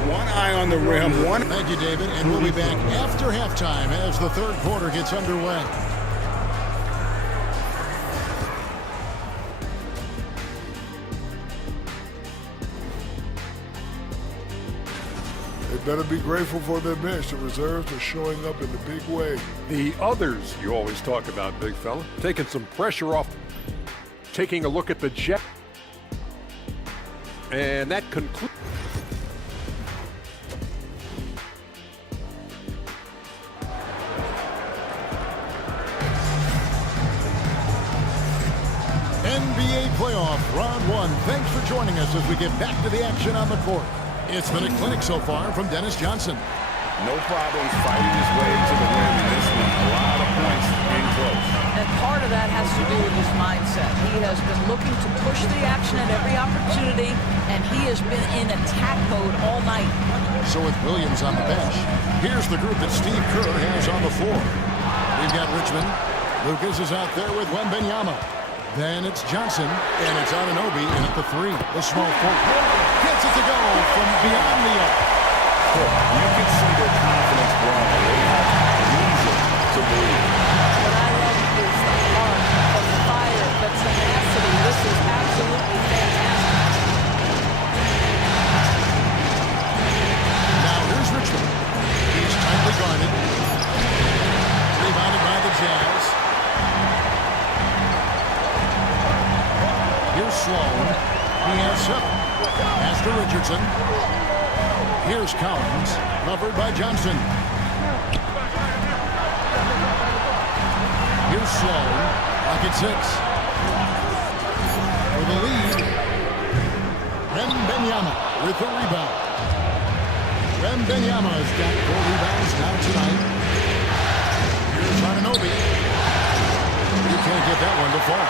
One eye on the rim. One. Thank you, David. And we'll be back after halftime as the third quarter gets underway. They better be grateful for their bench. The reserves are showing up in a big way. The others you always talk about, big fella. Taking some pressure off. Taking a look at the Jet. And that concludes. NBA playoff round one. Thanks for joining us as we get back to the action on the court. It's been a clinic so far from Dennis Johnson. No problems fighting his way to the rim in this one. A lot of points in close. And part of that has to do with his mindset. He has been looking to push the action at every opportunity, and he has been in attack mode all night. So with Williams on the bench, here's the group that Steve Kerr has on the floor. We've got Richmond. Lucas is out there with Wembanyama. Then it's Johnson, and it's Anunoby in at the three. The small forward gets it to go from beyond the arc. You can see their confidence growing. They have reason to believe. What I love is the heart, the fire, the tenacity. This is absolutely fantastic. Now here's Richmond. He's tightly guarded. Rebounded by the Jazz. Here's Sloan. He has 7. Pass to Richardson. Here's Collins. Covered by Johnson. Here's Sloan. Rocket 6. For the lead. Wembanyama with the rebound. Wembanyama has got 4 rebounds now tonight. Here's Anunoby. You can't get that one to fall.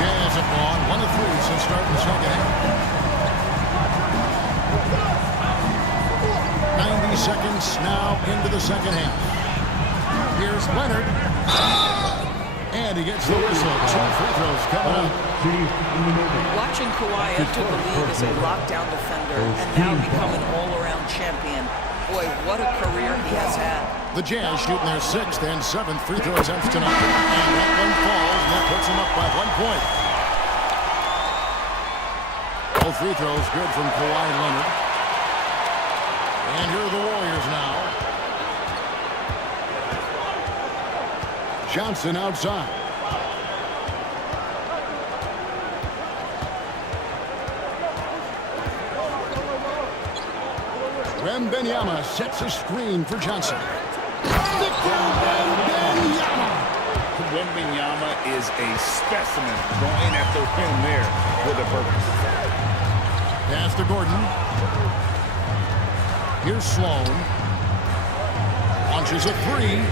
Jazz have gone 1 of 3 since starting the second half. 90 seconds now into the second half. Here's Leonard. And he gets the whistle. 2 free throws coming up. Watching Kawhi enter the league as a lockdown defender and now become an all-around champion. Boy, what a career he has had. The Jazz shooting their 6th and 7th free throw attempts tonight. And that one falls, and that puts them up by 1 point. Both free throws good from Kawhi Leonard. And here are the Warriors now. Johnson outside. Wembanyama sets a screen for Johnson. Wembanyama is a specimen going at the rim there with a purpose. Pass to Gordon. Here's Sloan. Launches a 3.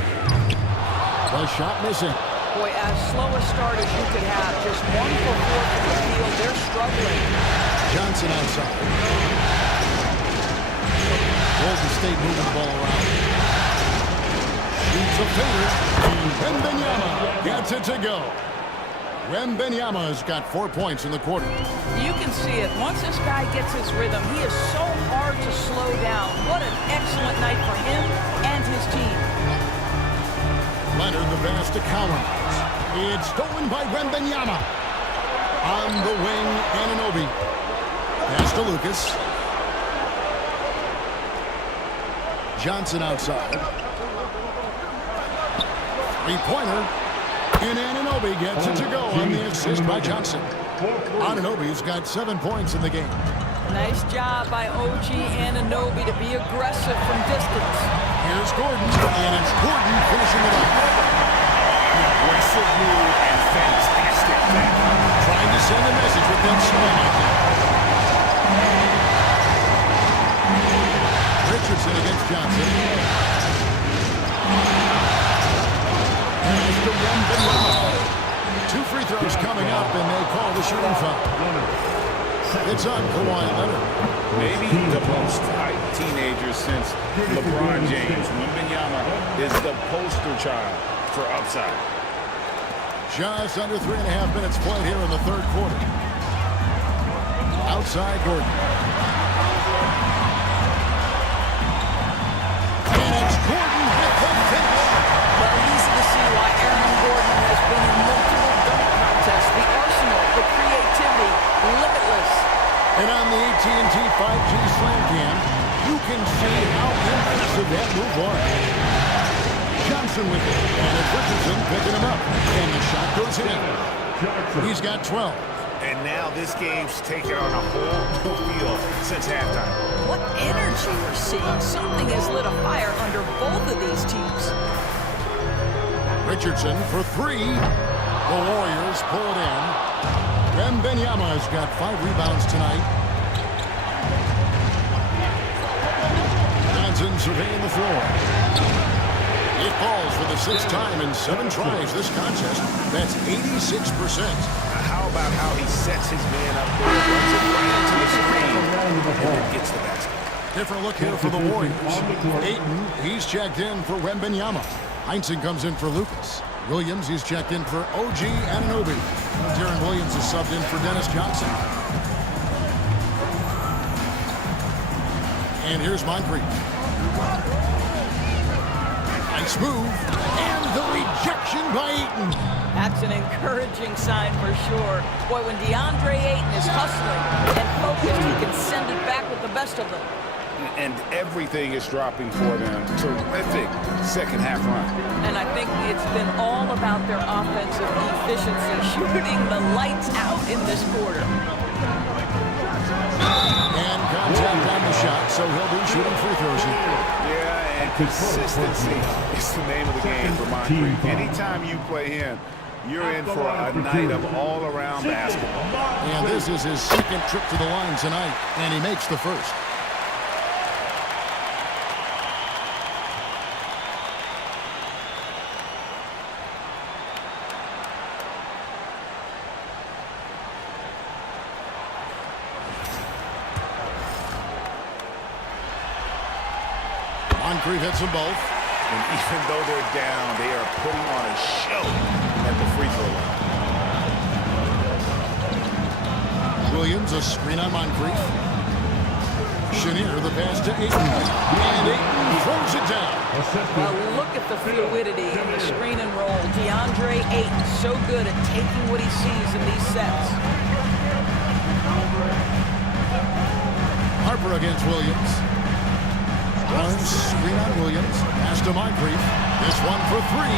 The shot missing. Boy, as slow a start as you could have. Just 1 for 4 from the field. They're struggling. Johnson outside. Golden State moving the ball around. Shoots a finger. And Wembanyama gets it to go. Wembanyama has got 4 points in the quarter. You can see it. Once this guy gets his rhythm, he is so hard to slow down. What an excellent night for him and his team. Leonard the pass to Collins. It's stolen by Wembanyama. On the wing, Anunoby. Pass to Lucas. Johnson outside. Three-pointer. And Anunoby gets it to go on the assist by Johnson. Anunoby's got 7 points in the game. Nice job by OG Anunoby to be aggressive from distance. Here's Gordon, and it's Gordon finishing it up. Aggressive move and fantastic thing. Trying to send a message with that swing like that. Richardson against Johnson. Pass to Wembanyama. 2 free throws coming up, and they call the shooting foul. It's on Kawhi Leonard. Maybe the most hyped teenager since LeBron James. Wembanyama is the poster child for upside. Just under 3.5 minutes played here in the third quarter. Outside Gordon. And it's Gordon with the finish. Well, easy to see why Aaron Gordon has been in multiple dunk contests. The arsenal, the creativity, limitless. And on the AT&T 5G Slam Cam, you can see how impressive that move was. Johnson with it, and it's Richardson picking him up. And the shot goes in. He's got 12. And now this game's taken on a whole new feel since halftime. What energy we're seeing. Something has lit a fire under both of these teams. Richardson for three. The Warriors pull it in. Wembanyama has got 5 rebounds tonight. Johnson surveying the floor. It falls for the 6th time in 7 tries this contest. That's 86%. How about how he sets his man up there, runs it right into the screen, and then gets the basket. Different look here for the Warriors. Ayton, he's checked in for Wembanyama. Heinsohn comes in for Lucas. Williams, he's checked in for OG Anunoby. Darren Williams is subbed in for Dennis Johnson. And here's Moncrief. Nice move. And the rejection by Ayton. That's an encouraging sign for sure. Boy, when DeAndre Ayton is hustling and focused, he can send it back with the best of them. And everything is dropping for them. Terrific second half run. And I think it's been all about their offensive efficiency, shooting the lights out in this quarter. And contact on the shot, so he'll be shooting free throws here. Yeah, and consistency is the name of the game for Moncrief. Anytime you play him, you're in for a night of all-around basketball. And this is his second trip to the line tonight, and he makes the first. Moncrief hits them both. And even though they're down, they are putting on a show at the free throw line. Williams, a screen on Moncrief. Chenier, the pass to Ayton. And Ayton throws it down. Well, look at the fluidity in the screen and roll. DeAndre Ayton, so good at taking what he sees in these sets. Harper against Williams. One screen on Williams. Pass to Moncrief. This one for 3.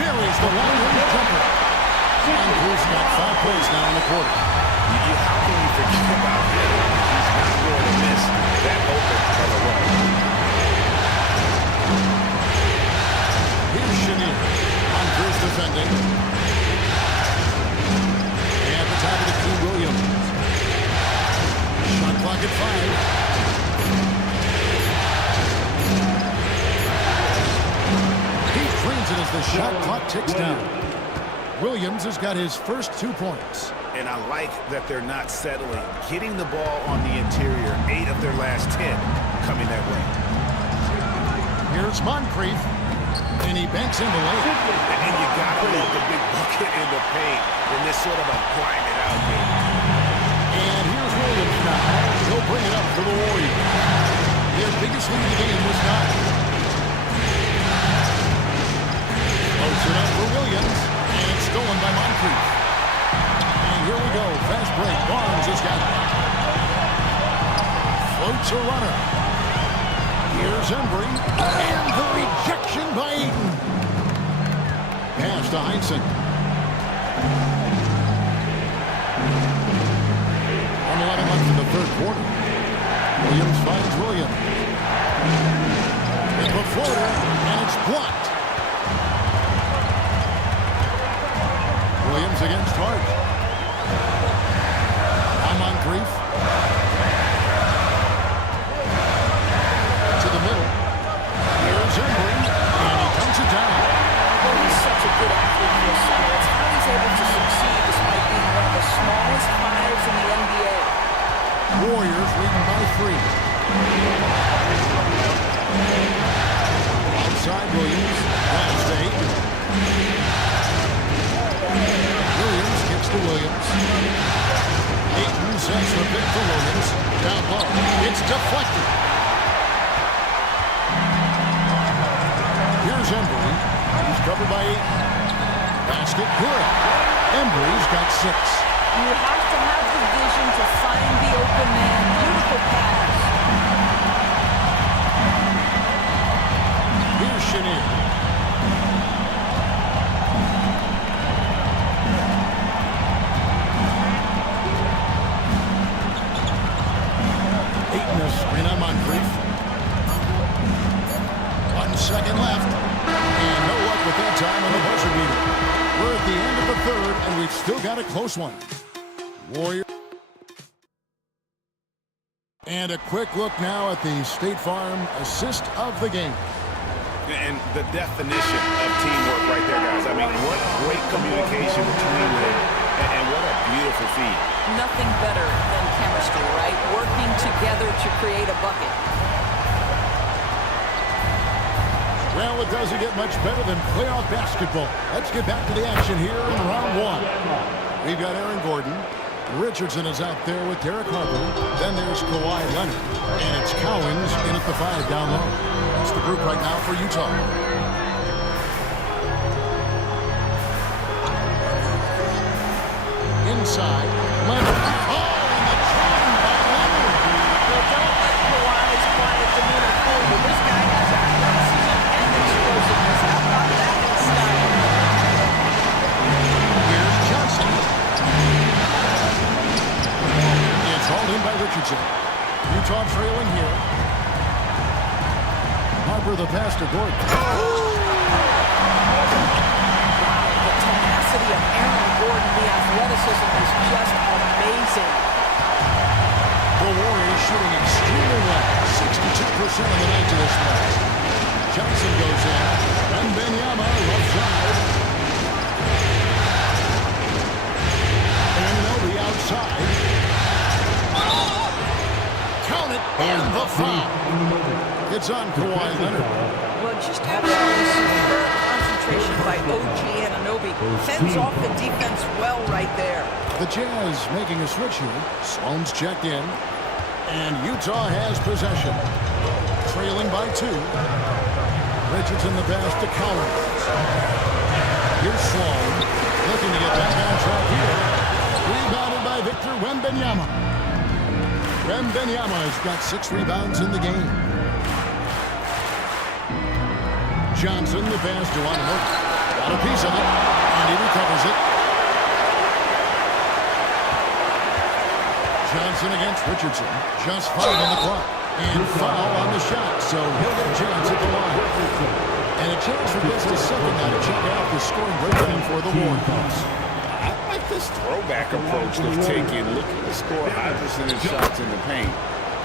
Buries the long-range jumper. Moncrief's got 5 points now in the quarter. How can you forget about him? He's not going to miss that open on the run. Here's Chenier. Moncrief defending. And at the top of the key, Williams. Shot clock at 5. As the shot clock ticks down. Williams has got his first 2 points. And I like that they're not settling. Getting the ball on the interior, 8 of their last 10 coming that way. Here's Moncrief. And he banks in the lane. And you got to leave the big bucket in the paint in this sort of a grinded out game. And here's Williams now. He'll bring it up for the Warriors. Their biggest lead of the game was 9. Close it up for Williams, and it's stolen by Moncrief. And here we go, fast break. Barnes has got it. Floats a runner. Here's Embry, and the rejection by Ayton. Pass to Heinsohn. 1:11 left in the third quarter. Williams finds Williams. It's a floater, and it's blocked. Williams against Hart. Now Moncrief. To the middle. Here's Embry, and he comes it down. Well, he's such a good athlete for a center. It's how he's able to succeed despite being one of the smallest fives in the NBA. Warriors leading by 3. Outside Williams. That's to Ayton. Williams kicks to Williams. Ayton sets the pick for Williams. Down low. It's deflected. Here's Embry. He's covered by Ayton. Basket good. Embry's got 6. You have to have the vision to find the open man. Beautiful pass. Here's Chenier. Ayton a screen on Moncrief. 1 second left. And no luck with that time on the buzzer beater. We're at the end of the 3rd, and we've still got a close one. Warrior. And a quick look now at the State Farm assist of the game. And the definition of teamwork right there, guys. I mean, what great communication between them, and what a beautiful feed. Nothing better than chemistry, right? Working together to create a bucket. Well, it doesn't get much better than playoff basketball. Let's get back to the action here in round 1. We've got Aaron Gordon. Richardson is out there with Derek Harper. Then there's Kawhi Leonard. And it's Cowens in at the 5 down low. That's the group right now for Utah. Inside, Leonard. Oh, and the jam by Leonard. Well, don't let Kawhi's quiet demeanor fool you. This guy has athleticism and explosiveness. How about that in style? Here's Johnson. It's hauled in by Richardson. Utah trailing here. Harper the pass to Gordon. The tenacity of Aaron Gordon, the athleticism is just amazing. The Warriors shooting extremely well. 62% of the night to this point. Johnson goes in. And Benyama left side. And Nobi outside. Count it. And the foul. It's on Kawhi Leonard. Well, just absolutely superb concentration by OG Anunoby. Fends off the defense well right there. The Jazz making a switch here. Sloan's checked in. And Utah has possession. Trailing by 2. Richardson the pass to Collins. Here's Sloan. Looking to get back on track here. Rebounded by Victor Wembanyama. Wembanyama has got 6 rebounds in the game. Johnson the pass to Anunoby. Got a piece of it. And he recovers it. Johnson against Richardson. Just 5 on the clock. And foul on the shot. So he'll get a chance at the line. And a chance for just a second now to check out the scoring breakdown for the Warriors. I like this throwback approach they've taken, looking to score high percentage shots in the paint.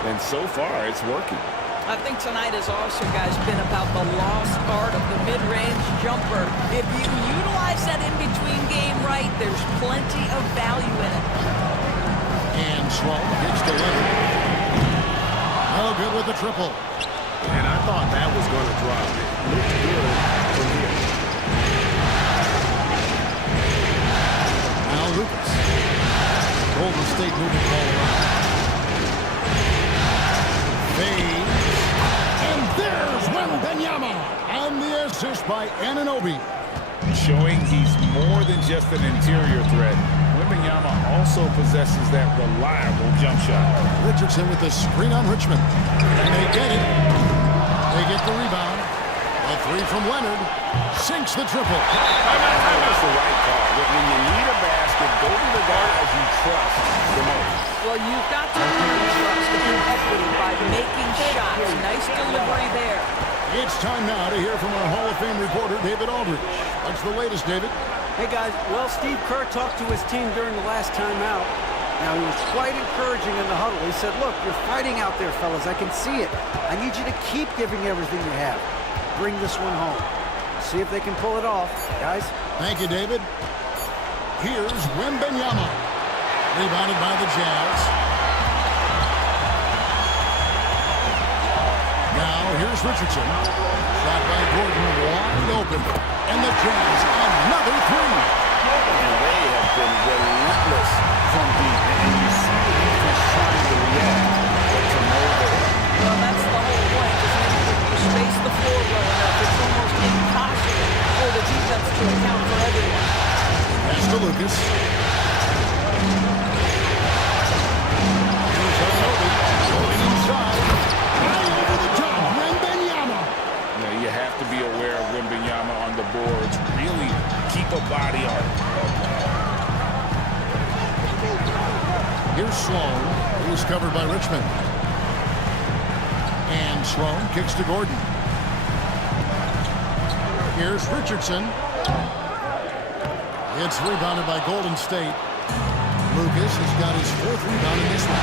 And so far, it's working. I think tonight has also, guys, been about the lost art of the mid-range jumper. If you utilize that in-between game right, there's plenty of value in it. And Sloan gets to Leonard. No good with the triple. And I thought that was going to drop. It looked good from here. Now Lucas. Golden State moving ball around. Fade. And there's Wembanyama. And the assist by Anunoby. Showing he's more than just an interior threat. Wembanyama also possesses that reliable jump shot. Richardson with the screen on Richmond. And they get it. They get the rebound. A 3 from Leonard. Sinks the triple. That's the right call. When you need a basket, go to the guys you trust the most. Well, you've got to earn trust and equity by making shots. Nice delivery there. It's time now to hear from our Hall of Fame reporter, David Aldridge. What's the latest, David? Hey, guys. Well, Steve Kerr talked to his team during the last timeout. Now, he was quite encouraging in the huddle. He said, look, you're fighting out there, fellas. I can see it. I need you to keep giving everything you have. Bring this one home. See if they can pull it off, guys. Thank you, David. Here's Wembanyama. Rebounded by the Jazz. here's Richardson. Shot by Gordon, wide open. And the Jazz, another three. And they have been relentless from deep. And you see the defense trying to react, but to no avail. Well, that's the whole point, isn't it? If you space the floor well enough, it's almost impossible for the defense to account for everyone. Pass to Lucas. Here's Anunoby. Going inside. Right over the top. Wembanyama. You have to be aware of Wembanyama on the boards. Really keep a body on it. Here's Sloan. He's covered by Richmond. And Sloan kicks to Gordon. Here's Richardson. It's rebounded by Golden State. Lucas has got his 4th rebound in this one.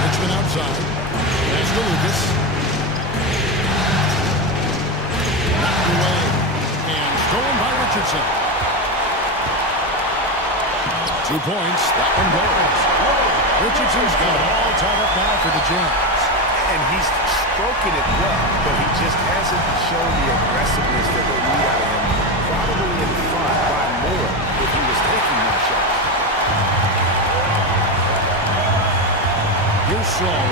Richmond outside. Pass to Lucas. Knocked away. And stolen by Richardson. 2 points. That one goes. Richardson's got it all tied up now for the Jazz. And he's stroking it well, but he just hasn't shown the aggressiveness that they need out of him. Probably in front by more if he was taking more shots. Here's Sloan.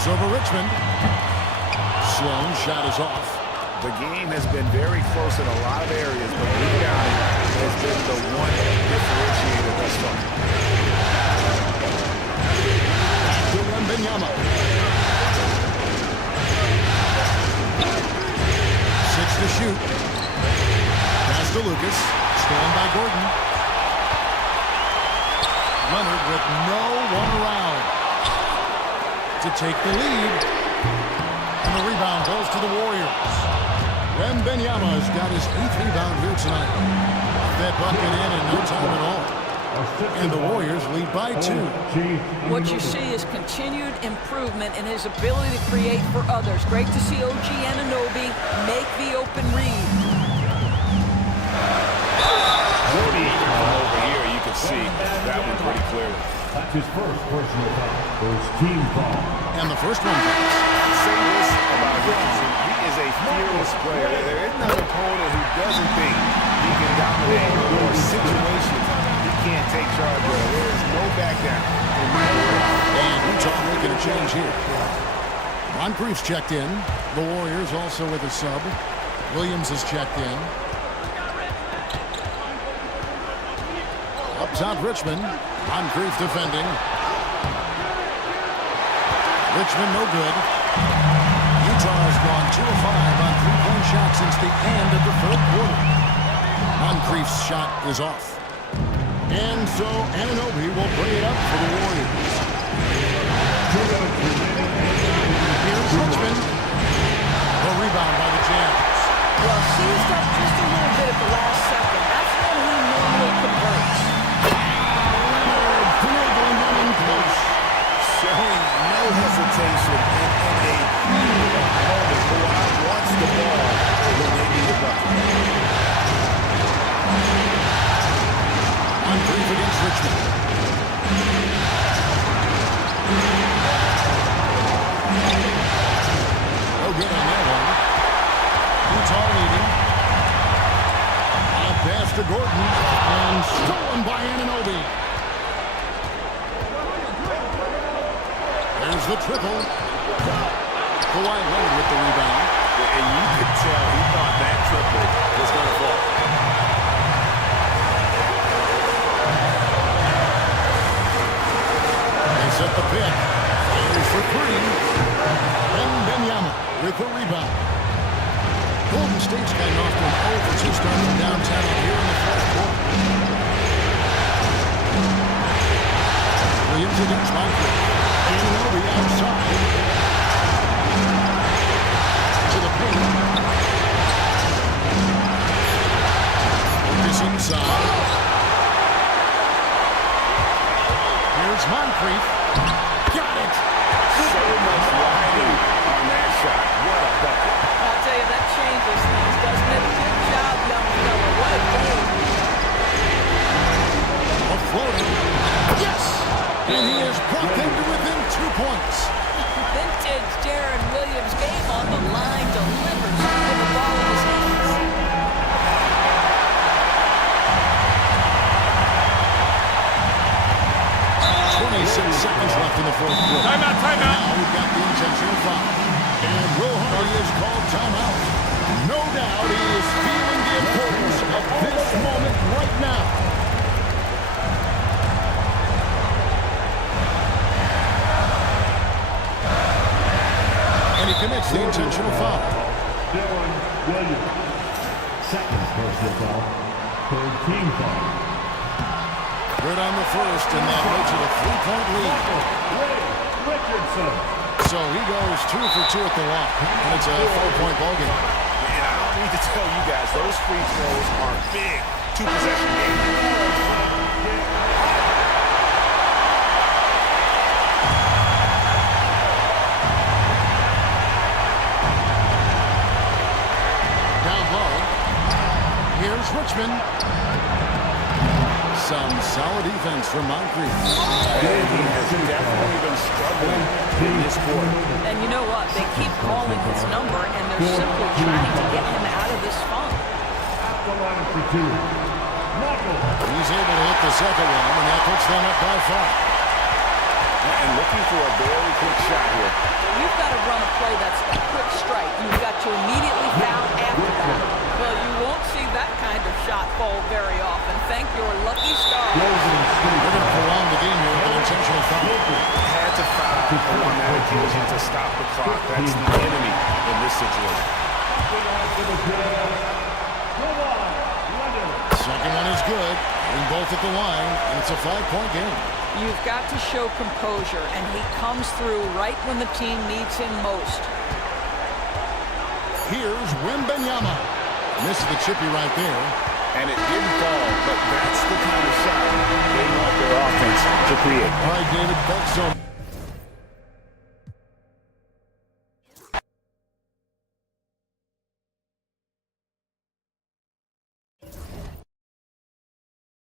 Shoots over Richmond. Sloan's shot is off. The game has been very close in a lot of areas, but rebounding has been the one differentiator thus far. To Wembanyama. 6 to shoot. Pass to Lucas. Stolen by Gordon. Leonard with no one around to take the lead. And the rebound goes to the Warriors. Wembanyama has got his 8th rebound here tonight. That bucket in no time at all. And the Warriors lead by 2. What you see is continued improvement in his ability to create for others. Great to see OG Anunoby make the open read. Over here, you can see that one pretty clearly. That's his first personal foul. First team foul. And the first one comes. Say this about Richardson. He is a fearless player. There isn't an opponent who doesn't think he can dominate or situations he can't take charge of. There is no back down. And Utah making a change here. Moncrief's checked in. The Warriors also with a sub. Williams has checked in. Up top, Richmond. Moncrief defending. Richmond no good. Utah has gone 2 of 5 on 3-point shots since the end of the 3rd quarter. Moncrief's shot is off. And so Anunoby will bring it up for the Warriors. Here's Richmond. The rebound by the Jazz. Well, seized up just a little bit at the last second. That's when he normally converts. Showing no hesitation and a moment. Kawhi wants the ball when they need a bucket. Moncrief against Richmond. No good on that one. Utah leading. A pass to Gordon. And stolen by Anunoby. There's the triple. Kawhi Leonard with the rebound. And you could tell he thought that triple was going to fall. They set the pick. Fires for 3. Wembanyama with the rebound. Golden State's gotten off to an 0-for-2 start from downtown here in the 4th quarter. Williams against Moncrief. Anunoby outside. To the paint. Lucas inside. Here's Moncrief. Got it. So much riding on that shot. What a bucket. I'll tell you, that changes things, doesn't it? Good job, young fella. What a game. A floater. Yes! And points. Vintage Jaron Williams game on the line, delivers with the ball in his hands. 26 seconds left in the fourth quarter. Timeout, timeout. Now we've got the intentional foul. And Will Hardy is called timeout. No doubt he is feeling the importance of this moment right now. And he commits the intentional foul. Jaron Williams. Second personal foul. Third team foul. Good on the first, and that makes it a 3-point lead. Richardson. So he goes 2 for 2 at the line, and it's a 4-point ballgame. And I don't need to tell you guys, those free throws are big two-possession games. Down low. Here's Richmond. Some solid defense from Moncrief. And he has definitely been struggling in this quarter. And you know what? They keep calling his number, and they're simply trying to get him out of this funk. The line for two. Michael. He's able to hit the second one, and that puts them up by 5. And looking for a very quick shot here. You've got to run a play that's a quick strike. You've got to immediately foul after that. Well, you won't see that kind of shot fall very often. Thank your lucky stars. They're going to prolong the game here with an intentional foul. Had to foul on that occasion to stop the clock. That's the enemy in this situation. Second one is good. Hitting both at the line, and it's a 5-point game. You've got to show composure, and he comes through right when the team needs him most. Here's Wembanyama. Missed the chippy right there. And it didn't fall, but that's the kind of shot they want their offense to create. All right, David, thanks so much.